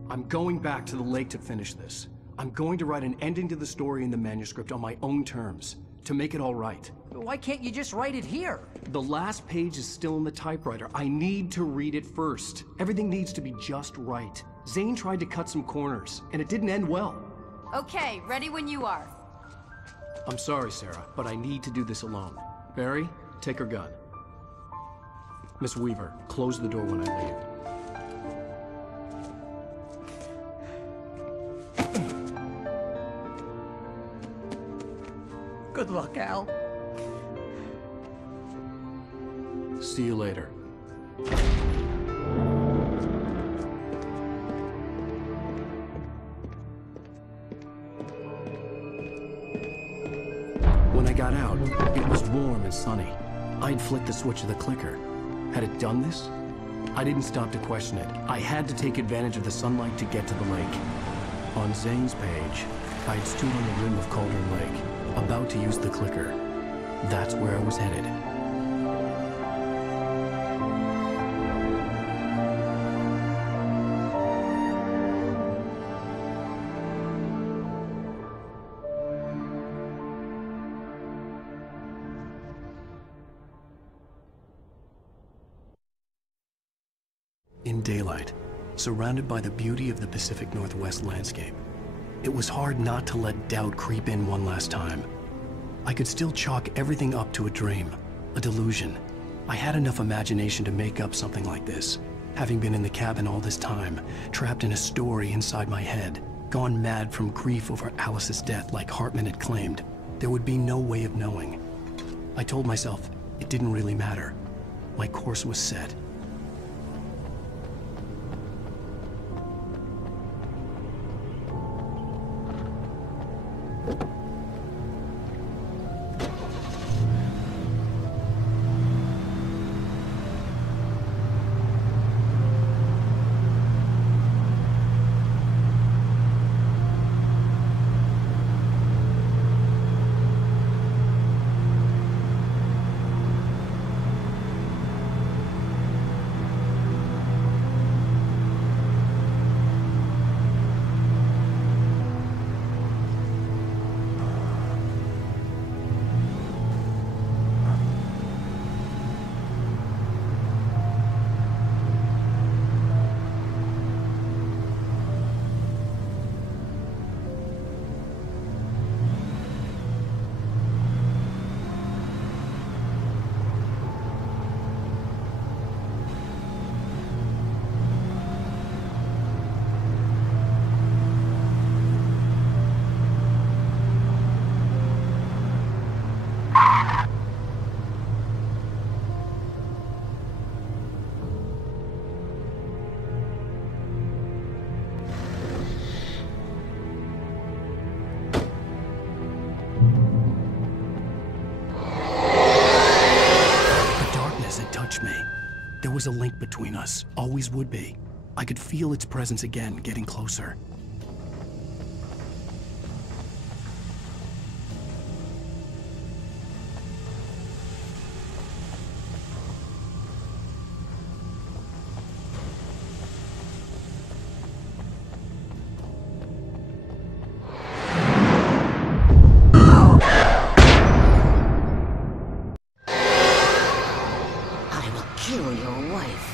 I'm going back to the lake to finish this. I'm going to write an ending to the story in the manuscript on my own terms, to make it all right. Why can't you just write it here? The last page is still in the typewriter. I need to read it first. Everything needs to be just right. Zane tried to cut some corners, and it didn't end well. Okay, ready when you are. I'm sorry, Sarah, but I need to do this alone. Barry, take her gun. Miss Weaver, close the door when I leave. Good luck, Al. See you later. When I got out, it was warm and sunny. I'd flicked the switch of the clicker. Had it done this? I didn't stop to question it. I had to take advantage of the sunlight to get to the lake. On Zane's page, I'd stood on the rim of Cauldron Lake, about to use the clicker. That's where I was headed. In daylight, surrounded by the beauty of the Pacific Northwest landscape, it was hard not to let doubt creep in one last time. I could still chalk everything up to a dream, a delusion. I had enough imagination to make up something like this, having been in the cabin all this time, trapped in a story inside my head, gone mad from grief over Alice's death like Hartman had claimed. There would be no way of knowing. I told myself it didn't really matter. My course was set. There was a link between us, always would be. I could feel its presence again, getting closer. Kill your wife.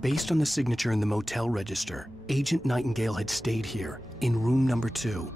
Based on the signature in the motel register, Agent Nightingale had stayed here, in room number 2.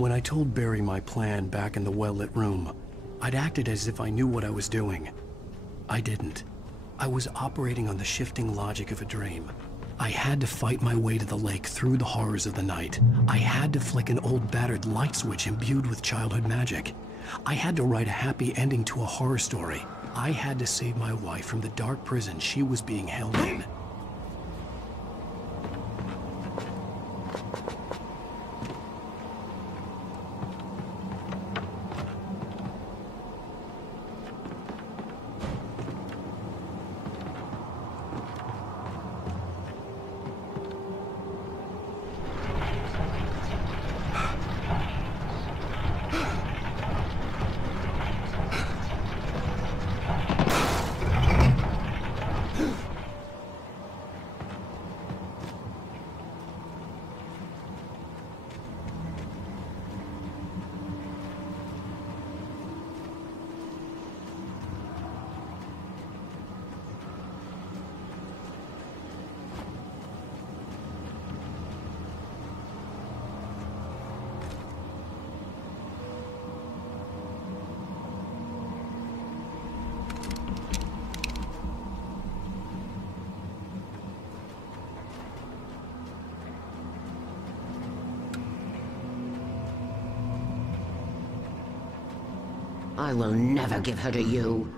When I told Barry my plan back in the well-lit room, I'd acted as if I knew what I was doing. I didn't. I was operating on the shifting logic of a dream. I had to fight my way to the lake through the horrors of the night. I had to flick an old battered light switch imbued with childhood magic. I had to write a happy ending to a horror story. I had to save my wife from the dark prison she was being held in. I will never give her to you.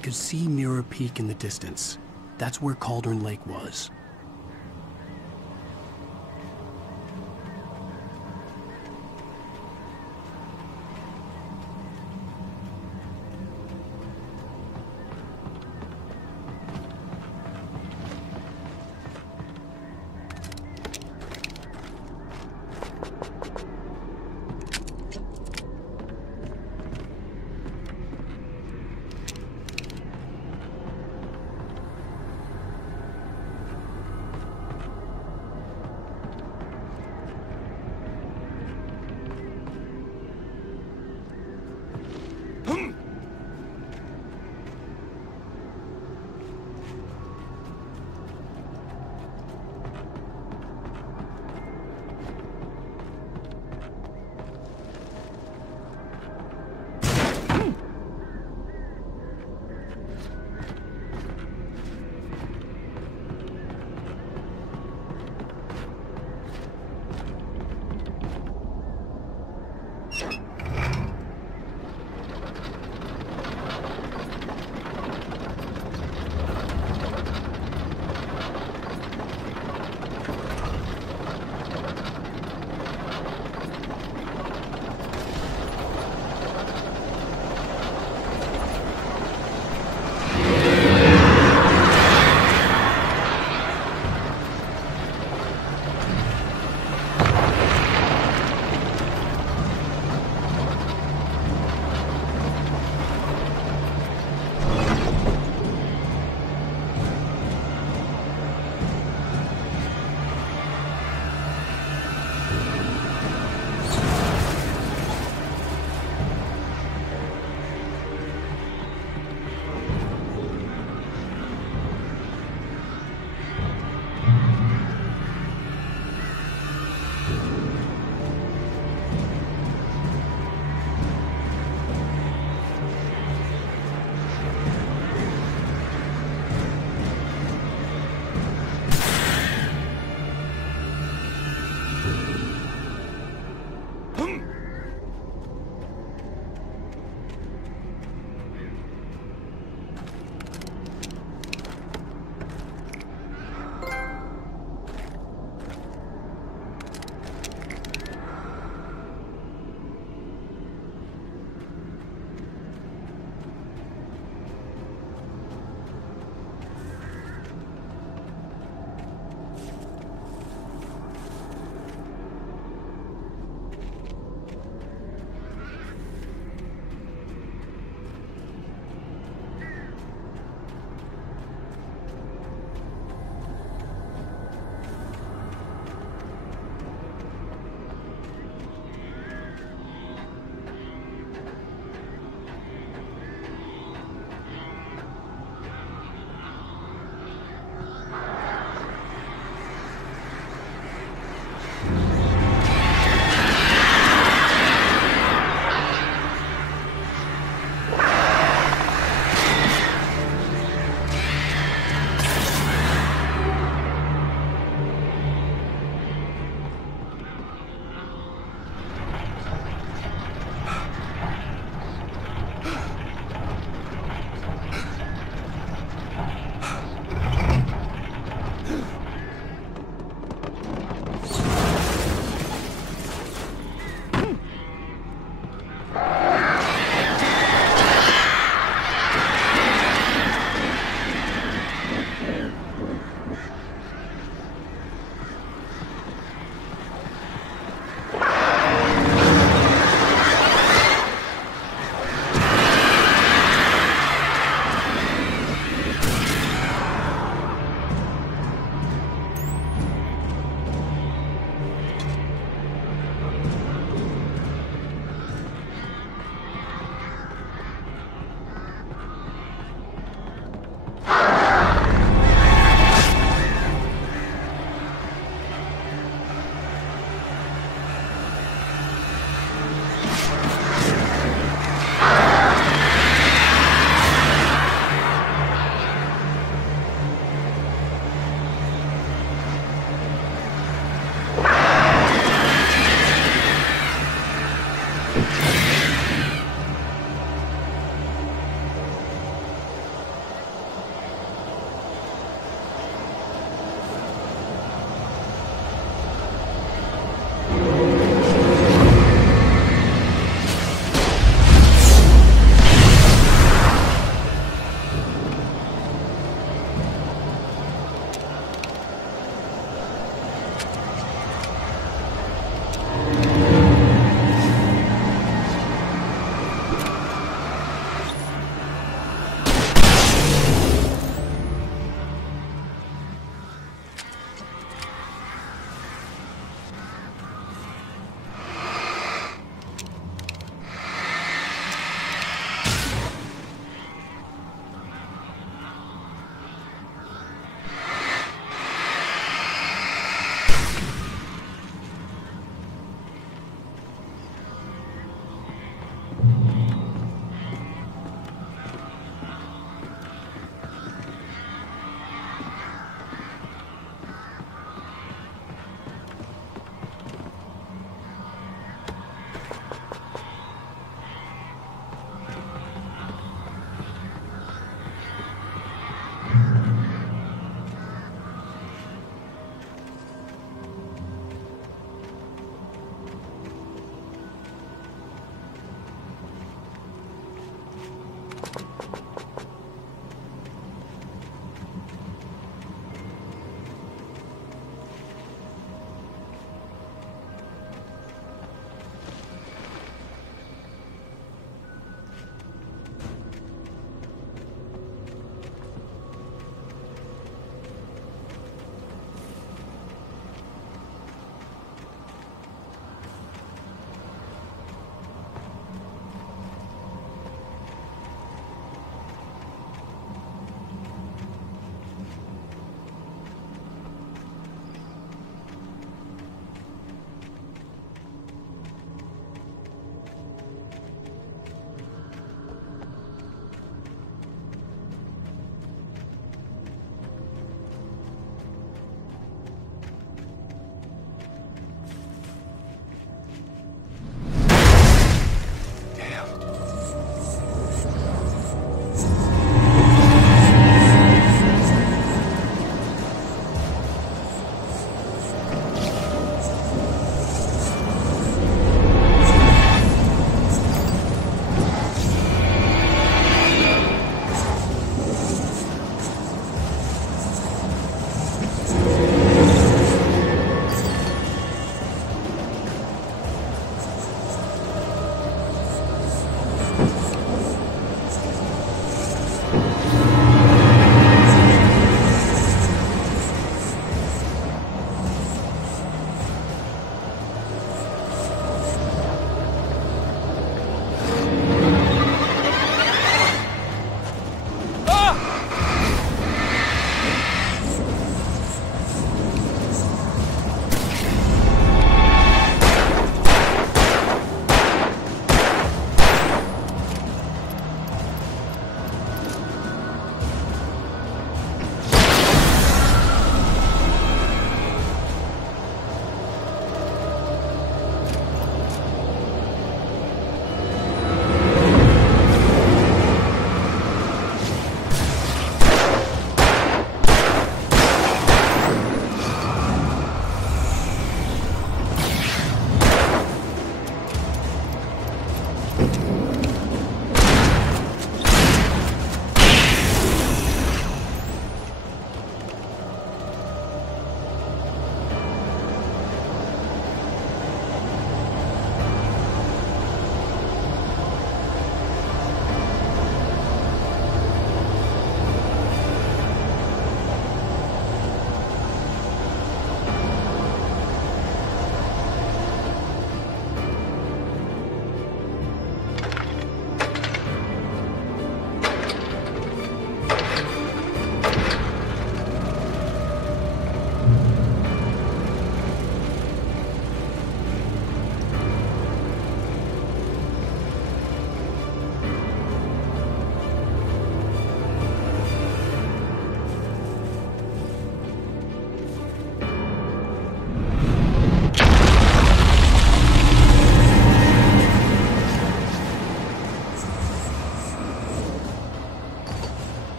could see Mirror Peak in the distance. That's where Cauldron Lake was.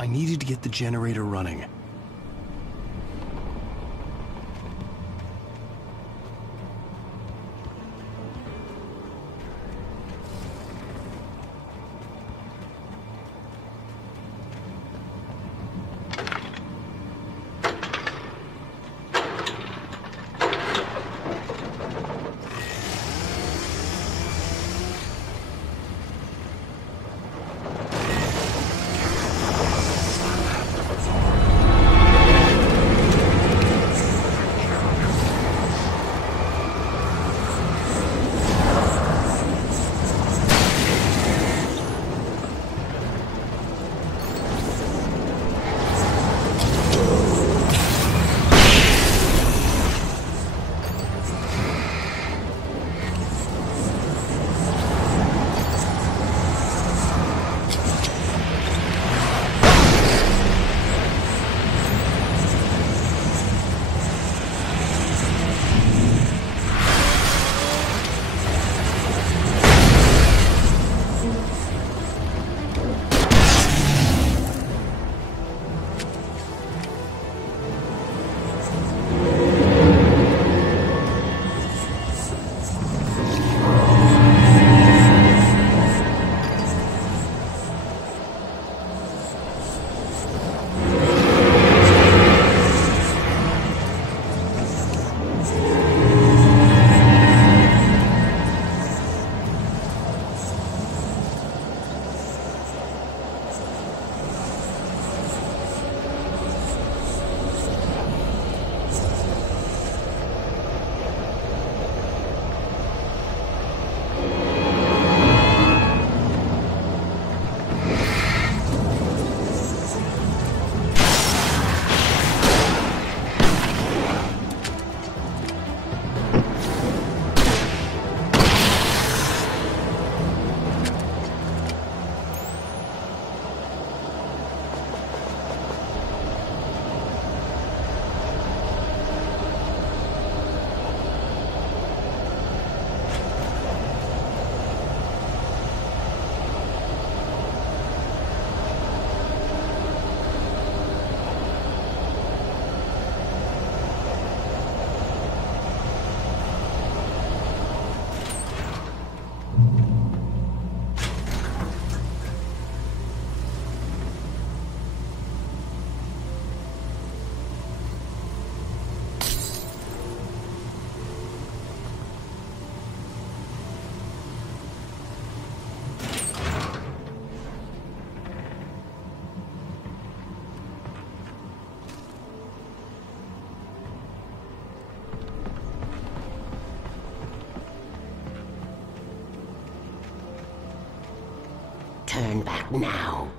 I needed to get the generator running. Turn back now.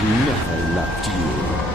has never loved you.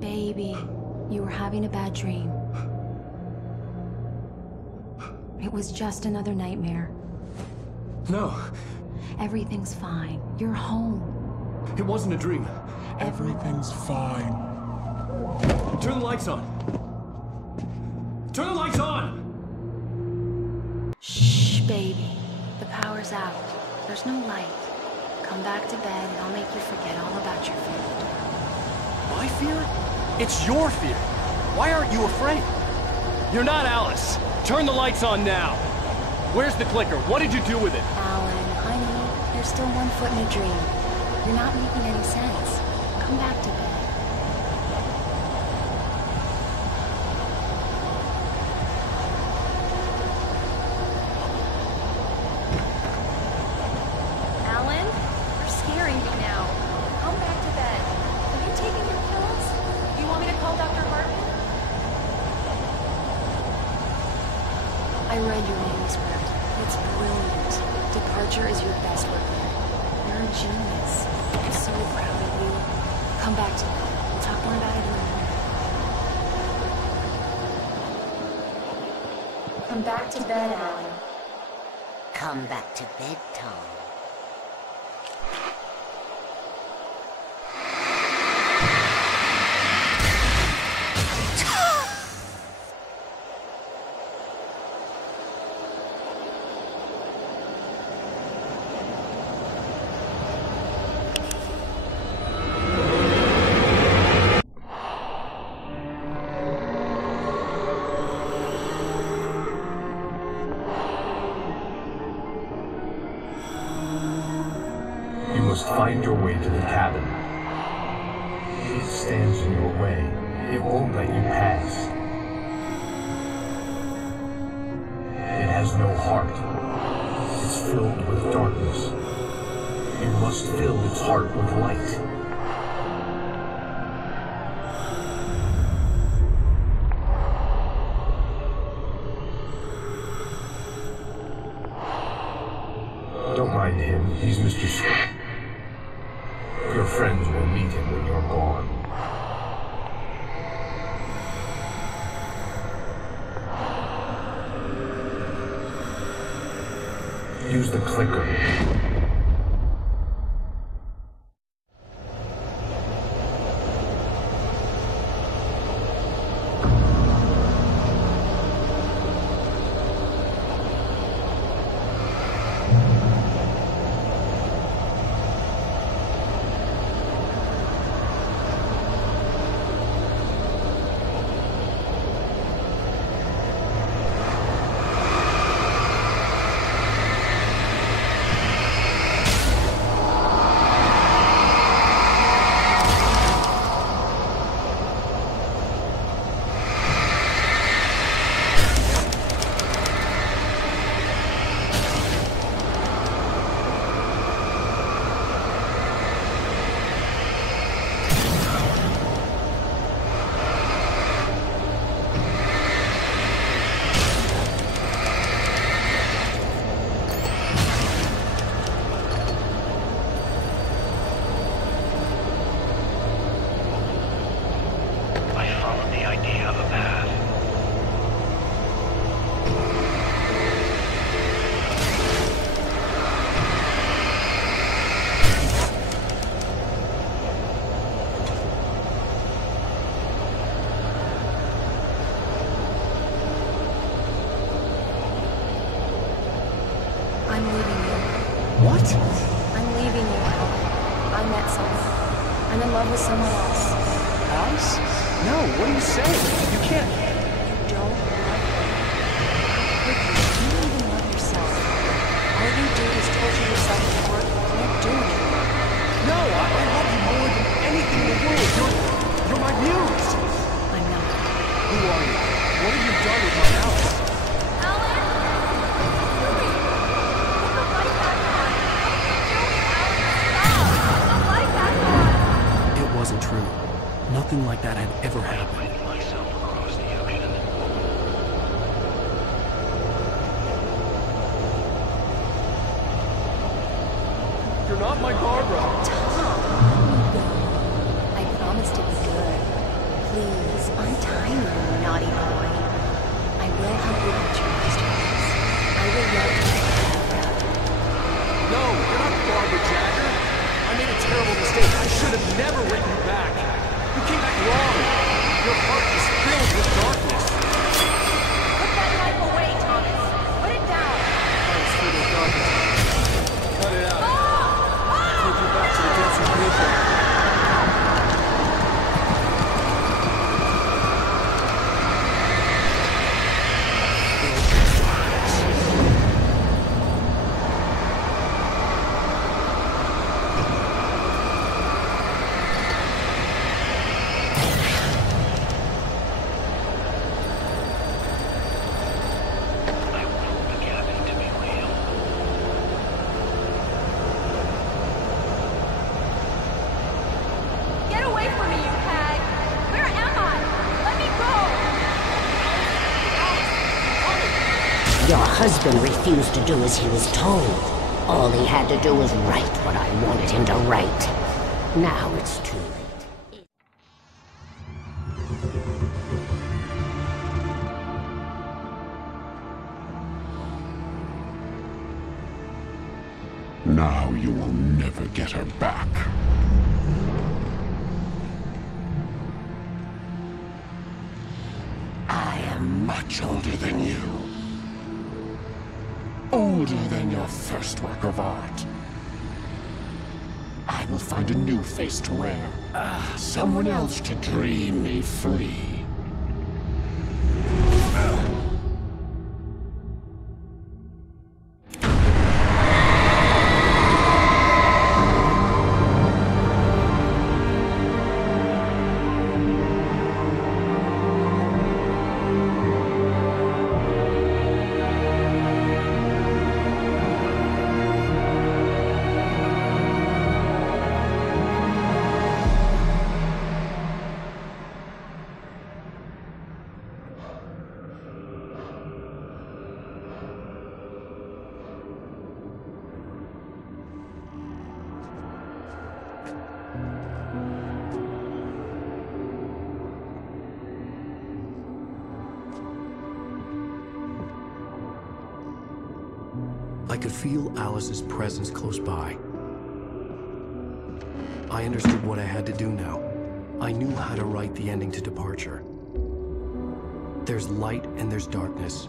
Baby, you were having a bad dream. It was just another nightmare. No. Everything's fine. You're home. It wasn't a dream. Everything's fine. Turn the lights on. Turn the lights on! Shh, baby. The power's out. There's no light. Come back to bed and I'll make you forget all about your fear. My fear? It's your fear. Why aren't you afraid? You're not Alice. Turn the lights on now. Where's the clicker? What did you do with it? Alan, honey, you're still 1 foot in a dream. You're not making any sense. Come back to bed. Alan, you're scaring me now. Come back to bed. Have you taken your pills? You want me to call Dr. Hartman? I read your manuscript. It's brilliant. Departure is your best work yet. You're a genius. I'm so proud of you. Come back to bed. We'll talk more about it in the morning. Come back to bed, Alan. Come back to bed, Tom. must find your way to the cabin. It stands in your way. It won't let you pass. It has no heart. It's filled with darkness. You must fill its heart with light. Don't mind him. He's Mr. Scott. Your friends will meet him when you're gone. Use the clicker. Nothing like that had ever happened. You're not my Barbara. Tom, let me go. I promise to be good. Please, untie me, you naughty boy. I will help you reach your masterpiece. I will love you forever. No, you're not Barbara Jagger. I made a terrible mistake. I should have never written you back. You came back wrong. Your heart is filled with darkness. Put that knife away, Thomas. Put it down. Thanks for the darkness. Cut it out. Take you back to the depths of nature. Your husband refused to do as he was told. All he had to do was write what I wanted him to write. Now it's too late. Now you will never get her back. I am much older than you. Older than your first work of art. I will find a new face to wear. Someone else to dream me free. I could feel Alice's presence close by. I understood what I had to do now. I knew how to write the ending to Departure. There's light and there's darkness.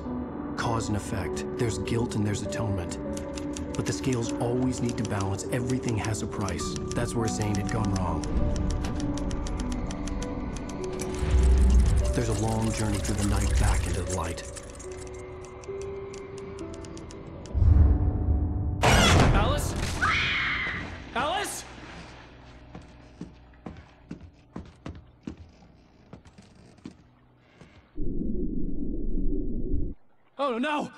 Cause and effect. There's guilt and there's atonement. But the scales always need to balance. Everything has a price. That's where Zane had gone wrong. There's a long journey through the night back into the light. Alice? Alice? Oh no!